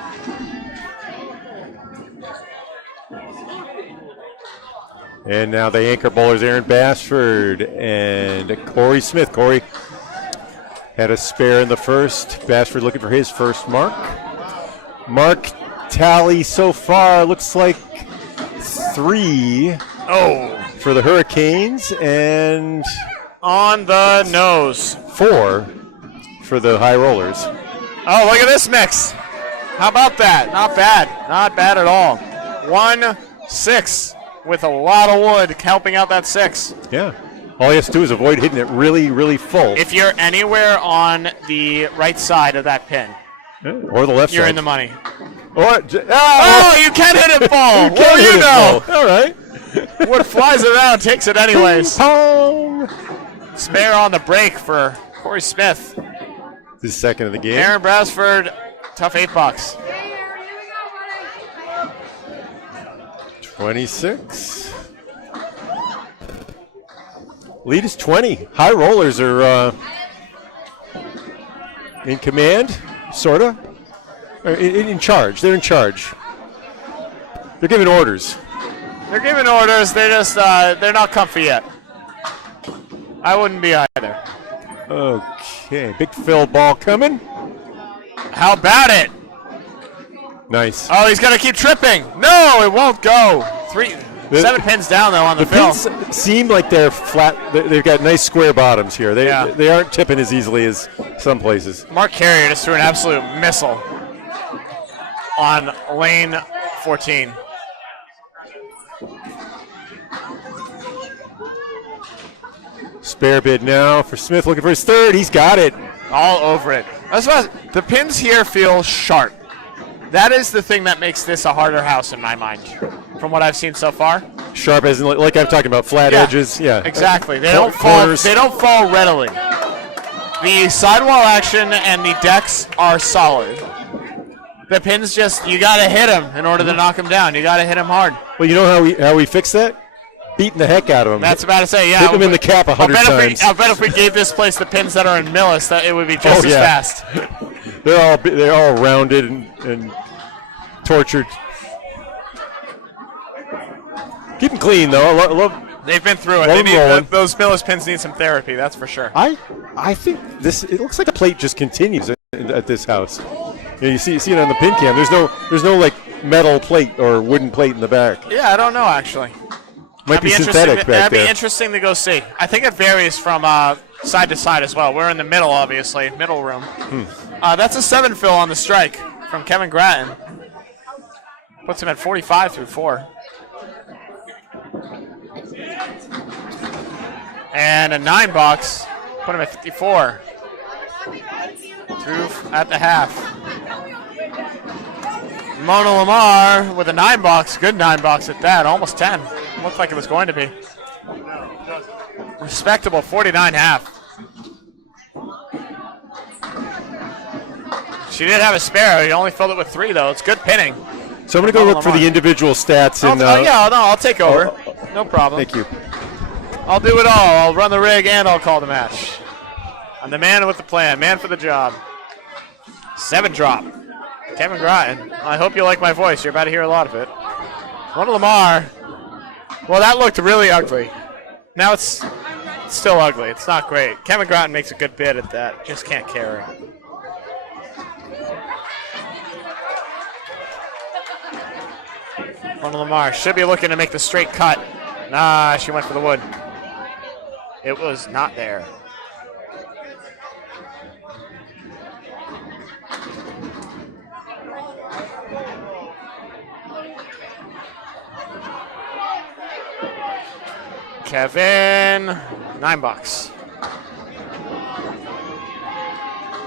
And now the anchor bowlers, Aaron Bassford and Corey Smith. Corey had a spare in the first. Bassford looking for his first mark. Mark tally so far looks like 3 for the Hurricanes and on the nose 4 for the High Rollers. Oh, look at this mix. How about that? Not bad. Not bad at all. 1-6 with a lot of wood helping out that 6. Yeah. All he has to do is avoid hitting it really, really full. If you're anywhere on the right side of that pin, or the left you're side. in the money. Or, you can hit it full. What do you know? All right. What flies around takes it anyways. Pong. Spare on the break for Corey Smith. This is second of the game. Aaron Brasford, tough $8. 26. Lead is 20. High Rollers are in command, sort of. In charge. They're in charge. They're giving orders. They're giving orders. They're just they're not comfy yet. I wouldn't be either. Okay, Big Phil ball coming. How about it? Nice. Oh, he's gonna keep tripping. No, it won't go. 7 pins down though on the fill. Pins seem like they're flat. They've got nice square bottoms here. They aren't tipping as easily as some places. Mark Carrier just threw an absolute missile on lane 14. Spare bid now for Smith, looking for his third. He's got it. All over it. The pins here feel sharp. That is the thing that makes this a harder house in my mind, from what I've seen so far. Sharp as in, like I'm talking about, flat edges. Yeah, exactly. They don't fall. They don't fall readily. The sidewall action and the decks are solid. The pins you gotta hit them in order to knock them down. You gotta hit them hard. Well, you know how we fix that? Beating the heck out of them. That's about to say, yeah. Hit them in the cap 100 times. I bet if we gave this place the pins that are in Millis, that it would be just as fast. They're all rounded and tortured. Keep them clean though. They've been through it. Those Millis pins need some therapy. That's for sure. I think it looks like the plate just continues at this house. You see it on the pin cam. There's no like metal plate or wooden plate in the back. Yeah, I don't know actually. Might be synthetic back there. That'd be interesting to go see. I think it varies from side to side as well. We're in the middle, obviously, middle room. That's a 7 fill on the strike from Kevin Grattan. Puts him at 45 through 4. And a 9 box, put him at 54. Through at the half. Mona Lamar with a 9 box, good 9 box at that, almost 10. Looked like it was going to be. Respectable 49 half. She did have a spare. He only filled it with 3 though. It's good pinning. So I'm going to go look for the individual stats. I'll take over. No problem. Thank you. I'll do it all. I'll run the rig and I'll call the match. I'm the man with the plan, man for the job. 7 drop. Kevin Grattan. I hope you like my voice. You're about to hear a lot of it. Mona Lamar. Well, that looked really ugly. Now it's still ugly. It's not great. Kevin Grattan makes a good bid at that. Just can't carry. Mona Lamar should be looking to make the straight cut. Nah, she went for the wood. It was not there. Kevin, $9.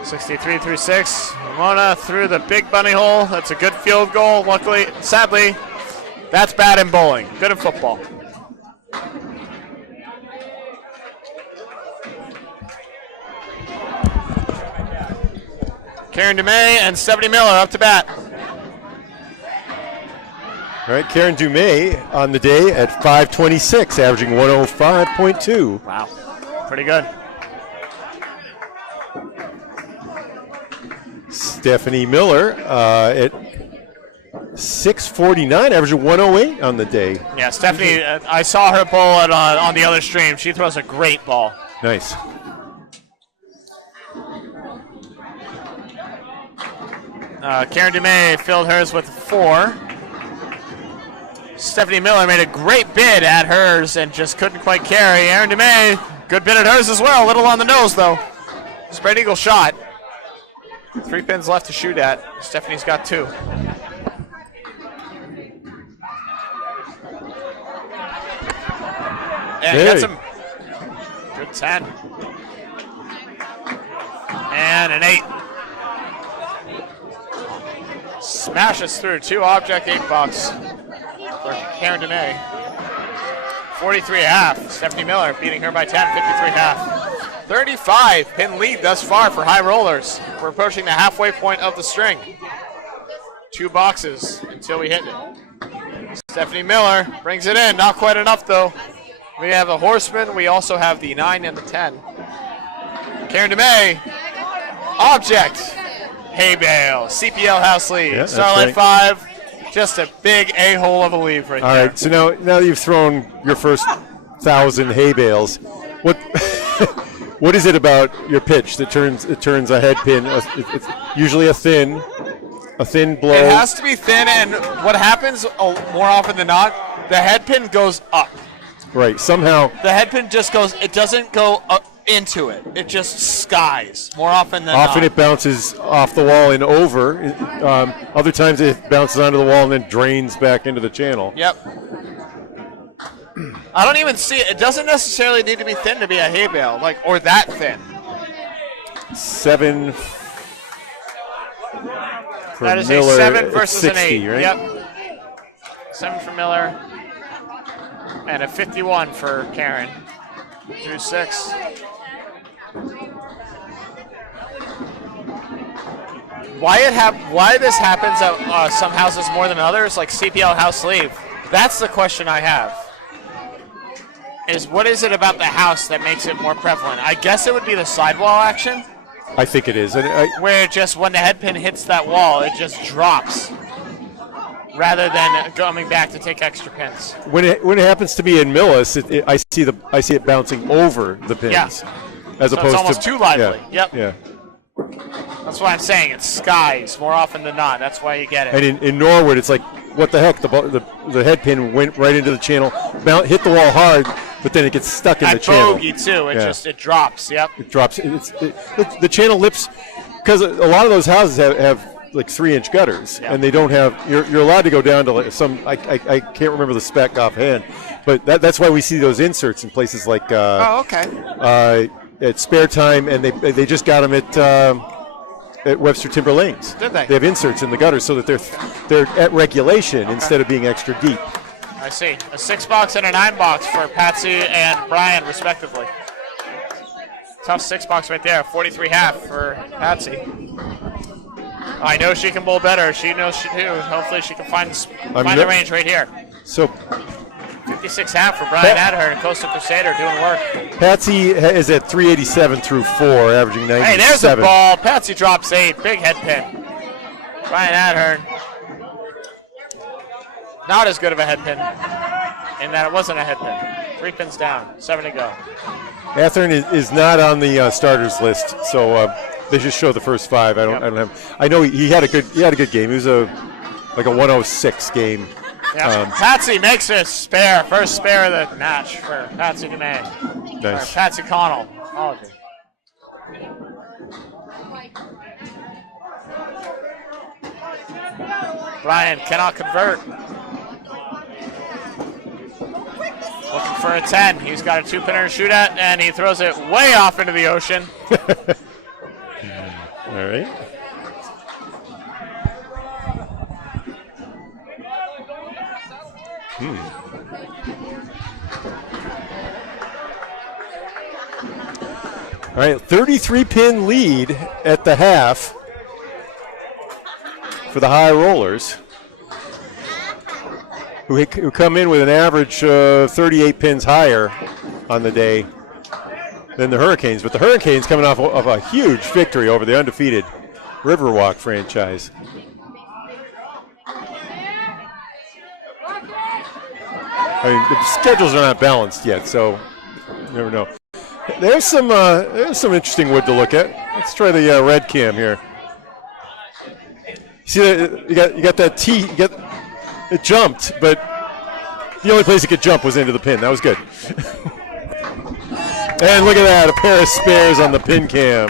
63 through 6. Mona through the big bunny hole. That's a good field goal. Luckily, sadly, that's bad in bowling. Good in football. Karen DeMay and Stephanie Miller up to bat. All right, Karen Dumais on the day at 5:26, averaging 105.2. Wow, pretty good. Stephanie Miller at 6:49, averaging 108 on the day. Yeah, Stephanie, I saw her bowl on the other stream. She throws a great ball. Nice. Karen DeMay filled hers with 4. Stephanie Miller made a great bid at hers and just couldn't quite carry. Aaron DeMay, good bid at hers as well. A little on the nose, though. Spread eagle shot. 3 pins left to shoot at. Stephanie's got 2. And gets him. Good 10. And an 8. Smashes through 2 object $8 for Karen DeMay. 43.5. Stephanie Miller beating her by 10, 53.5. 35 pin lead thus far for high rollers. We're approaching the halfway point of the string. 2 boxes until we hit it. Stephanie Miller brings it in. Not quite enough, though. We have a horseman. We also have the 9 and the 10. Karen DeMay. Object. Hay bale. CPL house lead. Yeah, Starlight right. 5. Just a big a-hole of a leave right All there. right, so now that you've thrown your first 1,000 hay bales, what what is it about your pitch that turns a head pin? It's usually a thin blow. It has to be thin, and what happens more often than not, the head pin goes up. Right, somehow. The head pin just goes, it doesn't go up into it. It just skies more often than not. Often it bounces off the wall and over. Other times it bounces onto the wall and then drains back into the channel. Yep. I don't even see it. It doesn't necessarily need to be thin to be a hay bale, or that thin. 7 for That is Miller a 7 versus 60, an 8. right? Yep. 7 for Miller. And a 51 for Karen. Through 6. Why this happens at some houses more than others, like CPL house leave, that's the question I have. Is what is it about the house that makes it more prevalent? I guess it would be the sidewall action. I think it is. Where just when the head pin hits that wall, it just drops. Rather than coming back to take extra pins. When it happens to me in Millis, I see it bouncing over the pins. Yeah. As so opposed it's almost to too lively. Yeah, Yep. Yeah. That's why I'm saying it's skies more often than not. That's why you get it. And in Norwood, it's like, what the heck? The head pin went right into the channel, hit the wall hard, but then it gets stuck in the channel. Bogey too. It drops. Yep. It drops. The channel lips, because a lot of those houses have like 3-inch gutters, and they don't have. You're allowed to go down to like some. I can't remember the spec offhand, but that's why we see those inserts in places like. At Spare Time, and they just got them at Webster Timber Lanes. Did they? They have inserts in the gutters so that they're at regulation instead of being extra deep. I see. A 6-box and a 9-box for Patsy and Brian, respectively. Tough 6-box right there. 43.5 for Patsy. I know she can bowl better. She knows she do. Hopefully she can find the range right here. So 56.5 for Brian Adher and Coastal Crusader doing work. Patsy is at 387 through 4, averaging 97. Hey, there's a ball. Patsy drops 8. Big head pin. Brian Adher. Not as good of a head pin in that it wasn't a head pin. 3 pins down. 7 to go. Athern is not on the starters list, so they just show the first 5. I don't have. I know he had a good game. It was like a 106 game. Yeah. Patsy makes a spare. First spare of the match for Patsy DeMay. Nice. Or Patsy Connell. Apology. Brian cannot convert. Looking for a 10. He's got a 2-pinner to shoot at, and he throws it way off into the ocean. All right. All right, 33-pin lead at the half for the High Rollers, who come in with an average 38 pins higher on the day than the Hurricanes. But the Hurricanes coming off of a huge victory over the undefeated Riverwalk franchise. I mean, the schedules are not balanced yet, so you never know. There's some interesting wood to look at. Let's try the red cam here. See that you got that tee. It jumped, but the only place it could jump was into the pin. That was good. And look at that, a pair of spares on the pin cam.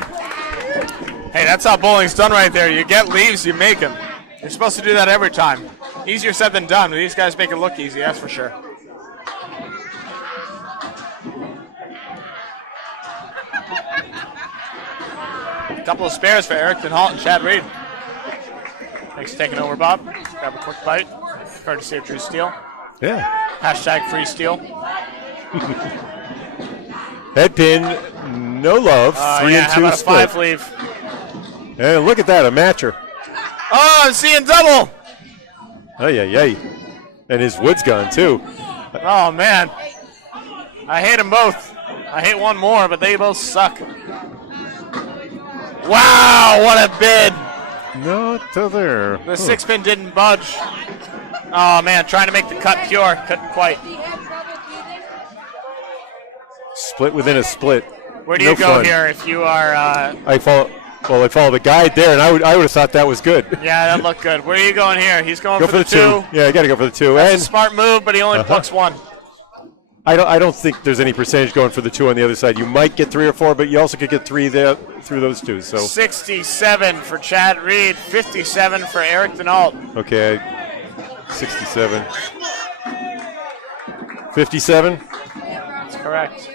Hey, that's how bowling's done right there. You get leaves, you make them. You're supposed to do that every time. Easier said than done, but these guys make it look easy, that's for sure. A couple of spares for Eric Holt and Chad Reed. Thanks for taking over, Bob. Grab a quick bite. Courtesy of Drew Steele. Yeah. Hashtag free Steele. Head pin, no love. 3 and 2 split. 5 leave. And look at that, a matcher. Oh, I'm seeing double. Oh, yeah. And his wood's gone, too. Oh, man. I hate them both. I hate one more, but they both suck. Wow, what a bid. Not to there. The 6-pin didn't budge. Oh, man, trying to make the cut pure. Couldn't quite. Split within a split. Where do you go here if you are... I follow the guide there, and I would have thought that was good. Yeah, that looked good. Where are you going here? He's going go for the 2. Yeah, I got to go for the 2. That's and a smart move, but he only plucks 1. I don't think there's any percentage going for the 2 on the other side. You might get 3 or 4, but you also could get 3 there through those 2. So 67 for Chad Reed, 57 for Eric Holt. Okay, 67. 57? That's correct.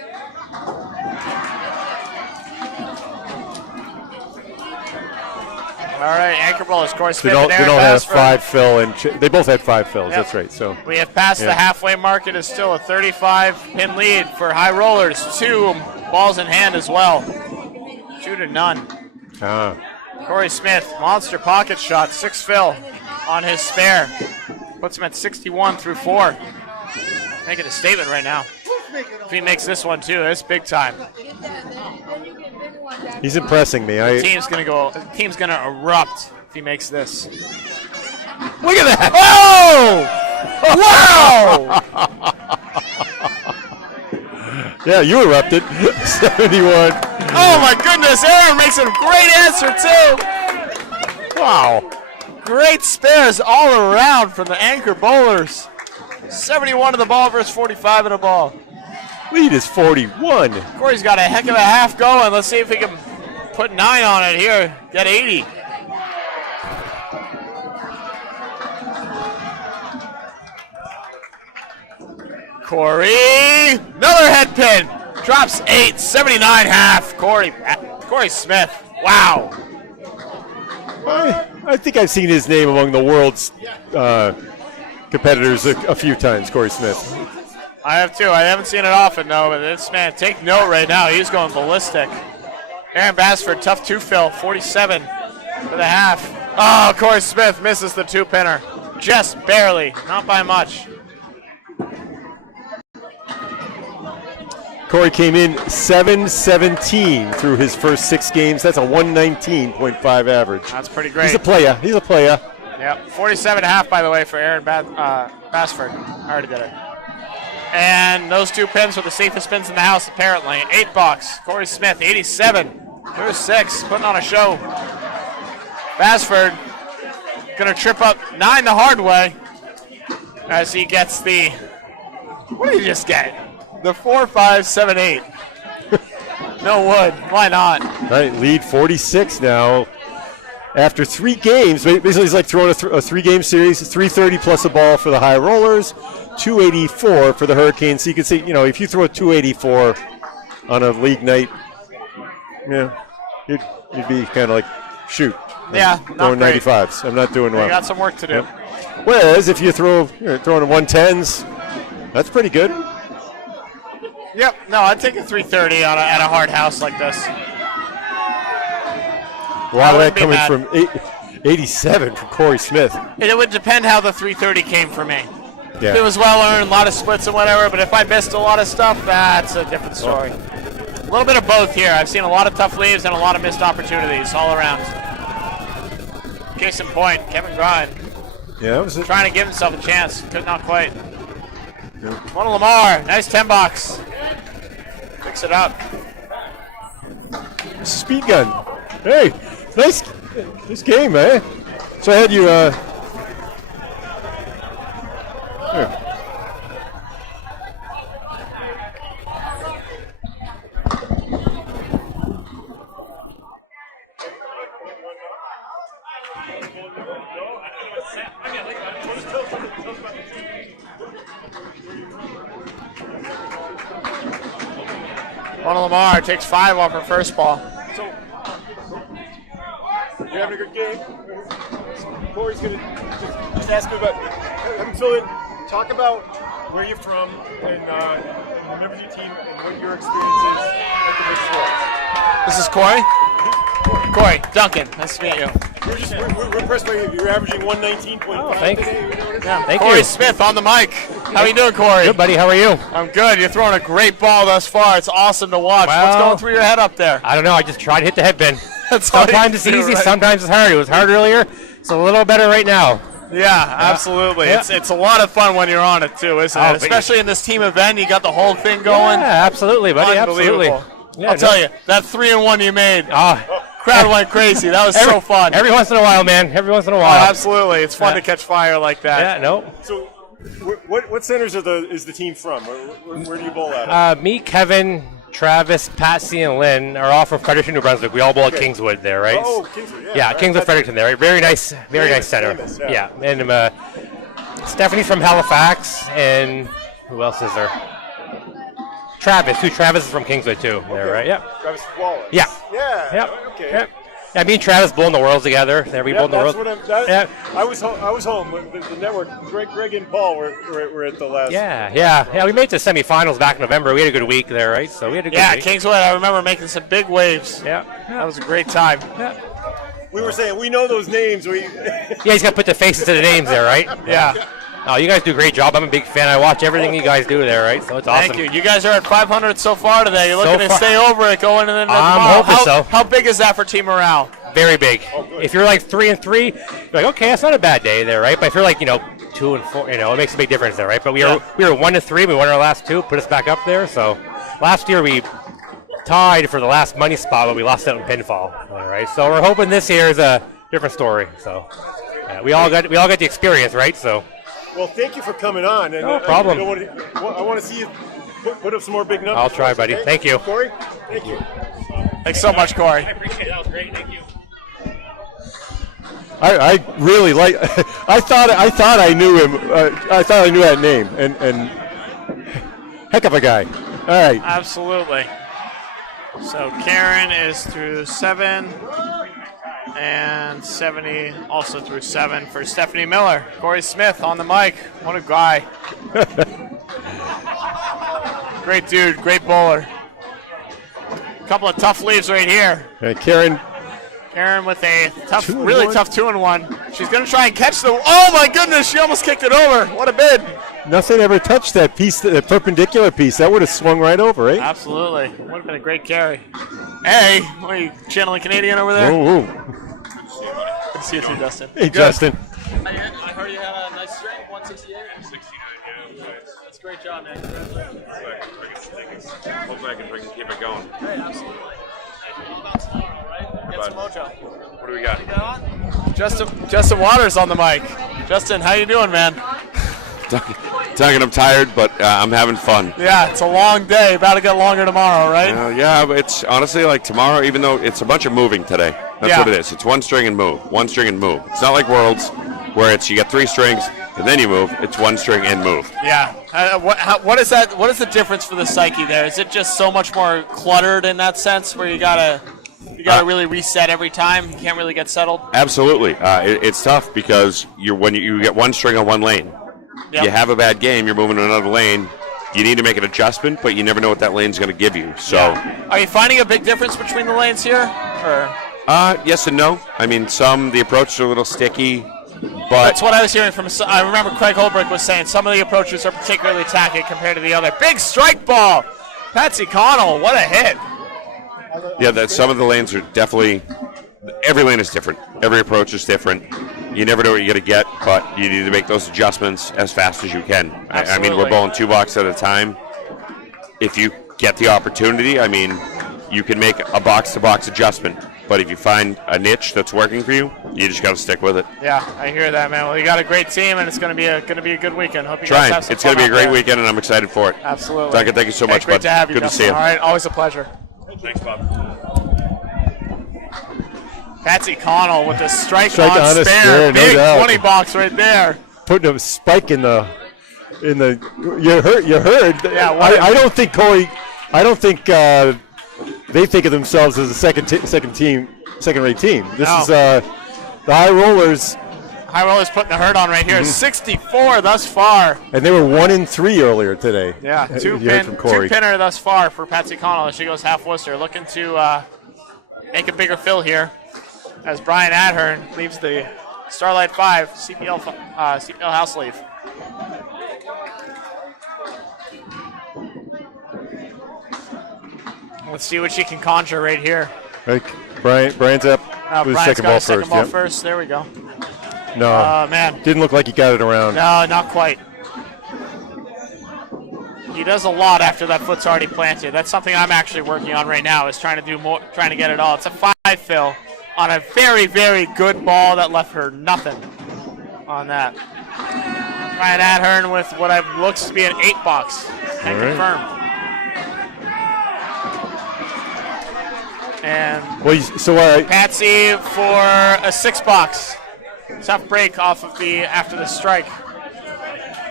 All right, anchor bowlers, Corey Smith and Aaron They don't have Basford. 5 fill, and they both had 5 fills. Yep. That's right. So we have passed the halfway mark. It is still a 35-pin lead for High Rollers. 2 balls in hand as well. 2-0. Corey Smith, monster pocket shot, 6 fill on his spare. Puts him at 61 through 4. Making a statement right now. If he makes this one too, it's big time. he's impressing me. The team's gonna erupt if he makes this. Look at that! Oh! Wow! Yeah, you erupted. 71. Oh my goodness! Aaron makes a great answer too. Wow! Great spares all around from the anchor bowlers. 71 in the ball versus 45 in a ball. Lead is 41. Corey's got a heck of a half going. Let's see if he can put 9 on it here. Get 80. Corey, another head pin. Drops 8, 79 half. Corey Smith. Wow. I think I've seen his name among the world's competitors a few times, Corey Smith. I have too. I haven't seen it often, though, but this man, take note right now. He's going ballistic. Aaron Basford, tough 2 fill, 47 for the half. Oh, Corey Smith misses the 2-pinner. Just barely, not by much. Corey came in 7-17 through his first 6 games. That's a 119.5 average. That's pretty great. He's a player. Yep, 47.5, by the way, for Aaron Basford. I already did it. And those 2 pins were the safest pins in the house, apparently. 8 bucks. Corey Smith, 87 through 6, putting on a show. Basford gonna trip up 9 the hard way as he gets the, what did he just get? The 4, 5, 7, 8. No wood, why not? All right, lead 46 now. After 3 games, basically it's like throwing a 3-game series, 330 plus a ball for the High Rollers, 284 for the Hurricanes. So you can see, if you throw a 284 on a league night, you'd be kind of like, shoot. Yeah, throwing 95s. I'm not doing well. You got some work to do. Yep. Whereas if you throwing 110s, that's pretty good. Yep. No, I'd take a 330 at a hard house like this. A lot of that coming from 87 from Corey Smith. It would depend how the 330 came for me. Yeah. If it was well earned, a lot of splits and whatever, but if I missed a lot of stuff, that's a different story. A little bit of both here. I've seen a lot of tough leaves and a lot of missed opportunities all around. Case in point, Kevin Grind. Yeah, that was it. Trying to give himself a chance. Could not quite. One Lamar. Nice 10 box. Fix it up. Speed gun. Hey, nice game, man. So I had you. Here. One Lamar takes 5 off her first ball. So, you're having a good game. Corey's going to just ask you about, have him fill in, talk about where you're from and members of your team and what your experience is at the Big Four. This is Corey? Corey, Duncan, nice to meet you. We're impressed by you. You're averaging 119.5 thanks. today. Yeah, Thank Corey you. Smith on the mic. How you doing, Corey? Good, buddy. How are you? I'm good. You're throwing a great ball thus far. It's awesome to watch. Well, What's going through your head up there? I don't know. I just tried to hit the headband. That's all sometimes you it's do, easy, right? sometimes it's hard. It was hard earlier. It's a little better right now. Yeah, absolutely. Yeah. It's a lot of fun when you're on it, too, isn't it? Especially in this team event. You got the whole thing going. Yeah, absolutely, buddy. Unbelievable. Absolutely. Yeah, I'll tell you, that 3-1 you made, Ah. crowd went crazy. That was so fun. Every once in a while, man. Every once in a Oh, while. absolutely. It's fun to catch fire like that. Yeah, no. So, what centers is the team from? Where do you bowl at? Me, Kevin, Travis, Patsy, and Lynn are all from Fredericton, New Brunswick. We all bowl at Kingswood there, right? Oh, Kingswood, yeah. Yeah, Right. Kingswood, Fredericton there, right? Very nice center. Famous, yeah. And Stephanie's from Halifax, and who else is there? Travis. Travis is from Kingswood too. There, right? Yeah. Travis Wallace. Yeah. Yeah. Yep. Okay. Yep. Yeah, me and Travis bowling the Worlds together. There, we bowled the Worlds. Yeah. I was home when the network. Greg and Paul were at the last. Yeah. We made it to semifinals back in November. We had a good week there, right? So we had a good week. Kingswood, I remember making some big waves. Yeah. That was a great time. Yeah. We were saying we know those names. Yeah, he's got to put the faces to the names there, right? Yeah. Oh, you guys do a great job. I'm a big fan. I watch everything you guys do there, right? So it's awesome. Thank you. You guys are at 500 so far today. You're looking to stay over it going into tomorrow. I'm hoping so. How big is that for team morale? Very big. If you're like 3-3, you're like, okay, that's not a bad day there, right? But if you're like, 2-4, it makes a big difference there, right? But we were 1-3. We won our last 2, put us back up there. So last year we tied for the last money spot, but we lost out in pinfall. All right. So we're hoping this year is a different story. So we all got the experience, right? So. Well, thank you for coming on. And No problem. I want to see you put up some more big numbers. I'll try, buddy. Okay? Thank you. Corey, thank you. Thanks so much, Corey. I appreciate it. That was great. Thank you. I really like. I thought I knew him. I thought I knew that name. And heck of a guy. All right. Absolutely. So Karen is through 7. And 70 also through 7 for Stephanie Miller. Corey Smith on the mic. What a guy. Great dude, great bowler. A couple of tough leaves right here. Karen with a tough, really tough 2-1. She's going to try and catch the. Oh my goodness, she almost kicked it over. What a bid. Nothing ever touched that piece, that perpendicular piece. That would have swung right over, right? Absolutely. Would have been a great carry. Hey, what are you channeling Canadian over there? Whoa. Good to see you too, Dustin. Hey, Justin. I heard you had a nice string, 168. 69, yeah. That's a great job, man. Congratulations. Hopefully I can keep it going. Great, absolutely. About tomorrow, right? Get some mojo. What do we got? Justin Waters on the mic. Justin, how you doing, man? Duncan, I'm tired, but I'm having fun. Yeah, it's a long day. About to get longer tomorrow, right? Yeah, but it's honestly like tomorrow, even though it's a bunch of moving today. That's what it is. It's one string and move. It's not like Worlds, where it's you get 3 strings, and then you move. It's one string and move. Yeah. What is that? What is the difference for the psyche there? Is it just so much more cluttered in that sense, where you gotta really reset every time? You can't really get settled. Absolutely. It's tough because when you get one string on one lane, you have a bad game. You're moving to another lane. You need to make an adjustment, but you never know what that lane's going to give you. So, are you finding a big difference between the lanes here? Or? Yes and no. I mean, the approaches are a little sticky, but that's what I was hearing from. I remember Craig Holbrook was saying some of the approaches are particularly tacky compared to the other. Big strike ball, Patsy Connell. What a hit! Yeah, some of the lanes are definitely. Every lane is different. Every approach is different. You never know what you're going to get, but you need to make those adjustments as fast as you can. I mean, we're bowling 2 blocks at a time. If you get the opportunity, I mean, you can make a box-to-box adjustment. But if you find a niche that's working for you, you just got to stick with it. Yeah, I hear that, man. Well, you got a great team, and it's going to be a good weekend. Hope you guys have some It's going to be a fun great out weekend, and I'm excited for it. Absolutely. Duncan, thank you so much, great bud. to have you, Good Justin. to see you. All right, always a pleasure. Thanks, Bob. Patsy Connell with the strike on on a spare. spare, no Big doubt. 20 box right there. Putting a spike in the. You heard. Yeah, I don't think Corey. I don't think they think of themselves as a second-rate team. This is the High Rollers. High Rollers putting the hurt on right here. 64 thus far. And they were 1-3 earlier today. Yeah, You heard from Corey. two-pinner thus far for Patsy Connell as she goes half Worcester. Looking to make a bigger fill here as Brian Adhern leaves the Starlight 5 CPL house leave. Let's see what she can conjure right here. Brian's up with Brian's second got ball a second first. ball first. There we go. No, man. Didn't look like he got it around. No, not quite. He does a lot after that foot's already planted. That's something I'm actually working on right now, is trying to do more, trying to get it all. It's a 5 fill on a very, very good ball that left her nothing on that. Brian Adhern with what looks to be an 8 box. And confirmed. And Patsy for a 6 box. Tough break off of after the strike.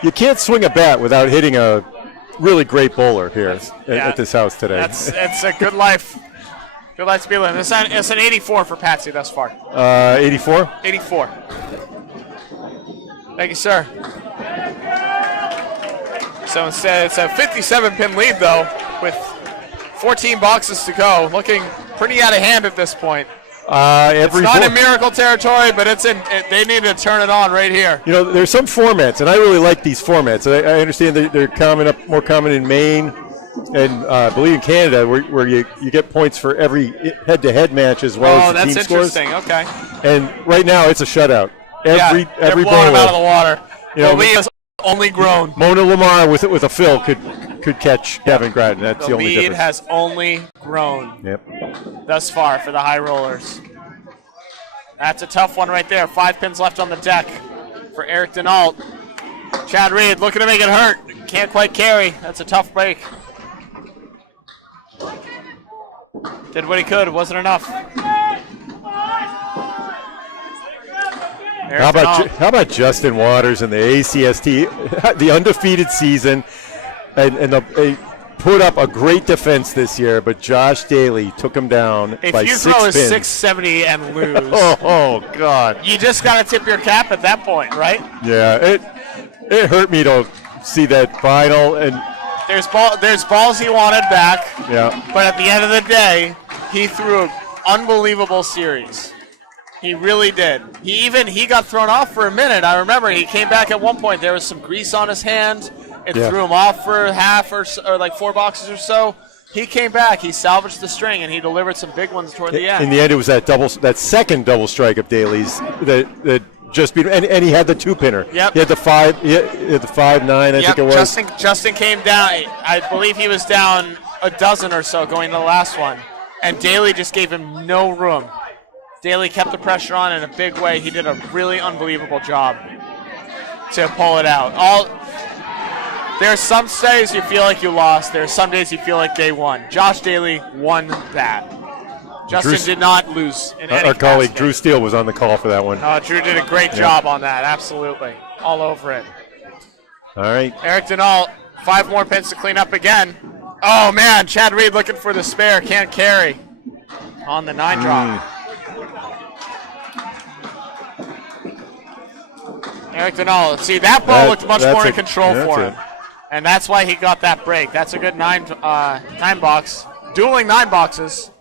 You can't swing a bat without hitting a really great bowler here at this house today. It's a good life. Good life to be living. It's an 84 for Patsy thus far. 84? 84. Thank you, sir. So instead, it's a 57-pin lead, though, with 14 boxes to go. Looking pretty out of hand at this point. It's not in miracle territory, but they need to turn it on right here. You know, there's some formats, and I really like these formats. I understand they're more common in Maine and I believe in Canada, where you get points for every head-to-head match as well as the team scores. Oh, that's interesting. Okay. And right now it's a shutout. Every they're blowing bowler them out of the water. The lead has only grown. Mona Lamar with a fill could catch Gavin Grattan. That's the only difference. The lead has only grown. Yep. Thus far for the High Rollers. That's a tough one right there. 5 pins left on the deck for Eric Denault. Chad Reed looking to make it hurt. Can't quite carry. That's a tough break. Did what he could. Wasn't enough. How about Justin Waters and the ACST, the undefeated season, and they put up a great defense this year, but Josh Daly took him down by 6 pins. If you throw a 670 and lose, oh God, you just got to tip your cap at that point, right? Yeah, it hurt me to see that final, and there's balls he wanted back. Yeah, but at the end of the day, he threw an unbelievable series. He really did. He got thrown off for a minute. I remember he came back at one point. There was some grease on his hand. It threw him off for half or like 4 boxes or so. He came back. He salvaged the string, and he delivered some big ones toward the end. In the end, it was that second double strike of Daly's that just beat him. And he had the 2-pinner. Yep. He had the 5-9, I think it was. Justin came down. I believe he was down a dozen or so going to the last one. And Daly just gave him no room. Daly kept the pressure on in a big way. He did a really unbelievable job to pull it out. There's some days you feel like you lost. There's some days you feel like they won. Josh Daly won that. Justin did not lose in any Our colleague capacity. Drew Steele was on the call for that one. Drew did a great job on that. Absolutely. All over it. All right. Eric Denal, 5 more pins to clean up again. Oh, man. Chad Reed looking for the spare. Can't carry on the 9 drop. Eric Denal, see, that ball looked much more in control for him. And that's why he got that break. That's a good 9 box. Dueling 9 boxes.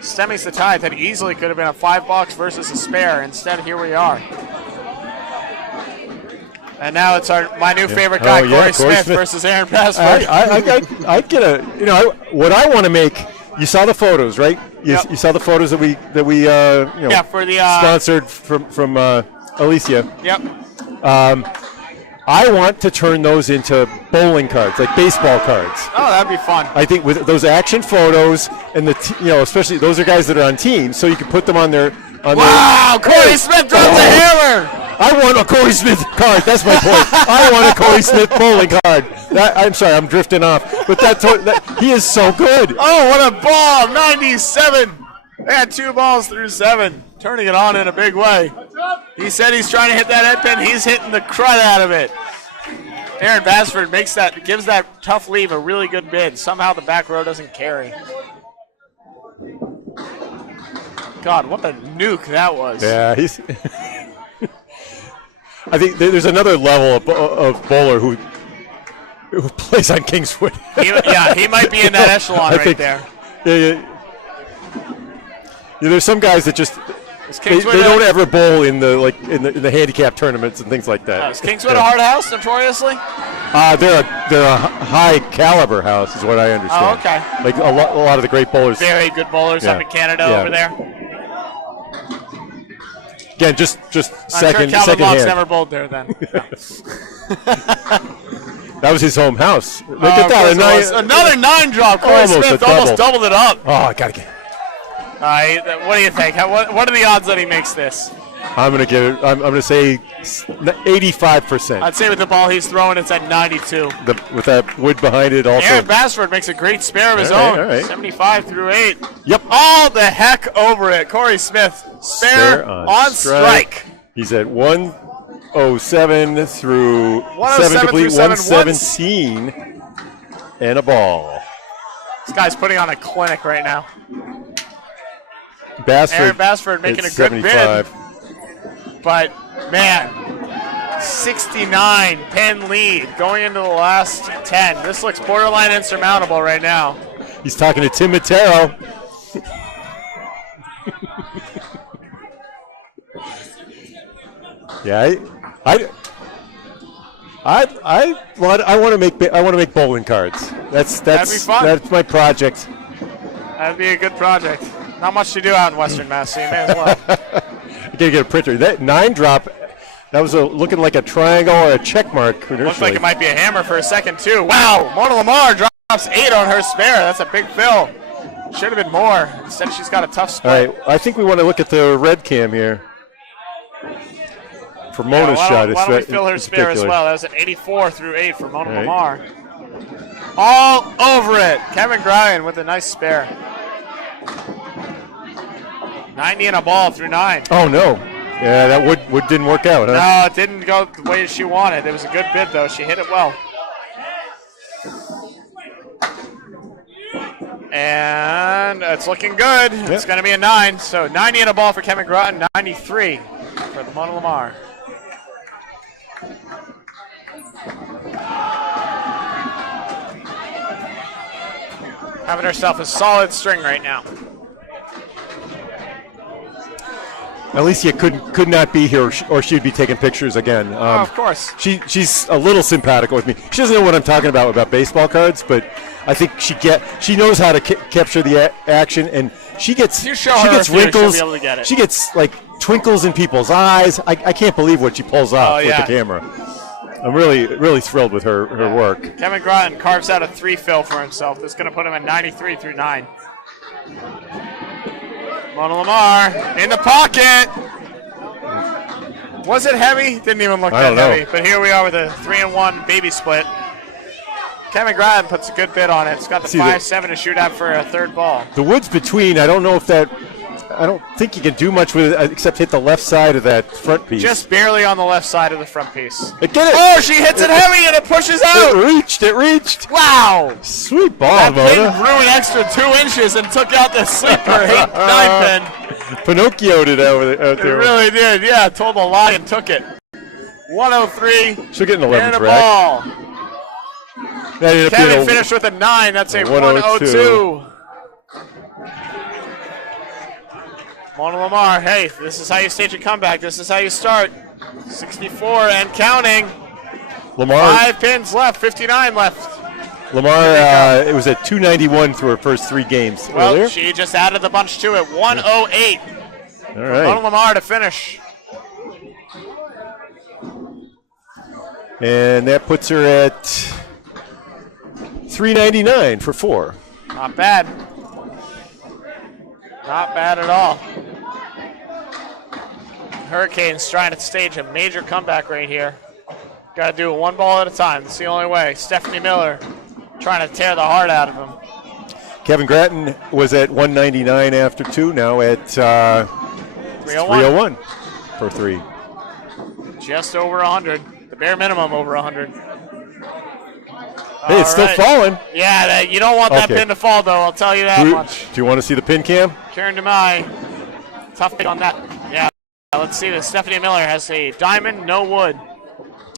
Semis the tie. That easily could have been a 5 box versus a spare. Instead, here we are. And now it's my new favorite guy, Corey Smith versus Aaron Passford. I get a, what I want to make. You saw the photos, right? You saw the photos that we for the sponsored from Alicia. Yep. I want to turn those into bowling cards, like baseball cards. Oh, that'd be fun. I think with those action photos and especially those are guys that are on teams, so you can put them on their. Wow, Corey Smith dropped the hammer. I want a Corey Smith card. That's my point. I want a Corey Smith bowling card. I'm sorry, I'm drifting off, but he is so good. Oh, what a ball! 97. They had 2 balls through 7, turning it on in a big way. He said he's trying to hit that head pin. He's hitting the crud out of it. Aaron Bassford gives that tough leave a really good bid. Somehow the back row doesn't carry. God, what a nuke that was. Yeah, he's. I think there's another level of bowler who plays on Kingswood. He might be in that echelon there. Yeah, there's some guys that just they don't ever bowl in the handicap tournaments and things like that. Is Kingswood a hard house notoriously? They're a high caliber house, is what I understand. Oh, okay. Like a lot of the great bowlers. Very good bowlers up in Canada over there. Again, just second Calvin second Mock's hand. never bowled there then. That was his home house. Look at that. Another 9 drop. Corey Smith almost doubled it up. Oh, I got to get. What do you think? What are the odds that he makes this? I'm gonna say 85%. I'd say with the ball he's throwing, it's at 92. With that wood behind it, also. Aaron Bassford makes a great spare of his own. All right. 75 through 8. Yep. All the heck over it. Corey Smith, spare on strike. He's at 107 through 107 complete, through 7, 117, and a ball. This guy's putting on a clinic right now. Aaron Bassford making a good 75. bid. But, man, 69 pin lead going into the last 10. This looks borderline insurmountable right now. He's talking to Tim Matero. Yeah, I want to make bowling cards. That'd be fun. That's my project. That'd be a good project. Not much to do out in Western Mass, so you may as well. You gotta get a printer. That 9 drop, that was looking like a triangle or a check mark. Looks like it might be a hammer for a second too. Wow, Mona Lamar drops 8 on her spare. That's a big fill. Should have been more. Instead, she's got a tough split. All right, I think we want to look at the red cam here. For Mona's shot. Why don't we fill her spare as well? That was an 84 through 8 for Mona Lamar. All over it. Kevin Gryan with a nice spare. 90 and a ball through 9. Oh, no. Yeah, that wood didn't work out, huh? No, it didn't go the way she wanted. It was a good bid, though. She hit it well. And it's looking good. Yep. It's going to be a 9. So 90 and a ball for Kevin Groton, 93 for the Mona Lamar. Having herself a solid string right now. Alicia could not be here, or she'd be taking pictures again. Of course. She's a little simpatico with me. She doesn't know what I'm talking about baseball cards, but I think she knows how to capture the action, and she gets wrinkles. She'll be able to get it. She gets like twinkles in people's eyes. I can't believe what she pulls off with the camera. I'm really thrilled with her work. Kevin Groton carves out a 3 fill for himself. That's going to put him at 93 through 9. Mona Lamar in the pocket. Was it heavy? Didn't even look that heavy. But here we are with a 3-1 baby split. Kevin Graham puts a good bid on it. It's got the 5-7 to shoot out for a third ball. The woods between, I don't think you can do much with it except hit the left side of that front piece. Just barely on the left side of the front piece. Get it! Oh, she hits it heavy and it pushes out. It reached. Wow. Sweet ball, That pin Mona. grew an extra 2 inches and took out the sleeper 8-9 pin. Pinocchioed it out It there. really did, yeah. Told a lie and took it. 103. She'll get an 11 and a track. ball. That ended up being Kevin a- finished with a 9. That's a 102. 102. Mona Lamar, hey, this is how you stage a comeback. This is how you start. 64 and counting. Lamar. 5 pins left, 59 left. Lamar, it was at 291 through her first 3 games Well, earlier. she just added the bunch to it. 108. All right. Mona Lamar to finish. And that puts her at 399 for 4. Not bad. Not bad at all. Hurricanes trying to stage a major comeback right here. Got to do it one ball at a time. That's the only way. Stephanie Miller trying to tear the heart out of him. Kevin Gratton was at 199 after 2, now at 301 for 3. Just over 100. The bare minimum over 100. Hey, it's still falling. Yeah, you don't want that Okay. pin to fall, though. I'll tell you that much. Do you want to see the pin cam? Karen DeMai. Tough pick on that. Yeah. Let's see this. Stephanie Miller has a diamond, no wood.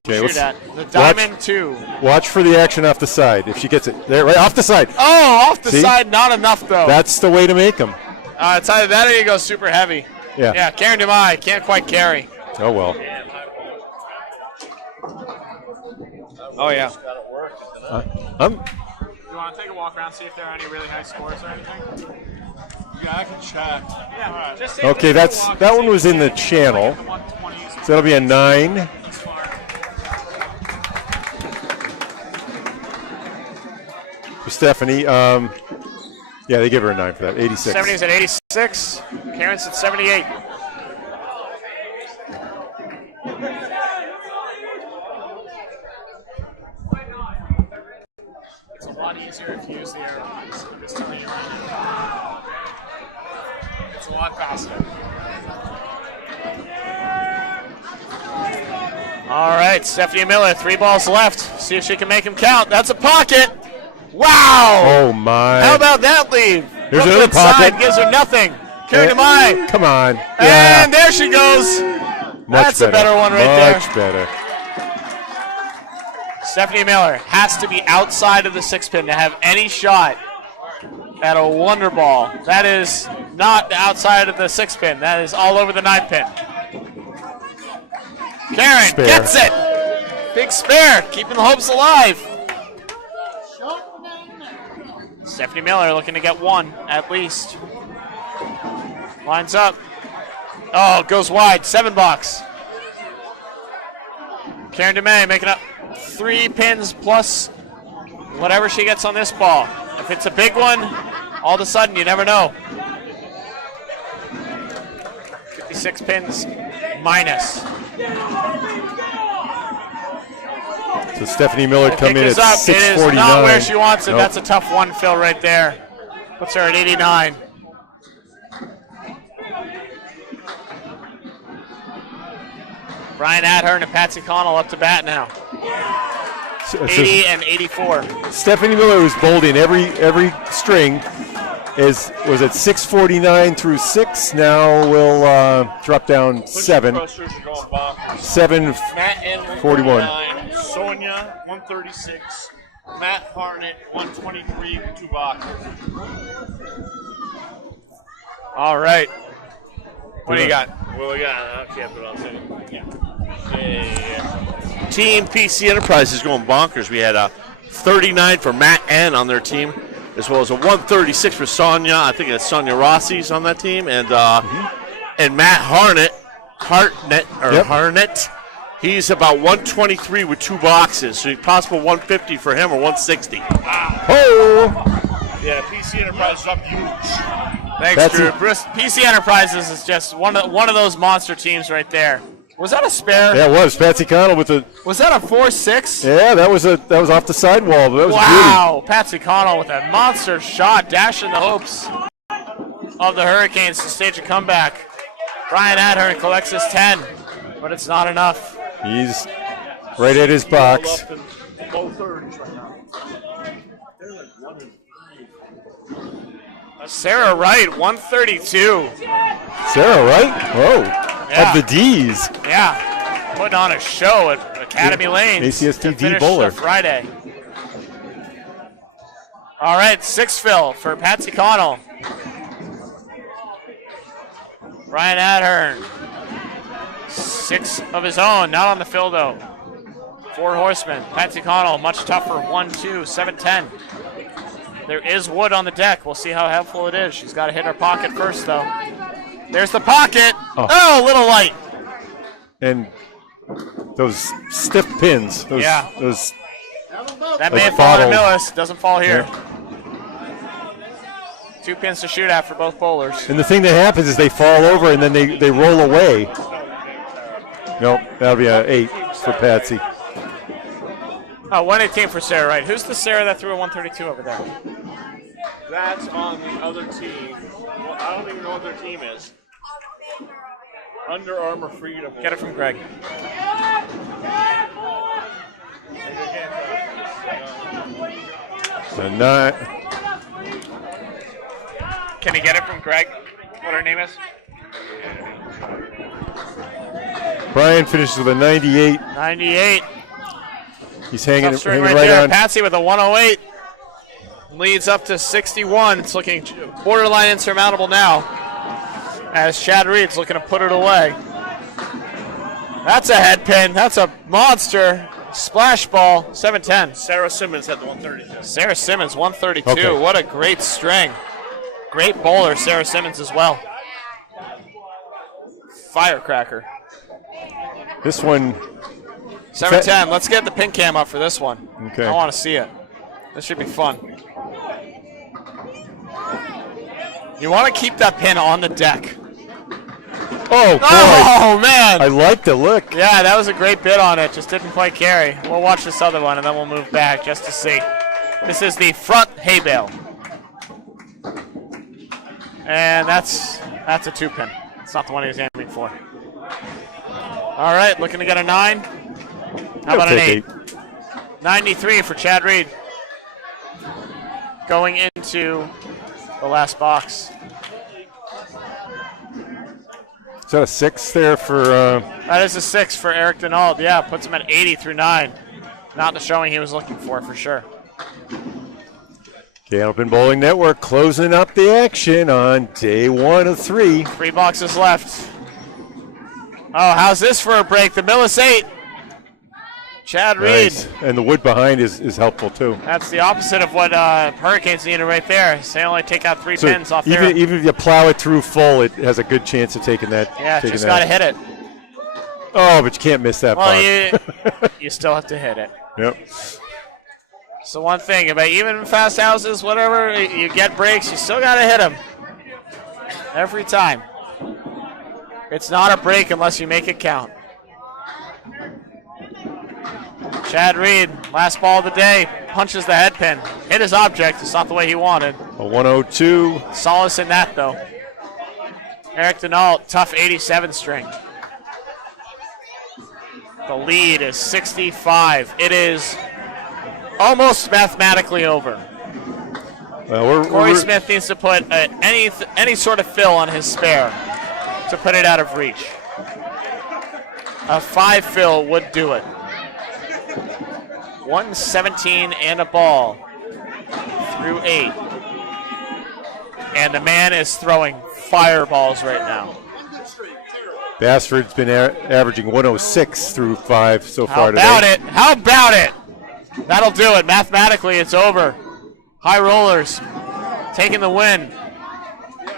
Okay, Shoot at. The diamond 2. Watch for the action off the side. If she gets it there, right off the side. Oh, off the See? side, not enough, though. That's the way to make them. It's either that or you go super heavy. Yeah. Yeah, Karen DeMai can't quite carry. Oh, well. Oh, yeah. I'm You want to take a walk around, see if there are any really high scores or anything? Yeah, I can check. Yeah, just see okay. That one was in the channel. So that'll be a 9. For Stephanie, yeah, they give her a 9 for that. 86. 70's at 86. Karen's at 78. It's a lot easier if you use the airlines. I'm just telling you right now. It's a lot faster. All right, Stephanie Miller, 3 balls left. See if she can make him count. That's a pocket. Wow! Oh, my. How about that lead? Here's Brooklyn another pocket. side gives her nothing. Karen DeMai. Come on. Yeah. And there she goes. Much That's a better one right there. Much better. Stephanie Miller has to be outside of the 6-pin to have any shot at a wonder ball. That is not outside of the 6-pin. That is all over the 9-pin. Karen Spare. gets it. Big spare, keeping the hopes alive. Stephanie Miller looking to get 1 at least. Lines up. Oh, goes wide. 7 box. Karen DeMay making up 3 pins plus whatever she gets on this ball. If it's a big one, all of a sudden you never know. 56 pins minus. So Stephanie Miller come in at 649. It is not where she wants it. Nope. That's a tough one fill right there. Puts her at 89. Brian Adhern and Patsy Connell up to bat now. 80 and 84. Stephanie Miller was bowling every string. Was at 649 through 6. Now we'll drop down 7. 741. Sonia 136. Matt Harnett 123 with 2 boxes. All right. What do you got? What we got? Okay, but I'll say it. Yeah. Team PC Enterprises going bonkers. We had a 39 for Matt N on their team, as well as a 136 for Sonia. I think it's Sonia Rossi's on that team, and Matt Harnett. He's about 123 with 2 boxes, so possible 150 for him or 160. Oh! Yeah, PC Enterprises up huge. Thanks, Drew. PC Enterprises is just one of those monster teams right there. Was that a spare? Yeah, it was. Patsy Connell with the. Was that a 4-6? Yeah, that was off the sidewall. That was wow, Patsy Connell with a monster shot, dashing the hopes of the Hurricanes to stage a comeback. Brian Adhern collects his 10, but it's not enough. He's right at his box. Sarah Wright, 132. Sarah Wright? Oh, yeah. of the D's. Yeah, putting on a show at Academy Lanes. ACST D finish bowler. Friday. All right, 6 fill for Patsy Connell. Brian Adhern, 6 of his own, not on the fill though. 4 horsemen. Patsy Connell, much tougher, 1-2, 7-10. There is wood on the deck. We'll see how helpful it is. She's got to hit her pocket first though. There's the pocket. Oh, a little light. And those stiff pins. Those, yeah. Those, that may have fallen to Millis. Doesn't fall here. Yeah. 2 pins to shoot at for both bowlers. And the thing that happens is they fall over and then they roll away. Nope, that'll be an 8 for Patsy. Oh, 118 for Sarah Wright. Who's the Sarah that threw a 132 over there? That's on the other team. Well, I don't even know what their team is. Under Armour Freedom. Get it from Greg. So 9. Can he get it from Greg? What her name is? Brian finishes with a 98. 98. He's hanging right right there. on. Patsy with a 108. Leads up to 61. It's looking borderline insurmountable now. As Chad Reed's looking to put it away. That's a head pin. That's a monster. Splash ball. 7-10. Sarah Simmons had the 132. Sarah Simmons, 132. Okay. What a great string. Great bowler, Sarah Simmons as well. Firecracker. This one. 7-10. Let's get the pin cam up for this one. Okay. I want to see it. This should be fun. You want to keep that pin on the deck. Oh, boy. Oh, man. I like the look. Yeah, that was a great bit on it. Just didn't quite carry. We'll watch this other one, and then we'll move back just to see. This is the front hay bale. And that's a 2-pin. It's not the one he was aiming for. All right, looking to get a 9. How about an 8? 93 for Chad Reed. Going into the last box. Is that a 6 there for... That is a 6 for Eric Denault. Yeah, puts him at 80 through 9. Not the showing he was looking for sure. Candlepin Bowling Network closing up the action on day 1 of 3. 3 boxes left. Oh, how's this for a break? The Millis 8. Chad Reed. Nice. And the wood behind is helpful too. That's the opposite of what Hurricanes needed right there. So they only take out 3 pins off there. Even if you plow it through full, it has a good chance of taking that. Yeah, just got to hit it. Oh, but you can't miss that Well, box. you still have to hit it. Yep. So one thing about even fast houses, whatever, you get breaks, you still got to hit them. Every time. It's not a break unless you make it count. Chad Reed, last ball of the day, punches the head pin. Hit his object, it's not the way he wanted. A 102. Solace in that, though. Eric Denault, tough 87 string. The lead is 65. It is almost mathematically over. Well, Corey Smith needs to put any sort of fill on his spare to put it out of reach. A 5 fill would do it. 117 and a ball through 8. And the man is throwing fireballs right now. Bassford's been averaging 106 through 5 so far today. How about it? How about it? That'll do it. Mathematically, it's over. High rollers taking the win.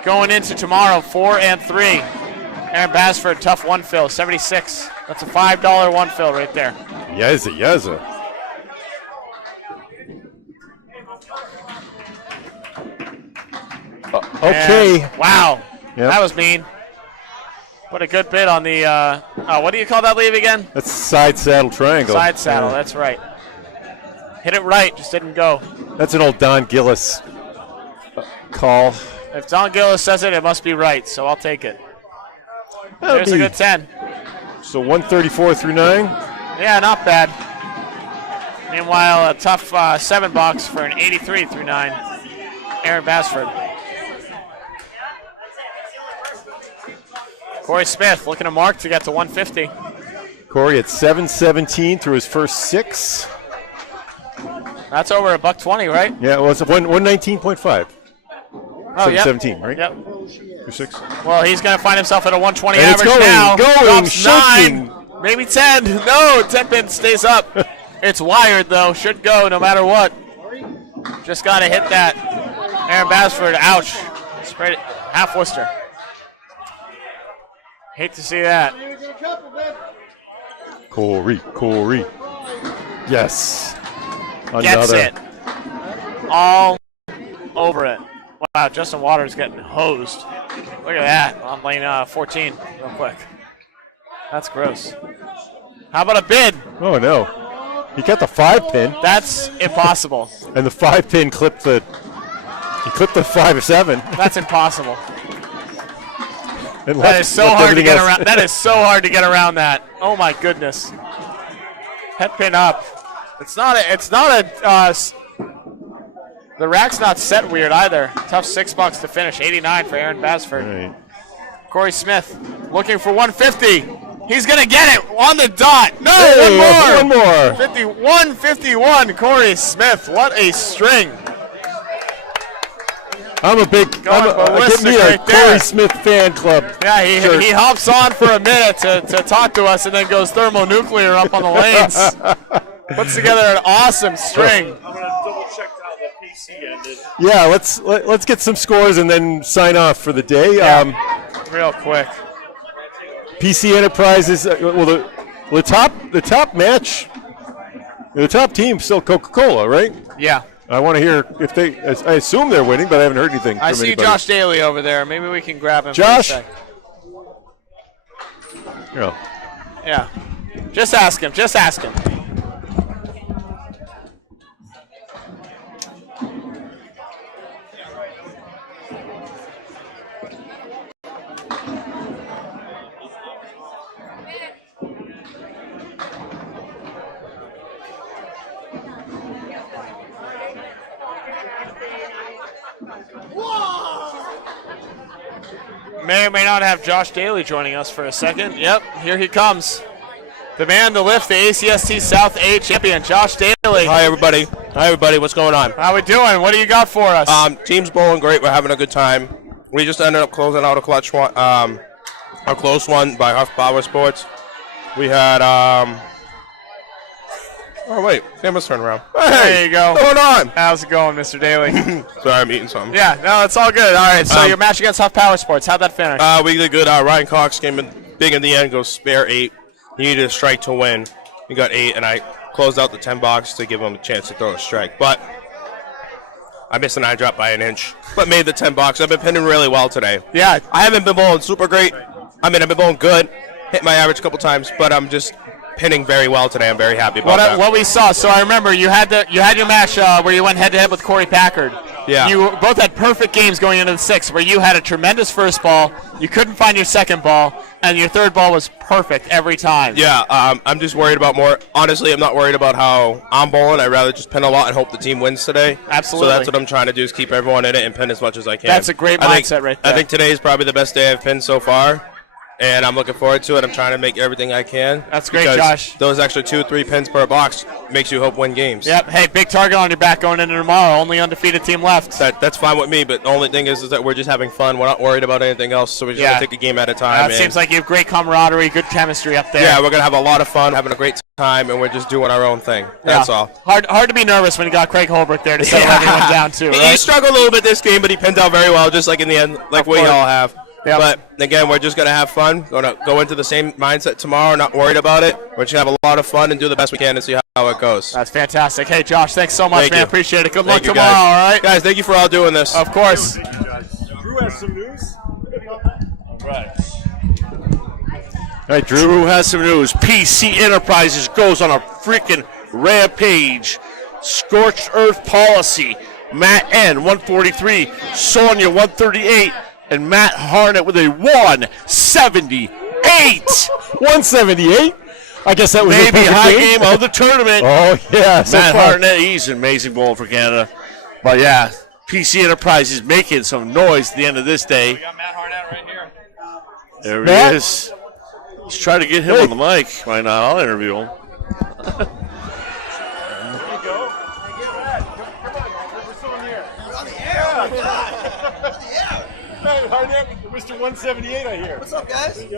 Going into tomorrow, 4 and 3. Aaron Bassford, tough 1 fill, 76. That's a $5 1 fill right there. Yezza, yezza. Okay. And, wow. Yep. That was mean. Put a good bid on the, what do you call that leave again? That's side saddle triangle. Side saddle, that's right. Hit it right, just didn't go. That's an old Don Gillis call. If Don Gillis says it, it must be right, so I'll take it. There's a good 10. So 134 through 9? Yeah, not bad. Meanwhile, a tough $7 for an 83 through 9. Aaron Basford. Corey Smith looking to mark to get to 150. Corey at 717 through his first 6. That's over $120, right? Yeah, well, it's 119.5. Oh, yeah. 717, right? Yep. Through 6. Well, he's going to find himself at a 120 And average it's now. going, Drops shaking. 9, maybe 10. No, 10 pin stays up. It's wired, though. Should go no matter what. Just got to hit that. Aaron Basford, ouch. Spread it, half Worcester. Hate to see that. Corey. Yes. Another. Gets it. All over it. Wow, Justin Waters getting hosed. Look at that on lane 14 real quick. That's gross. How about a bid? Oh, no. He got the 5 pin. That's impossible. And the 5 pin clipped the 5-7. That's impossible. And That is so hard to get around. That is so hard to get around that. Oh my goodness. Head pin up. It's not a. The rack's not set weird either. Tough $6 to finish. 89 for Aaron Basford. Right. Corey Smith looking for 150. He's gonna get it on the dot. No, Hey, one more. one more. 51-51. Corey Smith. What a string. I'm a big. Give me a right there. Corey Smith fan club. Yeah, shirt. he hops on for a minute to talk to us and then goes thermonuclear up on the lanes. Puts together an awesome string. I'm going to double check how the PC ended. Yeah, let's get some scores and then sign off for the day. Real quick. PC Enterprises. The top match. The top team still Coca-Cola, right? Yeah. I want to hear if they. I assume they're winning, but I haven't heard anything. I from see anybody. Josh Daly over there. Maybe we can grab him. Josh? For a sec. Yeah. Yeah. Just ask him. Just ask him. May or may not have Josh Daly joining us for a second. Yep, here he comes. The man to lift the ACST South A champion, Josh Daly. Hi, everybody. What's going on? How we doing? What do you got for us? Team's bowling great. We're having a good time. We just ended up closing out a clutch one, a close one by Huff Power Sports. We had, oh, wait. Camera's turned around. Hey, there you go. What's going on? How's it going, Mr. Daly? Sorry, I'm eating something. Yeah, no, it's all good. All right, so your match against Huff Power Sports, how'd that finish? We did good. Ryan Cox came in big in the end, goes spare 8. He needed a strike to win. He got 8, and I closed out the 10 box to give him a chance to throw a strike. But I missed an eye drop by an inch, but made the 10 box. I've been pinning really well today. Yeah. I haven't been bowling super great. I mean, I've been bowling good, hit my average a couple times, but I'm just pinning very well today. I'm very happy about that. What we saw, so I remember you had your match where you went head-to-head with Corey Packard. Yeah. You both had perfect games going into the 6th, where you had a tremendous first ball, you couldn't find your second ball, and your third ball was perfect every time. Yeah, I'm just worried about more. Honestly, I'm not worried about how I'm bowling. I'd rather just pin a lot and hope the team wins today. Absolutely. So that's what I'm trying to do, is keep everyone in it and pin as much as I can. That's a great mindset right there. I think today is probably the best day I've pinned so far, and I'm looking forward to it. I'm trying to make everything I can. That's great, Josh. Those extra 2-3 pins per box makes you hope win games. Yep. Hey, big target on your back going into tomorrow. Only undefeated team left. That's fine with me, but the only thing is that we're just having fun. We're not worried about anything else, so we just gotta take a game at a time. It seems like you have great camaraderie, good chemistry up there. Yeah, we're gonna have a lot of fun, having a great time, and we're just doing our own thing. That's all. Hard to be nervous when you got Craig Holbrook there to settle everyone down too. Right? He struggled a little bit this game, but he pinned out very well, just like in the end, like we all have. Yep. But again, we're just gonna have fun. Gonna go into the same mindset tomorrow, not worried about it. We're just gonna have a lot of fun and do the best we can and see how it goes. That's fantastic. Hey, Josh, thanks so much, man. Appreciate it. Good luck tomorrow. Guys. All right, guys. Thank you for all doing this. Of course. Drew has some news. All right. All right, Drew has some news. PC Enterprises goes on a freaking rampage. Scorched Earth Policy. Matt N, 143. Sonia, 138. And Matt Harnett with a 178. 178? I guess that was maybe a high game of the tournament. Oh, yeah. So Matt far. Harnett, he's an amazing bowler for Canada. But, yeah, PC Enterprises making some noise at the end of this day. We got Matt Harnett right here. There Matt? he is. Let's try to get him on the mic. Why not? I'll interview him. Mr. 178, I hear. What's up, guys? Look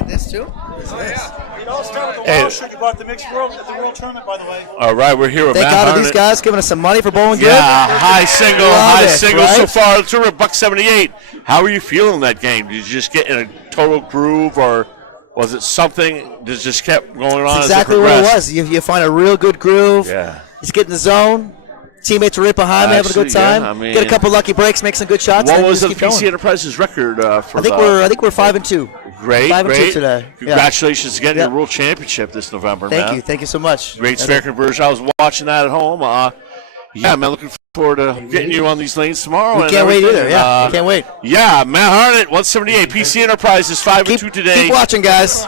at this, too. It all started with the wall shoot you bought the mixed world at the World Tournament, by the way. All right, we're here with Thank Matt God Harnett. these guys giving us some money for bowling good. Yeah, high single Love it, so right? far. It's over $178. How are you feeling in that game? Did you just get in a total groove, or was it something that just kept going on? That's exactly what it was. You find a real good groove. Yeah. Just get in the zone. Teammates are right behind me, having a good Actually, time. yeah, I mean, get a couple lucky breaks, make some good shots. What and was just the keep PC going. Enterprises record for I think we're 5-2. Great, 5-2 great. today. Yeah. Congratulations again on Yep. your World Championship this November, Thank man. you. Thank you so much. Great spare conversion. I was watching that at home. Yeah, man, looking forward to getting you on these lanes tomorrow. We and can't wait everything. either. Yeah, we can't wait. Yeah, Matt Harnett, 178. PC Enterprises, 5-2 today. Keep watching, guys.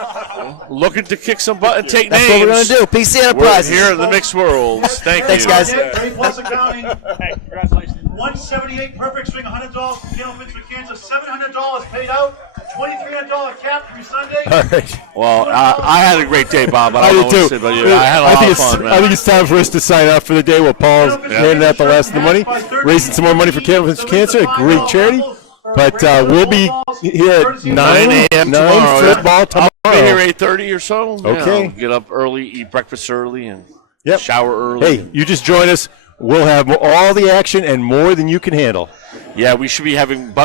Looking to kick some butt and take That's names. what we're going to do. PC Enterprises. We're here in the mixed worlds. Thanks, guys. Great plus accounting. Hey, congratulations. 178 perfect swing, $100 from Candlepin for Kansas, $700 paid out, $2,300 cap through Sunday. All right. Well, I had a great day, Bob. I I don't know did what to too. say, but yeah, I had a lot of fun, man. I think it's time for us to sign off for the day while Paul's handing out the last of the money, raising some more money for Candlepin for Cancer, a great charity. But we'll be here at 9 a.m. tomorrow. football tomorrow. I'll be here 8:30 or so. Okay. Yeah, get up early, eat breakfast early, and Yep. shower early. Hey, you just join us. We'll have all the action and more than you can handle. Yeah, we should be having